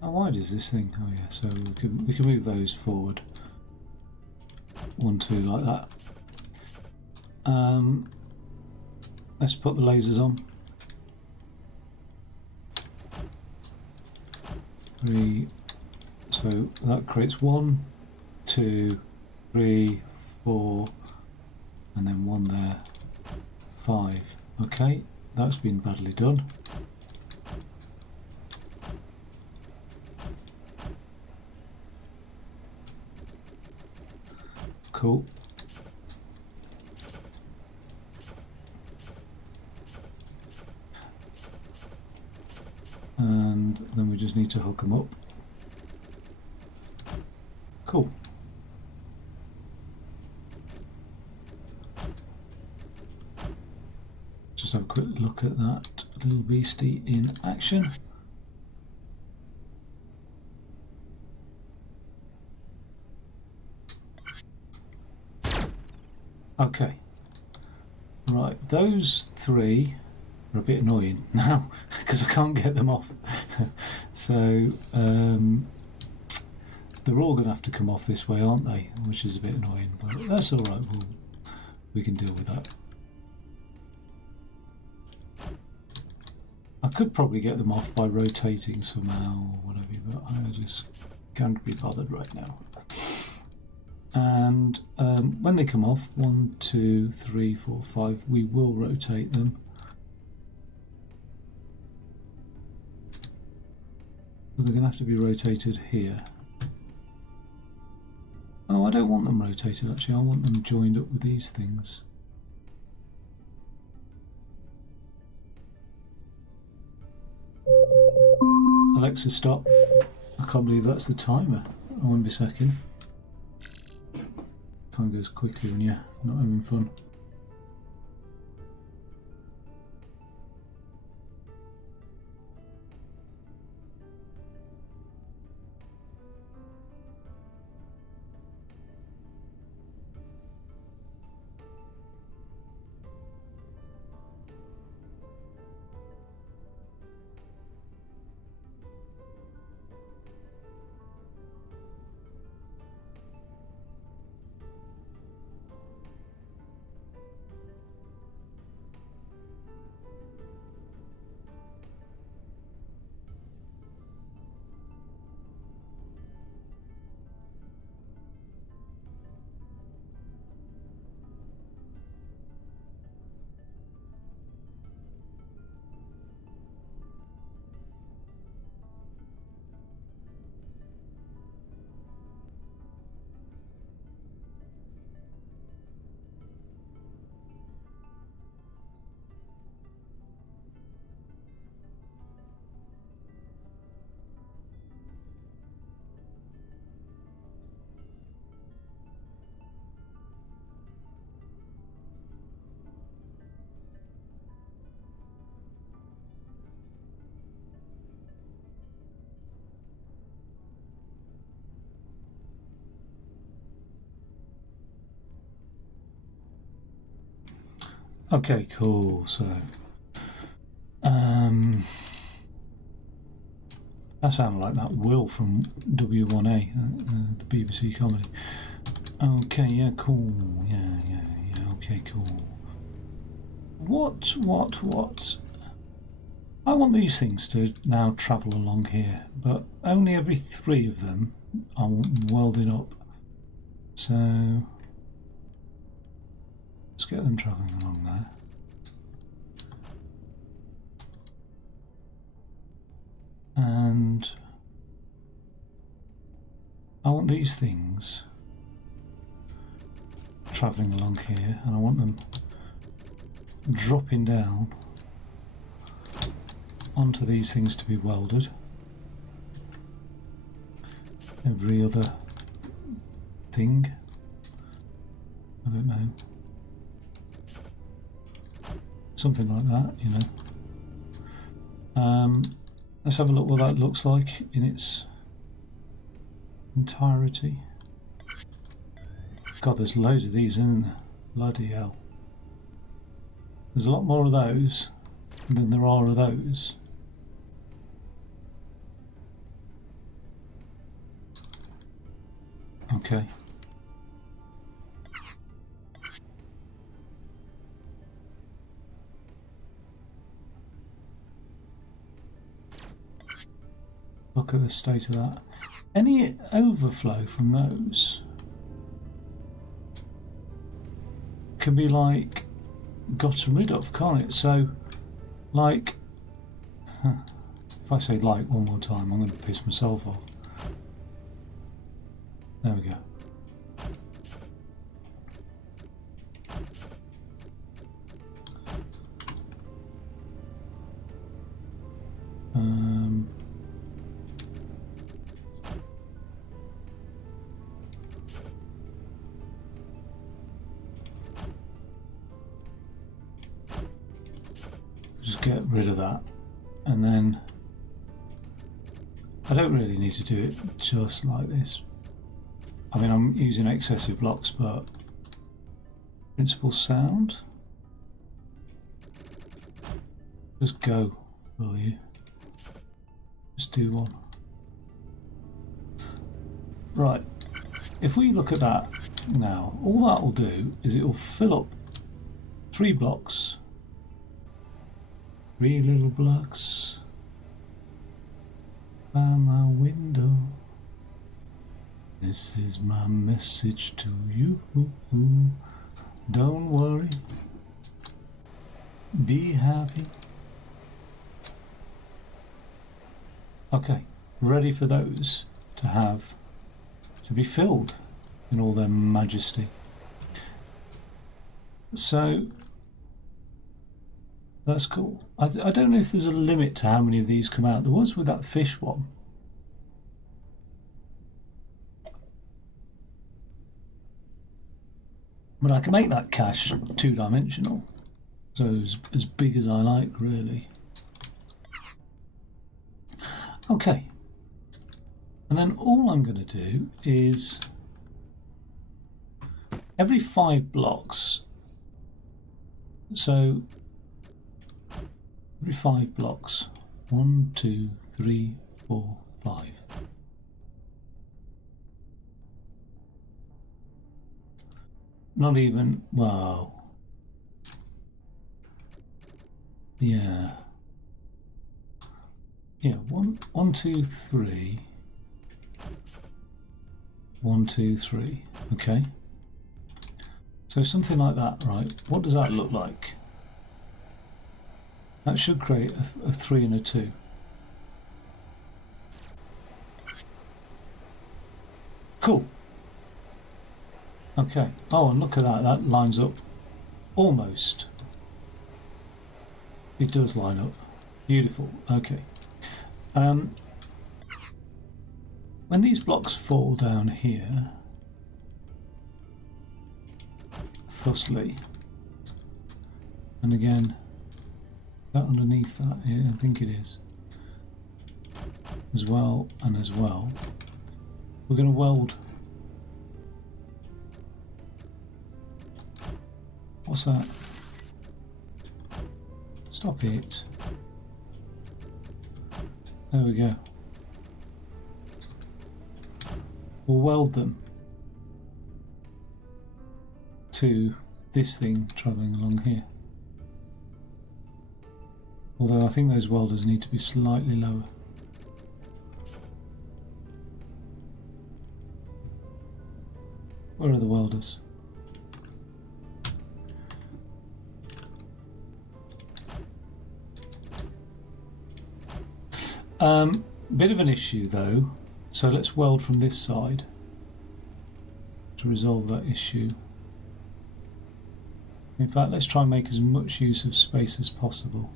How wide is this thing? Oh yeah, so we can move those forward. 1, 2, like that. Let's put the lasers on. 3. So that creates 1, 2, 3, 4, and then 1 there. 5. Okay, that's been badly done. Cool. And then we just need to hook them up. Cool. Just have a quick look at that little beastie in action. Okay, right, those 3 are a bit annoying now because I can't get them off. So they're all going to have to come off this way, aren't they? Which is a bit annoying, but that's all right. We can deal with that. I could probably get them off by rotating somehow or whatever, but I just can't be bothered right now. And when they come off, 1, 2, 3, 4, 5, we will rotate them. But they're going to have to be rotated here. Oh, I don't want them rotated actually, I want them joined up with these things. Alexa, stop. I can't believe that's the timer. I won't be a second. Time goes quickly when you're not having fun. Okay, cool. So, that sounded like that Will from W1A, the BBC comedy. Okay, yeah, cool. Yeah. Okay, cool. What? I want these things to now travel along here, but only every 3 of them are welded up. So let's get them travelling along there. And I want these things travelling along here, and I want them dropping down onto these things to be welded. Every other thing. I don't know. Something like that, you know. Let's have a look what that looks like in its entirety. God, there's loads of these, isn't there? Bloody hell. There's a lot more of those than there are of those. Okay. Look at the state of that. Any overflow from those can be like gotten rid of, can't it? So, like, if I say like one more time, I'm going to piss myself off. There we go. Just get rid of that, and then I don't really need to do it just like this. I mean, I'm using excessive blocks, but principle sound. Just go, will you? Just do one. Right, if we look at that now, all that will do is it will fill up 3 blocks. 3 little blocks by my window. This is my message to you. Don't worry. Be happy. Okay, ready for those to be filled in all their majesty. So that's cool. I don't know if there's a limit to how many of these come out. There was with that fish one. But I can make that cache two-dimensional, so as big as I like, really. Okay, and then all I'm going to do is every 5 blocks, so every 5 blocks, 1, 2, 3, 4, 5. Not even, well, yeah. Yeah, 1, 2, 3. 1, 2, 3. Okay. So something like that, right? What does that look like? That should create a 3 and a 2. Cool. Okay. Oh, and look at that. That lines up almost. It does line up. Beautiful. Okay. When these blocks fall down here, thusly, and again, that underneath that here, I think it is, as well and as well, we're going to weld. What's that? Stop it. There we go. We'll weld them to this thing travelling along here. Although I think those welders need to be slightly lower. Where are the welders? Bit of an issue though, so let's weld from this side to resolve that issue. In fact, let's try and make as much use of space as possible.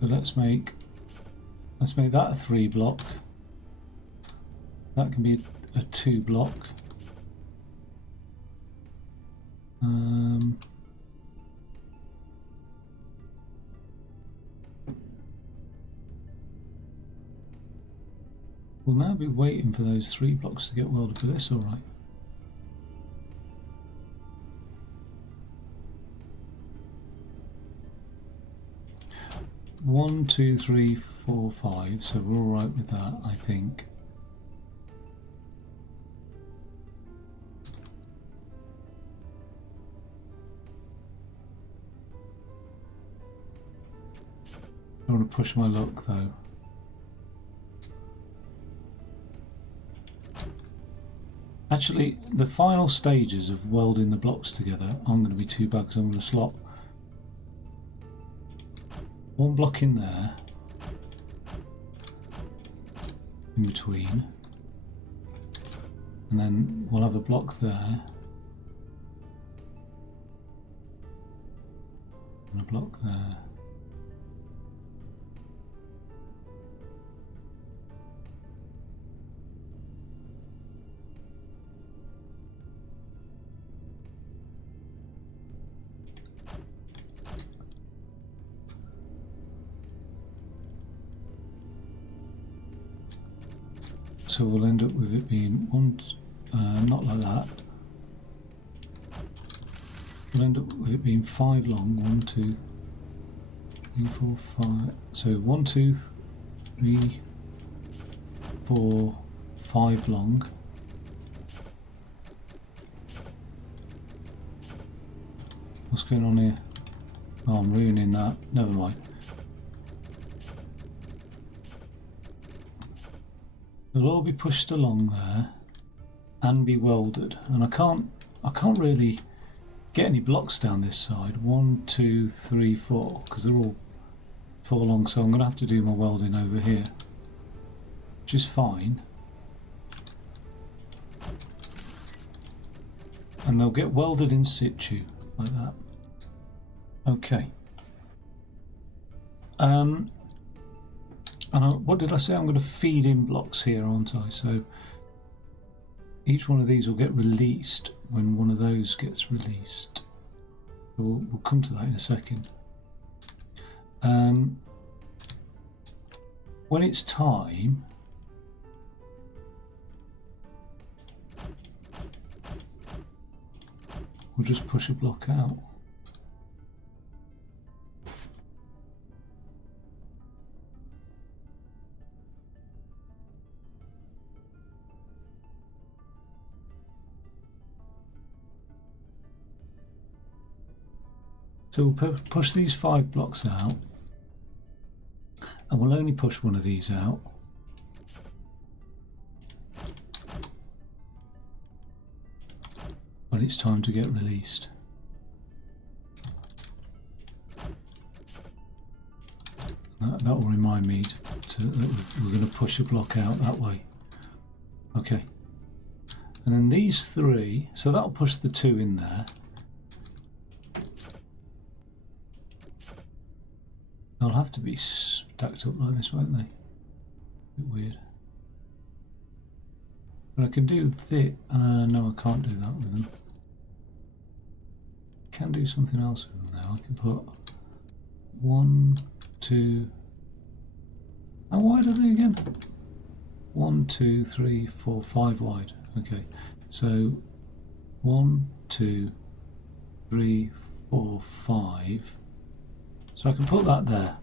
So let's make that a 3 block. That can be a 2 block. We'll now be waiting for those 3 blocks to get welded to this, alright. One, 2, 3, 4, 5, so we're alright with that, I think. I don't want to push my luck though. Actually, the final stages of welding the blocks together aren't going to be too bad because I'm going to slot 1 block in there, in between, and then we'll have a block there, and a block there. So we'll end up with it being not like that. We'll end up with it being 5 long. 1, 2, 3, 4, 5. So 1, 2, 3, 4, 5 long. What's going on here? Oh, I'm ruining that. Never mind. They'll all be pushed along there and be welded, and I can't really get any blocks down this side. 1, 2, 3, 4, because they're all 4 long, so I'm going to have to do my welding over here, which is fine. And they'll get welded in situ like that. Okay. And what did I say? I'm going to feed in blocks here, aren't I? So each one of these will get released when one of those gets released. We'll come to that in a second. When it's time, we'll just push a block out. So we'll push these 5 blocks out, and we'll only push one of these out. When it's time to get released. That will remind me that we're going to push a block out that way. Okay. And then these 3, so that'll push the 2 in there. They'll have to be stacked up like this, won't they? A bit weird. But I can do this. No, I can't do that with them. I can do something else with them now. I can put 1, 2. How wide are they again? 1, 2, 3, 4, 5 wide. Okay, so 1, 2, 3, 4, 5. So I can put that there.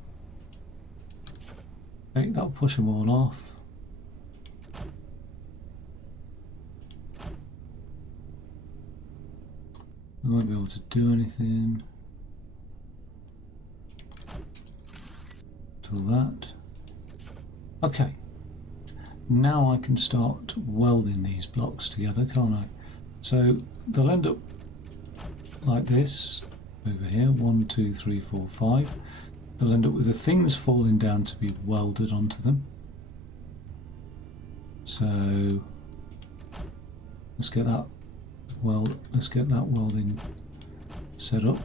Okay, that'll push them all off. I won't be able to do anything till that. Okay, now I can start welding these blocks together, can't I? So they'll end up like this over here, 1, 2, 3, 4, 5. They'll end up with the things falling down to be welded onto them. So let's get that welding set up.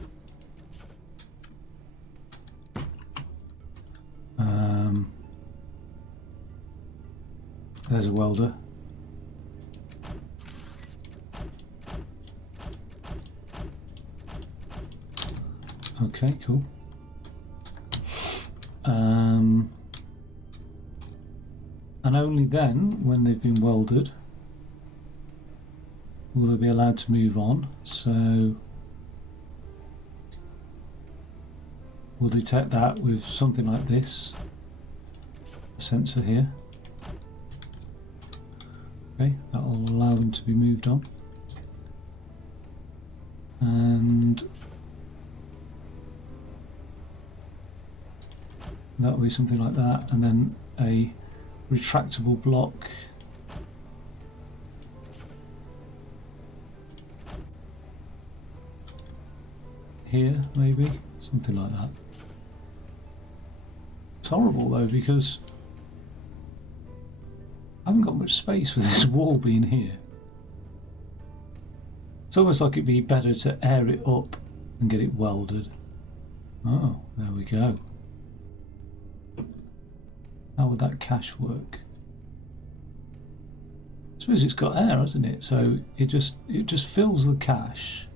There's a welder. Okay, cool. And only then, when they've been welded, will they be allowed to move on. So we'll detect that with something like this, a sensor here. Okay, that will allow them to be moved on. And that will be something like that, and then a retractable block here, maybe, something like that. It's horrible though, because I haven't got much space with this wall being here. It's almost like it'd be better to air it up and get it welded. Oh, there we go. How would that cache work? I suppose it's got air, hasn't it? So it just fills the cache.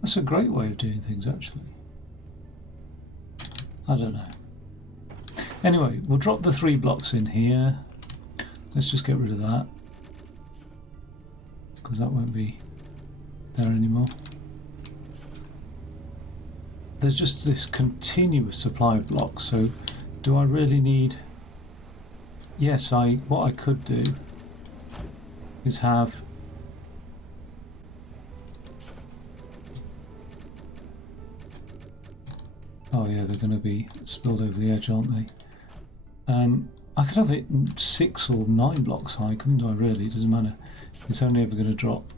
That's a great way of doing things, actually. I don't know. Anyway, we'll drop the 3 blocks in here. Let's just get rid of that, because that won't be there anymore. There's just this continuous supply of blocks, so do I really need... Yes, what I could do is have oh yeah, they're going to be spilled over the edge, aren't they? I could have it 6 or 9 blocks high, couldn't I really? It doesn't matter. It's only ever going to drop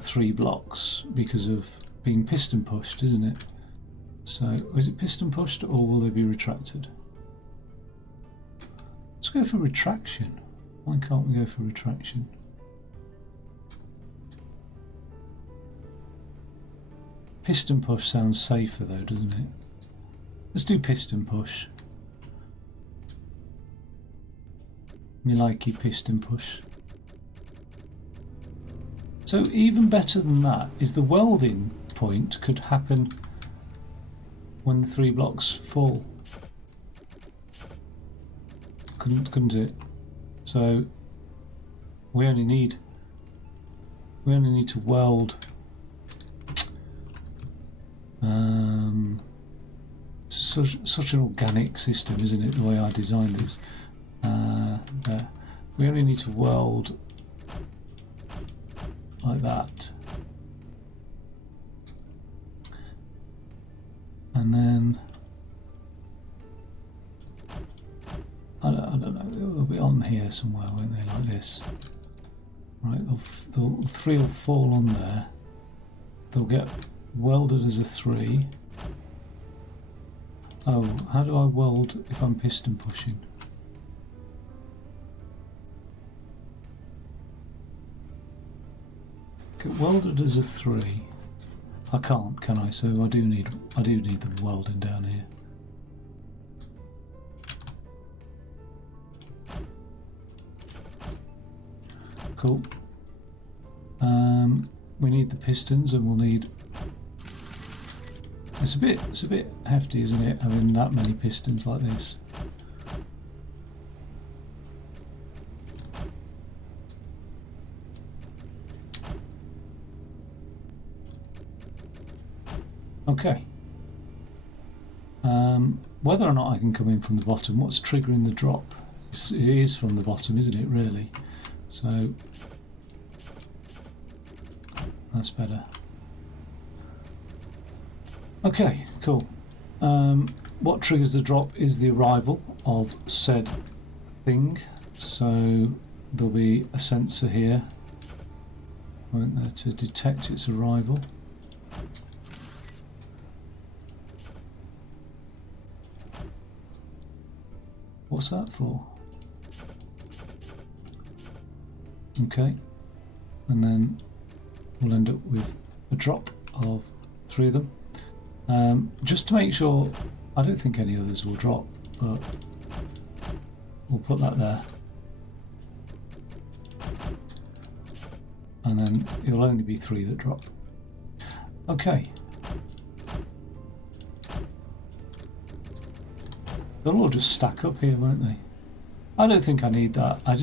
3 blocks because of being piston pushed, isn't it? So, is it piston pushed or will they be retracted? Let's go for retraction. Why can't we go for retraction? Piston push sounds safer though, doesn't it? Let's do piston push. Me likey piston push. So even better than that is the welding point could happen when the 3 blocks fall. Couldn't it? So we only need to weld such an organic system, isn't it, the way I designed this? We only need to weld like that, and then I don't know, they'll be on here somewhere, won't they, like this? Right, the 3 will fall on there, they'll get welded as a 3. Oh, how do I weld if I'm piston pushing? Get welded as a 3. I can't, can I? So I do need them welding down here. Cool. We need the pistons, and we'll need. It's a bit hefty, isn't it? Having that many pistons like this. Okay. Whether or not I can come in from the bottom, what's triggering the drop? It is from the bottom, isn't it, really? So that's better. Okay, cool. What triggers the drop is the arrival of said thing. So there'll be a sensor here, won't there, to detect its arrival. What's that for? Okay, and then we'll end up with a drop of 3 of them. Just to make sure, I don't think any others will drop, but we'll put that there. And then it'll only be 3 that drop. Okay. They'll all just stack up here, won't they? I don't think I need that. I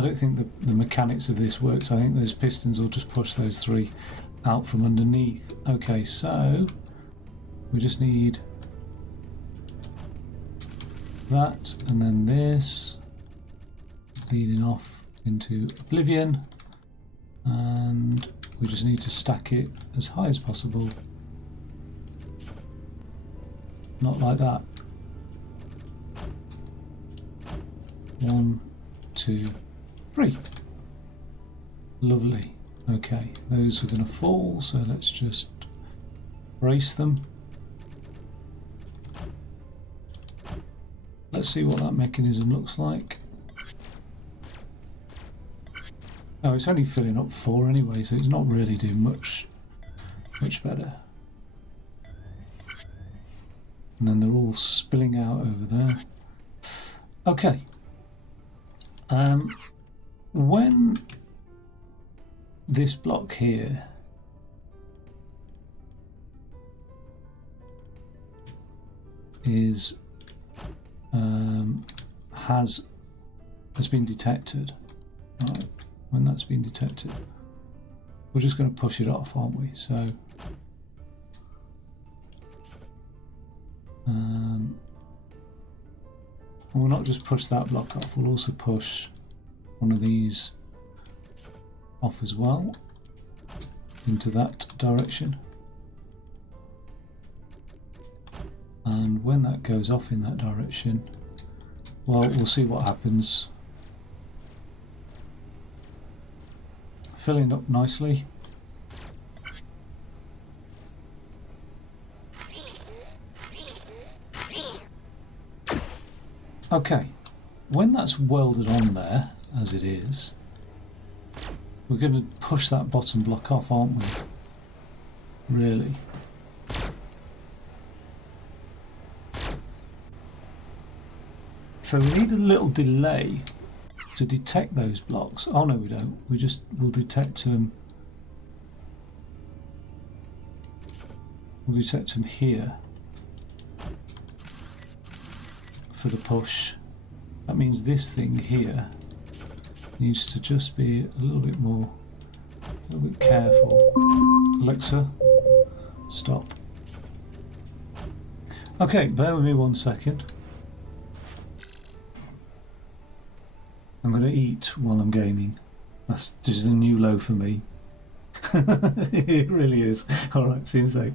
don't think the mechanics of this works. I think those pistons will just push those 3 out from underneath. Okay, so we just need that, and then this leading off into oblivion, and we just need to stack it as high as possible. Not like that. 1, 2, 3. Lovely. Okay, those are going to fall, so let's just brace them. Let's see what that mechanism looks like. Oh, it's only filling up 4 anyway, so it's not really doing much better. And then they're all spilling out over there. Okay. When this block here is has been detected, right? When that's been detected, we're just going to push it off, aren't we? So we'll not just push that block off, we'll also push one of these off as well into that direction. And when that goes off in that direction, well, we'll see what happens. Filling up nicely. Okay, when that's welded on there, as it is, we're going to push that bottom block off, aren't we? really. So we need a little delay to detect those blocks. Oh no, we don't. We'll detect them. We'll detect them here for the push. That means this thing here needs to just be a little bit careful. Alexa, stop. Okay, bear with me 1 second. I'm going to eat while I'm gaming. This is a new low for me. It really is. All right, see you in a sec.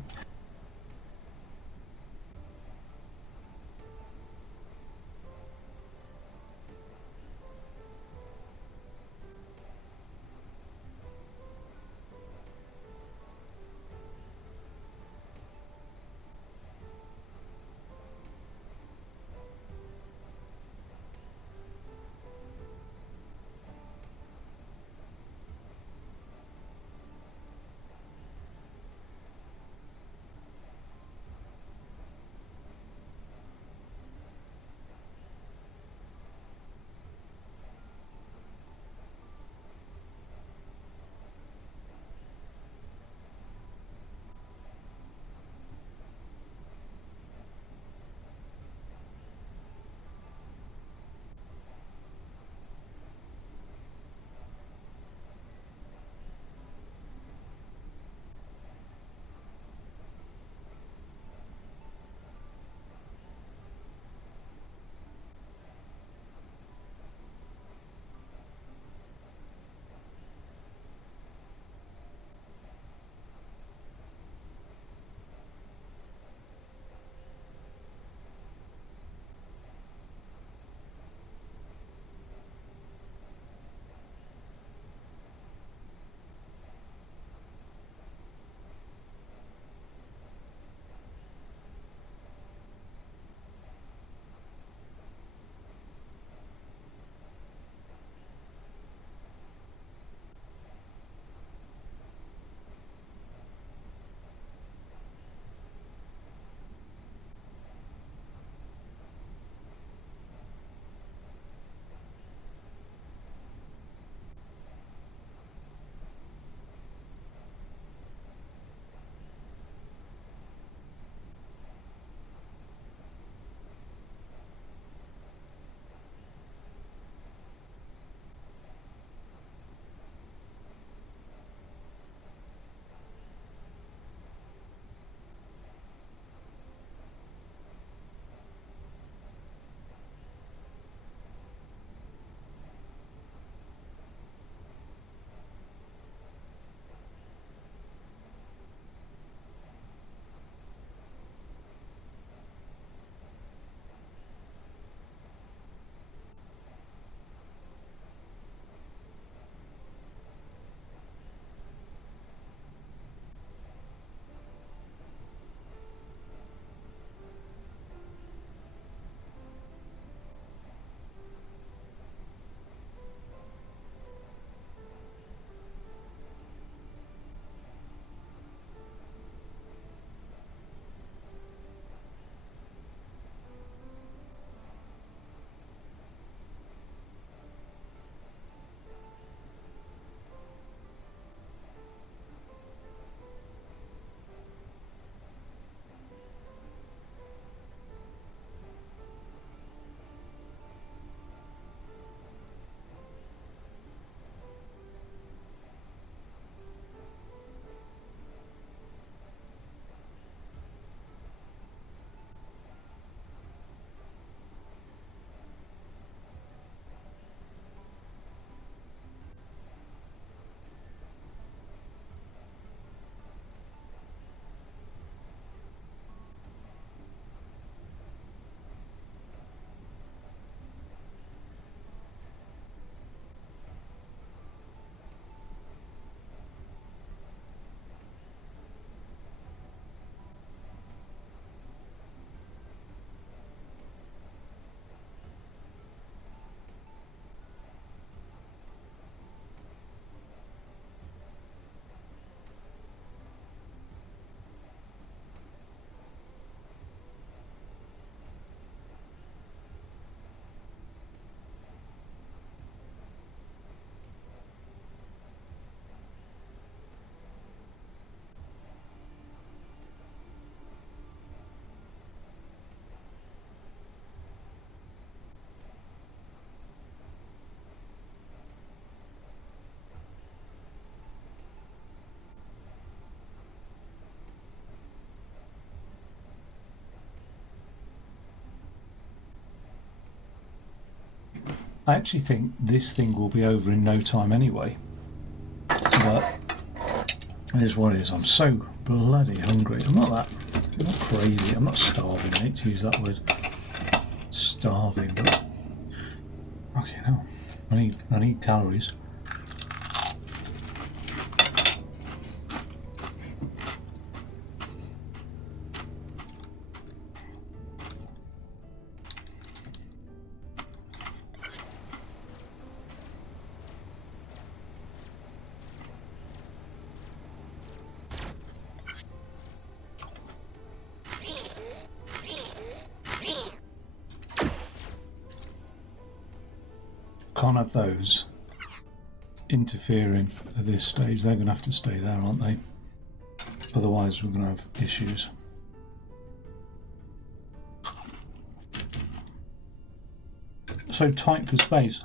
I actually think this thing will be over in no time anyway. But it is what it is. I'm so bloody hungry. I'm not crazy. I'm not starving. I hate to use that word. Starving, but okay, no. I need calories. Can't have those interfering at this stage. They're going to have to stay there, aren't they? Otherwise we're going to have issues. So tight for space.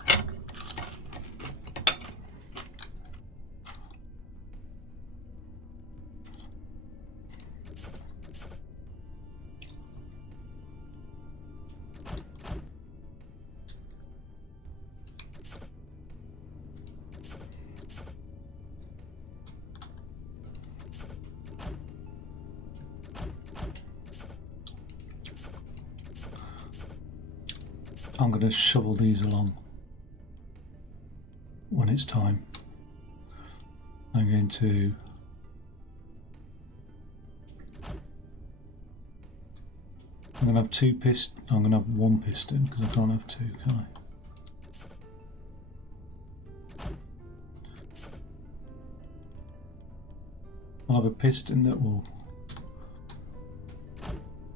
I'm going to shovel these along when it's time. I'm going to have two piston. I'm going to have one piston because I can't have two, can I? I'll have a piston that will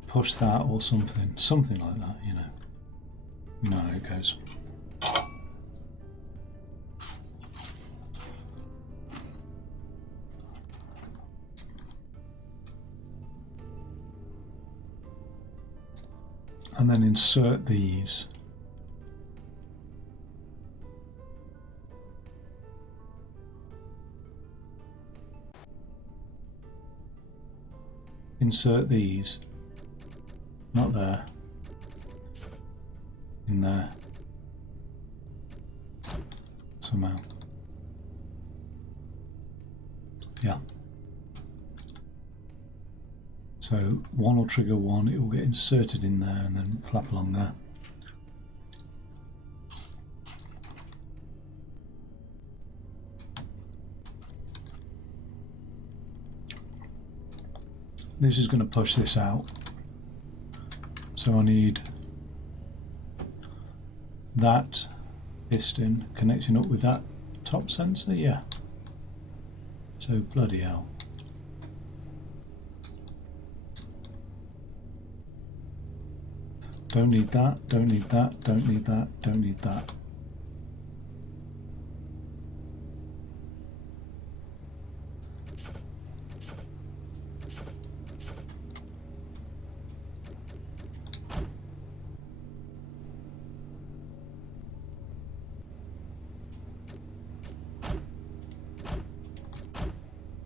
push that or something like that, you know. You know how it goes. And then insert these. Insert these. Not there. In there. Somehow. Yeah. So one will trigger one, it will get inserted in there and then flap along there. This is going to push this out. So I need that piston connecting up with that top sensor, yeah. So bloody hell. Don't need that, don't need that, don't need that, don't need that.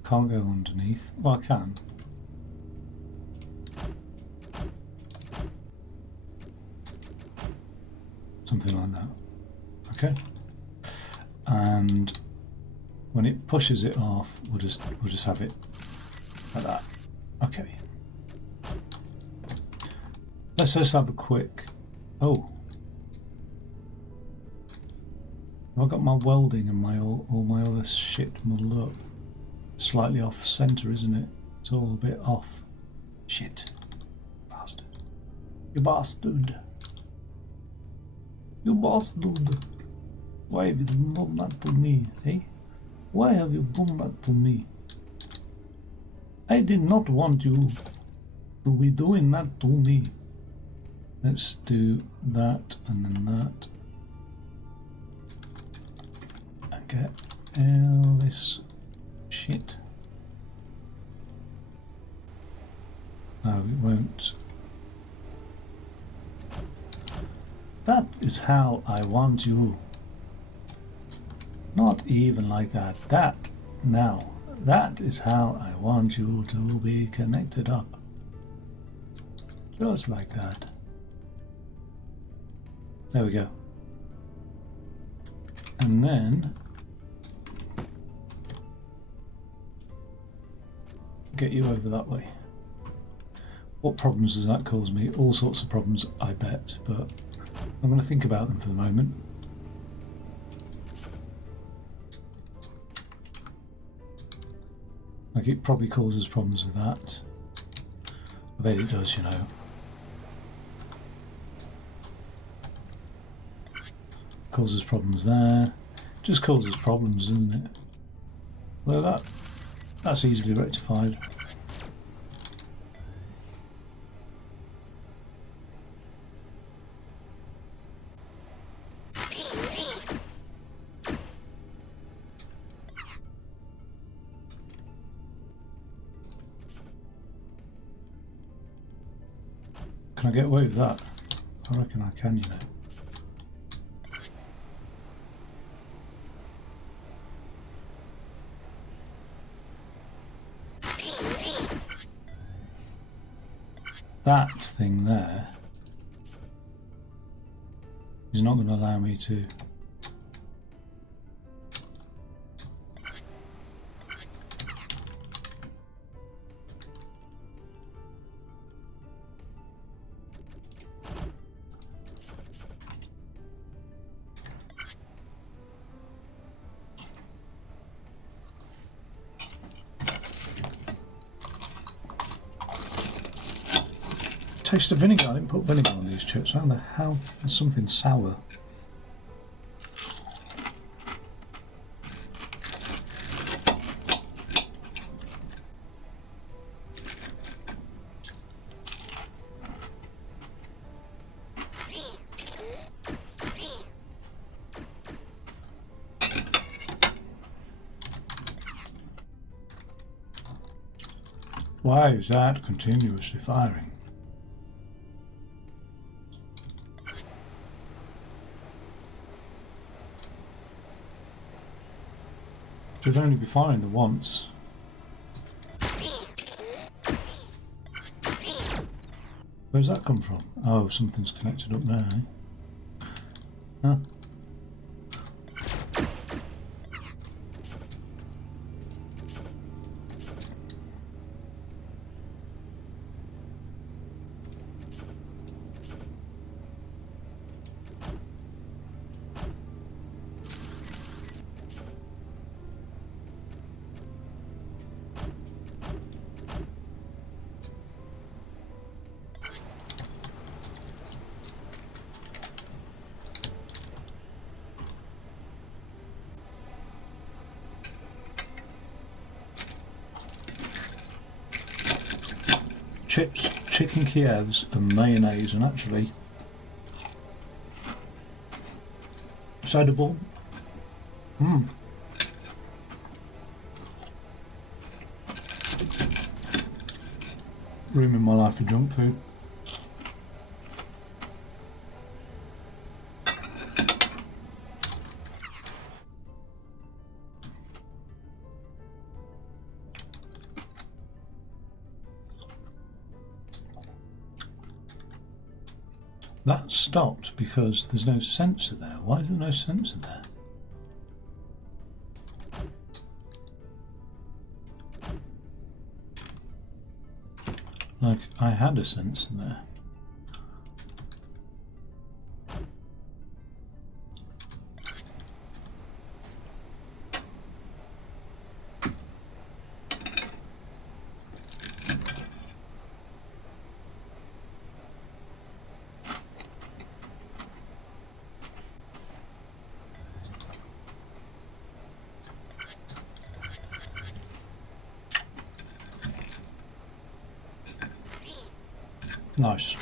Can't go underneath. Well, I can. Something like that. Okay. And when it pushes it off, we'll just have it like that. Okay. Let's just have a quick. Oh. I've got my welding and my all my other shit muddled up. Slightly off center, isn't it? It's all a bit off. Shit. Bastard. You bastard. You bastard. Why have you done that to me, eh? Why have you done that to me? I did not want you to be doing that to me. Let's do that and then that. And get all this shit. No, it won't. That is how I want you. Not even like that. That. Now. That is how I want you to be connected up. Just like that. There we go. And then get you over that way. What problems does that cause me? All sorts of problems, I bet, but I'm going to think about them for the moment. Like, it probably causes problems with that. I bet it does, you know. Causes problems there. Just causes problems, doesn't it? Well, that's easily rectified. Can I get away with that? I reckon I can, you know. That thing there is not going to allow me to... Taste of vinegar. I didn't put vinegar on these chips. How the hell? There's something sour. Why is that continuously firing? Should only be firing the once. Where's that come from? Oh, something's connected up there, eh? Huh? Chips, chicken Kievs and mayonnaise, and actually it's edible. Room in my life for junk food. That stopped because there's no sensor there. Why is there no sensor there? Like, I had a sensor there. Nice.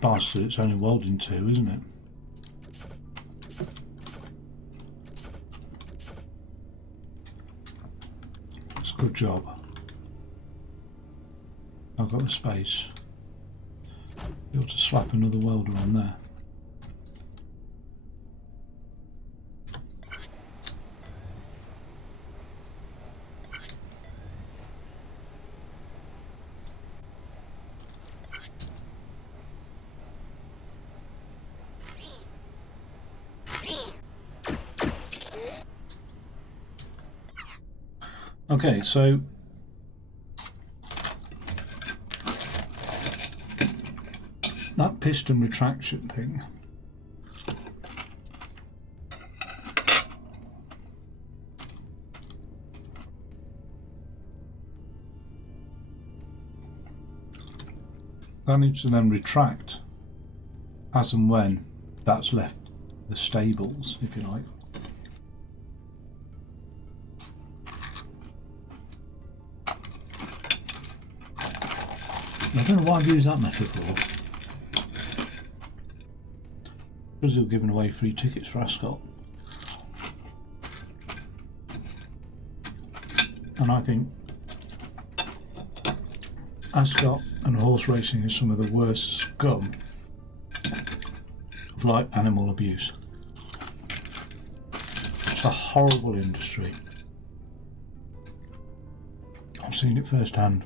Bastard, it's only welding 2, isn't it? It's a good job. I've got the space. Be able to slap another welder on there. Okay, so that piston retraction thing, that needs to then retract as and when that's left the stables, if you like. I don't know why I've used that metaphor. Because they were giving away free tickets for Ascot. And I think Ascot and horse racing is some of the worst scum of like animal abuse. It's a horrible industry. I've seen it firsthand.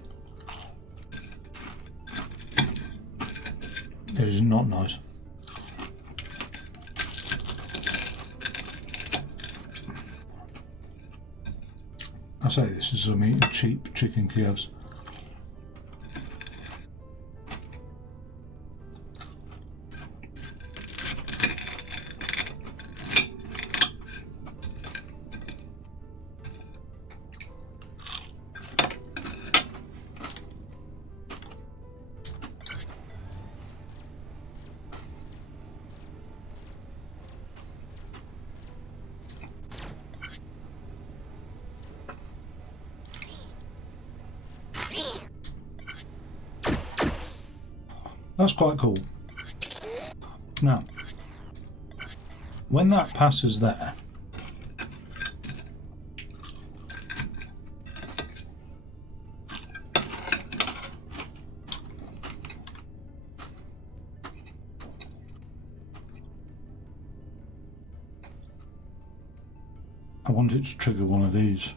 It is not nice. I say this is some eating cheap chicken Kievs. That's quite cool. Now, when that passes there, I want it to trigger one of these.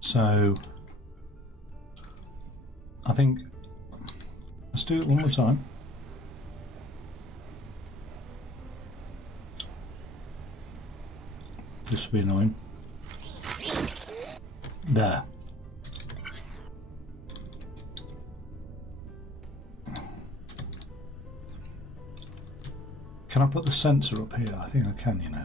So I think let's do it one more time. This will be annoying. There. Can I put the sensor up here? I think I can, you know.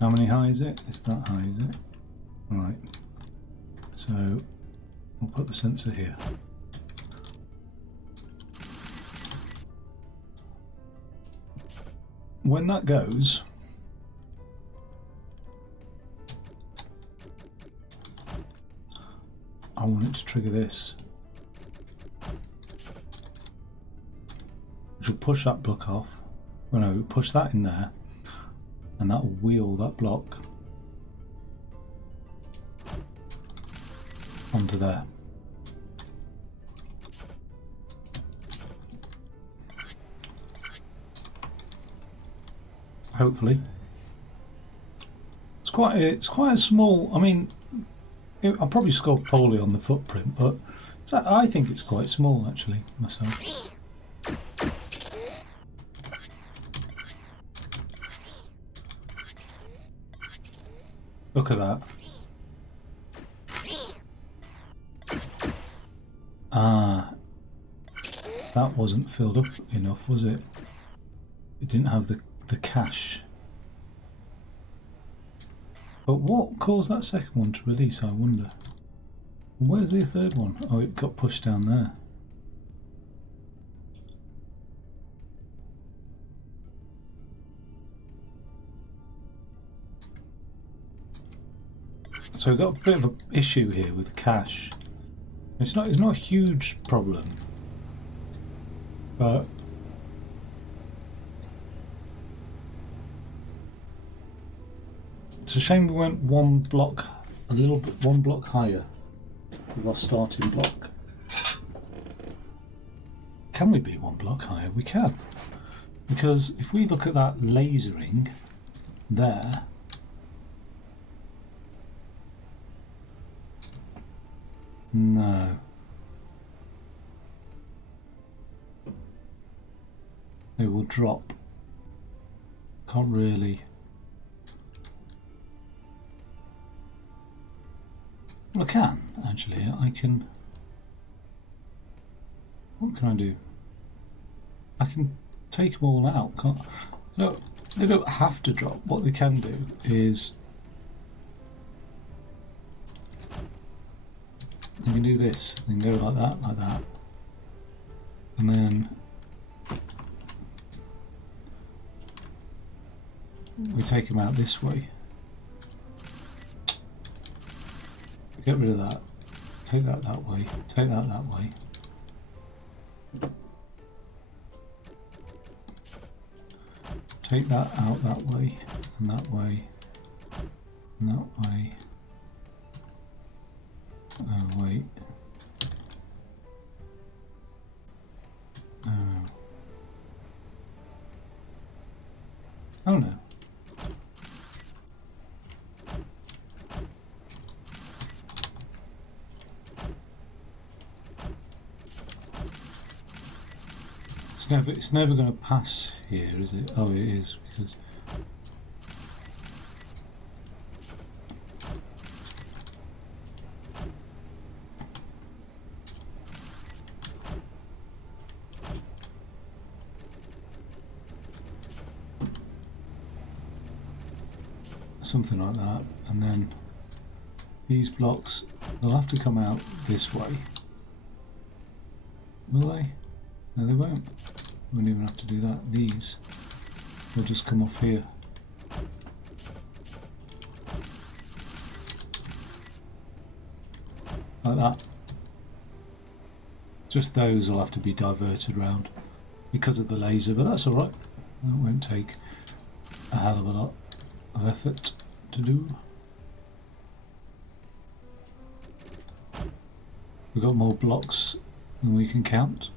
How many high is it? It's that high, is it? Right. So we'll put the sensor here. When that goes, I want it to trigger this, which will push that block off. Well, no, push that in there, and that will wheel that block onto there. Hopefully, it's quite a small. I mean, I'll probably score poorly on the footprint, but I think it's quite small actually myself. Look at that. Ah, that wasn't filled up enough, was it? It didn't have the cache. But what caused that second one to release, I wonder? And where's the third one? Oh, it got pushed down there. So we've got a bit of an issue here with the cache. It's not a huge problem, but It's a shame we went one block higher with our starting block. Can we be one block higher? We can. Because if we look at that lasering there, no. They will drop. Can't really. Well, I can, actually. I can. What can I do? I can take them all out. Can't. No, they don't have to drop. What they can do is. They can do this. They can go like that. And then. We take them out this way. Get rid of that. Take that that way. Take that that way. Take that out that way, and that way, and that way. Oh, wait. Oh. Oh no. It's never going to pass here, is it? Oh, it is, because something like that, and then these blocks, they'll have to come out this way. Will they? No, they won't. We won't even have to do that. These will just come off here. Like that. Just those will have to be diverted round because of the laser, but that's alright. That won't take a hell of a lot of effort to do. We've got more blocks than we can count.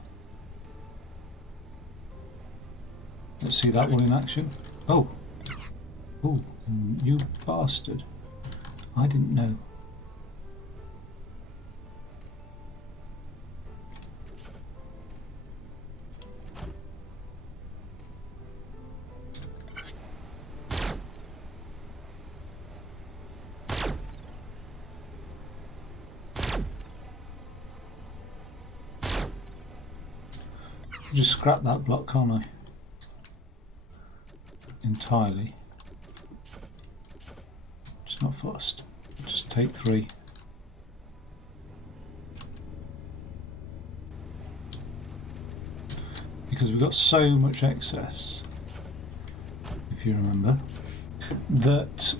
Let's see that one in action. Oh! Oh, you bastard. I didn't know. Just scrap that block, can't I? Entirely. Just not fussed. Just take 3. Because we've got so much excess, if you remember, that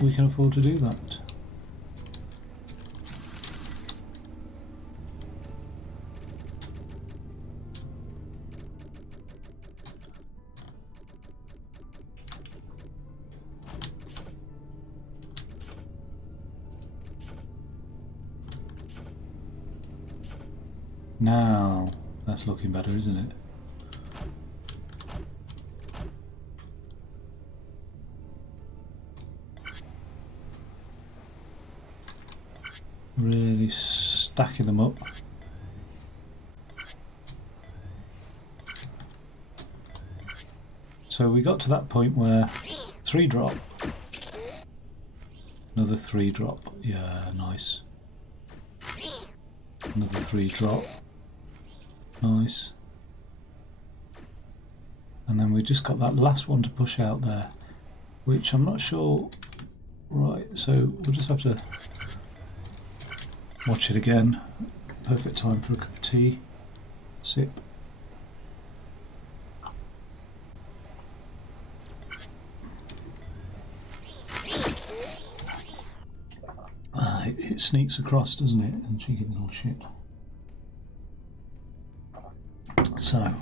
we can afford to do that. Now, that's looking better, isn't it? Really stacking them up. So we got to that point where 3 drop. Another 3 drop. Yeah, nice. Another 3 drop. Nice. And then we just got that last one to push out there, which I'm not sure. Right, so we'll just have to watch it again. Perfect time for a cup of tea. Sip. It sneaks across, doesn't it? And cheeky little shit. So.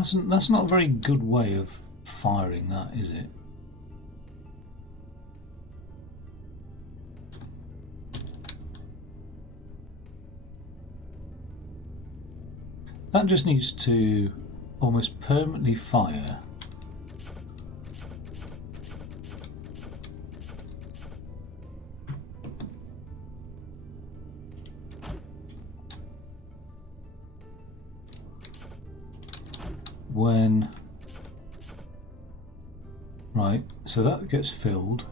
That's not a very good way of firing that, is it? That just needs to almost permanently fire when... Right, so that gets filled.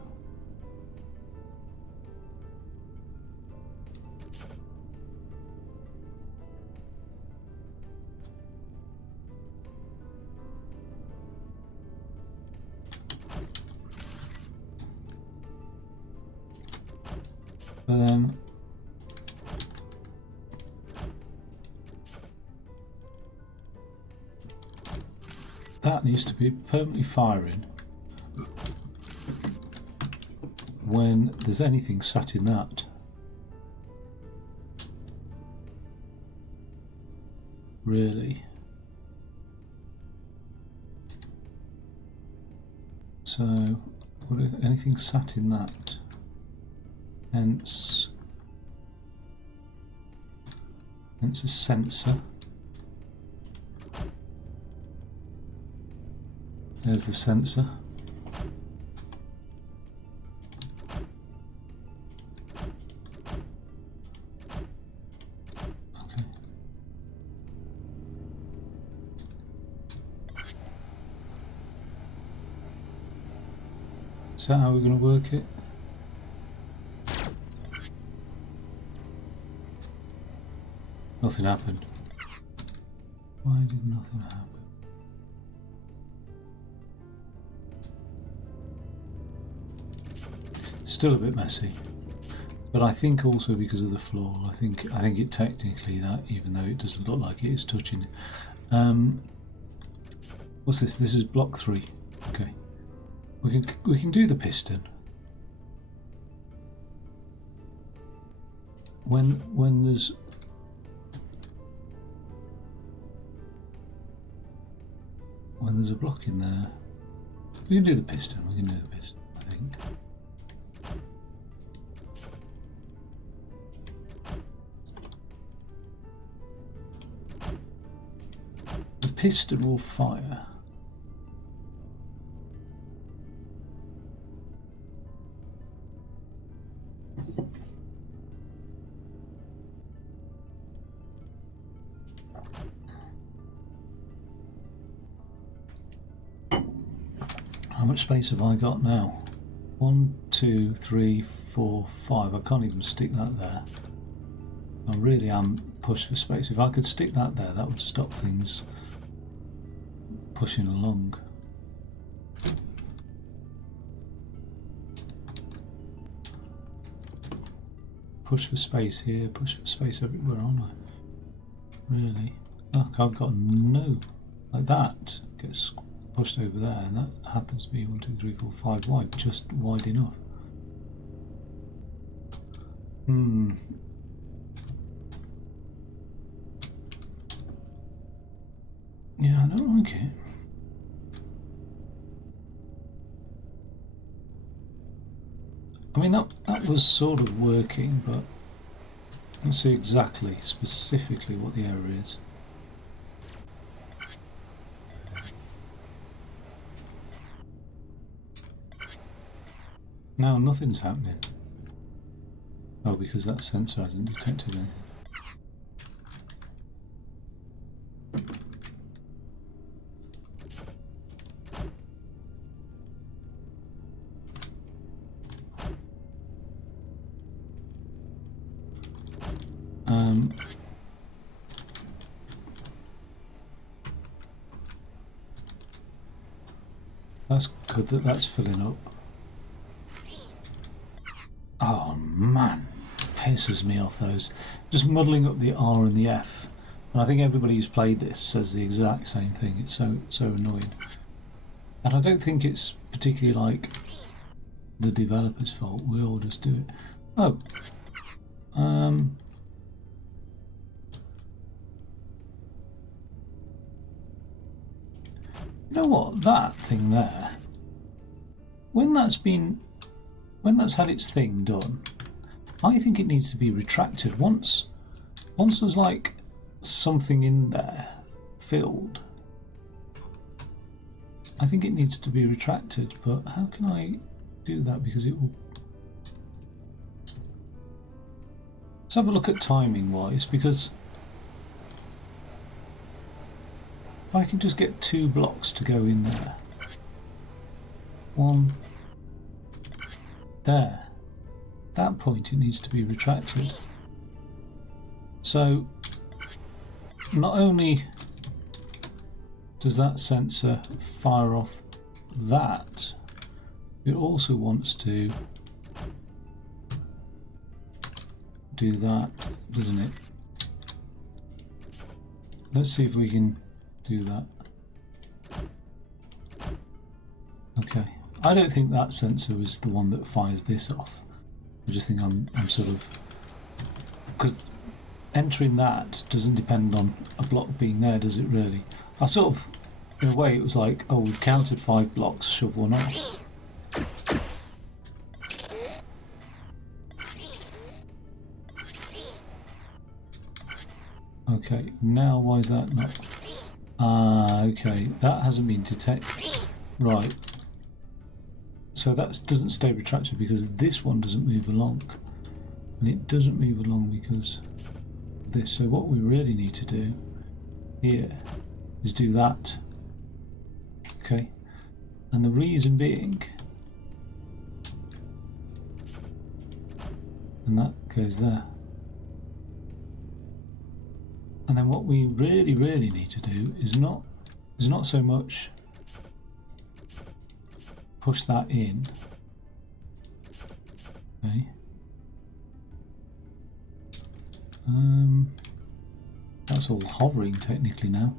But then that needs to be permanently firing when there's anything sat in that. Really. So, anything sat in that? Hence a sensor. There's the sensor. Okay. Is that how we're going to work it? Nothing happened. Why did nothing happen? Still a bit messy, but I think also because of the floor. I think it technically that, even though it doesn't look like it, is touching it. What's this? This is block 3. Okay, we can do the piston when there's a block in there. We can do the piston. I think. The piston will fire. How much space have I got now? 1, 2, 3, 4, 5. I can't even stick that there. I really am pushed for space. If I could stick that there, that would stop things pushing along. Push for space here, push for space everywhere, aren't I? Really? Look, I've got no... Like that gets pushed over there, and that happens to be 1, 2, 3, 4, 5 wide, just wide enough. Yeah, I don't like it. I mean, that was sort of working, but let's see exactly, specifically what the error is. Now nothing's happening. Oh, because that sensor hasn't detected anything. That's good that that's filling up. Oh man, pisses me off those. Just muddling up the R and the F. And I think everybody who's played this says the exact same thing. It's so annoying. And I don't think it's particularly like the developer's fault. We all just do it. Oh. You know what? That thing there, when that's had its thing done, I think it needs to be retracted. Once there's like something in there filled, I think it needs to be retracted. But how can I do that? Because it will. Let's have a look at timing wise, because I can just get 2 blocks to go in there. 1 there. At that point it needs to be retracted. So not only does that sensor fire off that, it also wants to do that, doesn't it? Let's see if we can do that. Okay, I don't think that sensor is the one that fires this off. I just think I'm sort of, because entering that doesn't depend on a block being there, does it really? I sort of, in a way, it was like, oh, we've counted 5 blocks, shove one off. Okay, now why is that not? Ah, okay, that hasn't been detected. Right. So that doesn't stay retracted because this one doesn't move along. And it doesn't move along because of this. So what we really need to do here is do that. Okay. And the reason being, and that goes there. And then what we really need to do is not so much push that in. Okay. That's all hovering technically now.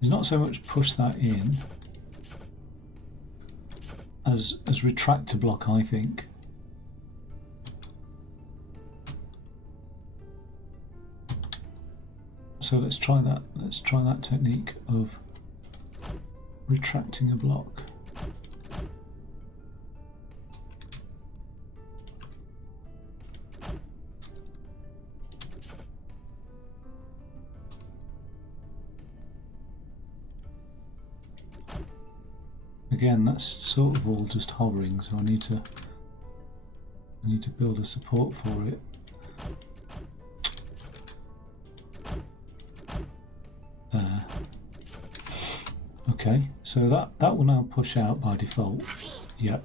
Is not so much push that in as retract a block, I think. So let's try that. Let's try that technique of retracting a block. Again, that's sort of all just hovering, so I need to build a support for it. There. Okay, so that will now push out by default. Yep.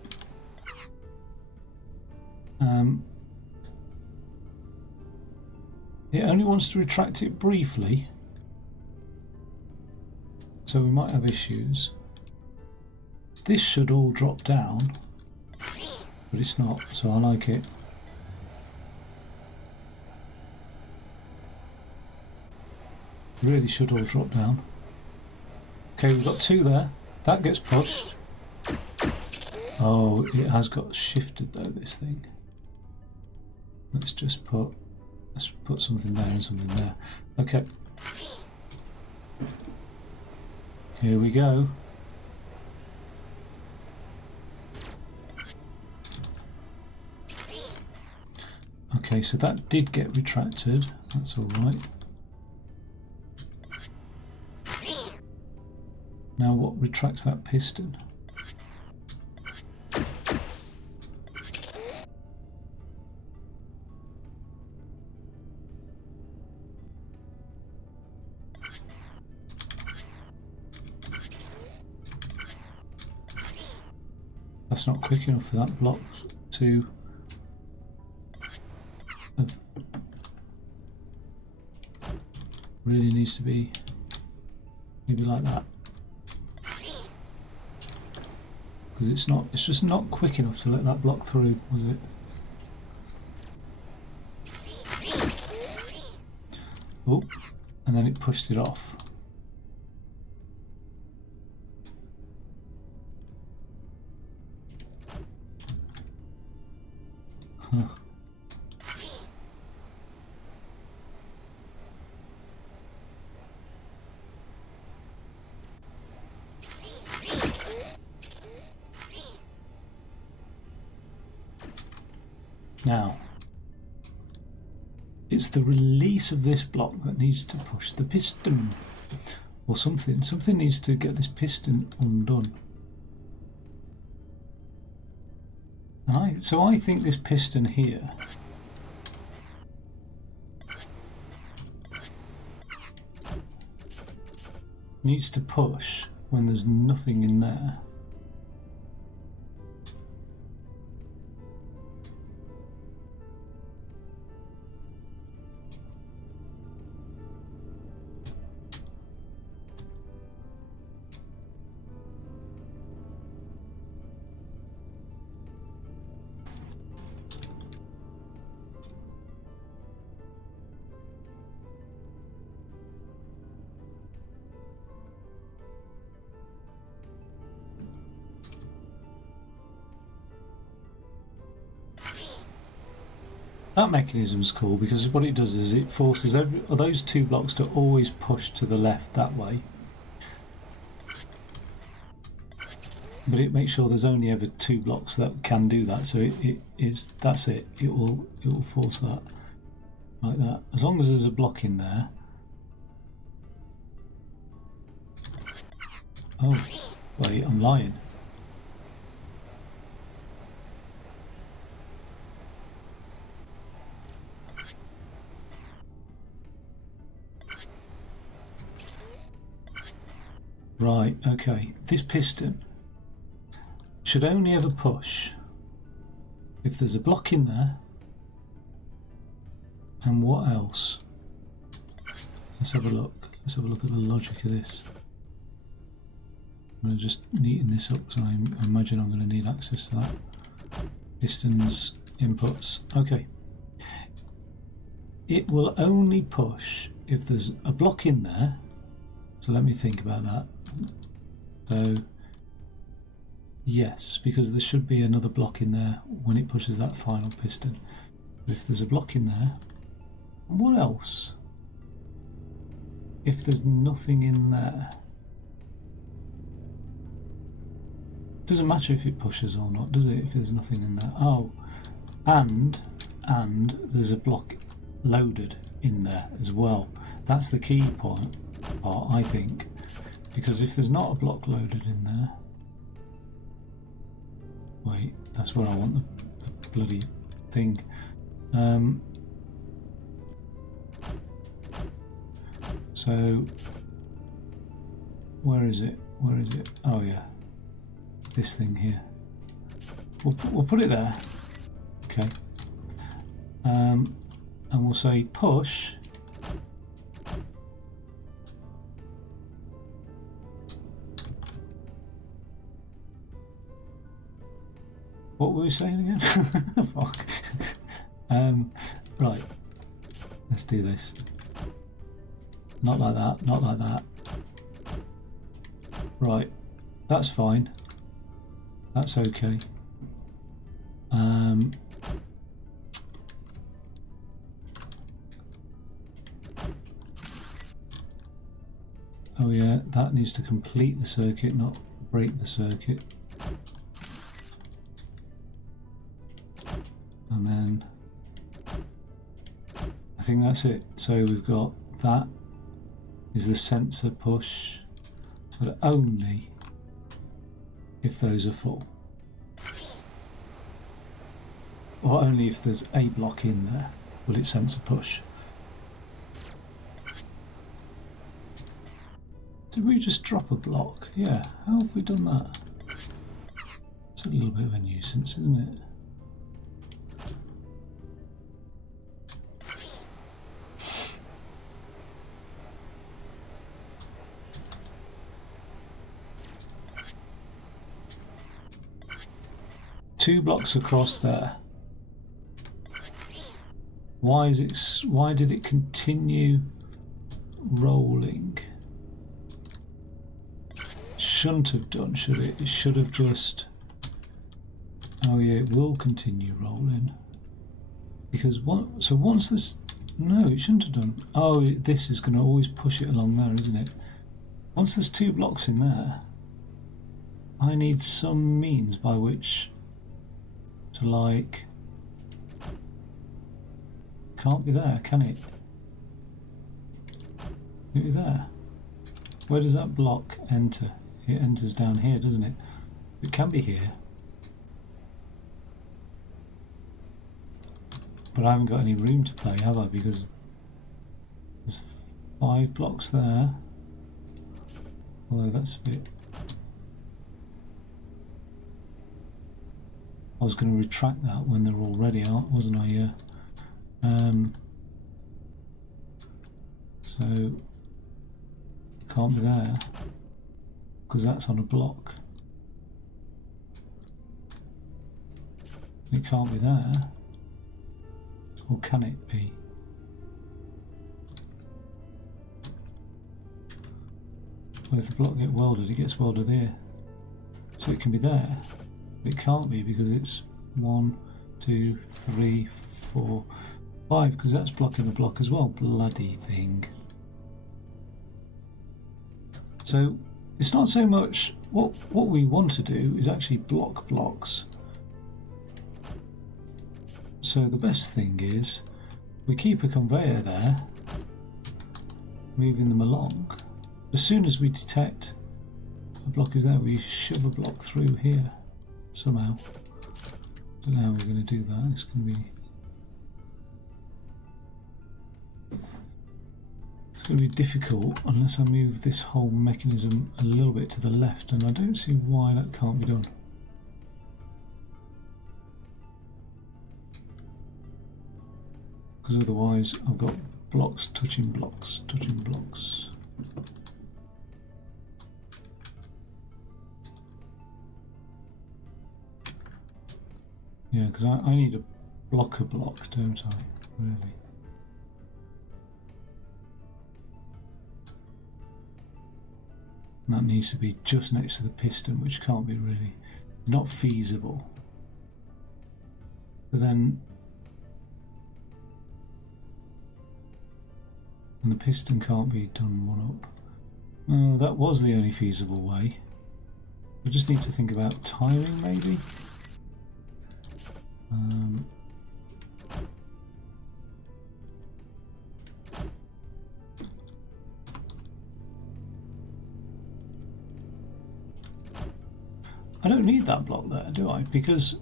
It only wants to retract it briefly, so we might have issues. This should all drop down, but it's not, so I like it. Really should all drop down. Okay, we've got 2 there. That gets pushed. Oh, it has got shifted though, this thing. Let's put something there and something there. Okay. Here we go. Okay, so that did get retracted. That's all right. Now what retracts that piston? That's not quick enough for that block to have, really needs to be maybe like that. Because it's just not quick enough to let that block through, was it? Oh, and then it pushed it off. Huh. Now, it's the release of this block that needs to push the piston. Or something. Something needs to get this piston undone. So I think this piston here needs to push when there's nothing in there. That mechanism's cool because what it does is it forces those two blocks to always push to the left that way. But it makes sure there's only ever two blocks that can do that, so that's it. It will force that like that. As long as there's a block in there. Oh, wait, I'm lying. Right, okay. This piston should only ever push if there's a block in there. And what else? Let's have a look. Let's have a look at the logic of this. I'm going to just neaten this up because I imagine I'm going to need access to that. Pistons, inputs. Okay. It will only push if there's a block in there. So let me think about that. So, yes, because there should be another block in there when it pushes that final piston. If there's a block in there, what else? If there's nothing in there, doesn't matter if it pushes or not, does it? If there's nothing in there. Oh, and there's a block loaded in there as well. That's the key part, I think. Because if there's not a block loaded in there... Wait, that's where I want the bloody thing. So... Where is it? Where is it? Oh yeah. This thing here. We'll put it there. Okay. And we'll say push... What were we saying again? Fuck. Right. Let's do this. Not like that, not like that. Right. That's fine. That's okay. Oh yeah, that needs to complete the circuit, not break the circuit. And then I think that's it. So we've got that is the sensor push, but only if those are full. Or only if there's a block in there will it sensor push. Did we just drop a block? Yeah, how have we done that? It's a little bit of a nuisance, isn't it? Two blocks across there. Why did it continue rolling? Shouldn't have done, should it? It should have just... Oh yeah, it will continue rolling. Because once this... No, it shouldn't have done. Oh, this is going to always push it along there, isn't it? Once there's two blocks in there, I need some means by which to, like, can't be there, can it? Can it be there? Where does that block enter? It enters down here, doesn't it? It can be here. But I haven't got any room to play, have I? Because there's 5 blocks there. Although that's a bit... I was going to retract that when they're all ready, wasn't I? So can't be there because that's on a block. It can't be there, or can it be? Where's the block get welded? It gets welded here, so it can be there. It can't be because it's 1, 2, 3, 4, 5 because that's blocking the block as well. Bloody thing. So it's not so much what we want to do is actually block blocks. So the best thing is we keep a conveyor there, moving them along. As soon as we detect a block is there, we shove a block through here somehow. Don't know how we're going to do that. It's going to be difficult unless I move this whole mechanism a little bit to the left, and I don't see why that can't be done. Because otherwise I've got blocks touching blocks, touching blocks. Yeah, because I need a block, don't I? Really. And that needs to be just next to the piston, which can't be really, not feasible. But then, and the piston can't be done one up. Oh, that was the only feasible way. I just need to think about timing, maybe. I don't need that block there, do I? Because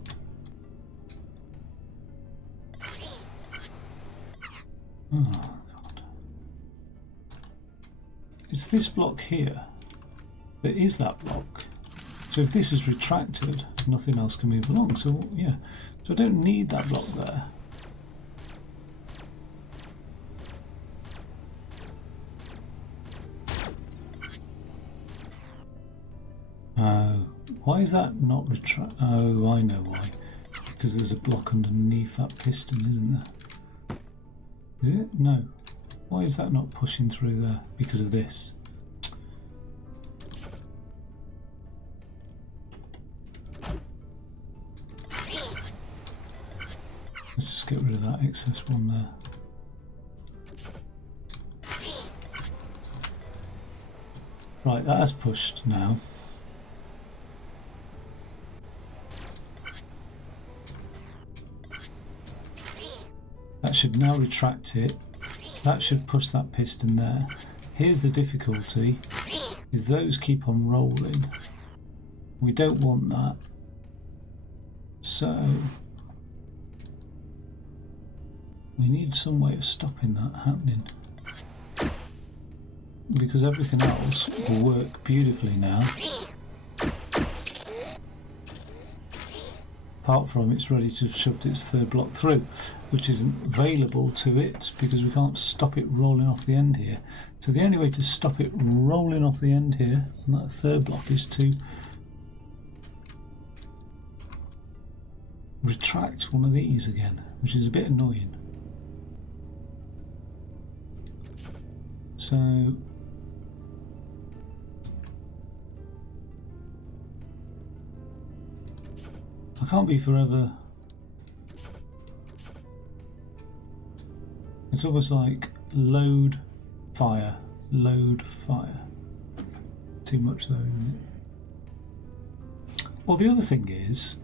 oh God, it's this block here that is that block. So if this is retracted, nothing else can move along. So yeah, so I don't need that block there. Why is that not retract? Oh, I know why. Because there's a block underneath that piston, isn't there? Is it? No. Why is that not pushing through there? Because of this. Let's just get rid of that excess one there. Right, that has pushed now. That should now retract it. That should push that piston there. Here's the difficulty, is those keep on rolling. We don't want that. So we need some way of stopping that happening. Because everything else will work beautifully now. Apart from it's ready to have shoved its third block through, which isn't available to it because we can't stop it rolling off the end here. So the only way to stop it rolling off the end here on that third block is to retract one of these again, which is a bit annoying. So I can't be forever. It's almost like load, fire, load, fire. Too much though, isn't it? Well, the other thing is,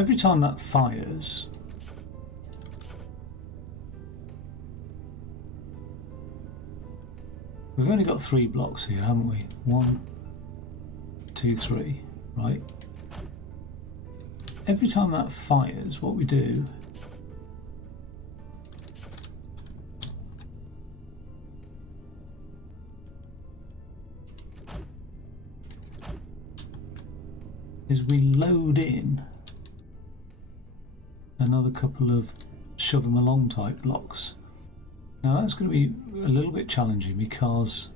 every time that fires, we've only got 3 blocks here, haven't we? 1, 2, 3, right? Every time that fires, what we do is we load in another couple of shove them along type blocks. Now that's going to be a little bit challenging because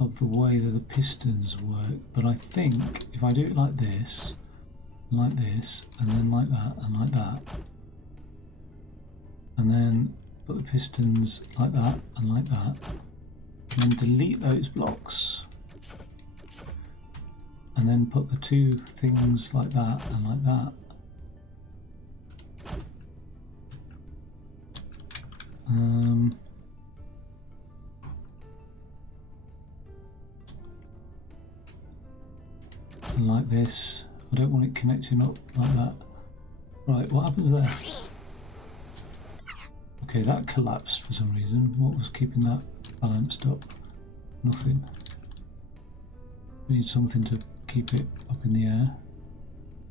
of the way that the pistons work, but I think if I do it like this, and then like that, and like that, and then put the pistons like that, and like that, and then delete those blocks, and then put the 2 things like that, and like that, and like this. I don't want it connecting up like that. Right, what happens there? Okay, that collapsed for some reason. What was keeping that balanced up? Nothing. We need something to keep it up in the air.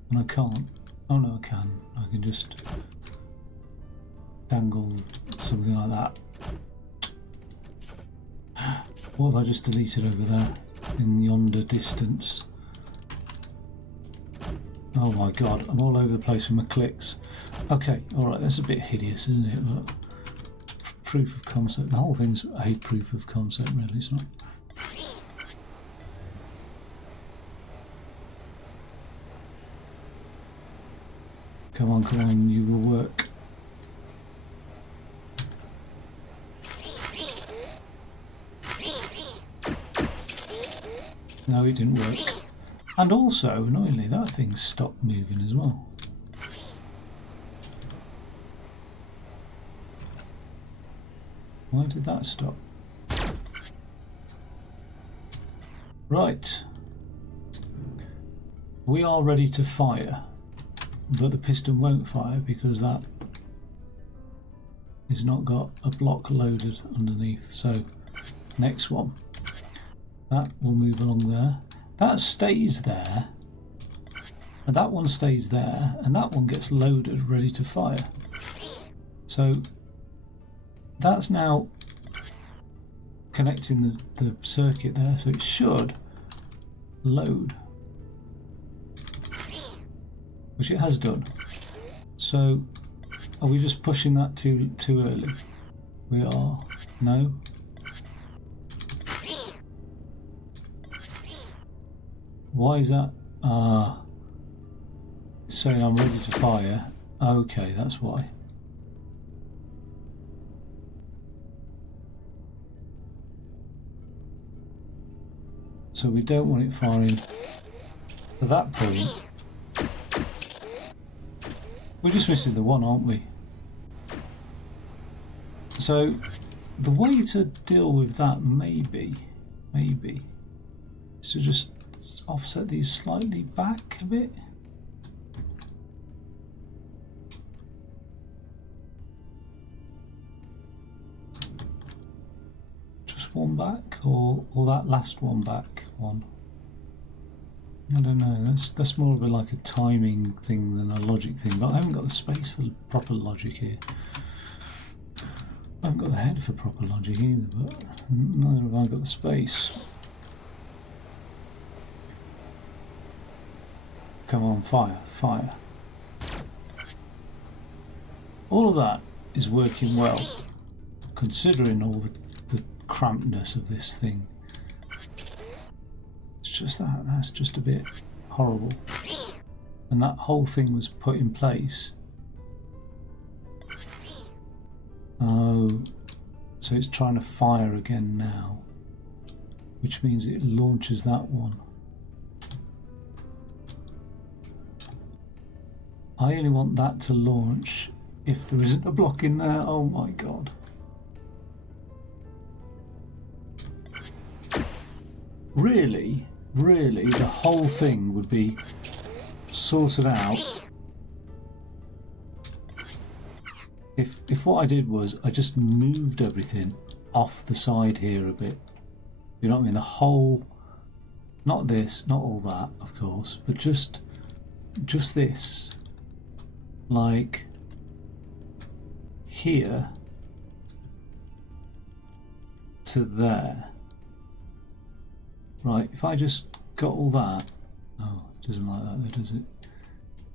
And I can't. Oh no, I can. I can just dangle something like that. What have I just deleted over there in yonder distance? Oh my god, I'm all over the place with my clicks. Okay, alright, that's a bit hideous, isn't it? But proof of concept. The whole thing's a proof of concept, really, isn't it? Come on, you will work. No, it didn't work. And also, annoyingly, that thing stopped moving as well. Why did that stop? Right. We are ready to fire, but the piston won't fire because that has not got a block loaded underneath. So, next one. That will move along there. That stays there, and that one stays there, and that one gets loaded, ready to fire. So that's now connecting the circuit there, so it should load, which it has done. So are we just pushing that too early? We are. No. Why is that? It's saying I'm ready to fire. Okay, that's why. So we don't want it firing at that point. We're just missing the one, aren't we? So the way to deal with that maybe, is to just offset these slightly back a bit. Just one back, or that last one back one. I don't know. That's more of like a timing thing than a logic thing. But I haven't got the space for proper logic here. I haven't got the head for proper logic either. But neither have I got the space. Come on, fire. All of that is working well, considering all the crampedness of this thing. It's just that's just a bit horrible. And that whole thing was put in place. Oh, so it's trying to fire again now, which means it launches that one. I only want that to launch if there isn't a block in there. Oh my god. Really, the whole thing would be sorted out, if what I did was I just moved everything off the side here a bit, you know what I mean, the whole, not this, not all that, of course, but just this, like here to there. Right, if I just got all that, oh, it doesn't like that though, does it?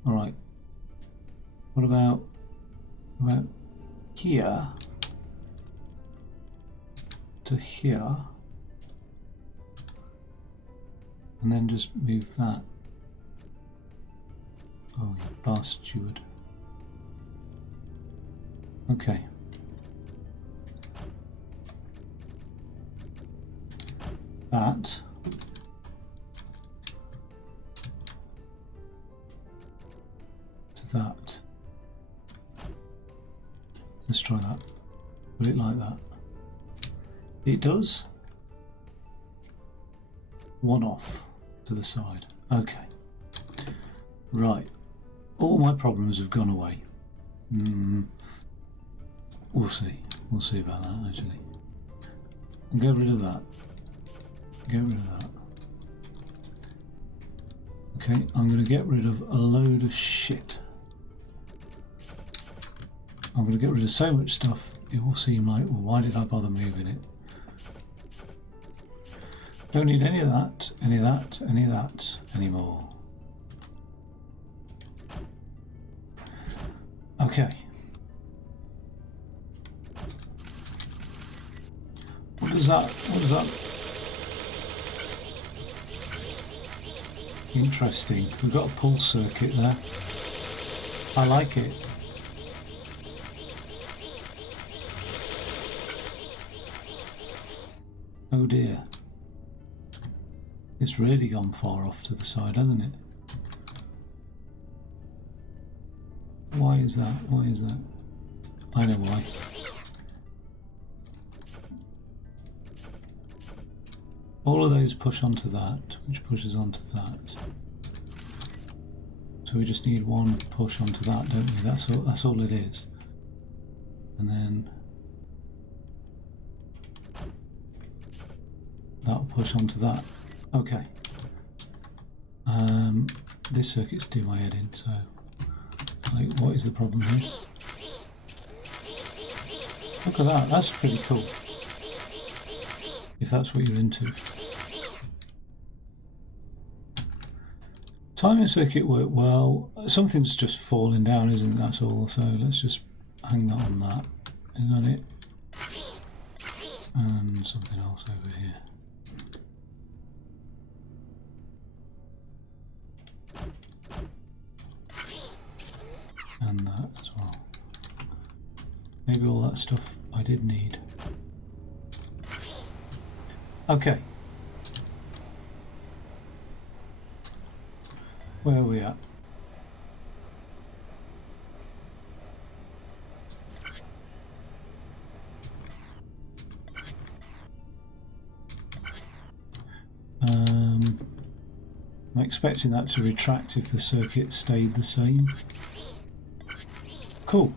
All right, what about here to here, and then just move that. Oh, you bastard. Okay. That. To that. Let's try that. Will it like that? It does. One off to the side. Okay. Right. All my problems have gone away. We'll see. We'll see about that, actually. Get rid of that. Get rid of that. Okay, I'm going to get rid of a load of shit. I'm going to get rid of so much stuff, it will seem like, well, why did I bother moving it? Don't need any of that, any of that, any of that anymore. Okay. What is that? What is that? Interesting. We've got a pulse circuit there. I like it. Oh dear. It's really gone far off to the side, hasn't it? Why is that? Why is that? I know why. All of those push onto that, which pushes onto that. So we just need one push onto that, don't we? That's all it is. And then that'll push onto that. Okay. This circuit's doing my head in, so like, what is the problem here? Look at that, that's pretty cool. If that's what you're into. Timing circuit worked well. Something's just falling down, isn't it? That's all. So let's just hang that on that. Is that it? And something else over here. And that as well. Maybe all that stuff I did need. Okay. Where are we at? I'm expecting that to retract if the circuit stayed the same. Cool.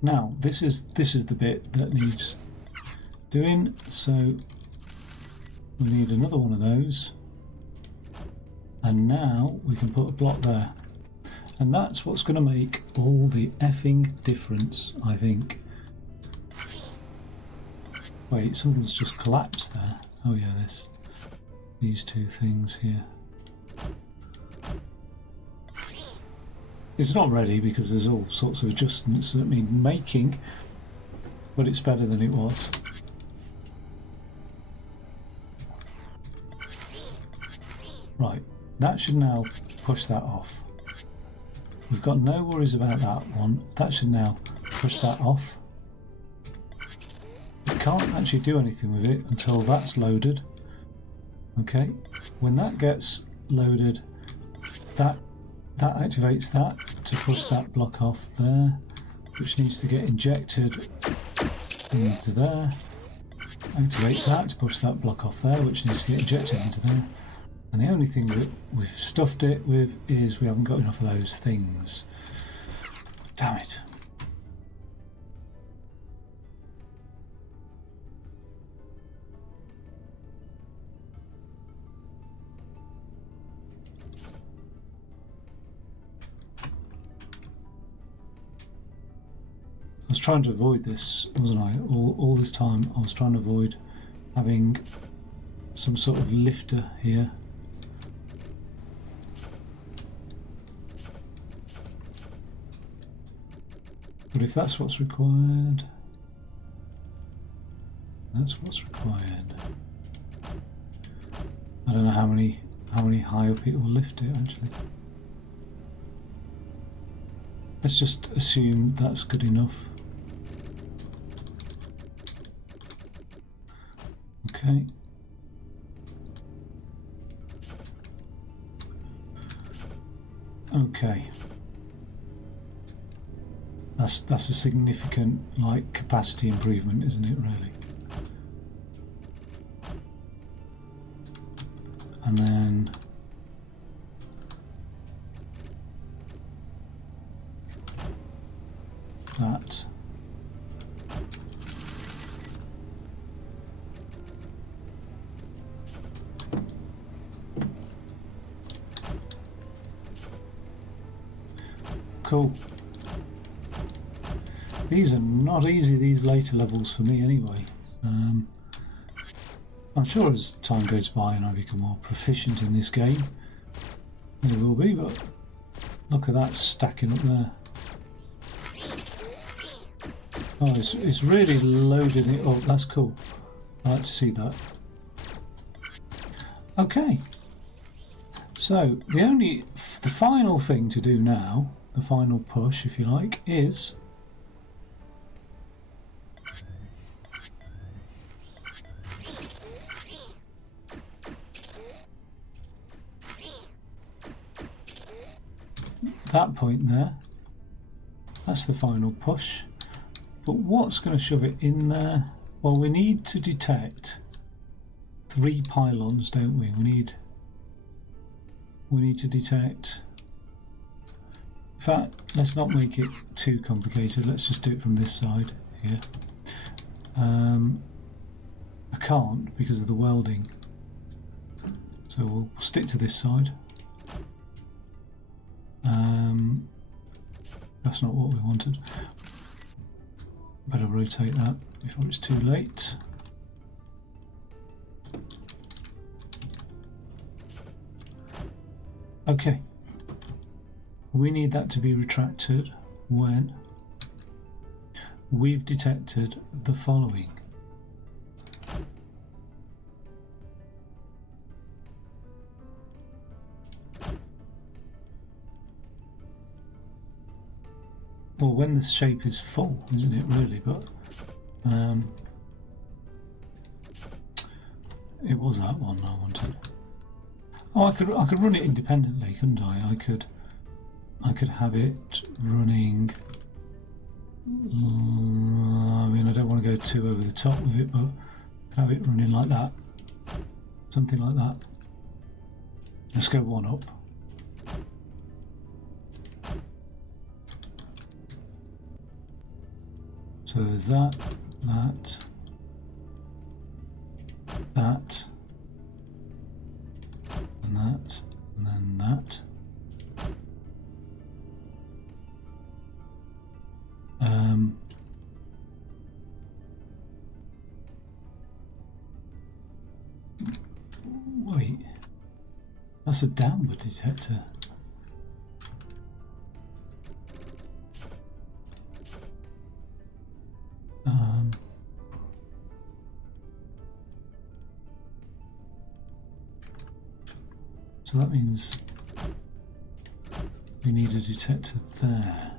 Now this is the bit that needs doing, so we need another one of those, and now we can put a block there, and that's what's going to make all the effing difference, I think. Wait, something's just collapsed there. Oh yeah, these two things here. It's not ready because there's all sorts of adjustments that need making, but it's better than it was. Right, that should now push that off. We've got no worries about that one. That should now push that off. We can't actually do anything with it until that's loaded. Okay, when that gets loaded, that activates that to push that block off there, which needs to get injected into there. Activates that to push that block off there, which needs to get injected into there. And the only thing that we've stuffed it with is we haven't got enough of those things. Damn it. I was trying to avoid this, wasn't I? All this time I was trying to avoid having some sort of lifter here. But if that's what's required, that's what's required. I don't know how many high up it will lift it actually. Let's just assume that's good enough. Okay. Okay. That's a significant capacity improvement, isn't it, really? And then that. Cool. These are not easy, these later levels for me anyway. I'm sure as time goes by and I become more proficient in this game, it will be, but look at that stacking up there. Oh, it's really loading it up. That's cool. I like to see that. Okay. So the final thing to do now, the final push, if you like, is that point there. That's the final push. But what's going to shove it in there? Well, we need to detect 3 pylons, don't we? We need to detect. In fact, let's not make it too complicated. Let's just do it from this side here. I can't because of the welding. So we'll stick to this side. That's not what we wanted. Better rotate that before it's too late. Okay. We need that to be retracted when we've detected the following. Well, when the shape is full, isn't it really? But it was that one I wanted. Oh, I could run it independently, couldn't I? I could have it running. I mean, I don't want to go too over the top with it, but I could have it running like that, something like that. Let's go one up. So there's that, that, and that, and then that. Wait, that's a downward detector. So that means we need a detector there.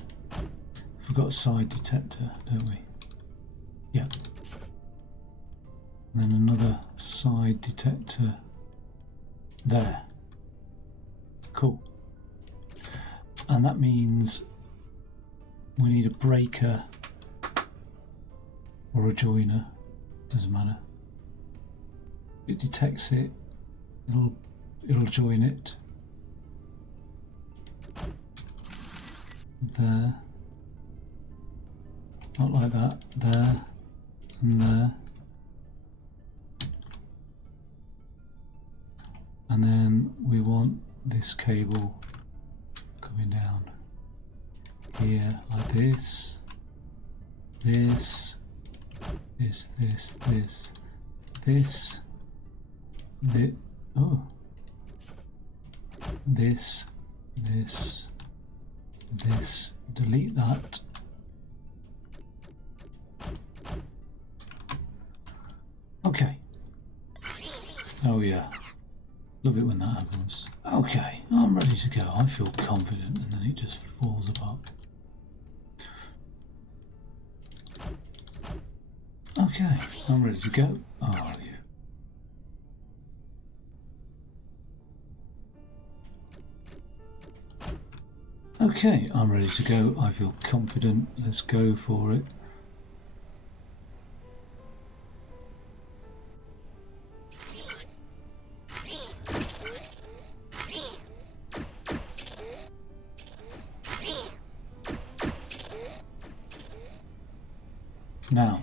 We've got a side detector, don't we? Yeah. And then another side detector there. Cool. And that means we need a breaker or a joiner, doesn't matter. It detects it, it'll join it. There. Not like that. There. And there. And then we want this cable coming down here like this. This. This. This. This. This. This. Oh. This. This. This. Delete that. Okay. Oh yeah. Love it when that happens. Okay, I'm ready to go. I feel confident, and then it just falls apart. Okay, I'm ready to go. Are you? Okay, I'm ready to go. I feel confident. Let's go for it. Now,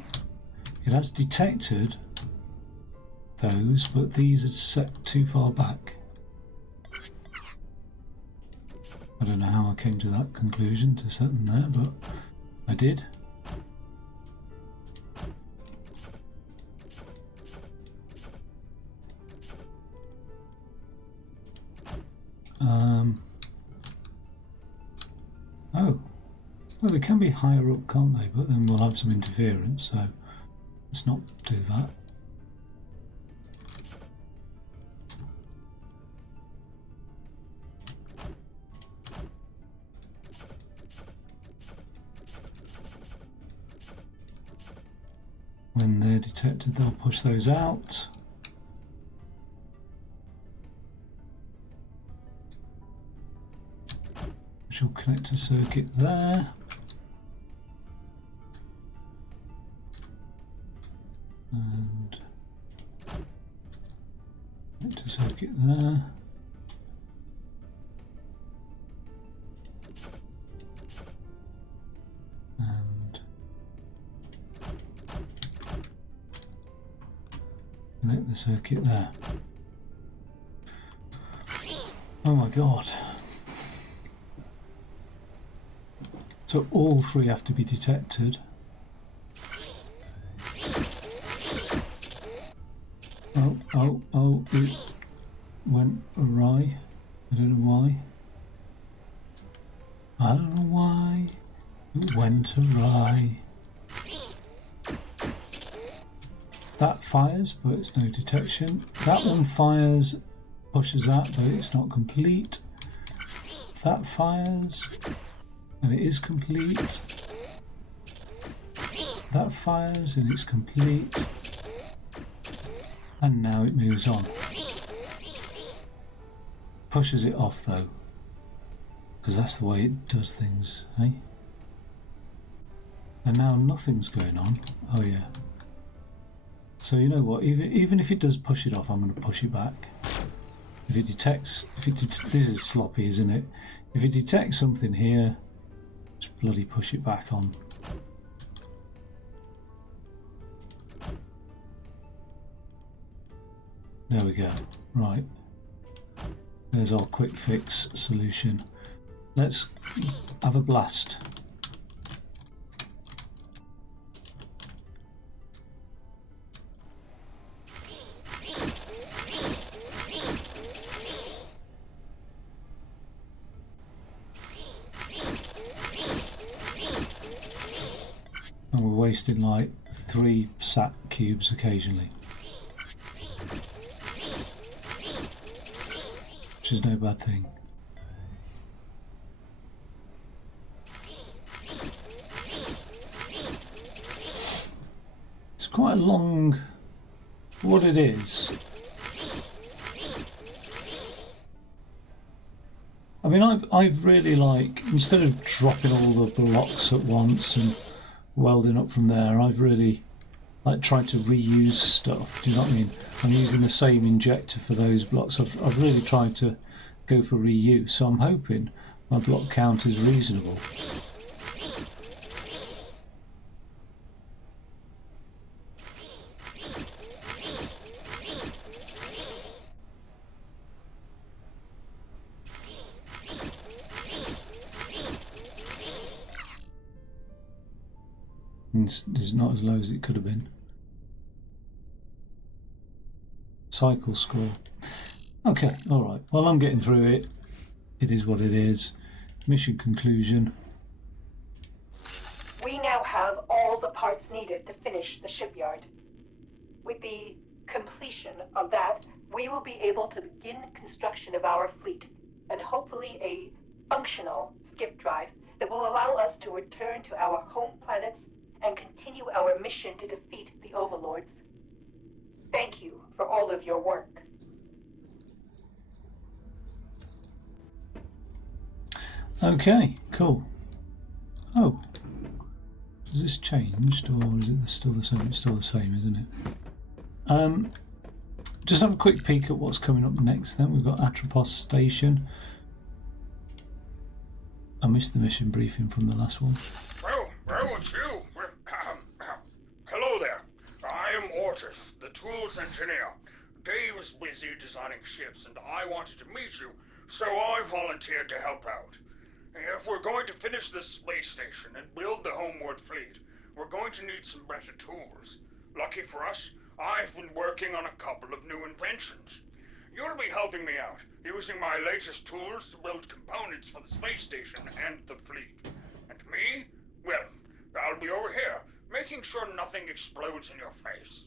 it has detected those, but these are set too far back. I don't know how I came to that conclusion to set them there, but I did. Oh. Well, they can be higher up, can't they? But then we'll have some interference, so let's not do that. When they're detected, they'll push those out. Which will connect a circuit there. And connect a circuit there. And connect the circuit there. Oh my god. So all three have to be detected. Oh, it went awry. I don't know why. I don't know why it went awry. That fires, but it's no detection. That one fires, pushes that, but it's not complete. That fires, and it is complete. That fires, and it's complete. And now it moves on. Pushes it off though, because that's the way it does things, eh? And now nothing's going on. Oh yeah. So you know what? Even if it does push it off, I'm going to push it back. If it detects, this is sloppy, isn't it? If it detects something here, just bloody push it back on. There we go. Right. There's our quick fix solution. Let's have a blast. And we're wasting like 3 sat cubes occasionally. Which is no bad thing. It's quite a long, what it is. I mean, I've really like, instead of dropping all the blocks at once and welding up from there, I've really like try to reuse stuff. Do you know what I mean? I'm using the same injector for those blocks. I've really tried to go for reuse, so I'm hoping my block count is reasonable. It's not as low as it could have been. Cycle score. Okay, alright. Well, I'm getting through it. It is what it is. Mission conclusion. We now have all the parts needed to finish the shipyard. With the completion of that, we will be able to begin construction of our fleet, and hopefully a functional skip drive that will allow us to return to our home planets and continue our mission to defeat the overlords. Thank you for all of your work. Okay, cool. Oh, has this changed, or is it still the same? It's still the same, isn't it? Just have a quick peek at what's coming up next then. We've got Atropos Station. I missed the mission briefing from the last one. Well, it's you. Hello there. I am Ortis, the tools engineer. Dave was busy designing ships, and I wanted to meet you, so I volunteered to help out. If we're going to finish this space station and build the homeward fleet, we're going to need some better tools. Lucky for us, I've been working on a couple of new inventions. You'll be helping me out, using my latest tools to build components for the space station and the fleet. And me? Well, I'll be over here, making sure nothing explodes in your face.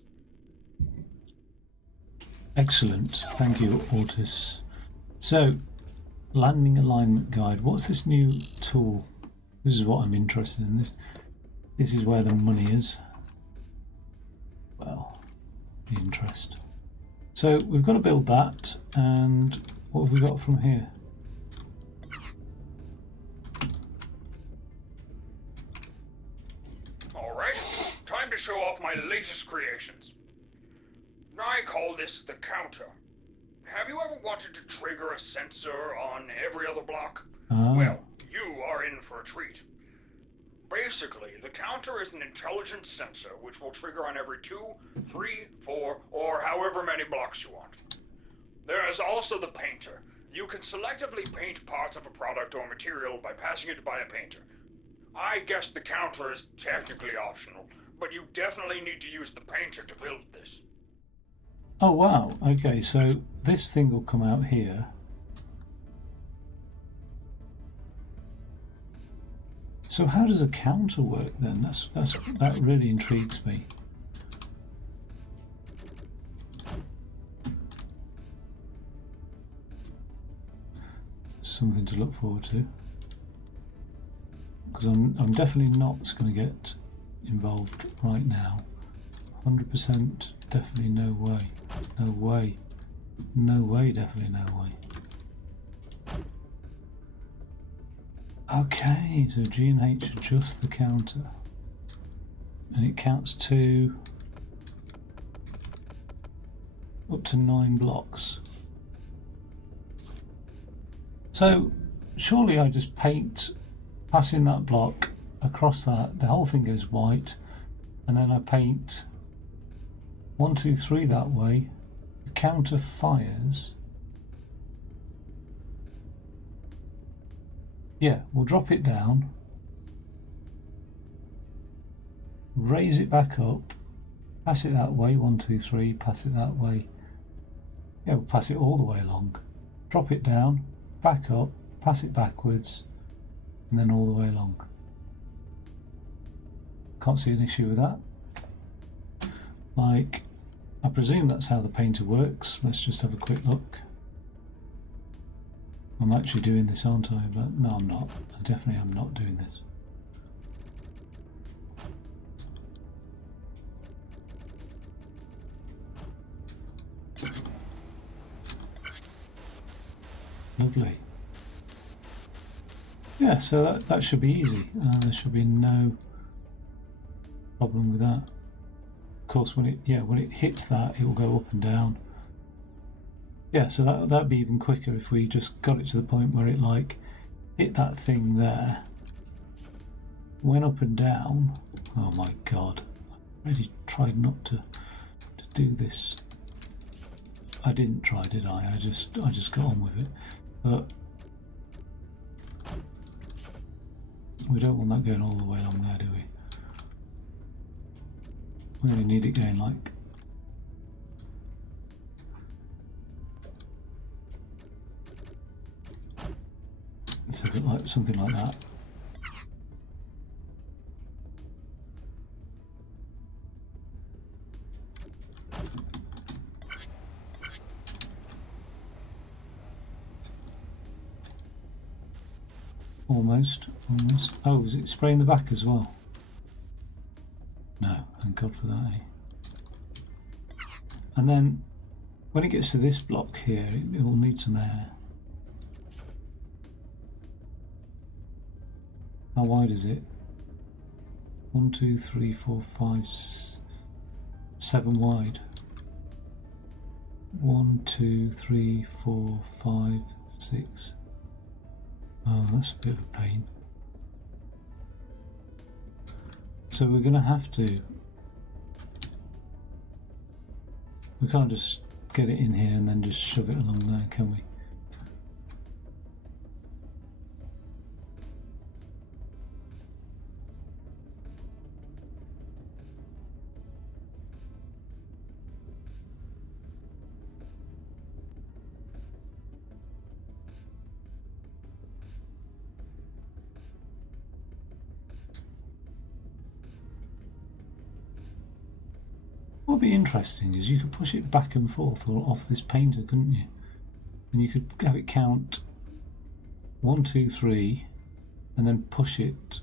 Excellent. Thank you, Ortis. So, landing alignment guide. What's this new tool? This is what I'm interested in. This is where the money is. Well, the interest. So we've got to build that, and what have we got from here? Alright, time to show off my latest creations. I call this the counter. Have you ever wanted to trigger a sensor on every other block? Well, you are in for a treat. Basically, the counter is an intelligent sensor which will trigger on every 2, 3, 4, or however many blocks you want. There is also the painter. You can selectively paint parts of a product or material by passing it by a painter. I guess the counter is technically optional, but you definitely need to use the painter to build this. Oh wow, okay, so this thing will come out here. So how does a counter work then? That really intrigues me. Something to look forward to. Because I'm definitely not going to get involved right now. 100% definitely no way. No way. No way, definitely no way. Okay, so G and H adjust the counter. And it counts to up to 9 blocks. So surely I just paint passing that block across that, the whole thing goes white, and then I paint 1, 2, 3 that way, the counter fires. Yeah, we'll drop it down, raise it back up, pass it that way, 1, 2, 3, pass it that way. Yeah, we'll pass it all the way along. Drop it down, back up, pass it backwards, and then all the way along. Can't see an issue with that. Like, I presume that's how the painter works. Let's just have a quick look. I'm actually doing this, aren't I? But no, I'm not. I definitely am not doing this. Lovely. Yeah, so that should be easy. There should be no problem with that. course, when it hits that, it will go up and down. Yeah, so that'd be even quicker if we just got it to the point where it like hit that thing there, went up and down. Oh my god! I really tried not to do this. I didn't try, did I? I just got on with it. But we don't want that going all the way along there, do we? We only need it going like something like that. Almost. Oh, is it spraying the back as well? No, thank God for that, eh? And then, when it gets to this block here, it will need some air. How wide is it? 1, 2, 3, 4, 5, 7 wide. 1, 2, 3, 4, 5, 6. Oh, that's a bit of a pain. So we're going to have to... We can't just get it in here and then just shove it along there, can we? What would be interesting is you could push it back and forth or off this painter, couldn't you? And you could have it count 1, 2, 3, and then push it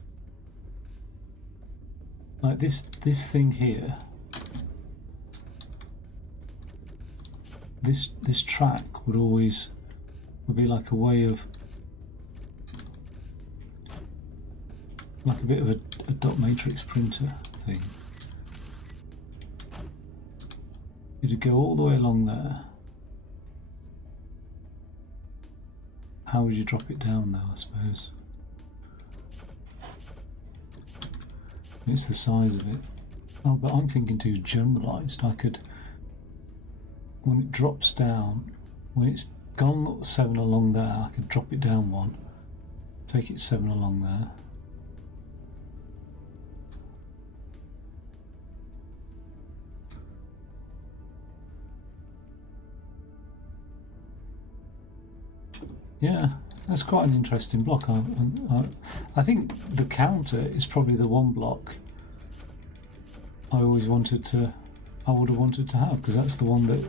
like this thing here. This track would be like a way of, like a bit of a dot matrix printer thing. It'd go all the way along there. How would you drop it down though, I suppose? It's the size of it. Oh, but I'm thinking too generalised. I could, when it drops down, when it's gone 7 along there, I could drop it down 1, take it 7 along there. Yeah, that's quite an interesting block. I think the counter is probably the one block I would have wanted to have, because that's the one that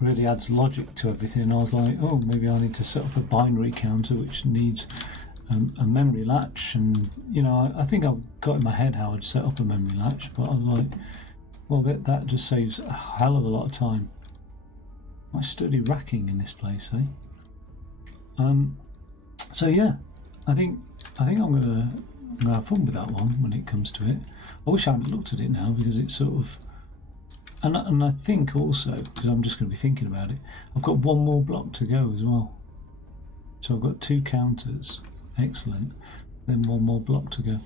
really adds logic to everything. And I was like, oh, maybe I need to set up a binary counter which needs a memory latch, and I think I've got in my head how I'd set up a memory latch, but I was like, well, that just saves a hell of a lot of time. I study racking in this place, eh? So yeah, I think I'm gonna have fun with that one when it comes to it. I wish I hadn't looked at it now, because it's sort of, and I think also, because I'm just going to be thinking about it, I've got one more block to go as well. So I've got 2 counters, excellent. Then one more block to go.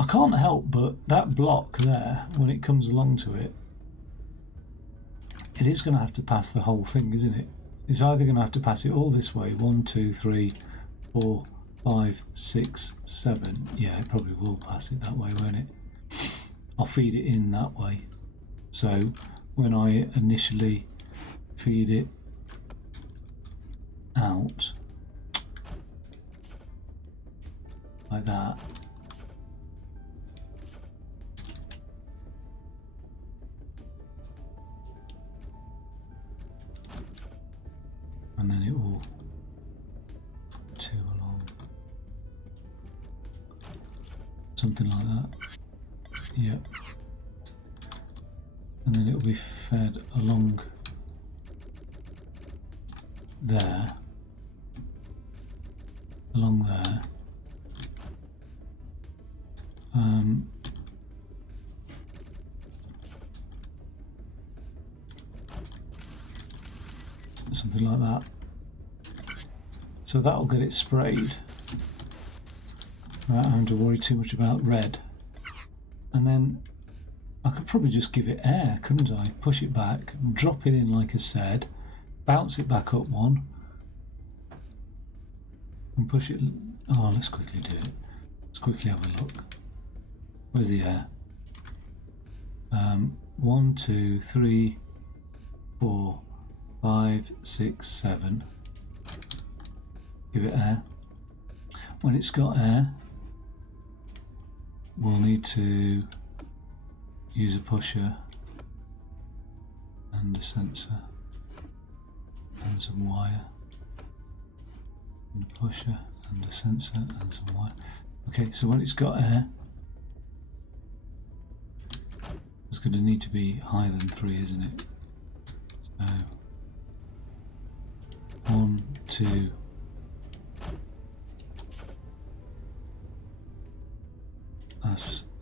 I can't help but that block there, when it comes along to it, it is going to have to pass the whole thing, isn't it? It's either going to have to pass it all this way, 1, 2, 3, 4, 5, 6, 7. Yeah, it probably will pass it that way, won't it? I'll feed it in that way. So when I initially feed it out, like that, and then it will put 2 along, something like that. Yep. And then it will be fed along there, Something like that. So that'll get it sprayed without having to worry too much about red. And then I could probably just give it air, couldn't I? Push it back, drop it in like I said, bounce it back up one, and push it. Oh, let's quickly do it. Let's quickly have a look. Where's the air? 1, 2, 3, 4, 5, 6, 7. Give it air. When it's got air, we'll need to use a pusher and a sensor and some wire, and a pusher and a sensor and some wire. Okay, so when it's got air, it's going to need to be higher than 3, isn't it? So 1, 2,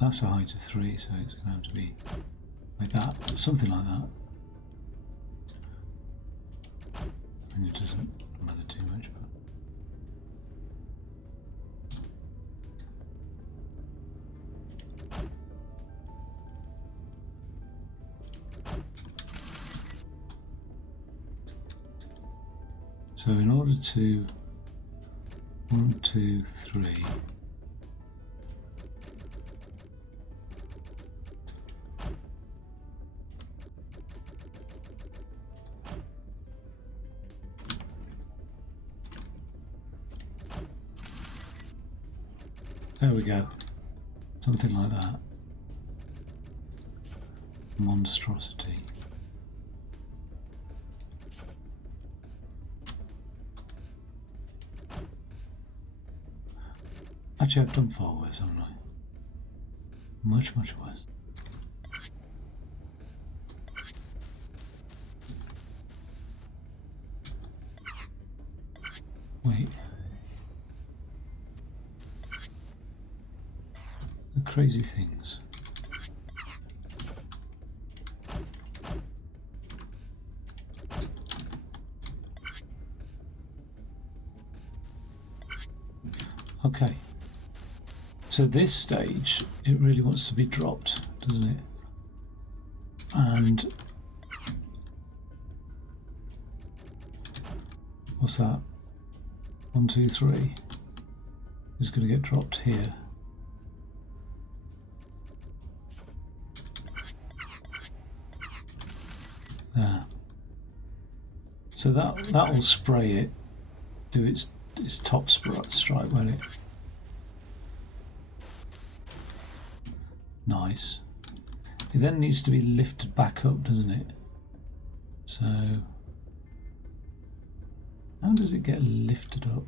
that's a height of 3, so it's going to have to be like that, something like that. And it doesn't matter too much, but so in order to 1, 2, 3. There we go. Something like that. Monstrosity. Actually, I've done far worse, haven't I? Much, much worse. Wait. The crazy things. Okay. So this stage, it really wants to be dropped, doesn't it? And what's that? 1, 2, 3 is going to get dropped here. There. So that will spray it, do its top stripe, won't it? Nice. It then needs to be lifted back up, doesn't it? So how does it get lifted up?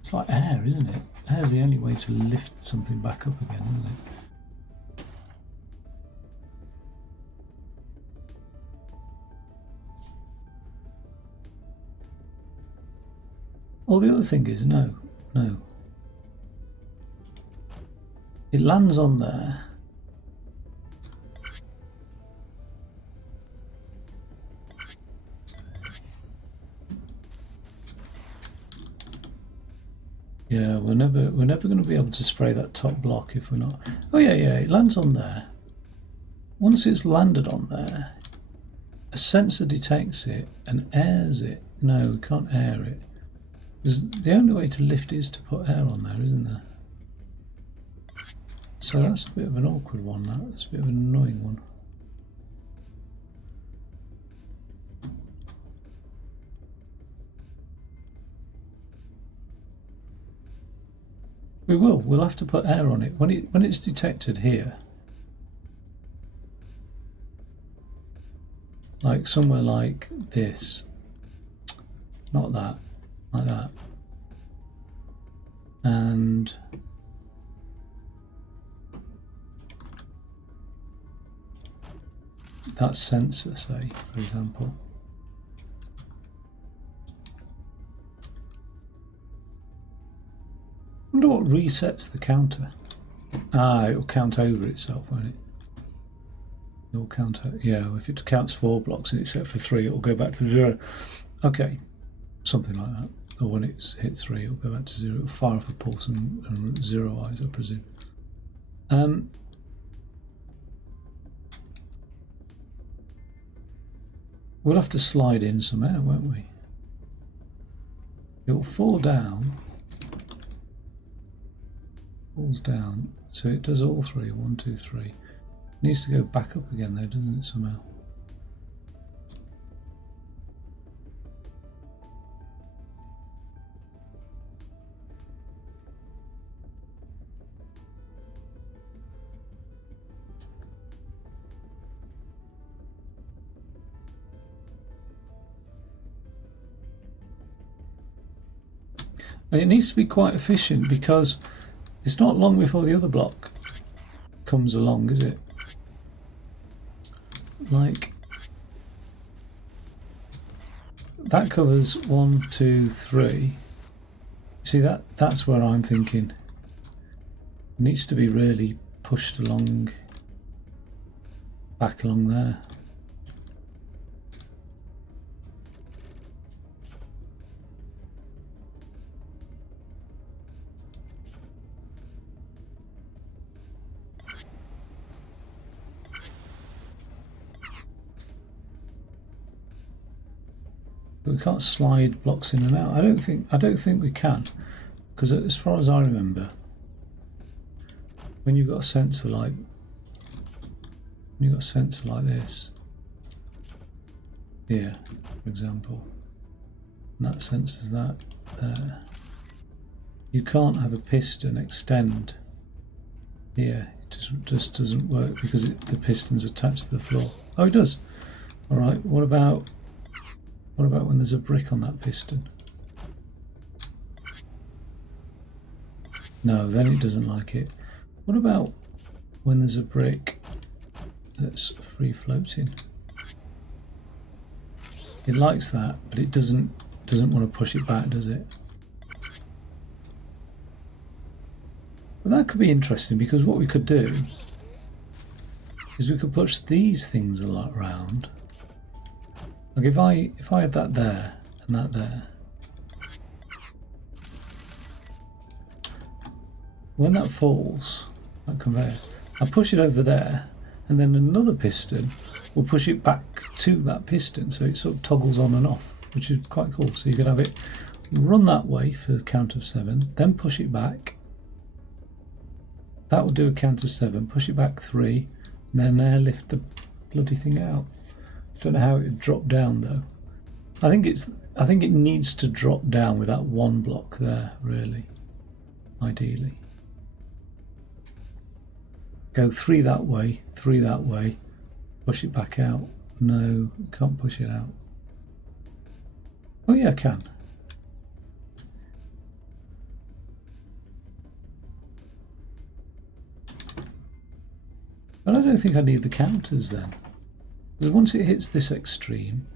It's like air, isn't it? Air's the only way to lift something back up again, isn't it? Well, the other thing is, no. It lands on there. Yeah, we're never going to be able to spray that top block if we're not. Oh yeah, it lands on there. Once it's landed on there, a sensor detects it and airs it. No, we can't air it. The only way to lift it is to put air on there, isn't there? So that's a bit of an awkward one. That's a bit of an annoying one. We'll have to put air on it when it's detected here, like somewhere like this, not that, like that, and that sensor, say, for example. wonder what resets the counter. Ah, it'll count over itself, won't it? It'll count, yeah, if it counts 4 blocks and it's set for 3, it'll go back to 0. Okay, something like that. Or when it's hit 3, it'll go back to 0. It'll fire off a pulse and zeroise, I presume. We'll have to slide in some air, won't we? It'll fall down. Falls down. So it does all 3. 1, 2, 3. It needs to go back up again though, doesn't it, somehow? And it needs to be quite efficient because it's not long before the other block comes along, is it? Like, that covers 1, 2, 3. See, that's where I'm thinking. It needs to be really pushed along, back along there. We can't slide blocks in and out. I don't think we can, because as far as I remember, when you've got a sensor like this here, for example, and that sensors that there, you can't have a piston extend here. It just doesn't work because the piston's attached to the floor. Oh, it does. All right. What about when there's a brick on that piston? No, then it doesn't like it. What about when there's a brick that's free floating? It likes that, but it doesn't want to push it back, does it? Well, that could be interesting, because what we could do is we could push these things a lot around. Like if I had that there and that there, when that falls, that conveyor, I push it over there, and then another piston will push it back to that piston, so it sort of toggles on and off, which is quite cool. So you could have it run that way for a count of 7, then push it back. That will do a count of 7, push it back 3, and then airlift the bloody thing out. Don't know how it would drop down though. I think it needs to drop down with that one block there, really, ideally. Go 3 that way, 3 that way, push it back out. No, can't push it out. Oh yeah, I can. But I don't think I need the counters then. Because once it hits this extreme,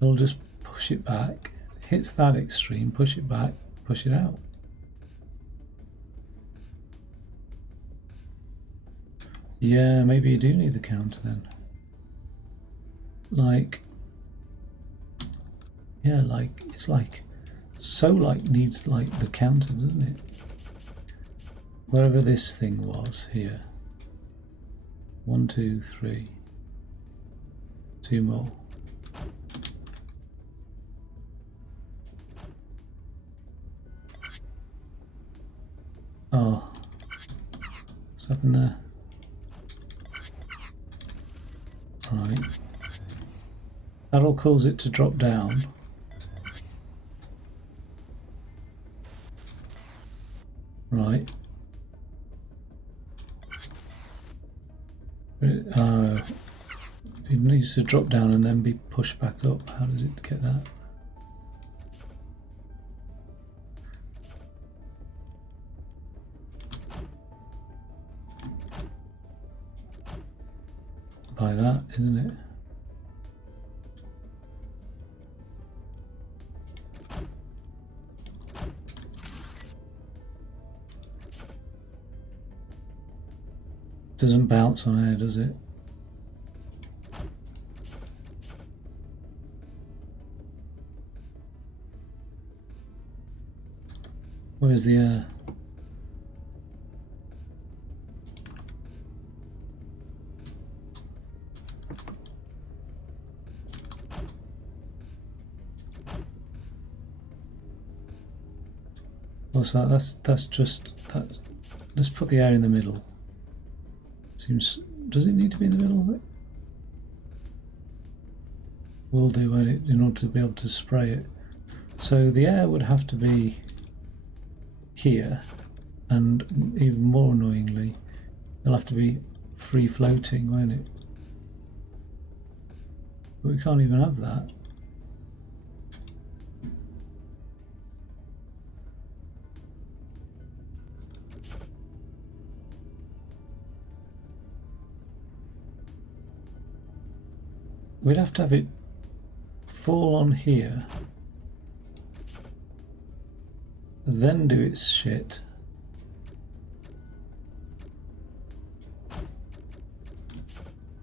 it'll just push it back, hits that extreme, push it back, push it out. Yeah, maybe you do need the counter then. Like, yeah, like, it's like, so like needs like the counter, doesn't it? Wherever this thing was here. 1, 2, 3. 2 more. Oh, what's happened there? Right. That'll cause it to drop down. Right. It needs to drop down and then be pushed back up. How does it get that? By that, isn't it? Doesn't bounce on air, does it? Where's the air? What's that? That's just that. Let's put the air in the middle. Seems. Does it need to be in the middle of it? Will do, won't it, in order to be able to spray it. So the air would have to be here, and even more annoyingly, it'll have to be free floating, won't it? But we can't even have that. We'd have to have it fall on here, then do its shit.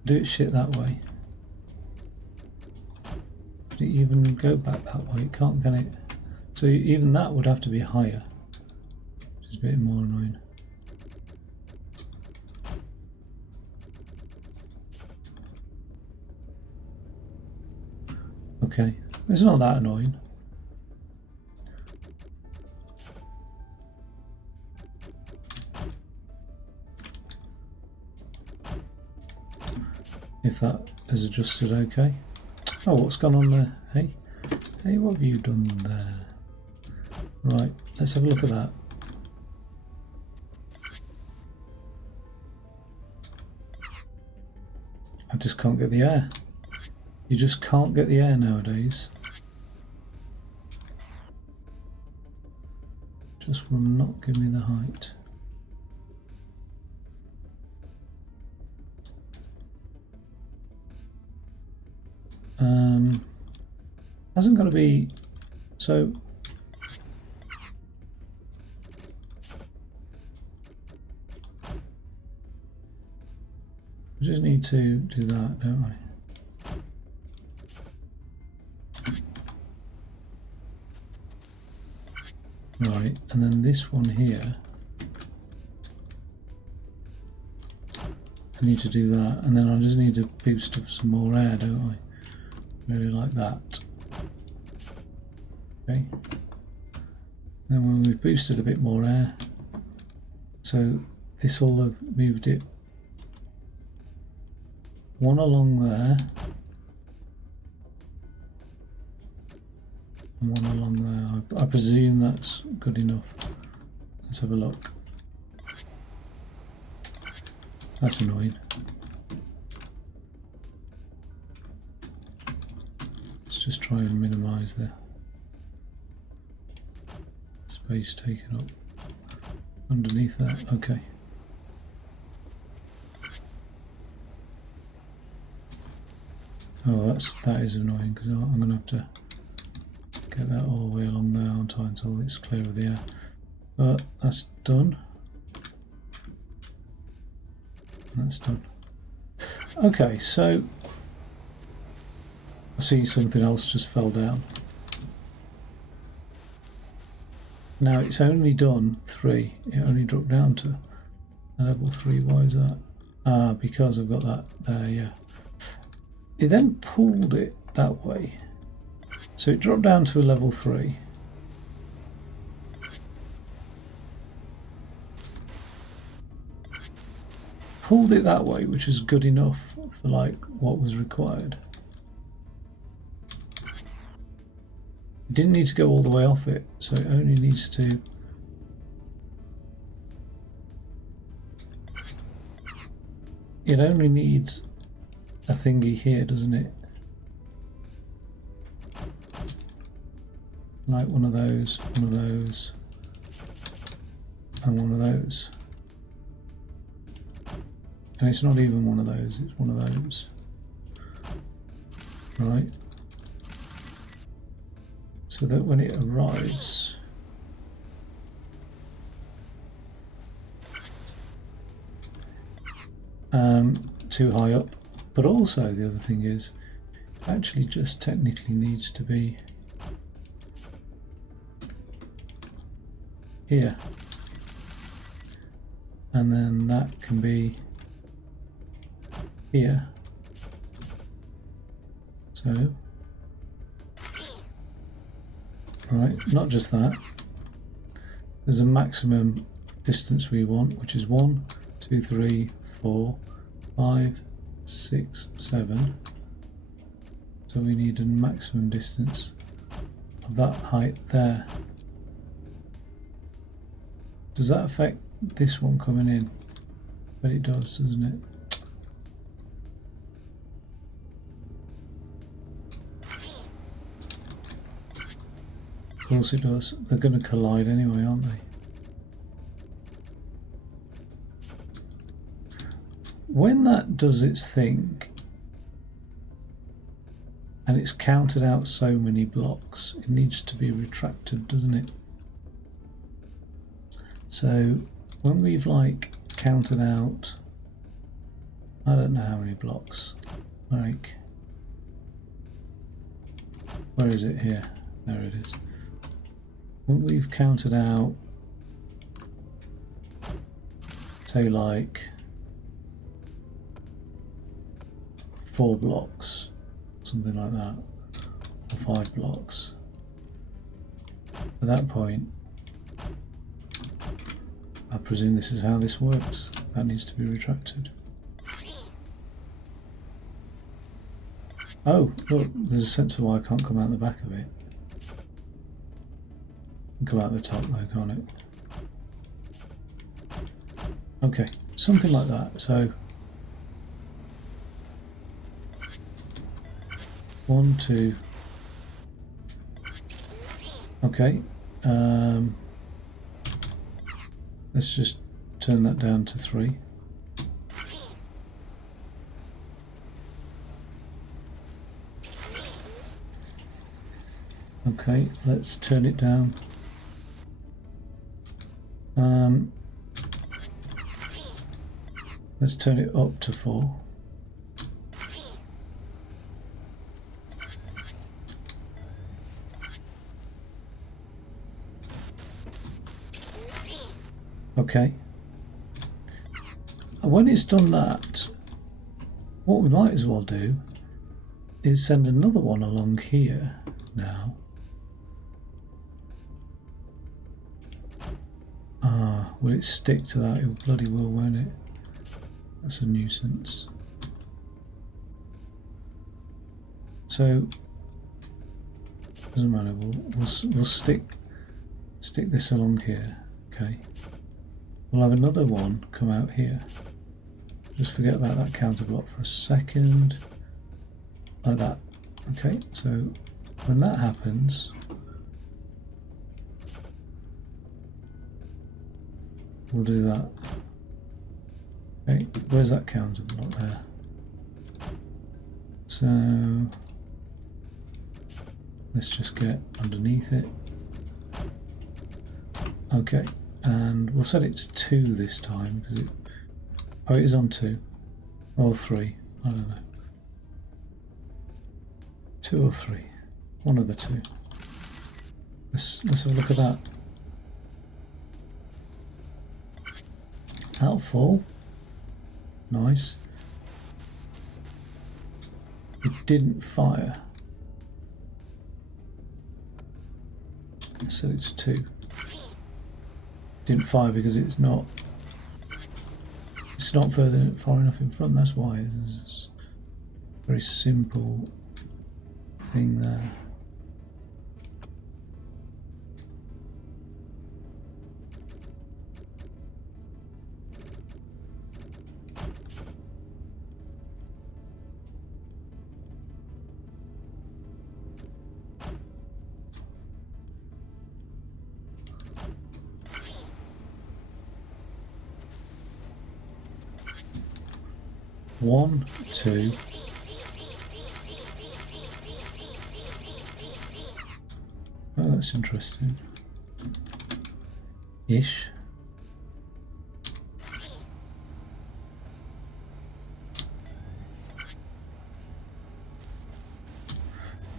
Do its shit that way. Could it even go back that way? It can't, can it? So even that would have to be higher, which is a bit more annoying. Okay, it's not that annoying. If that is adjusted okay. Oh, what's gone on there? Hey, what have you done there? Right, let's have a look at that. I just can't get the air. You just can't get the air nowadays. Just will not give me the height. Hasn't got to be so. I just need to do that, don't I? Right, and then this one here, I need to do that, and then I just need to boost up some more air, don't I? Really like that. Okay. Then when we've boosted a bit more air, so this will have moved it one along there, and one along there. I presume that's good enough. Let's have a look. That's annoying. Let's just try and minimise the space taken up underneath that. Okay. Oh, that is annoying, because I'm going to have to get that all the way along there on time until it's clear of the air. But that's done. That's done. Okay, so I see something else just fell down. Now it's only done 3. It only dropped down to a level 3. Why is that? Ah, because I've got that there, yeah. It then pulled it that way. So it dropped down to a level 3. Pulled it that way, which is good enough for like what was required. It didn't need to go all the way off it, so it only needs to it only needs a thingy here, doesn't it? Like one of those, and one of those. And it's not even one of those, it's one of those. Right? So that when it arrives, too high up. But also the other thing is, actually just technically needs to be here. And then that can be here. So, right, not just that. There's a maximum distance we want, which is 1, 2, 3, 4, 5, 6, 7. So we need a maximum distance of that height there. Does that affect this one coming in? But it does, doesn't it? Of course it does. They're going to collide anyway, aren't they? When that does its thing, and it's counted out so many blocks, it needs to be retracted, doesn't it? So when we've like counted out, I don't know how many blocks, like, where is it here? There it is. When we've counted out, say like 4 blocks, something like that, or 5 blocks. At that point, I presume this is how this works. That needs to be retracted. Oh, look, there's a sense of why I can't come out the back of it. Go out the top though, can't it? Okay, something like that. So 1, 2. Okay. Let's just turn that down to 3. Okay, let's turn it down. Let's turn it up to 4. Okay. And when it's done that, what we might as well do is send another one along here now. Will it stick to that? It bloody will, won't it? That's a nuisance. So doesn't matter. We'll stick this along here. Okay. We'll have another one come out here. Just forget about that counter block for a second. Like that. Okay. So when that happens, we'll do that. Okay, where's that counter block there? So let's just get underneath it. Okay, and we'll set it to 2 this time because it. Oh, it is on 2 or 3. I don't know. 2 or 3, one of the 2. Let's have a look at that. That'll fall. Nice. It didn't fire. Set it to 2. Didn't fire because it's not far enough in front. That's why. It's a very simple thing there. One, 2. Oh, that's interesting. Ish.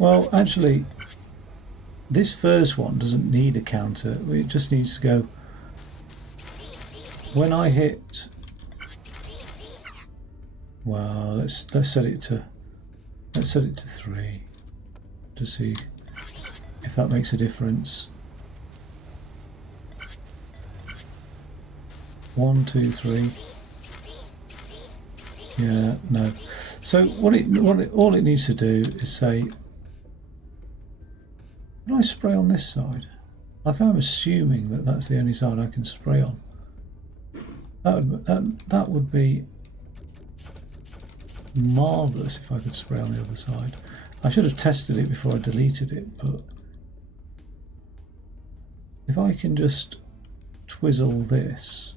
Well, actually, this first one doesn't need a counter. It just needs to go. When I hit, well, let's set it to 3 to see if that makes a difference. 1, 2, 3. Yeah, no. So all it needs to do is say, can I spray on this side? Like, I'm assuming that that's the only side I can spray on. That would be marvellous if I could spray on the other side. I should have tested it before I deleted it, but if I can just twizzle this.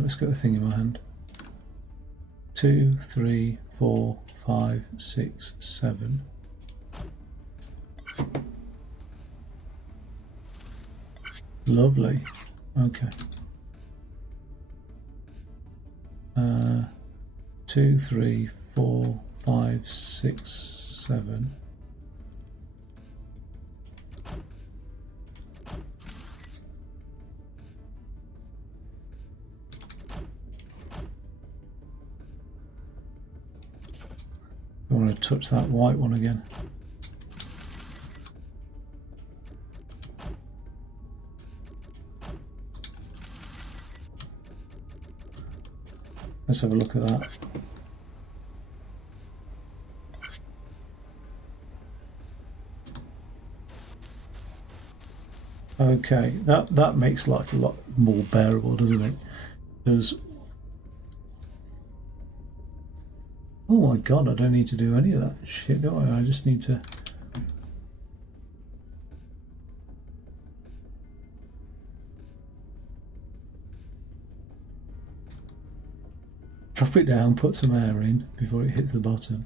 Let's get the thing in my hand. 2, 3, 4, 5, 6, 7. Lovely. Okay. 2, 3, 4, 5, 6, 7. I want to touch that white one again. Let's have a look at that. Okay, that makes life a lot more bearable, doesn't it? Because, oh my god, I don't need to do any of that shit, do I? I just need to... drop it down, put some air in before it hits the bottom.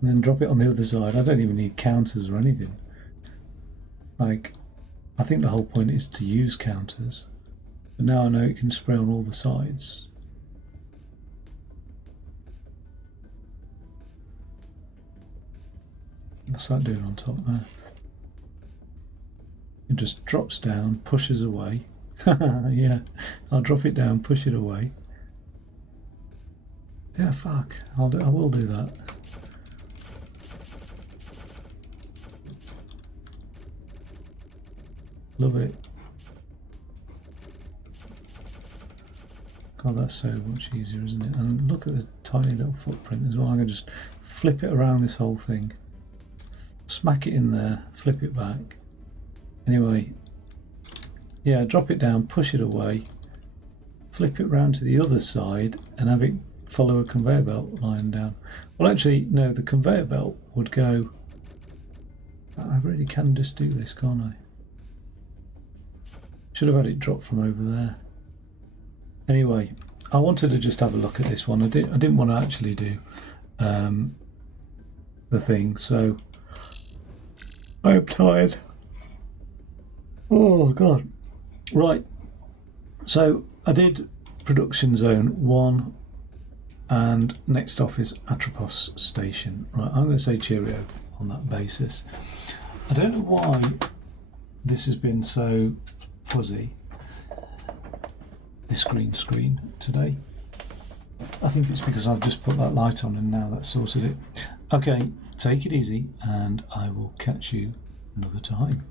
And then drop it on the other side. I don't even need counters or anything. Like, I think the whole point is to use counters. But now I know it can spray on all the sides. What's that doing on top there? It just drops down, pushes away. Yeah, I'll drop it down, push it away. Yeah, fuck. I will do that. Love it. God, that's so much easier, isn't it? And look at the tiny little footprint as well. I can just flip it around this whole thing. Smack it in there, flip it back. Anyway, yeah, drop it down, push it away, flip it round to the other side and have it follow a conveyor belt line down. Well, actually, no, the conveyor belt would go... I really can just do this, can't I? Should have had it drop from over there. Anyway, I wanted to just have a look at this one. I didn't want to actually do the thing, so I'm tired. Oh god. Right. So I did Production Zone 1 and next off is Atropos Station. Right, I'm going to say cheerio on that basis. I don't know why this has been so fuzzy, this green screen today. I think it's because I've just put that light on and now that's sorted it. Okay, take it easy and I will catch you another time.